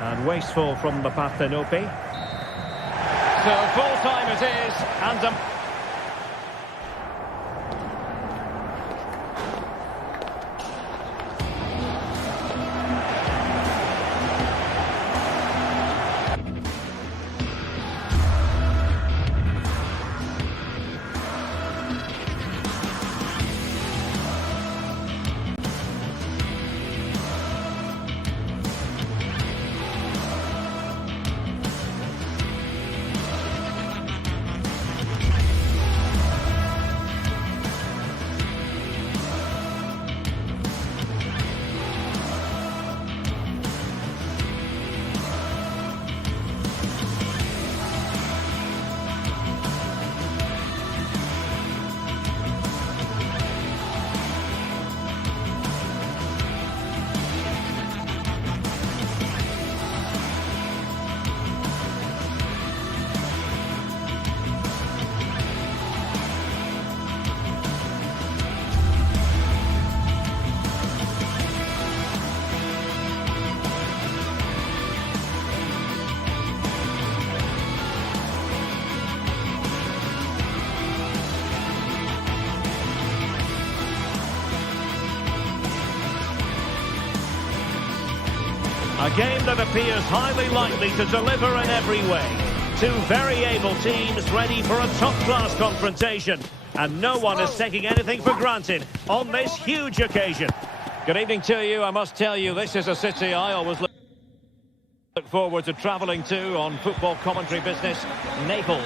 And wasteful from the Parthenope. So full time it is, and A game that appears highly likely to deliver in every way. Two very able teams ready for a top-class confrontation. And no one is taking anything for granted on this huge occasion. Good evening to you. I must tell you, this is a city I always look forward to travelling to on football commentary business, Naples.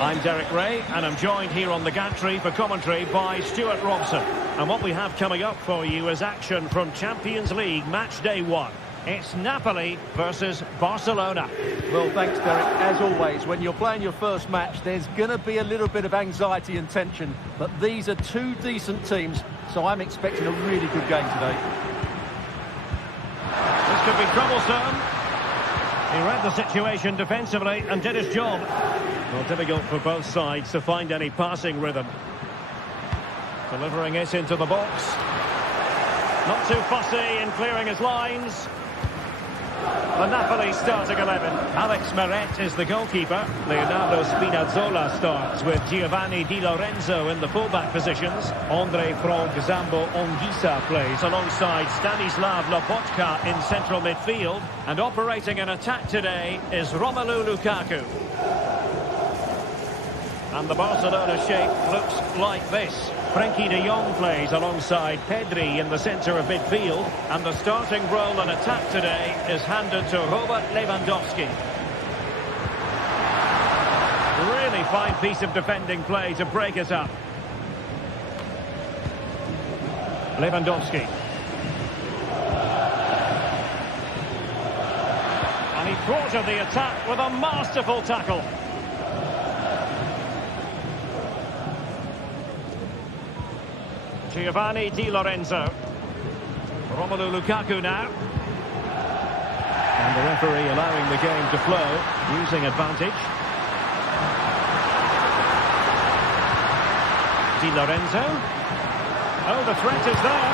I'm Derek Ray, and I'm joined here on the gantry for commentary by Stuart Robson. And what we have coming up for you is action from Champions League match day 1. It's Napoli versus Barcelona. Well, thanks, Derek. As always, when you're playing your first match, there's going to be a little bit of anxiety and tension. But these are two decent teams, so I'm expecting a really good game today. This could be troublesome. He read the situation defensively and did his job. Well, difficult for both sides to find any passing rhythm. Delivering it into the box. Not too fussy in clearing his lines. The Napoli starting 11. Alex Meret is the goalkeeper. Leonardo Spinazzola starts with Giovanni Di Lorenzo in the fullback positions. Andre Frank Zambo Onguisa plays alongside Stanislav Lobotka in central midfield. And operating an attack today is Romelu Lukaku. And the Barcelona shape looks like this. Frenkie de Jong plays alongside Pedri in the centre of midfield. And the starting role in attack today is handed to Robert Lewandowski. Really fine piece of defending play to break it up. Lewandowski. And he thwarted the attack with a masterful tackle. Giovanni Di Lorenzo. Romelu Lukaku now. And the referee allowing the game to flow, using advantage. Di Lorenzo. Oh, the threat is there.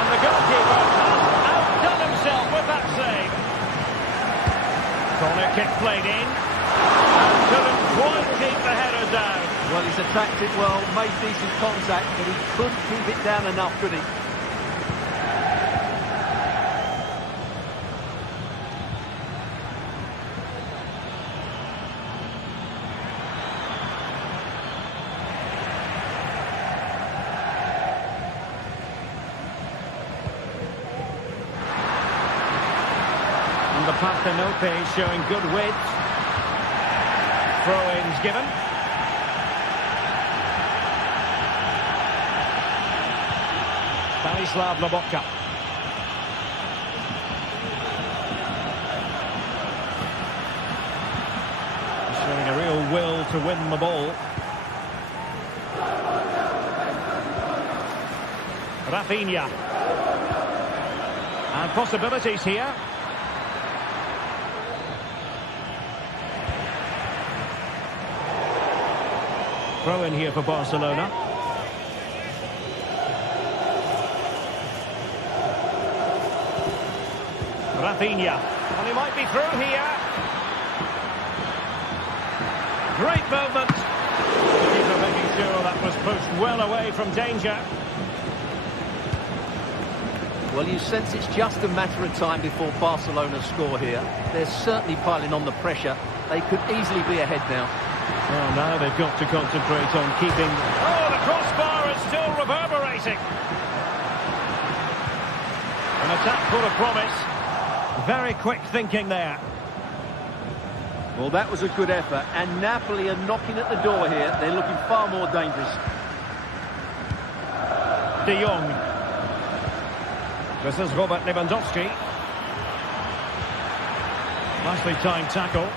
And the goalkeeper has outdone himself with that save. Corner kick played in. And couldn't quite keep the header down. Well, he's attacked it well, made decent contact, but he couldn't keep it down enough, could he? And the Parthenope showing good width. Throw-ins given. Stanislav Lobotka. Showing a real will to win the ball. Rafinha. And possibilities here. Throw in here for Barcelona. Rafinha. And he might be through here. Great movement. He's making sure that was pushed well away from danger. Well, you sense it's just a matter of time before Barcelona score here. They're certainly piling on the pressure. They could easily be ahead now. Well, now they've got to concentrate on keeping... Oh, the crossbar is still reverberating. An attack full of promise. Very quick thinking there. Well, that was a good effort, and Napoli are knocking at the door here. They're looking far more dangerous. De Jong. This is Robert Lewandowski. Nicely timed tackle.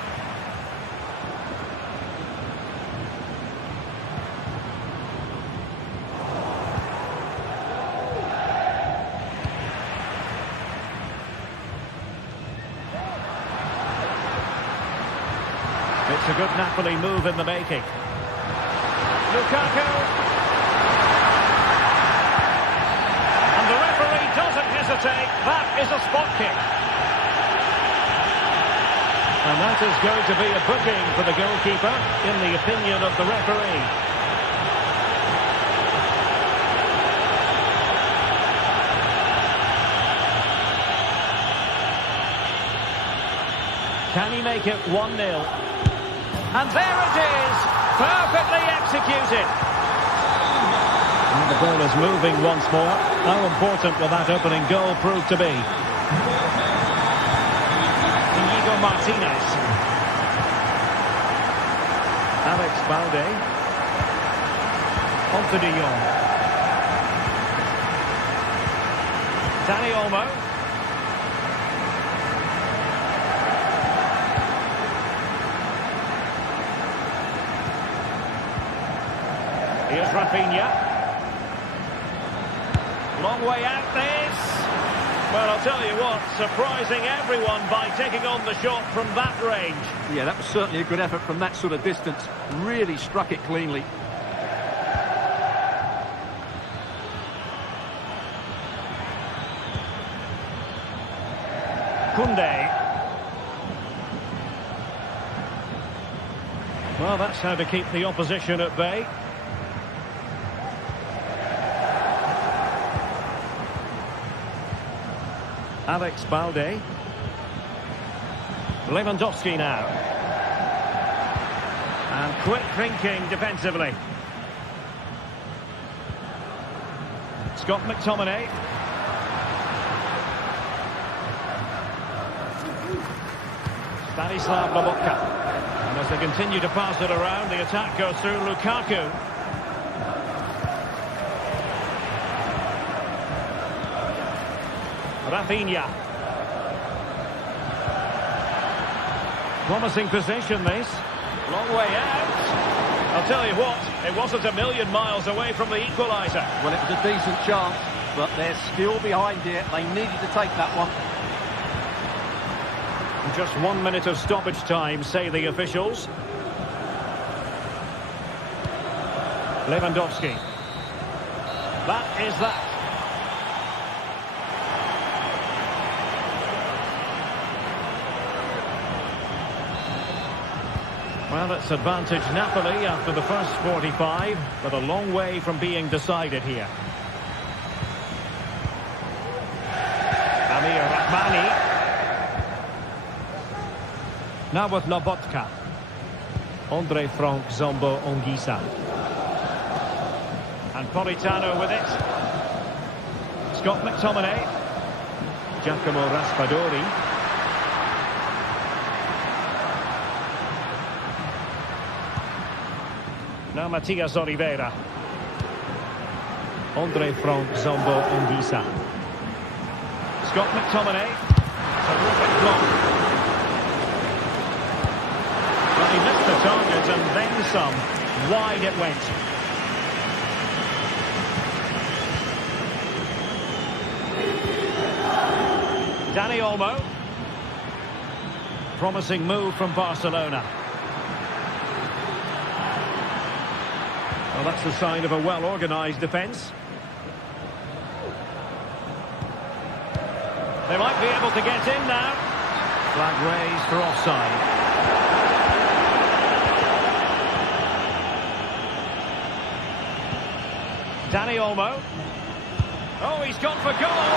It's a good Napoli move in the making. Lukaku. And the referee doesn't hesitate. That is a spot kick. And that is going to be a booking for the goalkeeper, in the opinion of the referee. Can he make it 1-0? And there it is! Perfectly executed! And the ball is moving once more. How important will that opening goal prove to be? Inigo Martinez. Alex Balde. Onto De Jong. Dani Olmo. Here's Rafinha. Long way out this. Well, I'll tell you what, surprising everyone by taking on the shot from that range. Yeah, that was certainly a good effort from that sort of distance. Really struck it cleanly. Koundé. Well, that's how to keep the opposition at bay. Alex Balde. Lewandowski now. And quick thinking defensively. Scott McTominay. Stanislav Lobotka. And as they continue to pass it around, the attack goes through Lukaku. Rafinha. Promising position, this. Long way out. I'll tell you what, it wasn't a million miles away from the equaliser. Well, it was a decent chance, but they're still behind here. They needed to take that one. Just 1 minute of stoppage time, say the officials. Lewandowski. That is that. Well, it's advantage Napoli after the first 45, but a long way from being decided here. Amir Rahmani. Now with Lobotka. Andre Frank Zombo Ongisa. And Politano with it. Scott McTominay. Giacomo Raspadori. Now Matias Oliveira. Andre Frank Zombo Ongisa. Scott McTominay. Terrific block. Well, he missed the target and then some. Wide it went. Dani Olmo. Promising move from Barcelona. Well, that's a sign of a well-organised defence. They might be able to get in now. Flag raised for offside. Dani Olmo. Oh, he's gone for goal.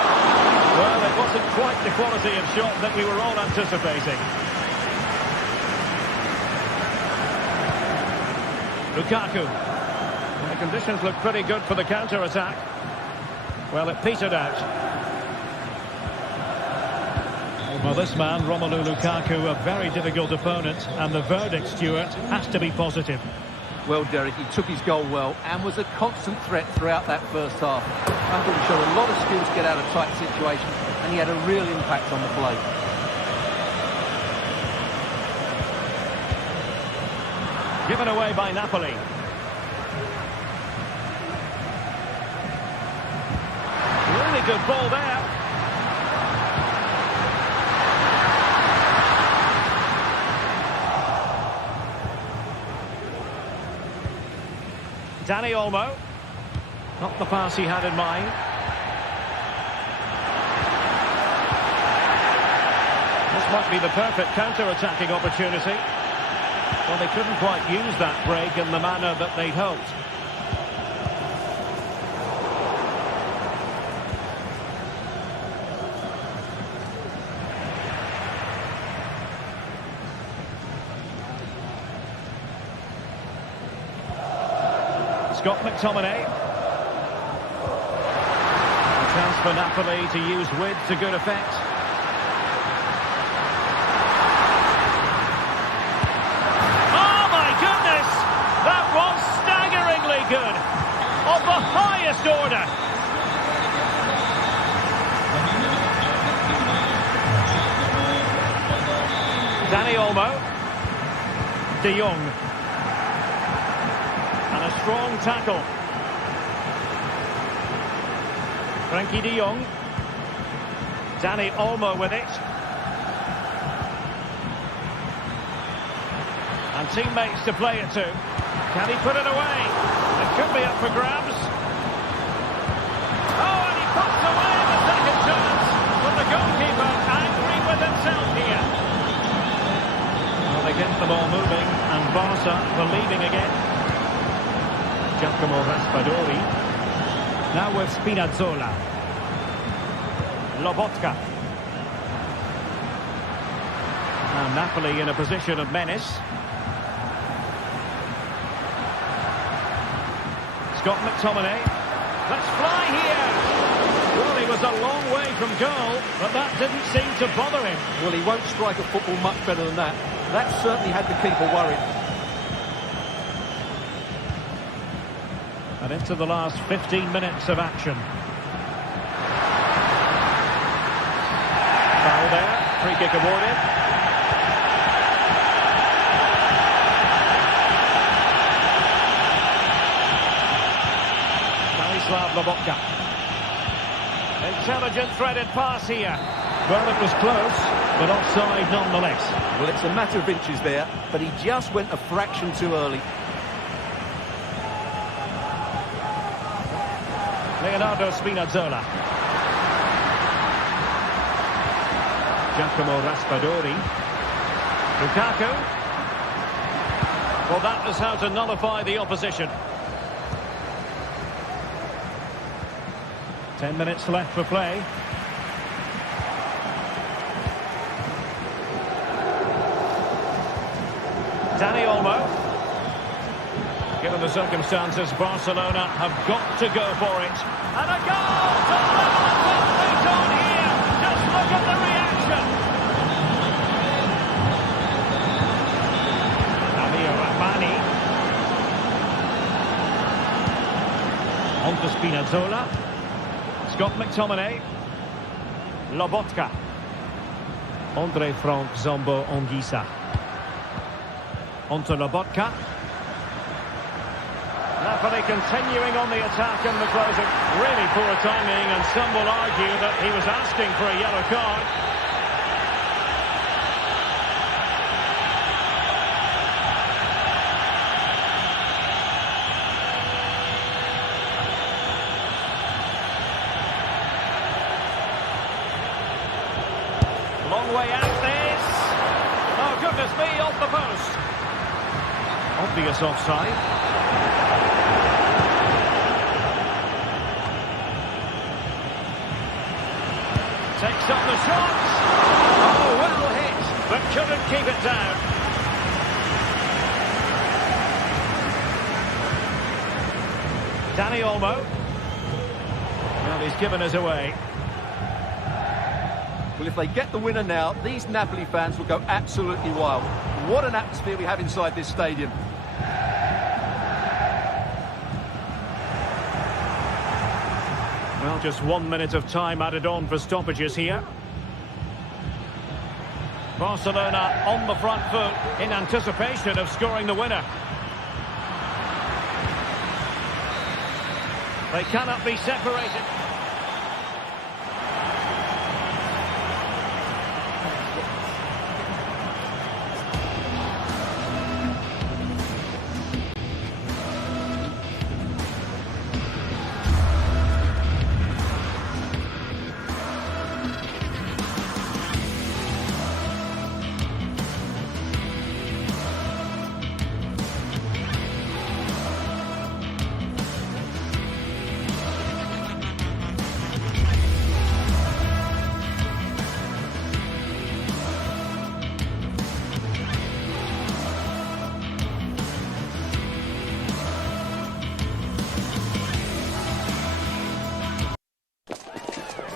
Well, it wasn't quite the quality of shot that we were all anticipating. Lukaku. And the conditions look pretty good for the counter-attack. Well, it petered out. Well, this man, Romelu Lukaku, a very difficult opponent, and the verdict, Stuart, has to be positive. Well, Derek, he took his goal well and was a constant threat throughout that first half. I thought he showed a lot of skill to get out of tight situations, and he had a real impact on the play. Given away by Napoli. Really good ball there. Dani Olmo. Not the pass he had in mind. This might be the perfect counter-attacking opportunity. Well, they couldn't quite use that break in the manner that they'd hoped. Scott McTominay. A chance for Napoli to use width to good effect. Oh my goodness! That was staggeringly good. Of the highest order. Dani Olmo. De Jong. And a strong tackle. Frankie de Jong. Dani Olmo with it. And teammates to play it to. Can he put it away? It could be up for grabs. Oh, and he puts away the second chance. But the goalkeeper angry with himself here. Well, they get the ball moving, and Barca are leading again. Giacomo Raspadori. Now with Spinazzola. Lobotka. And Napoli in a position of menace. Scott McTominay. Let's fly here. Well, he was a long way from goal, but that didn't seem to bother him. Well, he won't strike a football much better than that. That certainly had the keeper worried. And into the last 15 minutes of action. Foul there. Free kick awarded. Stanislav Lobotka. Intelligent threaded pass here. Well, it was close, but offside nonetheless. Well, it's a matter of inches there, but he just went a fraction too early. Leonardo Spinazzola. Giacomo Raspadori. Lukaku. Well, that is how to nullify the opposition. 10 minutes left for play. Dani Olmo. Given the circumstances, Barcelona have got to go for it. And a goal to level the complete on here. Just look at the reaction. Amir Rahmani. On to Spinazzola. Scott McTominay. Lobotka. Andre Frank Zombo Anguissa. Onto Lobotka. Napoli continuing on the attack and the closing. Really poor timing, and some will argue that he was asking for a yellow card. Long way out this. Oh, goodness me, off the post. Obvious offside. Takes up the shot. Oh, well hit, but couldn't keep it down. Dani Olmo. Well, he's given us away. Well, if they get the winner now, these Napoli fans will go absolutely wild. What an atmosphere we have inside this stadium. Well, just 1 minute of time added on for stoppages here. Barcelona on the front foot in anticipation of scoring the winner. They cannot be separated.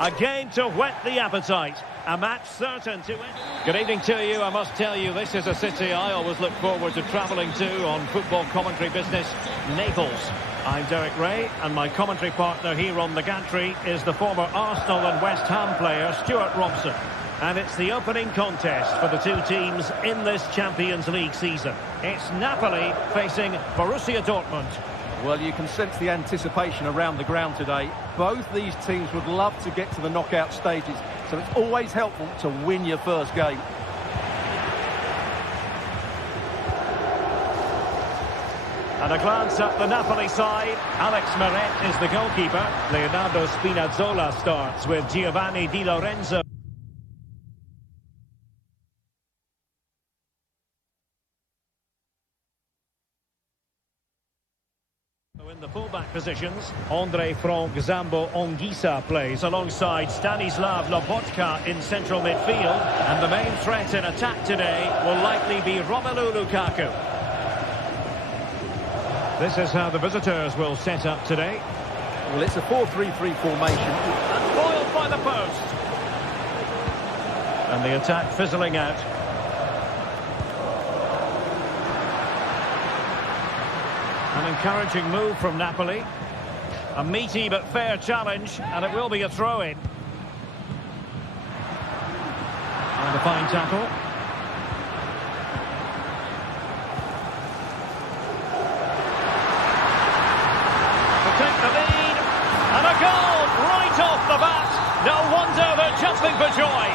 Again to whet the appetite. A match certain to win. Good evening to you. I must tell you, this is a city I always look forward to travelling to on football commentary business, Naples. I'm Derek Ray, and my commentary partner here on the gantry is the former Arsenal and West Ham player, Stuart Robson. And it's the opening contest for the two teams in this Champions League season. It's Napoli facing Borussia Dortmund. Well, you can sense the anticipation around the ground today. Both these teams would love to get to the knockout stages, so it's always helpful to win your first game. And a glance at the Napoli side. Alex Meret is the goalkeeper. Leonardo Spinazzola starts with Giovanni Di Lorenzo in the fullback positions. Andre Frank Zambo Ongisa plays alongside Stanislav Lobotka in central midfield. And the main threat in attack today will likely be Romelu Lukaku. This is how the visitors will set up today. Well, it's a 4-3-3 formation. And foiled by the post. And the attack fizzling out. An encouraging move from Napoli. A meaty but fair challenge, and it will be a throw-in. And a fine tackle. To take the lead, and a goal right off the bat. No wonder they're jumping for joy.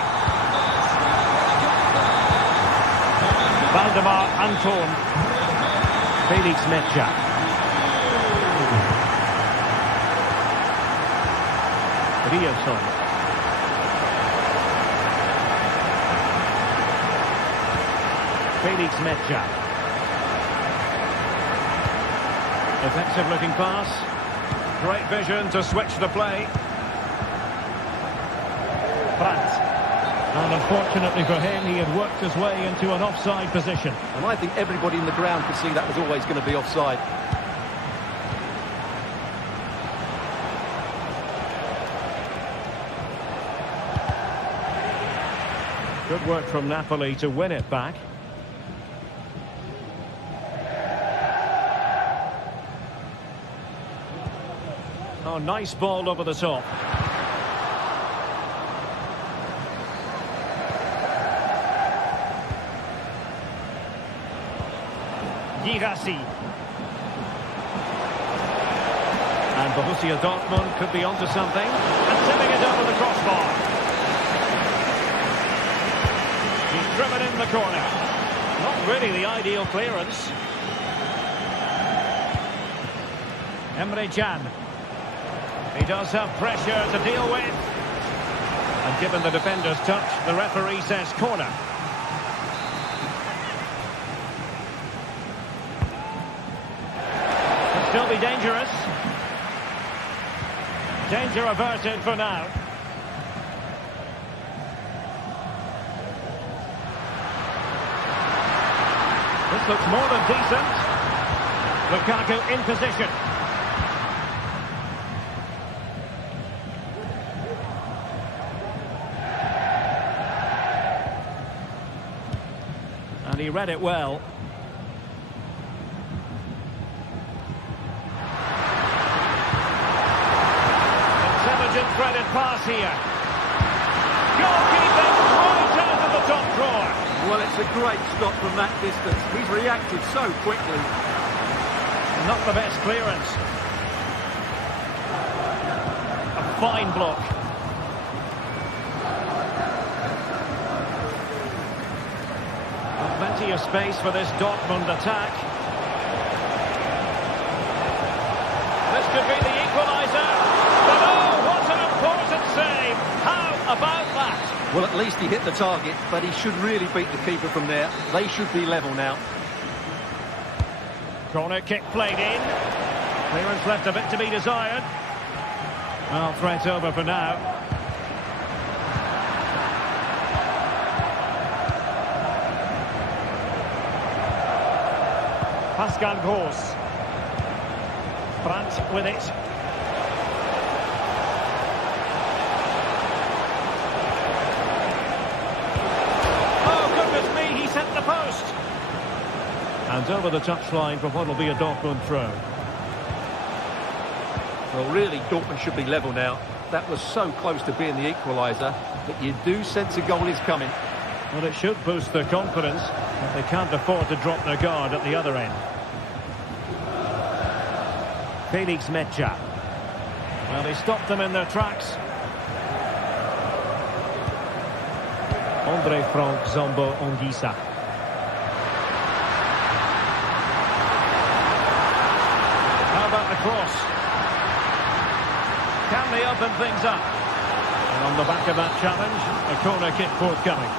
Valdemar Anton. Felix Metja. Riasson. Felix Metja. Effective looking pass. Great vision to switch the play. Brandt. And unfortunately for him, he had worked his way into an offside position. And I think everybody in the ground could see that was always going to be offside. Good work from Napoli to win it back. Oh, nice ball over the top. Girassi. And Borussia Dortmund could be onto something. And tipping it over the crossbar. He's driven in the corner. Not really the ideal clearance. Emre Can. He does have pressure to deal with. And given the defender's touch, the referee says corner. Could still be dangerous. Danger averted for now. This looks more than decent. Lukaku in position. And he read it well. Intelligent threaded pass here. Goalkeeping right out of the top drawer. Well, it's a great stop from that distance. He's reacted so quickly. Not the best clearance. A fine block. Plenty of space for this Dortmund attack. This could be the equaliser. But oh, what an important save. How about that? Well, at least he hit the target, but he should really beat the keeper from there. They should be level now. Corner kick played in. Clearance left a bit to be desired. Well, threat over for now. Pascal Gross. Brandt with it. And over the touchline for what will be a Dortmund throw. Well, really, Dortmund should be level now. That was so close to being the equaliser, but you do sense a goal is coming. Well, it should boost their confidence, but they can't afford to drop their guard at the other end. Felix Mecha. Well, they stopped them in their tracks. Andre Frank Zombo Ongisa. How about the cross? Can they open things up? And on the back of that challenge, a corner kick forthcoming.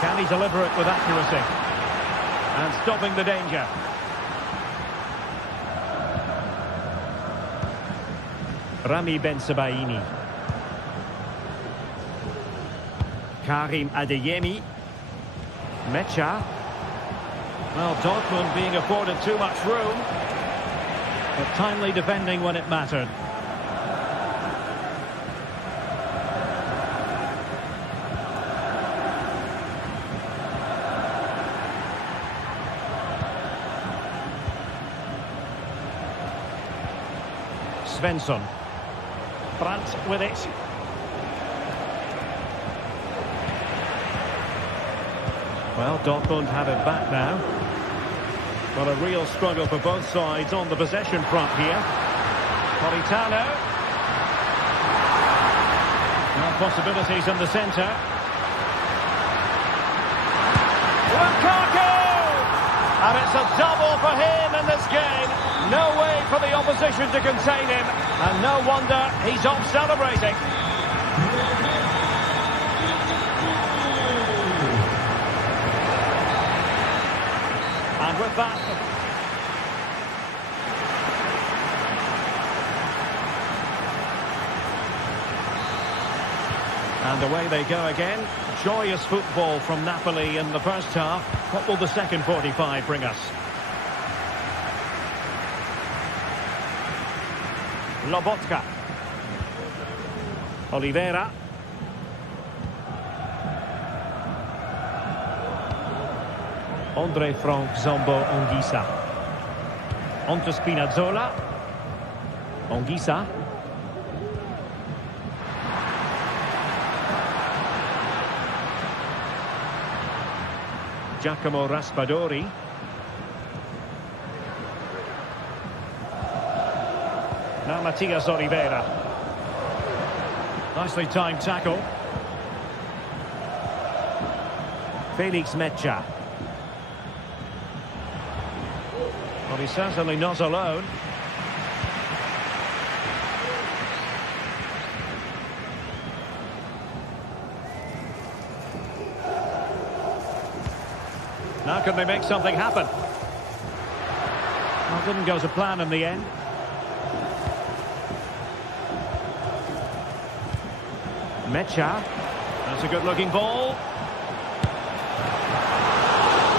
Can he deliver it with accuracy? And stopping the danger. Rami Ben Sebaini. Karim Adeyemi. Mecha. Well, Dortmund being afforded too much room, but timely defending when it mattered. Svensson. Brandt with it. Well, Dortmund have it back now. Well, a real struggle for both sides on the possession front here. Politano. Now possibilities in the centre. Lukaku! And it's a double for him in this game. No way for the opposition to contain him. And no wonder he's off celebrating. And with that... And away they go again. Joyous football from Napoli in the first half. What will the second 45 bring us? Lobotka. Oliveira. Andre Frank Zombo Ongisa. On to Spinazzola. Ongisa. Giacomo Raspadori. Now Matias Oliveira. Nicely timed tackle. Felix Mecha. Well, he's certainly not alone. Now can they make something happen? Well, didn't go to plan in the end. Mecha. That's a good-looking ball.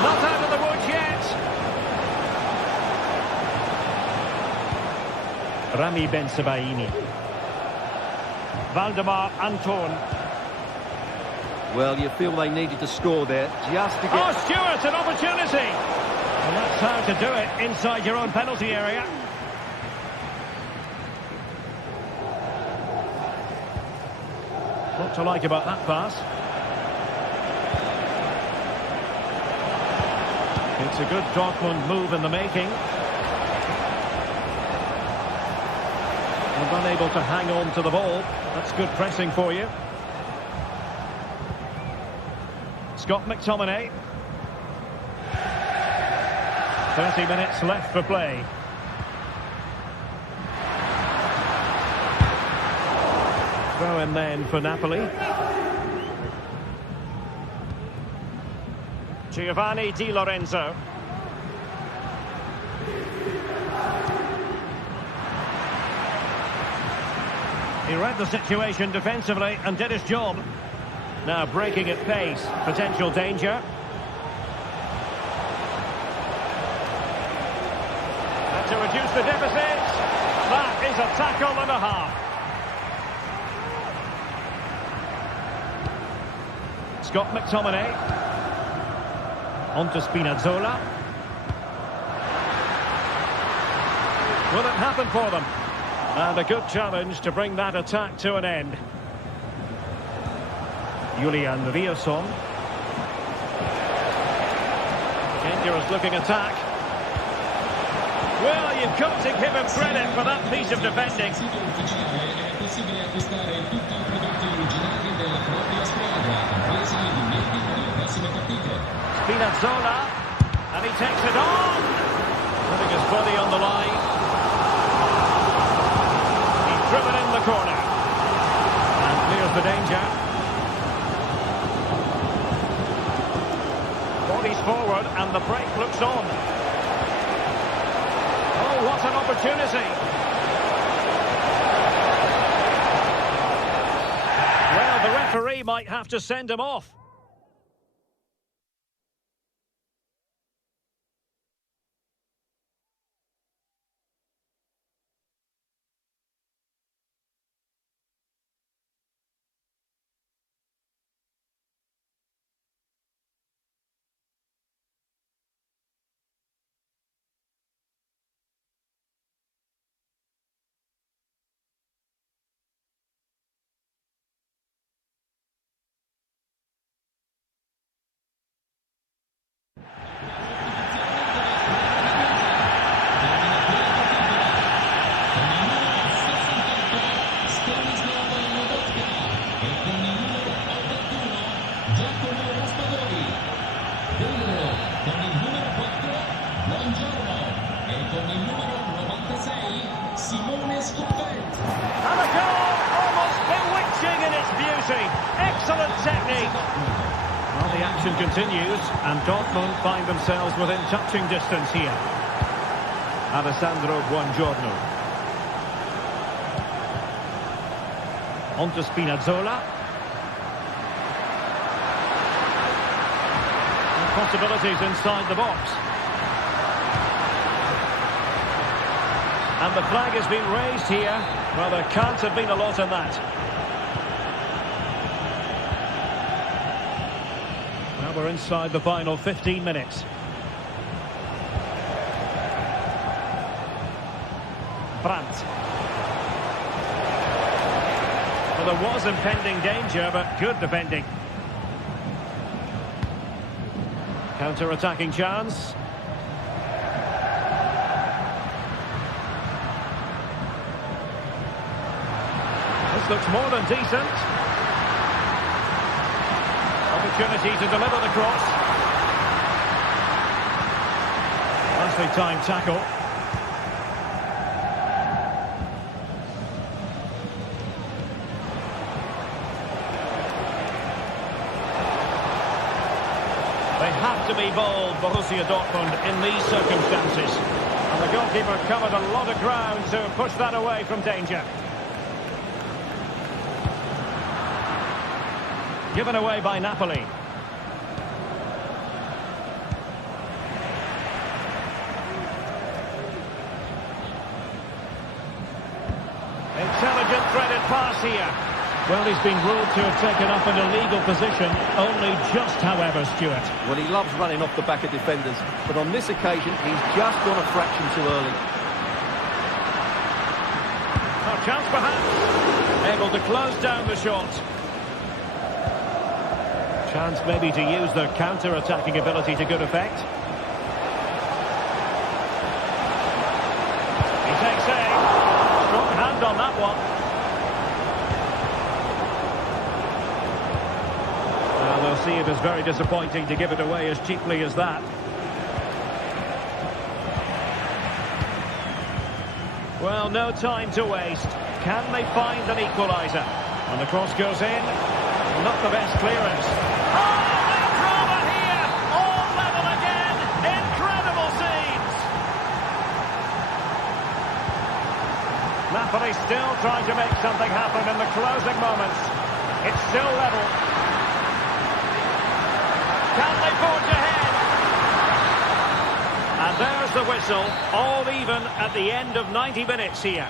Not out of the woods yet. Rami Ben Sebaini. Valdemar Anton. Well, you feel they needed to score there just to get... Oh, Stewart, an opportunity! And that's how to do it inside your own penalty area. What to like about that pass? It's a good Dortmund move in the making. And unable to hang on to the ball. That's good pressing for you. Scott McTominay. 30 minutes left for play. Throw in then for Napoli. Giovanni Di Lorenzo. He read the situation defensively and did his job. Now breaking at pace, potential danger. And to reduce the deficit, that is a tackle and a half. Scott McTominay. On to Spinazzola. Will it happen for them? And a good challenge to bring that attack to an end. Julian Rierson. Dangerous looking attack. Well, you've got to give him credit for that piece of defending. Spinazzola, and he takes it on, putting his body on the line. He's driven in the corner and clears the danger. Bodies forward and the break looks on. Oh, what an opportunity. Well, the referee might have to send him off. And a goal, almost bewitching in its beauty. Excellent technique. Well, the action continues, and Dortmund find themselves within touching distance here. Alessandro Buongiorno. On to Spinazzola. And possibilities inside the box. And the flag has been raised here. Well, there can't have been a lot in that. Well, we're inside the final 15 minutes. Brandt. Well, there was impending danger, but good defending. Counter-attacking chance. Looks more than decent. Opportunity to deliver the cross. Nicely timed tackle. They have to be bold, Borussia Dortmund, in these circumstances. And the goalkeeper covered a lot of ground to push that away from danger. Given away by Napoli. Intelligent threaded pass here. Well, he's been ruled to have taken up an illegal position, only just, however, Stuart. Well, he loves running off the back of defenders, but on this occasion, he's just gone a fraction too early. A chance perhaps. Able to close down the shot. Chance maybe to use their counter-attacking ability to good effect. He takes aim. Strong hand on that one. Well, they'll see it as very disappointing to give it away as cheaply as that. Well, no time to waste. Can they find an equaliser? And the cross goes in. Not the best clearance. Oh, the drama here! All level again! Incredible scenes! Napoli still trying to make something happen in the closing moments. It's still level. Can they forge ahead? And there's the whistle. All even at the end of 90 minutes here.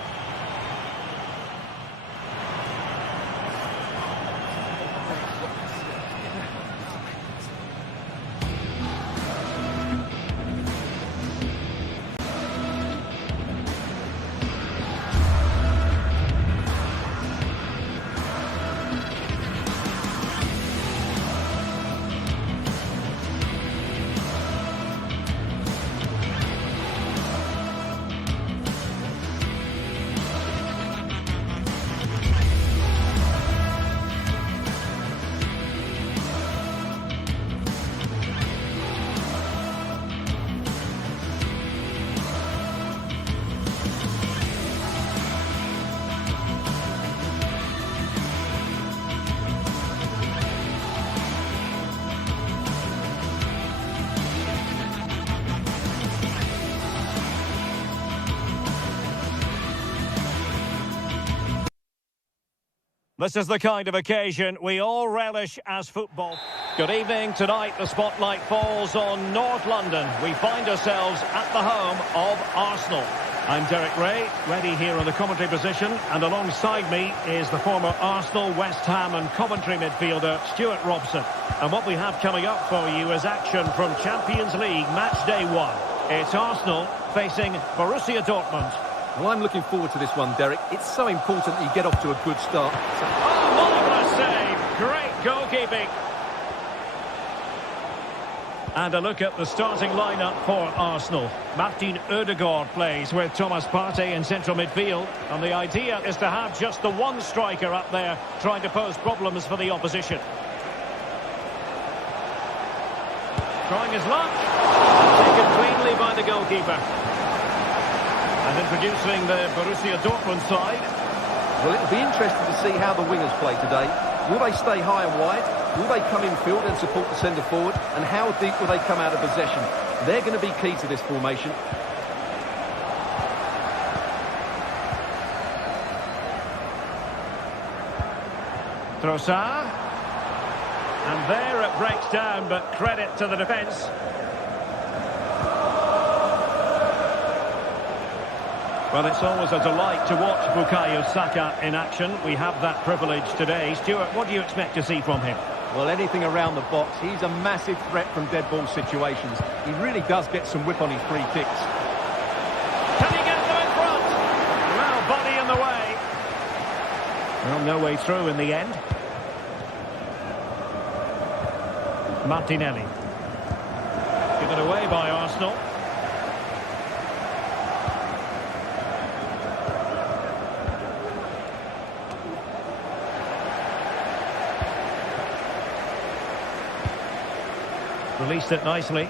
This is the kind of occasion we all relish as football. Good evening. Tonight the spotlight falls on North London. We find ourselves at the home of Arsenal. I'm Derek Ray, ready here on the commentary position, and alongside me is the former Arsenal, West Ham and Coventry midfielder Stuart Robson. And what we have coming up for you is action from Champions League match day 1. It's Arsenal facing Borussia Dortmund. Well, I'm looking forward to this one, Derek. It's so important that you get off to a good start. Oh, marvellous save! Great goalkeeping. And a look at the starting lineup for Arsenal. Martin Odegaard plays with Thomas Partey in central midfield. And the idea is to have just the one striker up there trying to pose problems for the opposition. Trying his luck. Taken cleanly by the goalkeeper. And introducing the Borussia Dortmund side. Well, it'll be interesting to see how the wingers play today. Will they stay high and wide? Will they come in field and support the centre forward? And how deep will they come out of possession? They're going to be key to this formation. Trossard. And there it breaks down, but credit to the defence. Well, it's always a delight to watch Bukayo Saka in action. We have that privilege today. Stuart, what do you expect to see from him? Well, anything around the box. He's a massive threat from dead ball situations. He really does get some whip on his free kicks. Can he get them in front? Well, body in the way. Well, no way through in the end. Martinelli. Given away by Arsenal. Released it nicely.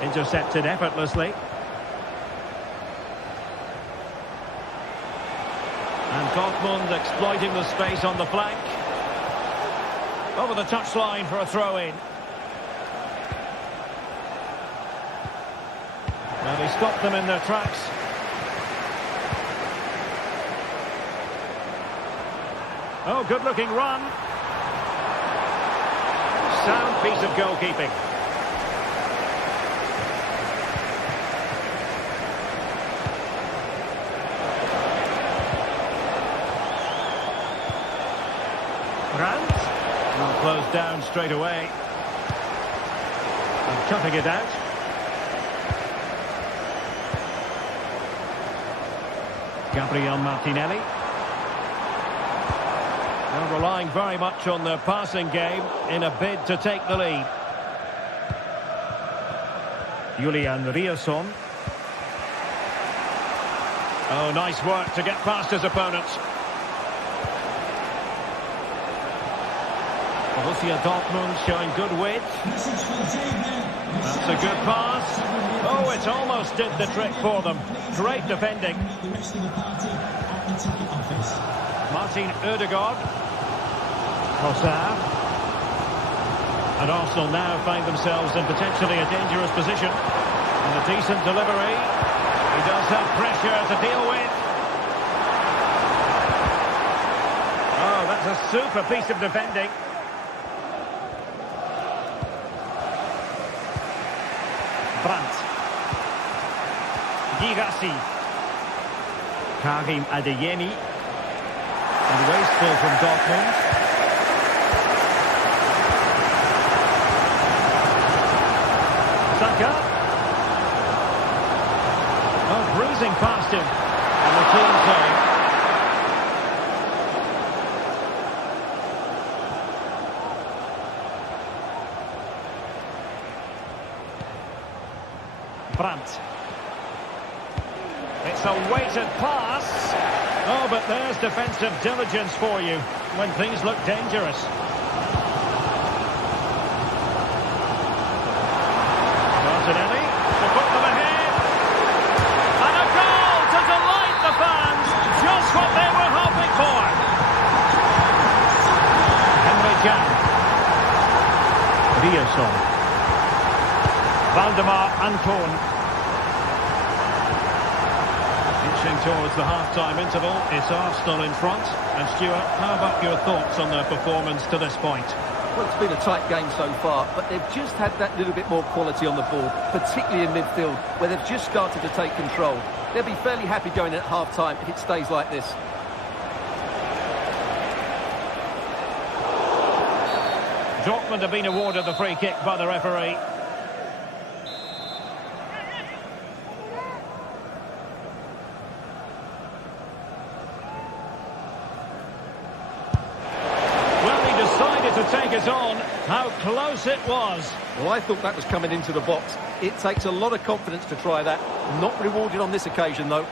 Intercepted effortlessly. And Dortmund exploiting the space on the flank. Over the touchline for a throw-in. Now they stopped them in their tracks. Oh, good-looking run. Sound piece of goalkeeping. Brandt will close down straight away. And cutting it out. Gabriel Martinelli. They're relying very much on their passing game in a bid to take the lead. Julian Riasson. Oh, nice work to get past his opponents. Borussia Dortmund showing good width. That's a good pass. Oh, it almost did the trick for them. Great defending. Martin Odegaard. Trossard. And Arsenal now find themselves in potentially a dangerous position. And a decent delivery. He does have pressure to deal with. Oh, that's a super piece of defending. Brandt. Girassi. Karim Adeyemi. And wasteful from Dortmund. Saka. Oh, breezing past him. And the clean save. Brandt. It's a weighted pass. Oh, but there's defensive diligence for you when things look dangerous. Martinelli to put them ahead. And a goal to delight the fans. Just what they were hoping for. Henry Can. Riasson. Valdemar Anton. Inching towards the half-time interval. It's Arsenal in front. And Stuart, how about your thoughts on their performance to this point? Well, it's been a tight game so far, but they've just had that little bit more quality on the ball, particularly in midfield, where they've just started to take control. They'll be fairly happy going in at half-time if it stays like this. Dortmund have been awarded the free kick by the referee. To take it on. How close it was. Well, I thought that was coming into the box. It takes a lot of confidence to try that. Not rewarded on this occasion, though.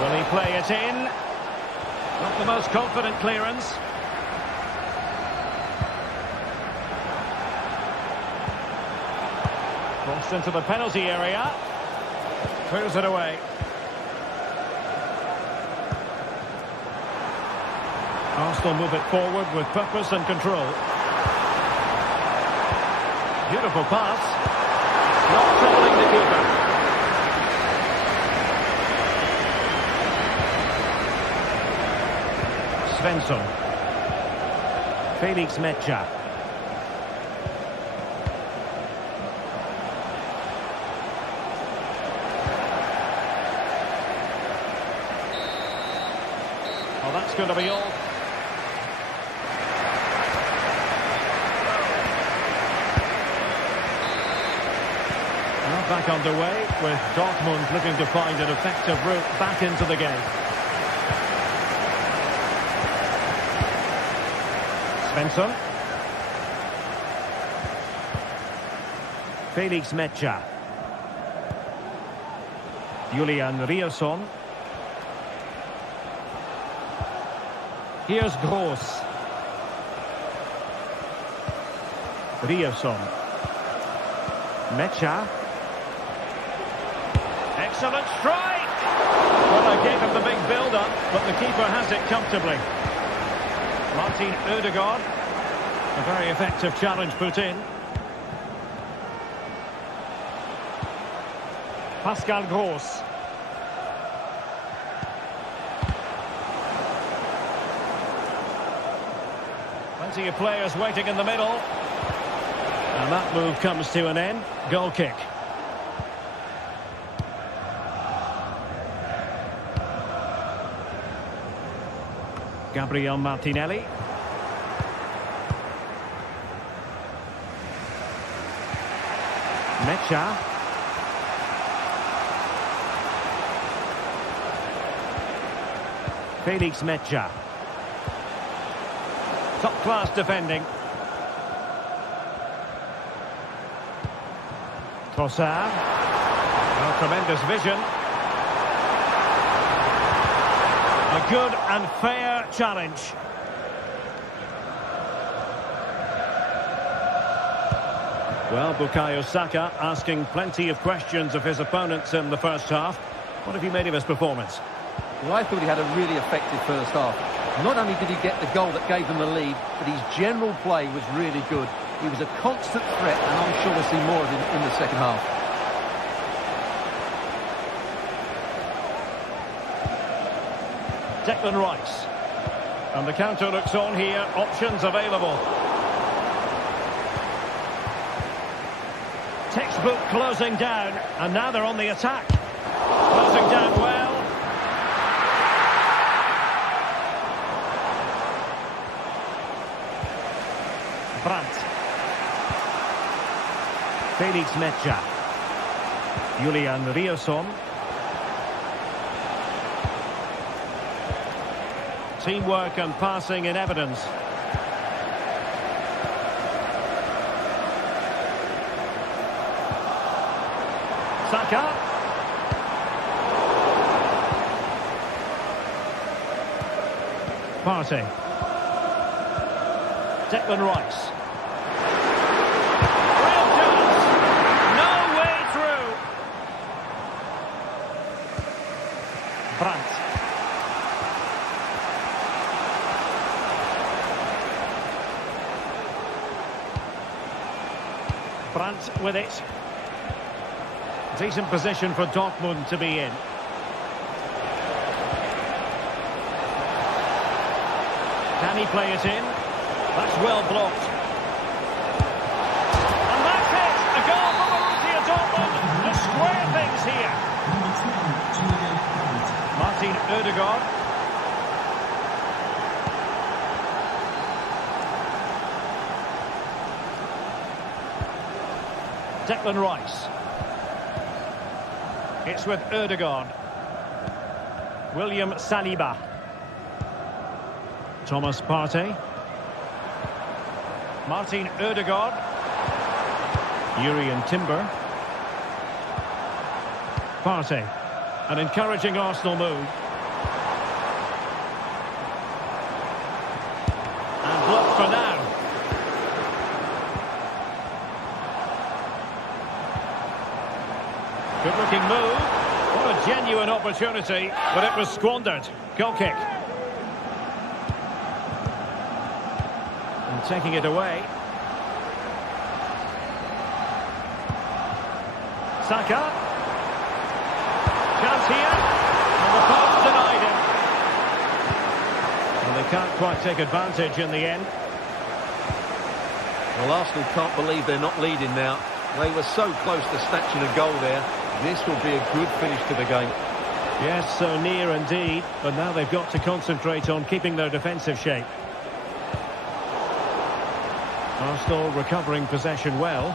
Will he play it in? Not the most confident clearance. Crossed into the penalty area. Clears it away. Arsenal move it forward with purpose and control. Beautiful pass. Not troubling the keeper. Svensson. Felix Mecha. Well, that's going to be all. Back underway with Dortmund looking to find an effective route back into the game. Svensson. Felix Mecha. Julian Rielson. Here's Gross. Rielson. Mecha. Excellent strike! Well, I gave him the big build-up, but the keeper has it comfortably. Martin Odegaard. A very effective challenge put in. Pascal Gross. Plenty of players waiting in the middle. And that move comes to an end. Goal kick. Gabriel Martinelli. Mecha. Felix Mecha. Top-class defending. Trossard. Oh, tremendous vision. A good and fair challenge. Well, Bukayo Saka asking plenty of questions of his opponents in the first half. What have you made of his performance? Well, I thought he had a really effective first half. Not only did he get the goal that gave them the lead, but his general play was really good. He was a constant threat, and I'm sure we'll see more of him in the second half. Declan Rice. And the counter looks on here. Options available. Textbook closing down. And now they're on the attack. Closing down well. Brandt. Felix Mecha. Julian Rielson. Teamwork and passing in evidence. Saka. Partey. Declan Rice. Real chance. No way through. Brandt. Brandt with it. Decent position for Dortmund to be in. Can he play it in? That's well blocked. And that's it! A goal for Borussia Dortmund to square things here. Martin Ødegaard. Declan Rice. It's with Ødegaard. William Saliba. Thomas Partey. Martin Ødegaard. Jurriën Timber. Partey. An encouraging Arsenal move. And blocked for now. Good-looking move. What a genuine opportunity, but it was squandered. Goal kick. And taking it away. Saka. Chance here. And the post denied him. And they can't quite take advantage in the end. Well, Arsenal can't believe they're not leading now. They were so close to snatching a goal there. This will be a good finish to the game. Yes, so near indeed. But now they've got to concentrate on keeping their defensive shape. Arsenal recovering possession well.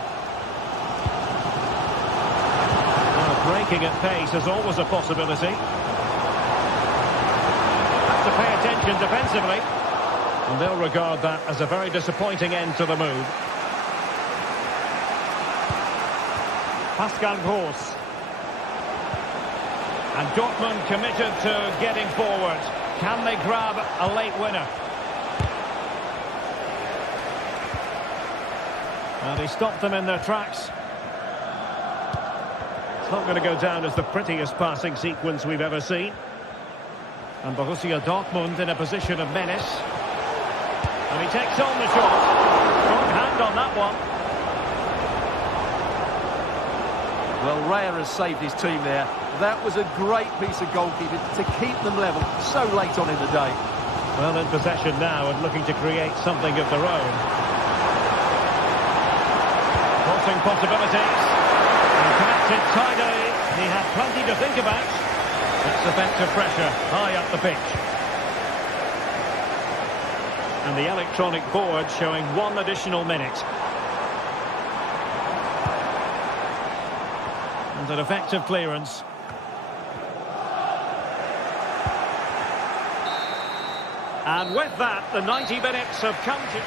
Now breaking at pace is always a possibility. Have to pay attention defensively. And they'll regard that as a very disappointing end to the move. Pascal Gross. And Dortmund committed to getting forward. Can they grab a late winner? And he stopped them in their tracks. It's not going to go down as the prettiest passing sequence we've ever seen. And Borussia Dortmund in a position of menace. And he takes on the shot. Strong hand on that one. Well, Raya has saved his team there. That was a great piece of goalkeeping to keep them level so late on in the day. Well, in possession now and looking to create something of their own. Crossing possibilities. And connected tidy. He had plenty to think about. It's effective pressure high up the pitch. And the electronic board showing 1 additional minute. And an effective clearance. And with that, the 90 minutes have come to...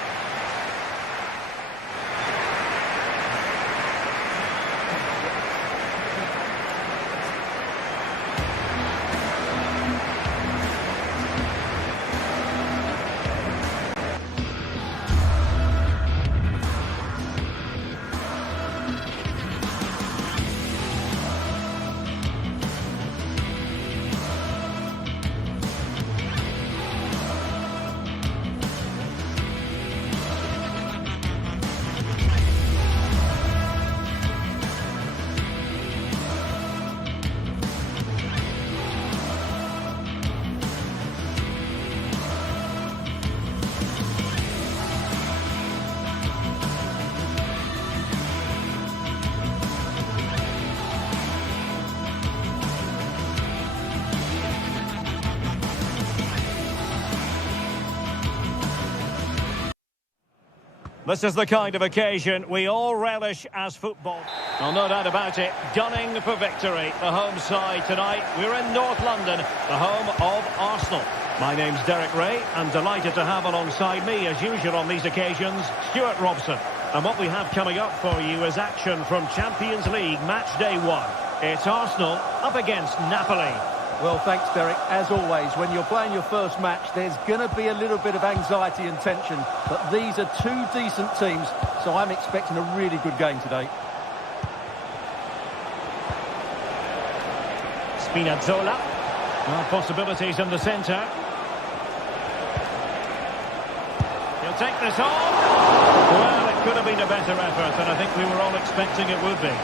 This is the kind of occasion we all relish as football. Well, no doubt about it, gunning for victory. The home side tonight. We're in North London, the home of Arsenal. My name's Derek Ray. I'm delighted to have alongside me, as usual on these occasions, Stuart Robson. And what we have coming up for you is action from Champions League Match Day 1. It's Arsenal up against Napoli. Well, thanks, Derek. As always, when you're playing your first match, there's going to be a little bit of anxiety and tension. But these are two decent teams, so I'm expecting a really good game today. Spinazzola. Well, possibilities in the centre. He'll take this on. Well, it could have been a better effort, and I think we were all expecting it would be.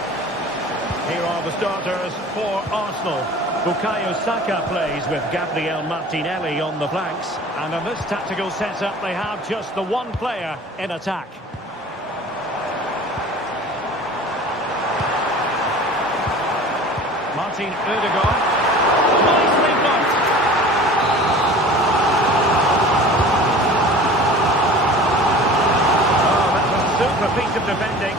Here are the starters for Arsenal. Bukayo Saka plays with Gabriel Martinelli on the flanks. And in this tactical setup, they have just the one player in attack. Martin Ødegaard. Nicely blocked. Oh, that was a super piece of defending.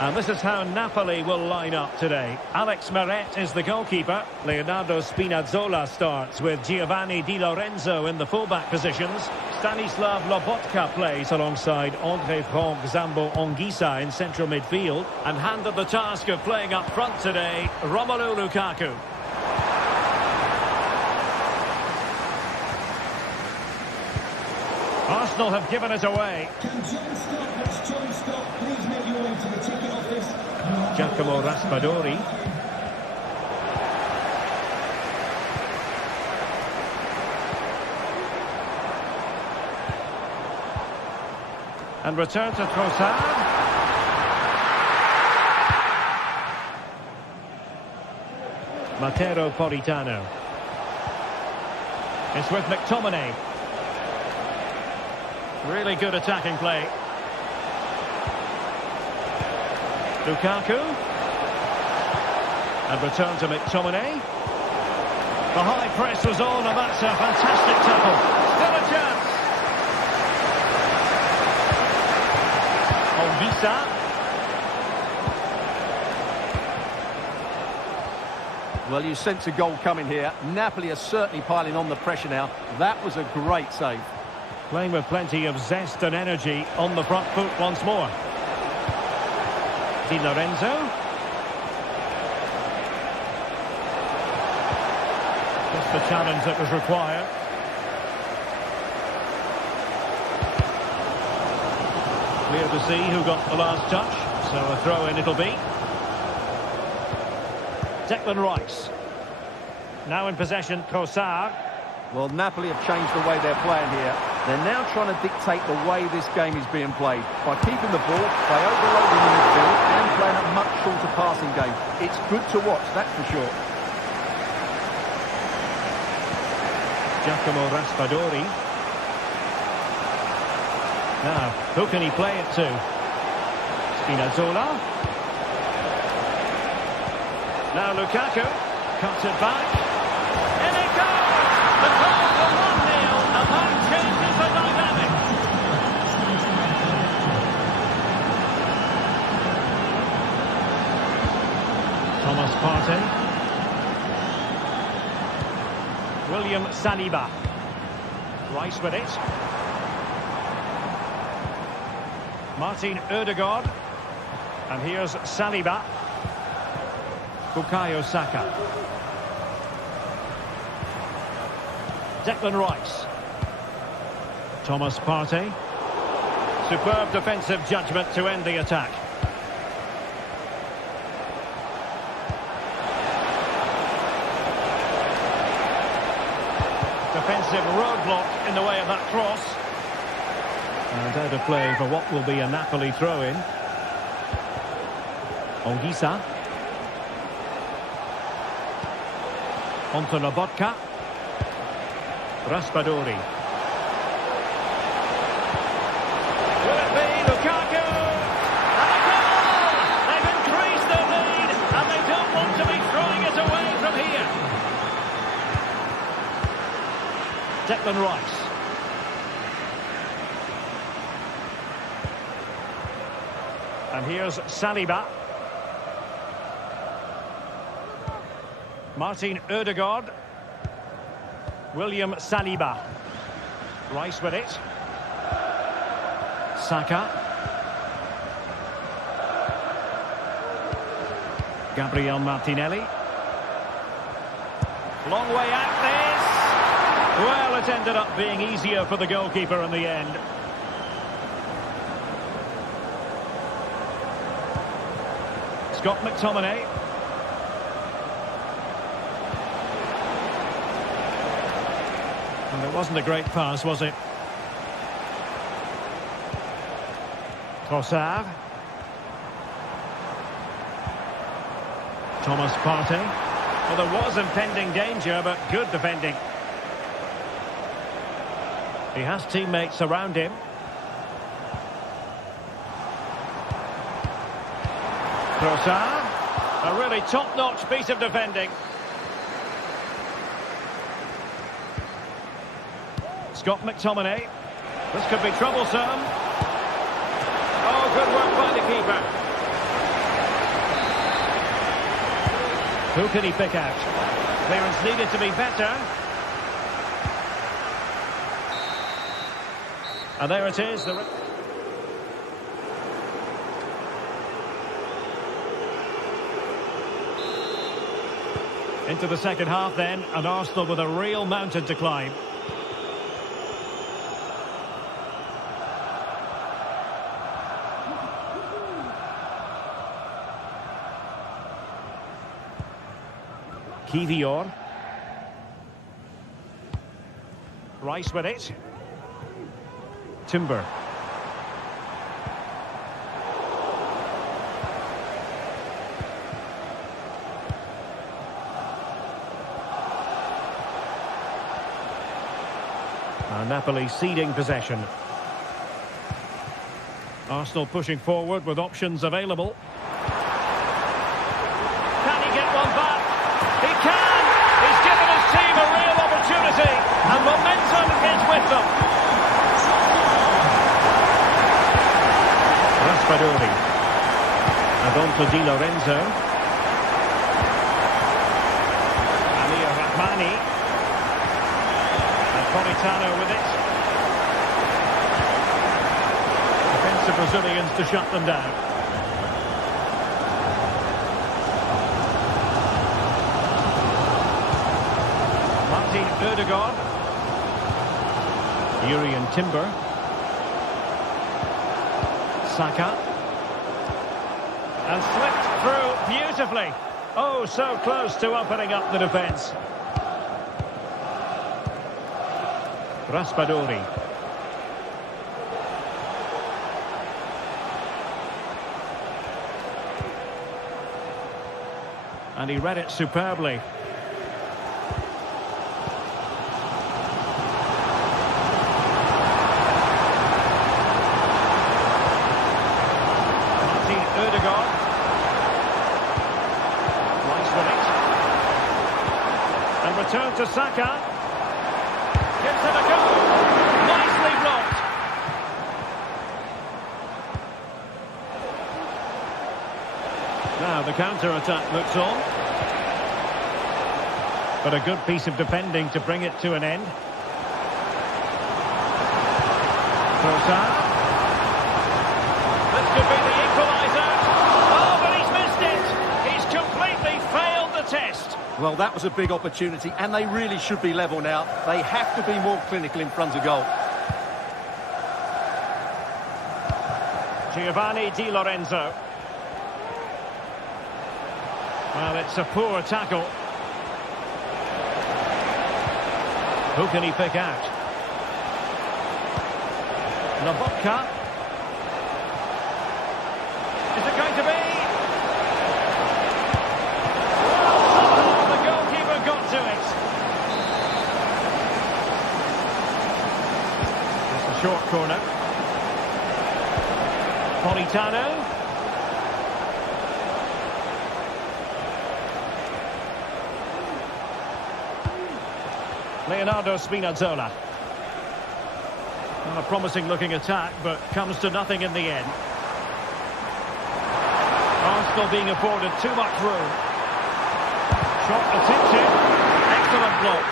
And this is how Napoli will line up today. Alex Meret is the goalkeeper. Leonardo Spinazzola starts with Giovanni Di Lorenzo in the fullback positions. Stanislav Lobotka plays alongside André Franck Zambo Anguissa in central midfield. And handed the task of playing up front today, Romelu Lukaku. Arsenal have given it away. Giacomo Raspadori. And return to Trossard. Matteo Politano. It's with McTominay. Really good attacking play. Lukaku. And return to McTominay. The high press was on, and that's a fantastic tackle. Still a chance. Anguissa. Well, you sense a goal coming here. Napoli are certainly piling on the pressure now. That was a great save. Playing with plenty of zest and energy on the front foot once more. Di Lorenzo. Just the challenge that was required. Clear to see who got the last touch. So a throw-in it'll be. Declan Rice. Now in possession, Trossard. Well, Napoli have changed the way they're playing here. They're now trying to dictate the way this game is being played. By keeping the ball, by overloading the midfield, and playing a much shorter passing game. It's good to watch, that's for sure. Giacomo Raspadori. Now, who can he play it to? Spinazzola. Now Lukaku cuts it back. In it goes! The goal for 1-0, and that changes the dynamic. Thomas Partey. William Saliba. Rice with it. Martin Ødegaard. And here's Saliba. Bukayo Saka. Declan Rice. Thomas Partey. Superb defensive judgment to end the attack. Defensive roadblock in the way of that cross. And out of play for what will be a Napoli throw-in. Anguissa. Onto Lobotka. Raspadori. Will it be Lukaku? And a goal! They've increased their lead, and they don't want to be throwing it away from here. Declan Rice. And here's Saliba. Martin Ødegaard. William Saliba. Rice with it. Saka. Gabriel Martinelli. Long way out this. Well, it ended up being easier for the goalkeeper in the end. Scott McTominay. And it wasn't a great pass, was it? Trossard. Thomas Partey. Well, there was impending danger, but good defending. He has teammates around him. Trossard. A really top-notch piece of defending. Scott McTominay. This could be troublesome. Oh, good work by the keeper. Who can he pick out? Clearance needed to be better. And there it is. Into the second half then, and Arsenal with a real mountain to climb. Kivior. Rice with it. Timber. Napoli ceding possession. Arsenal pushing forward with options available. Can he get one back? He can! He's given his team a real opportunity, and momentum is with them. Raspadori. Adolfo Di Lorenzo. Amir Rahmani. Politano with it. Defensive Brazilians to shut them down. Martin Ødegaard. Urian Timber. Saka. And slipped through beautifully. Oh, so close to opening up the defence. Raspadori. And he read it superbly. Martin Ødegaard. Rice with it. And return to Saka. Gives it a go. Nicely blocked. Now the counter-attack looks on. But a good piece of defending to bring it to an end. Trossard. This could be the equaliser. Oh, but he's missed it. He's completely failed the test. Well, that was a big opportunity, and they really should be level now. They have to be more clinical in front of goal. Giovanni Di Lorenzo. Well, it's a poor tackle. Who can he pick out? Lobotka. Is it going to be? Short corner. Politano. Leonardo Spinazzola. Well, a promising looking attack, but comes to nothing in the end. Arsenal being afforded too much room. Shot attempted. Excellent block.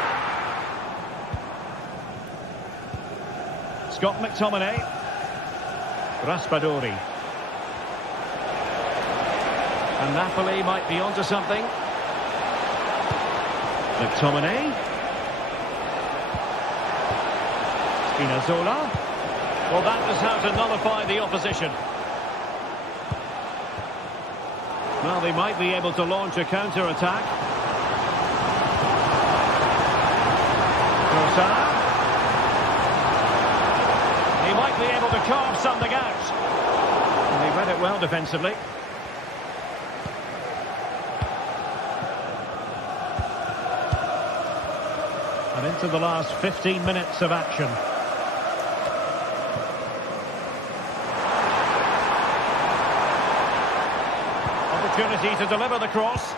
Scott McTominay. Raspadori. And Napoli might be onto something. McTominay. Spinazzola. Well, that was how to nullify the opposition. Well, they might be able to launch a counter-attack. Trossard. He might be able to carve something out. well defensively. And into the last 15 minutes of action. Opportunity to deliver the cross.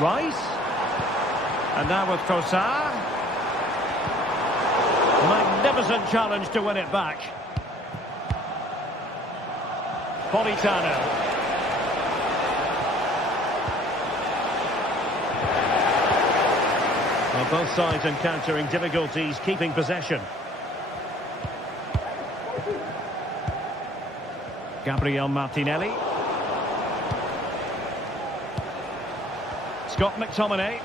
Rice. And now with Trossard. Magnificent challenge to win it back. Politano. Well, both sides encountering difficulties keeping possession. Gabriel Martinelli. Scott McTominay.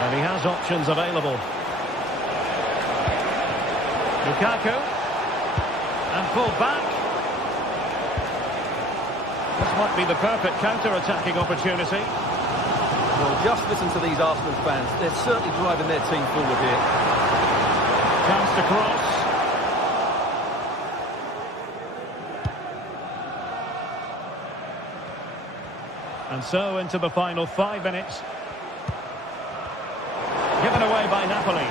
And he has options available. Lukaku. And pulled back. This might be the perfect counter-attacking opportunity. Well, just listen to these Arsenal fans. They're certainly driving their team forward here. Chance to cross. And so into the final 5 minutes. Given away by Napoli.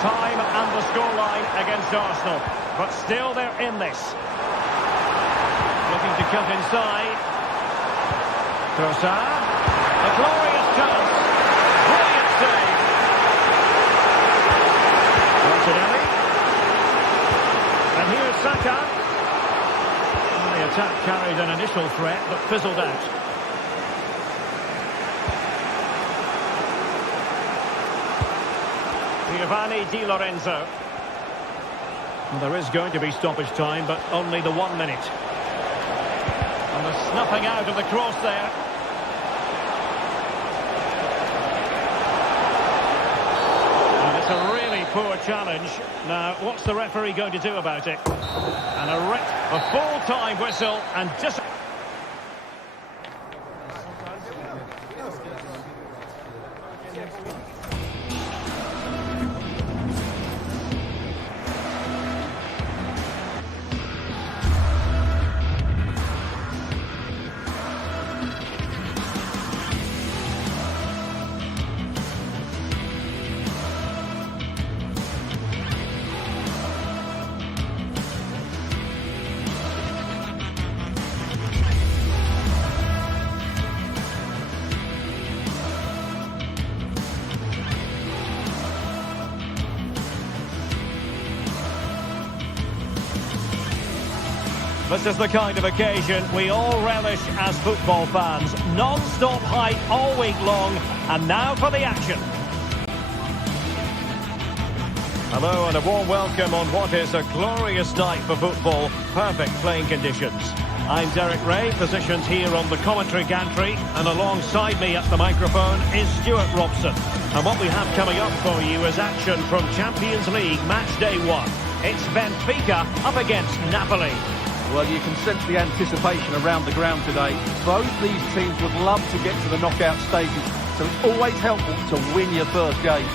Time and the scoreline against Arsenal. But still they're in this. Looking to cut inside. Trossard. A glorious chance. Brilliant save. Martinelli. And here's Saka. And the attack carried an initial threat but fizzled out. Giovanni Di Lorenzo. Well, there is going to be stoppage time, but only the 1 minute. And the snuffing out of the cross there. And it's a really poor challenge. Now, what's the referee going to do about it? And a full-time whistle and just... This is the kind of occasion we all relish as football fans. Non-stop hype all week long, and now for the action. Hello and a warm welcome on what is a glorious night for football. Perfect playing conditions. I'm Derek Ray, positioned here on the commentary gantry, and alongside me at the microphone is Stuart Robson. And what we have coming up for you is action from Champions League match day 1. It's Benfica up against Napoli. Well, you can sense the anticipation around the ground today. Both these teams would love to get to the knockout stages, so it's always helpful to win your first game.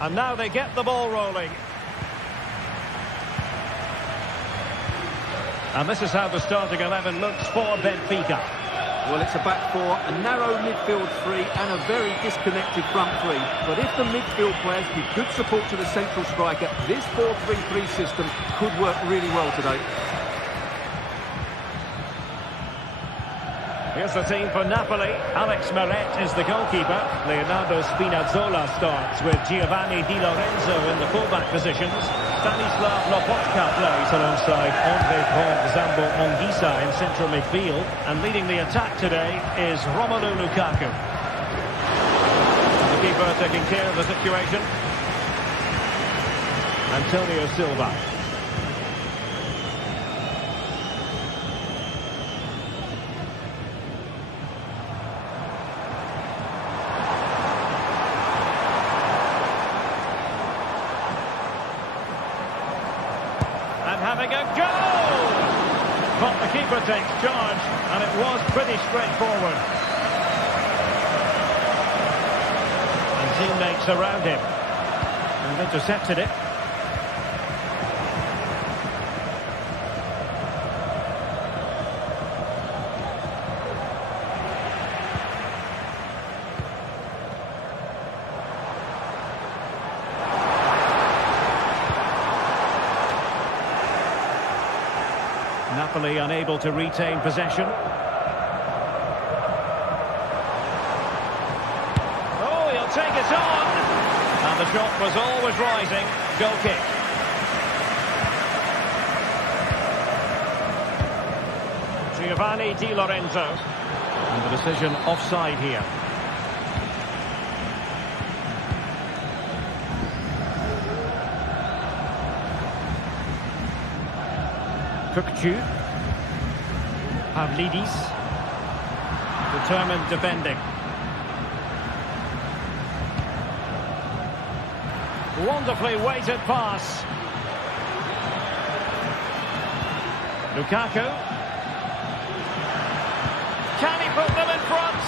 And now they get the ball rolling. And this is how the starting 11 looks for Benfica. Well, it's a back four, a narrow midfield three and a very disconnected front three. But if the midfield players give good support to the central striker, this 4-3-3 system could work really well today. Here's the team for Napoli. Alex Meret is the goalkeeper. Leonardo Spinazzola starts with Giovanni Di Lorenzo in the fullback positions. Stanislav Lobotka plays alongside Andre Zambo Anguissa in central midfield. And leading the attack today is Romelu Lukaku. And the keeper taking care of the situation. Antonio Silva. having a go! But the keeper takes charge, and it was pretty straightforward. And teammates around him. And intercepted it. Napoli unable to retain possession. Oh, he'll take it on! And the shot was always rising. Goal kick. Giovanni Di Lorenzo. And the decision offside here. Kukçu. Pavlidis. Determined defending. Wonderfully weighted pass. Lukaku. Can he put them in front?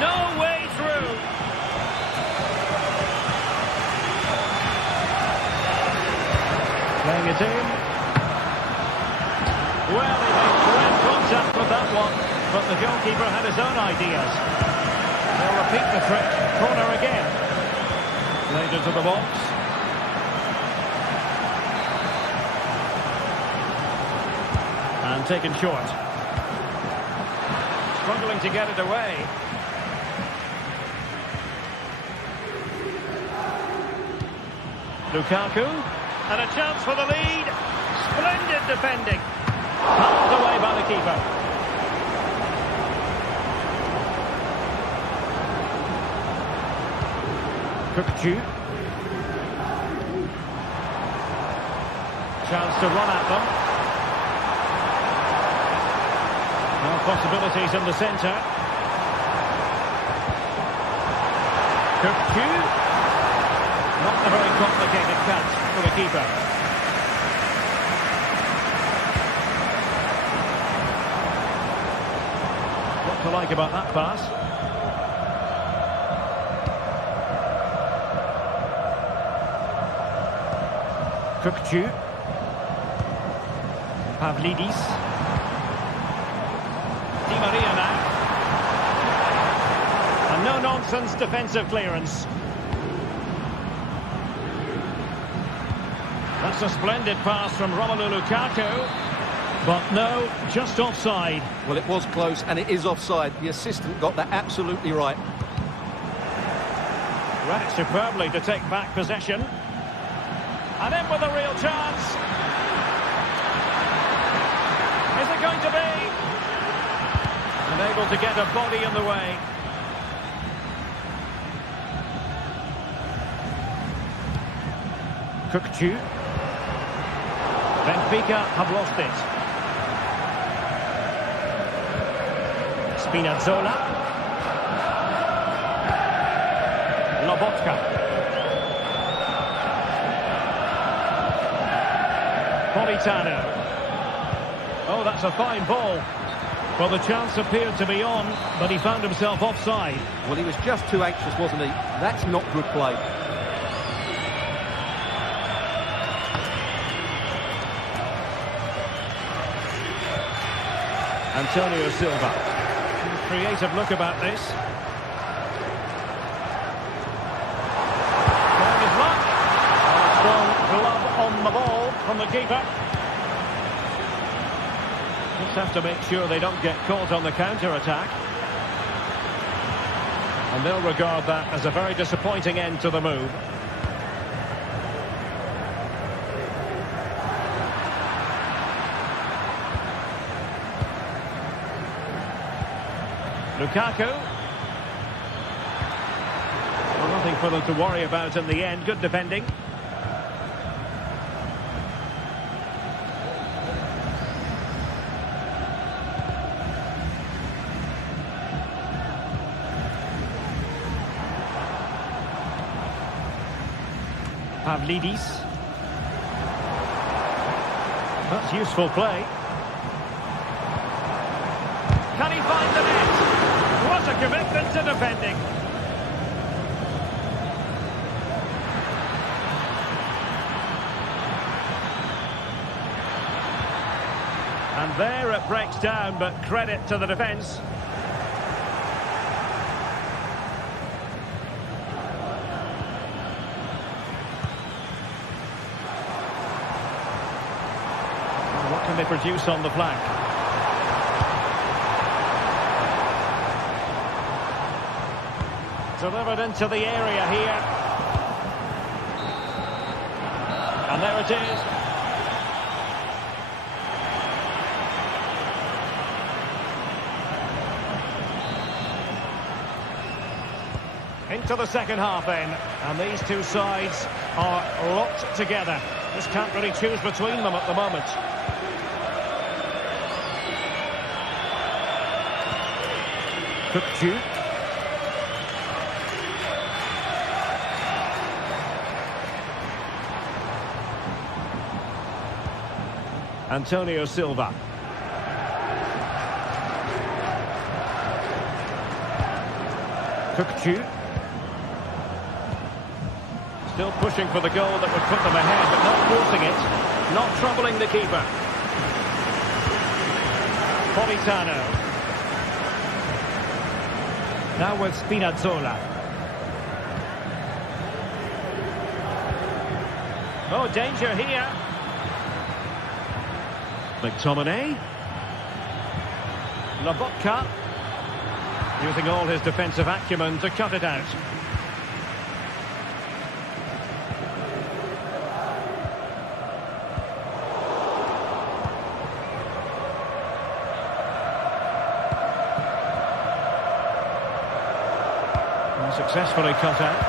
No way through. Playing it in. Well, he made direct contact with that one, but the goalkeeper had his own ideas. They'll repeat the trick. Corner again. Played into the box. And taken short. Struggling to get it away. Lukaku. And a chance for the lead. Splendid defending. Pulled away by the keeper. Kukçu. Chance to run at them. No possibilities in the centre. Kukçu. Not a very complicated catch for the keeper. What to like about that pass? Kukçu. Pavlidis. Di Maria now. A no-nonsense defensive clearance. That's a splendid pass from Romelu Lukaku. But no, just offside. Well, it was close, and it is offside. The assistant got that absolutely right. Read it superbly to take back possession. And in with a real chance. Is it going to be? Unable to get a body in the way. Kukçu. Benfica have lost it. Spinazzola. Lobotka. Politano. Oh, that's a fine ball. Well, the chance appeared to be on, but he found himself offside. Well, he was just too anxious, wasn't he? That's not good play. Antonio Silva. Creative look about this. Trying his luck. A strong glove on the ball from the keeper. Just have to make sure they don't get caught on the counter-attack. And they'll regard that as a very disappointing end to the move. Lukaku. Well, nothing for them to worry about in the end. Good defending. Pavlidis. It's useful play. Can he find the net? What a commitment to defending. And there it breaks down, but credit to the defence. What can they produce on the flank? Delivered into the area here. And there it is. Into the second half then, and these two sides are locked together. Just can't really choose between them at the moment. Cook. Antonio Silva. Cook. Still pushing for the goal that would put them ahead, but not forcing it. Not troubling the keeper. Politano. Now with Spinazzola. Oh, danger here. McTominay. Lobotka. Using all his defensive acumen to cut it out. Successfully cut out.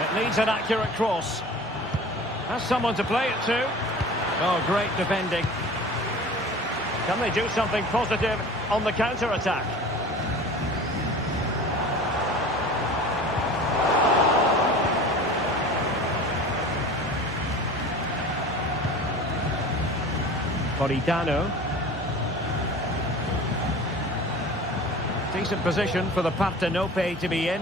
It needs an accurate cross. Has someone to play it to. Oh, great defending. Can they do something positive on the counter-attack? Politano. Decent position for the Partenope to be in.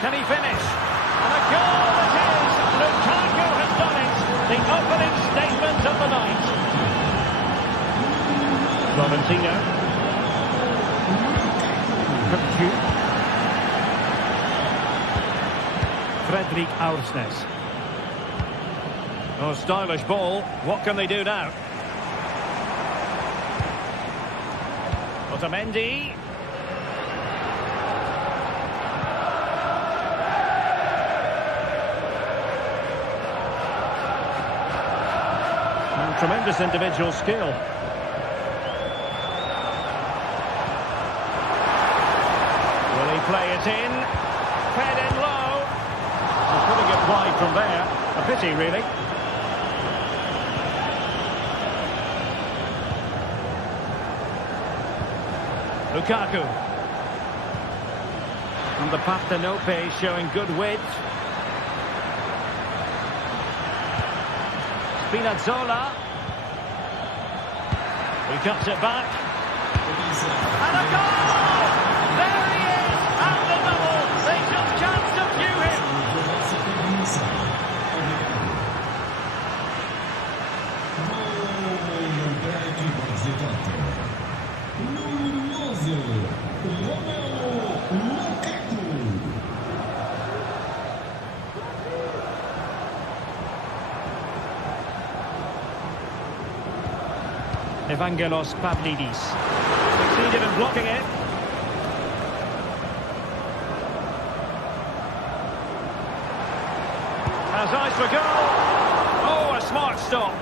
Can he finish? And a goal it is! Lukaku has done it! The opening statement of the night. Florentino. Fredrik Aursnes. Oh, stylish ball. What can they do now? Otamendi. Tremendous individual skill. Play it in, fed in low, and putting it wide from there. A pity, really. Lukaku. And the Partenope showing good width. Spinazzola. He cuts it back. And a goal! There he is! At the double, they just can't subdue him. Evangelos Pavlidis succeeded in blocking it. Has eyes for goal. Oh, a smart stop.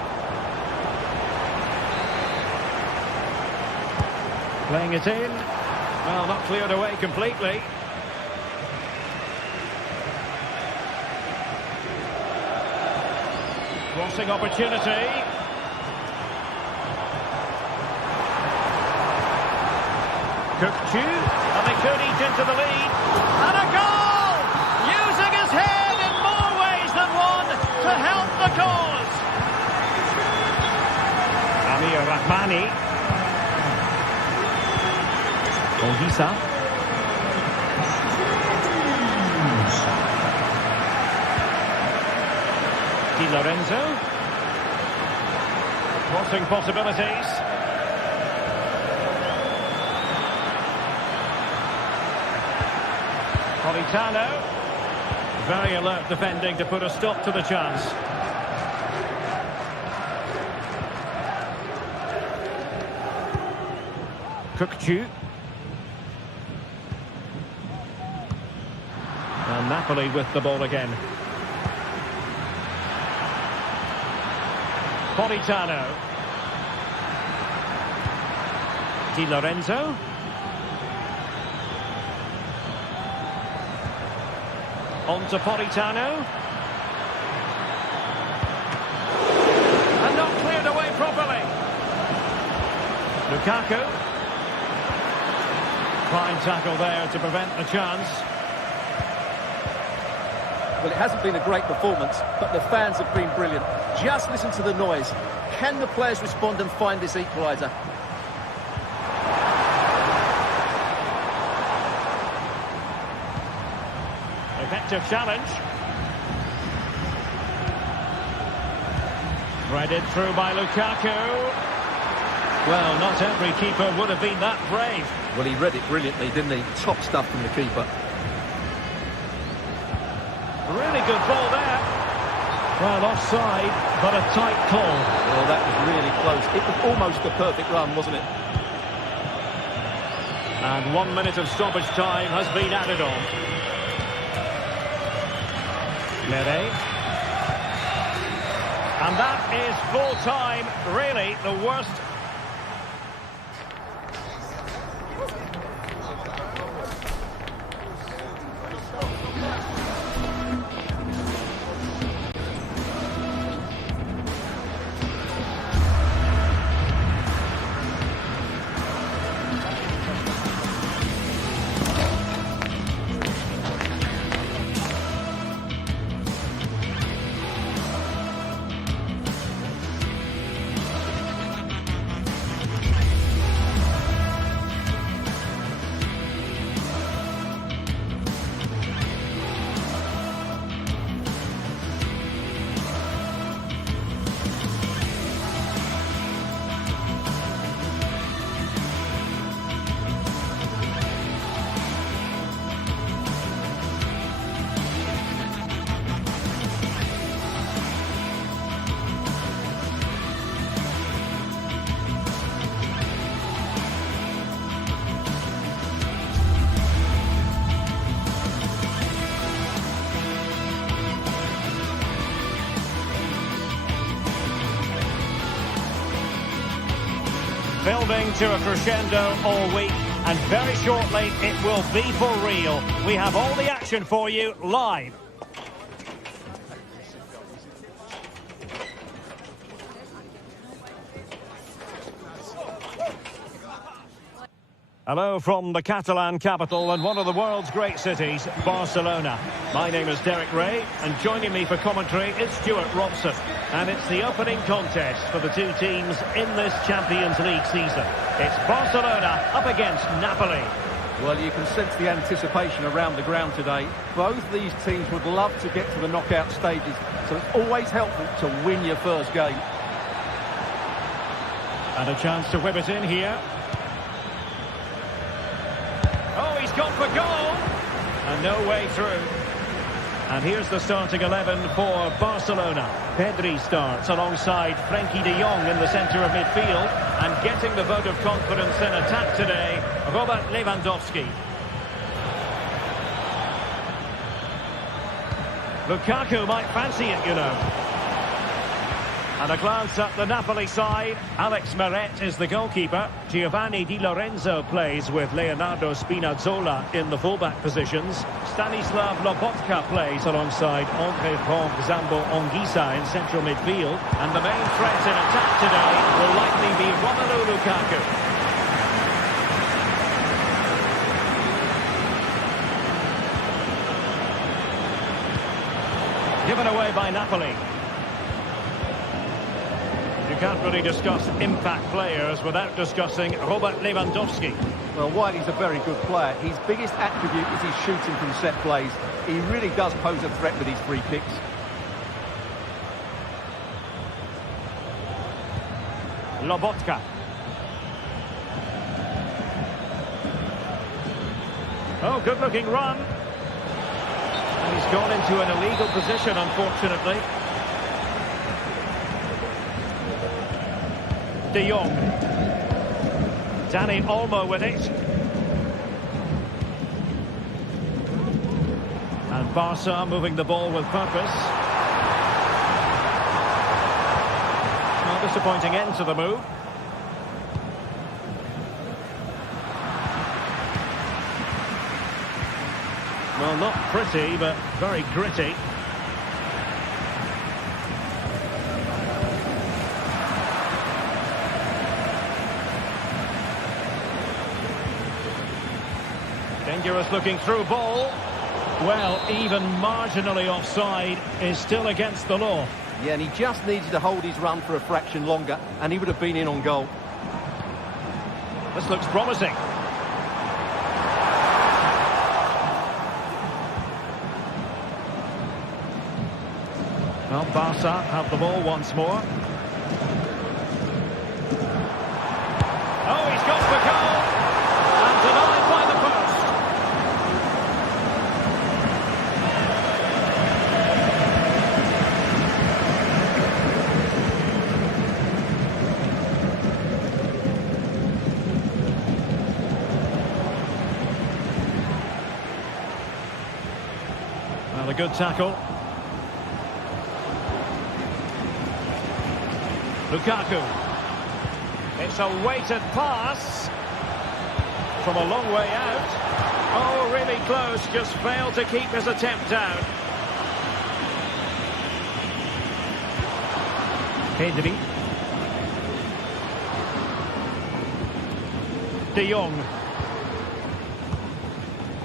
Playing it in. Well, not cleared away completely. crossing opportunity. Cookchu, and they could eat into the lead. And a goal! Using his head in more ways than one to help the cause. Amir Rahmani. Olisa. Di Lorenzo. Crossing possibilities. Politano. Very alert defending to put a stop to the chance. Cookchu. And Napoli with the ball again. Politano. Di Lorenzo. On to Politano. And not cleared away properly. Lukaku. Fine tackle there to prevent the chance. Well, it hasn't been a great performance, but the fans have been brilliant. Just listen to the noise. Can the players respond and find this equaliser? Effective challenge. Threaded through by Lukaku. Well, not every keeper would have been that brave. Well, he read it brilliantly, didn't he? Top stuff from the keeper. Really good ball there. Well, offside, but a tight call. Well, that was really close. It was almost a perfect run, wasn't it? And 1 minute of stoppage time has been added on. Mere. And that is full time. Really, the worst. Building to a crescendo all week, and very shortly it will be for real. We have all the action for you live. Hello from the Catalan capital and one of the world's great cities, Barcelona. My name is Derek Ray, and joining me for commentary is Stuart Robson. And it's the opening contest for the two teams in this Champions League season. It's Barcelona up against Napoli. Well, you can sense the anticipation around the ground today. Both these teams would love to get to the knockout stages, so it's always helpful to win your first game. And a chance to whip it in here. Oh, he's gone for goal! And no way through. And here's the starting 11 for Barcelona. Pedri starts alongside Frenkie de Jong in the centre of midfield. And getting the vote of confidence in attack today, Robert Lewandowski. Lukaku might fancy it, you know. And a glance at the Napoli side. Alex Meret is the goalkeeper. Giovanni Di Lorenzo plays with Leonardo Spinazzola in the fullback positions. Stanislav Lobotka plays alongside Andre Franck Zambo Anguissa in central midfield. And the main threat in attack today will likely be Romelu Lukaku. Given away by Napoli. You can't really discuss impact players without discussing Robert Lewandowski. Well, while he's a very good player, his biggest attribute is his shooting from set plays. He really does pose a threat with his free kicks. Lobotka. Oh, good-looking run. And he's gone into an illegal position, unfortunately. De Jong. Dani Olmo with it. And Barca moving the ball with purpose. Well, disappointing end to the move. Well, not pretty, but very gritty. Dangerous looking through ball. Well, even marginally offside is still against the law. Yeah, and he just needed to hold his run for a fraction longer, and he would have been in on goal. This looks promising. Well, Barca have the ball once more. Oh, he's got the goal! And denied by the post. Well, a good tackle. Lukaku. It's a weighted pass from a long way out. Oh, really close, just failed to keep his attempt down. Pedri. De Jong.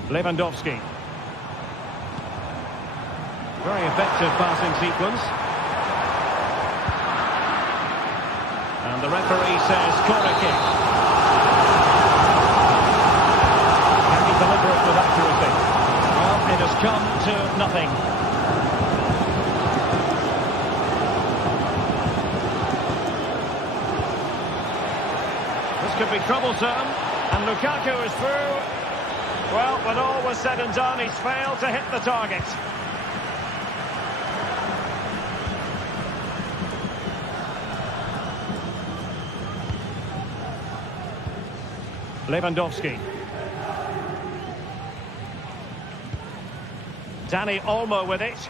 Lewandowski. Very effective passing sequence. And the referee says corner kick. Can he deliver it with accuracy? Well, it has come to nothing. This could be troublesome. And Lukaku is through. Well, when all was said and done, he's failed to hit the target. Lewandowski. Dani Olmo with it.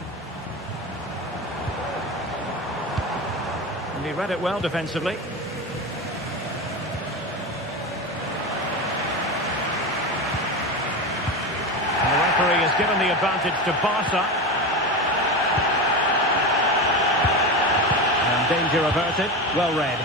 And he read it well defensively. And the referee has given the advantage to Barca. And danger averted. Well read.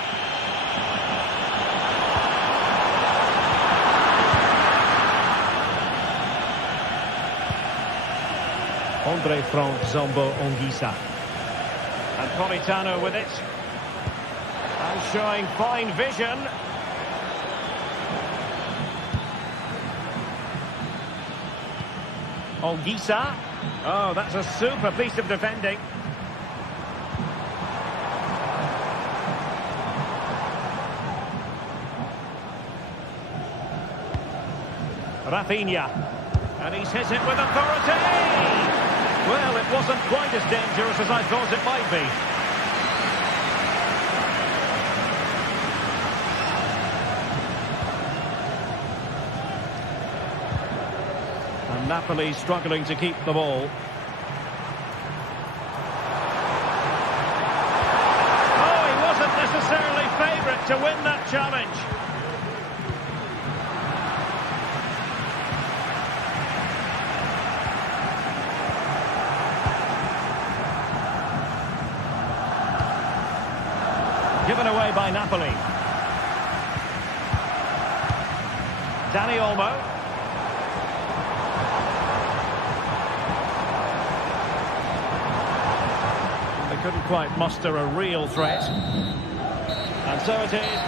Andre Franck Zambo Anguissa. And Politano with it. And showing fine vision. Anguissa. Oh, that's a super piece of defending. Rafinha. And he's hit it with authority. Well, it wasn't quite as dangerous as I thought it might be. And Napoli struggling to keep the ball. Oh, challenge. Given away by Napoli. Dani Olmo. They couldn't quite muster a real threat. And so it is.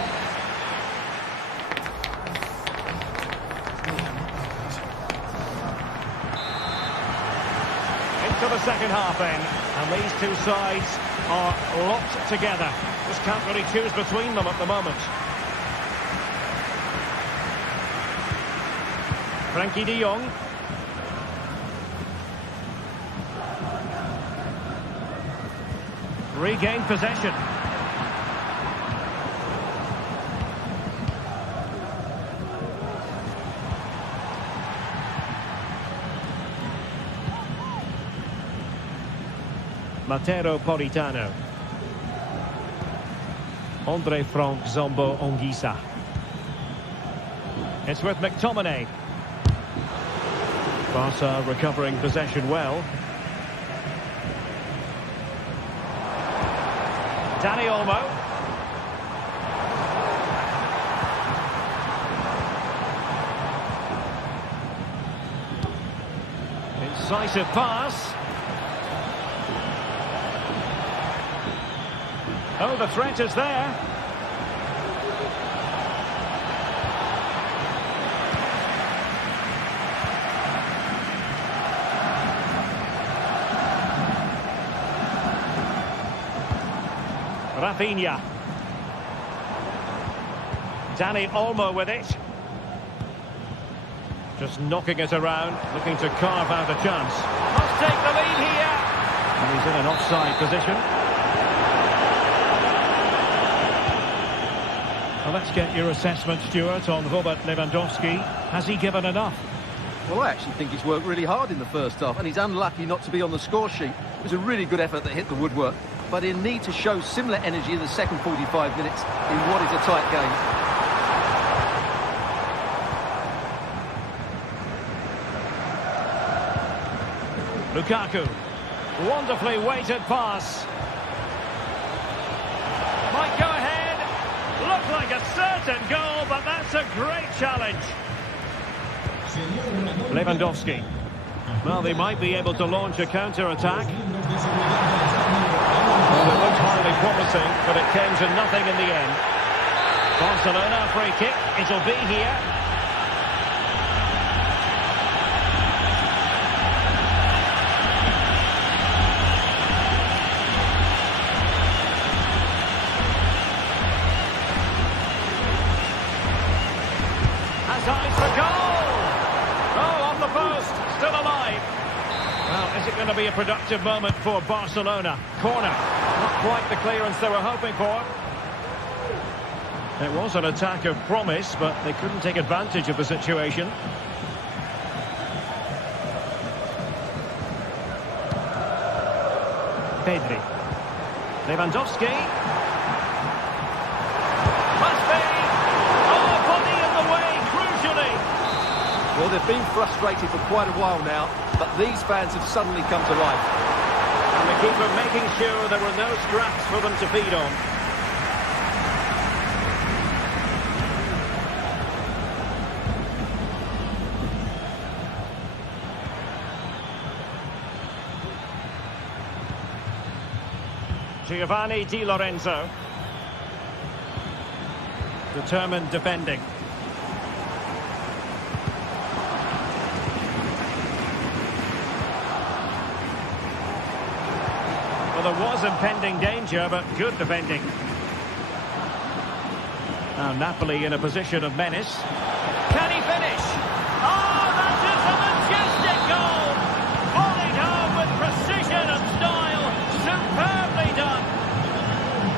Into the second half then. And these two sides are locked together. Just can't really choose between them at the moment. Frankie de Jong. Regained possession. Matteo Politano. Andre Frank Zombo Ongisa. It's with McTominay. Barca recovering possession well. Dani Olmo. Incisive pass. Oh, the threat is there. Rafinha. Dani Olmo with it. Just knocking it around, looking to carve out a chance. Must take the lead here. And he's in an offside position. Well, let's get your assessment, Stuart, on Robert Lewandowski. Has he given enough? Well, I actually think he's worked really hard in the first half, and he's unlucky not to be on the score sheet. It was a really good effort that hit the woodwork, but he'll need to show similar energy in the second 45 minutes in what is a tight game. Lukaku. Wonderfully weighted pass. Might go ahead. Looked like a certain goal, but that's a great challenge. Lewandowski. Well, they might be able to launch a counter-attack. Well, it looked highly promising, but it came to nothing in the end. Barcelona free kick. It'll be here. Has eyes for goal. Oh, off the post. Still alive. Well, is it going to be a productive moment for Barcelona? Corner. Not quite the clearance they were hoping for. It was an attack of promise, but they couldn't take advantage of the situation. Pedri. Lewandowski. Must be. Oh, body in the way, crucially. Well, they've been frustrated for quite a while now, but these fans have suddenly come to life. And the keeper making sure there were no scraps for them to feed on. Giovanni Di Lorenzo. Determined defending. Well, there was impending danger, but good defending. Now Napoli in a position of menace. Can he finish? Oh, that is a majestic goal! Volleyed home with precision and style. Superbly done.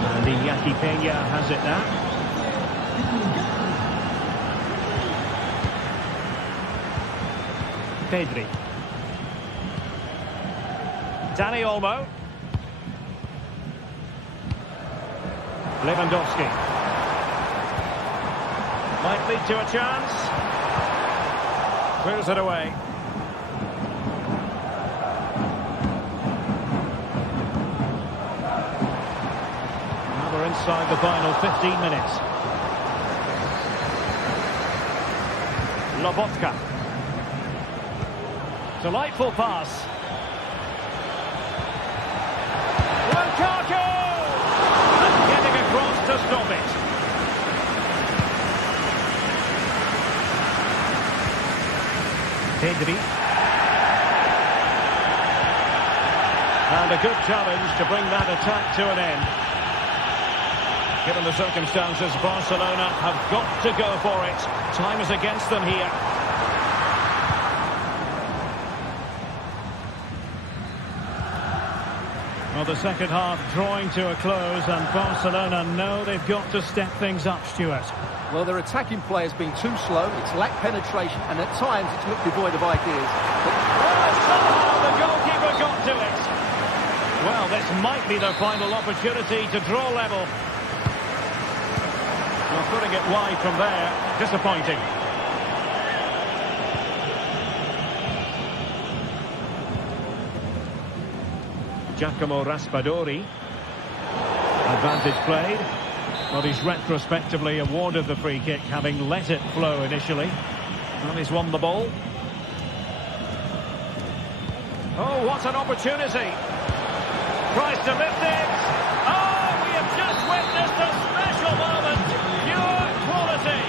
And Iñaki Peña has it now. Pedri. Dani Olmo. Lewandowski. Might lead to a chance. Clears it away. Now we're inside the final 15 minutes. Lobotka. Delightful pass. Lukaku! And getting across to stop it. Pedri. And a good challenge to bring that attack to an end. Given the circumstances, Barcelona have got to go for it. Time is against them here. Well, the second half drawing to a close, and Barcelona know they've got to step things up, Stuart. Well, their attacking play has been too slow, it's lacked penetration, and at times it's looked devoid of ideas. Somehow the goalkeeper got to it. Well, this might be their final opportunity to draw level. Well, putting it wide from there, disappointing. Giacomo Raspadori. Advantage played. Well, he's retrospectively awarded the free kick, having let it flow initially. Well, he's won the ball. Oh, what an opportunity. Tries to lift it. Oh, we have just witnessed a special moment. Pure quality.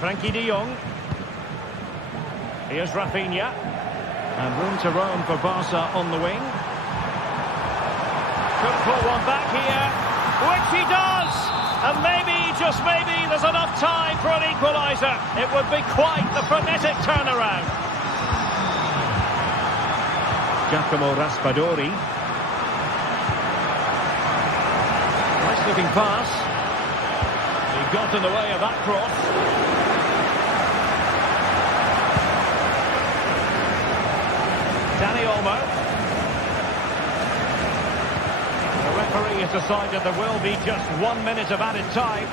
Frankie de Jong. Here's Rafinha. And room to roam for Barca on the wing. Could pull one back here, which he does! And maybe, just maybe, there's enough time for an equaliser. It would be quite the frenetic turnaround. Giacomo Raspadori. Nice looking pass. He got in the way of that cross. Dani Olmo. The referee has decided there will be just 1 minute of added time.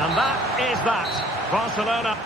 And that is that. Barcelona.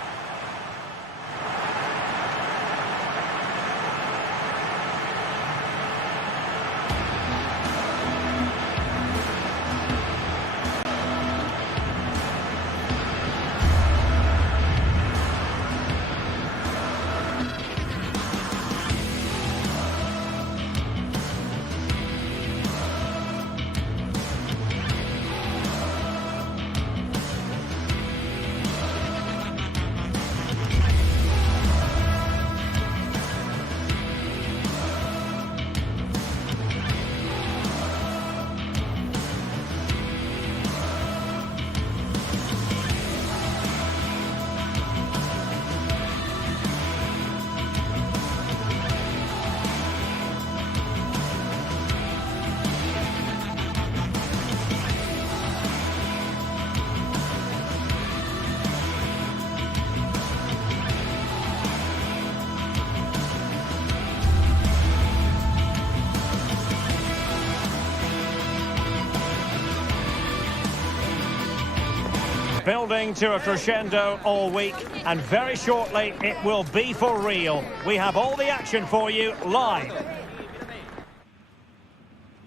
Building to a crescendo all week, and very shortly it will be for real. We have all the action for you live.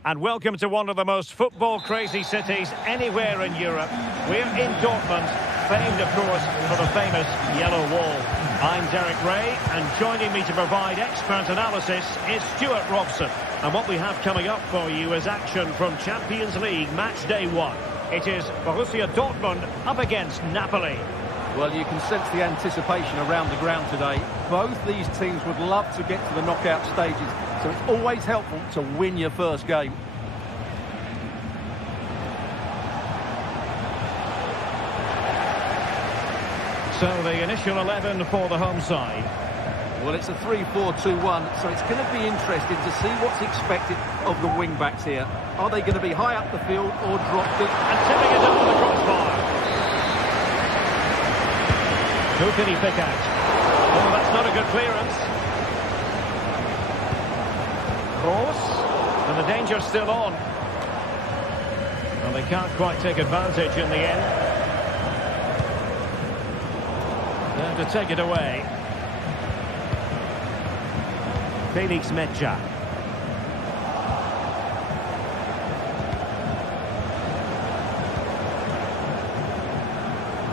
And welcome to one of the most football-crazy cities anywhere in Europe. We're in Dortmund, famed, of course, for the famous Yellow Wall. I'm Derek Ray, and joining me to provide expert analysis is Stuart Robson. And what we have coming up for you is action from Champions League Match Day 1. It is Borussia Dortmund up against Napoli. Well, you can sense the anticipation around the ground today. Both these teams would love to get to the knockout stages, so it's always helpful to win your first game. So the initial 11 for the home side. Well, it's a 3-4-2-1, so it's going to be interesting to see what's expected of the wing-backs here. Are they going to be high up the field or drop deep? And tipping it over the crossbar. Who can he pick out? Oh, that's not a good clearance. Cross. And the danger's still on. And they can't quite take advantage in the end. They have to take it away. Felix Mecha.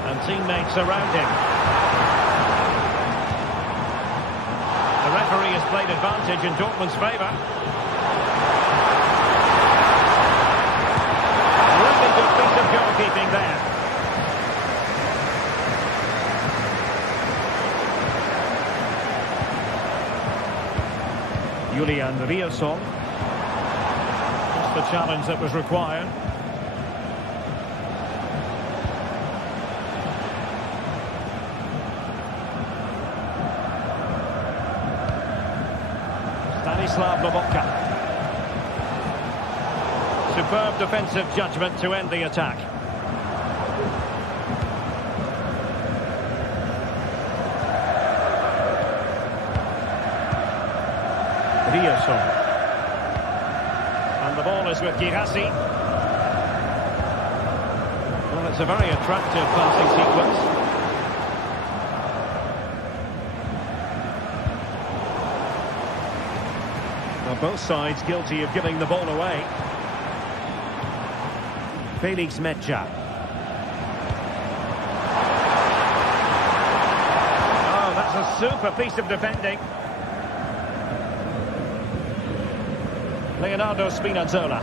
And teammates around him. The referee has played advantage in Dortmund's favour. Really good piece of goalkeeping there. Julian Riasson. Just the challenge that was required. Stanislav Lobotka. Superb defensive judgment to end the attack. Riasson. And the ball is with Girassi. Well, it's a very attractive passing sequence. Well, both sides guilty of giving the ball away. Felix Mecha. Oh, that's a super piece of defending. Leonardo Spinazzola.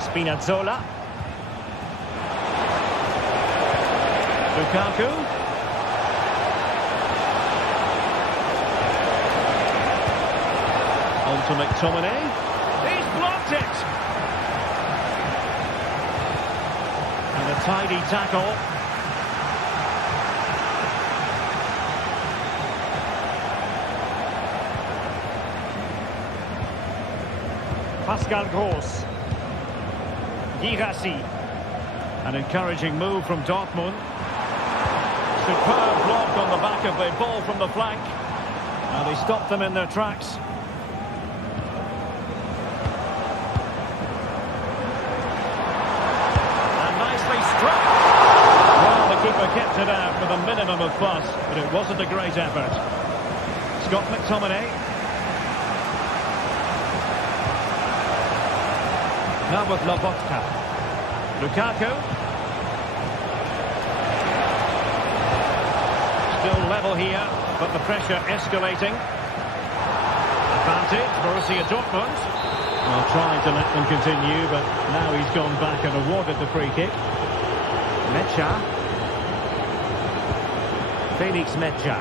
Spinazzola. Lukaku. On to McTominay. He's blocked it! And a tidy tackle. Pascal Gross. Girassi. An encouraging move from Dortmund. Superb block on the back of the ball from the flank. And he stopped them in their tracks. And nicely struck. Well, the keeper kept it out with a minimum of fuss, but it wasn't a great effort. Scott McTominay. Now with Lobotka. Lukaku. Still level here, but the pressure escalating. Advantage, Borussia Dortmund. Well, trying to let them continue, but now he's gone back and awarded the free kick. Mecha. Felix Mecha.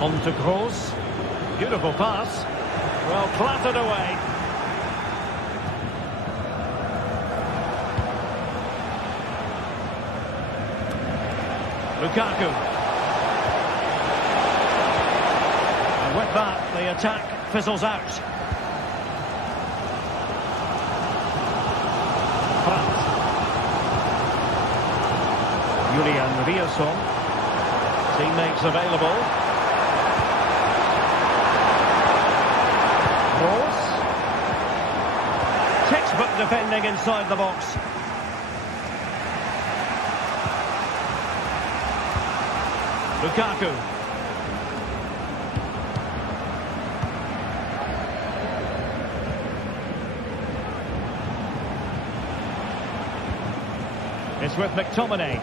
On to Gross. Beautiful pass. Well, clattered away. Lukaku. And with that, the attack fizzles out. France. Julian Riasson. Teammates available. Cross. Textbook defending inside the box. Lukaku. It's with McTominay.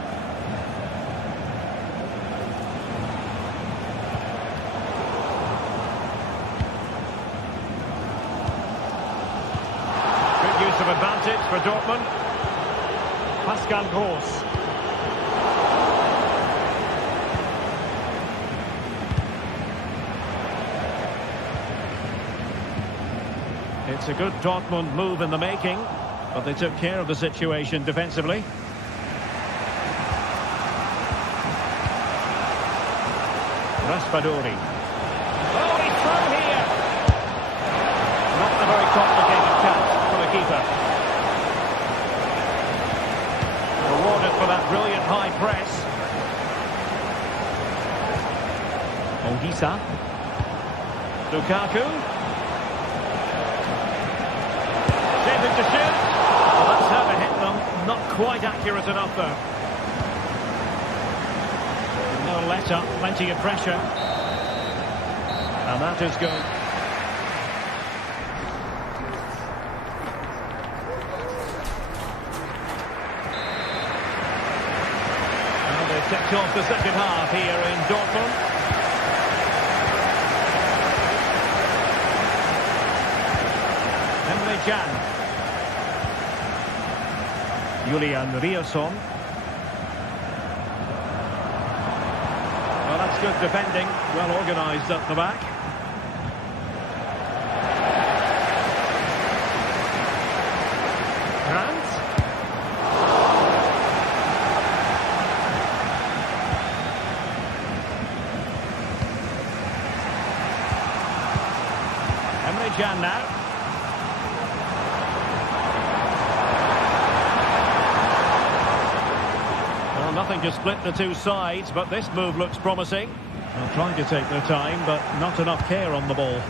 Good use of advantage for Dortmund. Pascal Gross. It's a good Dortmund move in the making, but they took care of the situation defensively. Raspadori. Oh, he's through here! Not a very complicated catch for the keeper. for that brilliant high press. Ongisa. Lukaku. Shaping to shoot. Well, that's how to hit them. Not quite accurate enough, though. No let up, plenty of pressure. And that is good. And they've kicked off the second half here in Dortmund. Jan. Julian Rierson. Well, that's good defending. Well organised at the back. Grant. Emre Can now. Nothing to split the two sides, but this move looks promising. They're trying to take their time, but not enough care on the ball.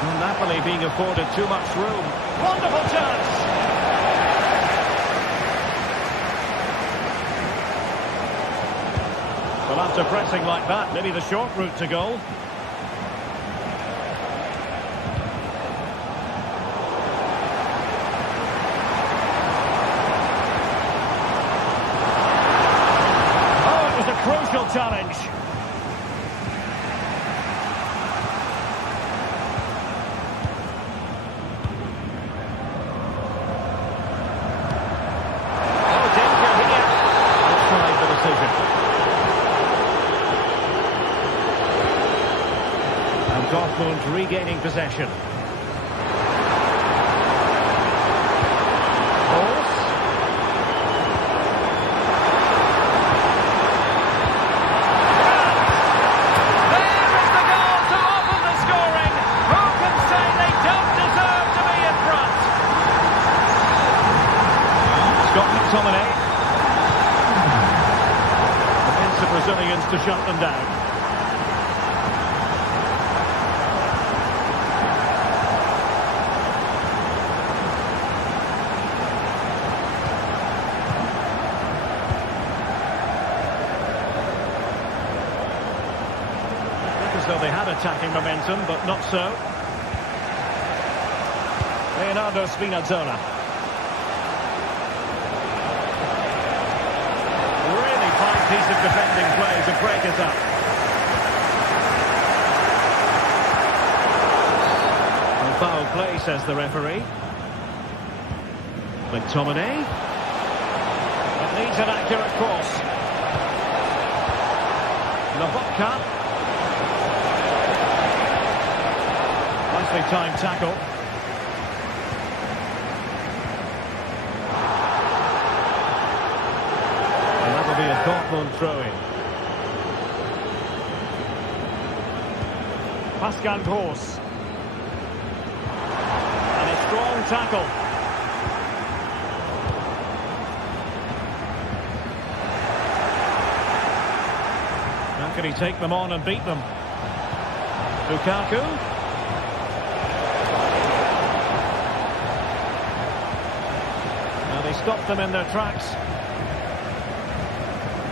Well, Napoli being afforded too much room. Wonderful chance! Well, after pressing like that, maybe the short route to goal. Crucial challenge. Oh, danger here. Offside the decision. And Dortmund regaining possession. Against the Brazilians to shut them down. Look as though they had attacking momentum, but not so. Leonardo Spinazzola. Piece of defending play to break it up. And foul play, says the referee. McTominay. It needs an accurate cross. Lobotka. Nicely timed tackle. Be a Dortmund throw-in. Pascal Gross. And a strong tackle. How can he take them on and beat them? Lukaku. Now they stopped them in their tracks.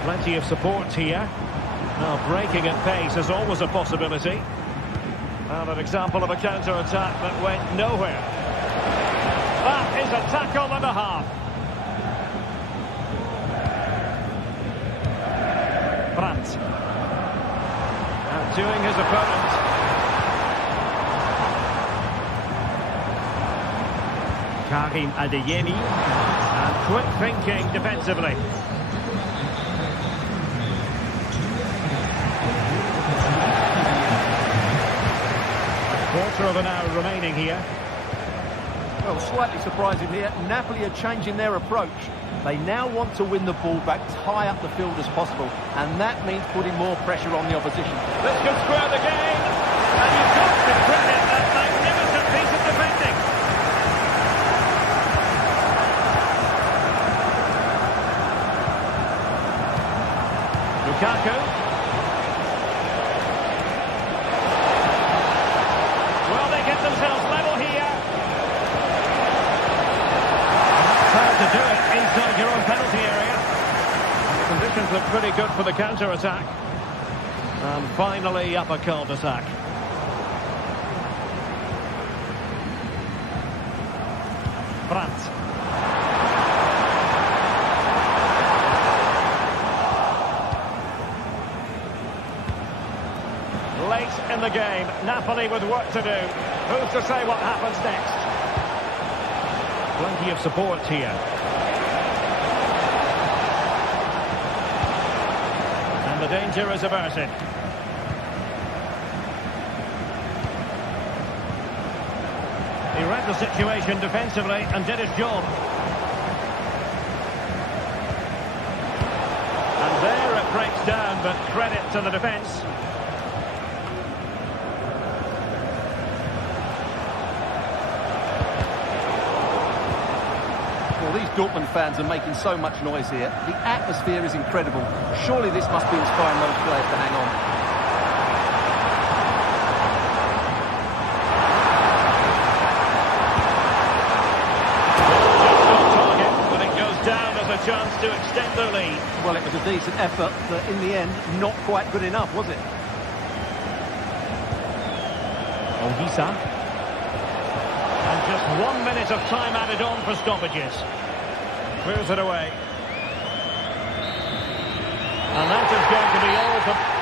Plenty of support here. Now breaking at pace is always a possibility. And an example of a counter-attack that went nowhere. That is a tackle and a half. Brandt. Outdoing his opponent. Karim Adeyemi. And quick thinking defensively. Quarter of an hour remaining here. Well, slightly surprising here. Napoli are changing their approach. They now want to win the ball back as high up the field as possible, and that means putting more pressure on the opposition. This could square the game, and you've got to credit that magnificent piece of defending. Lukaku. Well, they get themselves level here. That's how to do it inside your own penalty area. Conditions look pretty good for the counter-attack. And finally up a cul-de-sac. Brandt. Late in the game, Napoli with work to do. Who's to say what happens next? Plenty of support here. And the danger is averted. He read the situation defensively and did his job. And there it breaks down, but credit to the defence. Well, these Dortmund fans are making so much noise here. The atmosphere is incredible. Surely this must be inspiring those players to hang on. A chance to extend their lead. Well, it was a decent effort, but in the end, not quite good enough, was it? Olisa. And just 1 minute of time added on for stoppages. Clears it away. And that is going to be all for...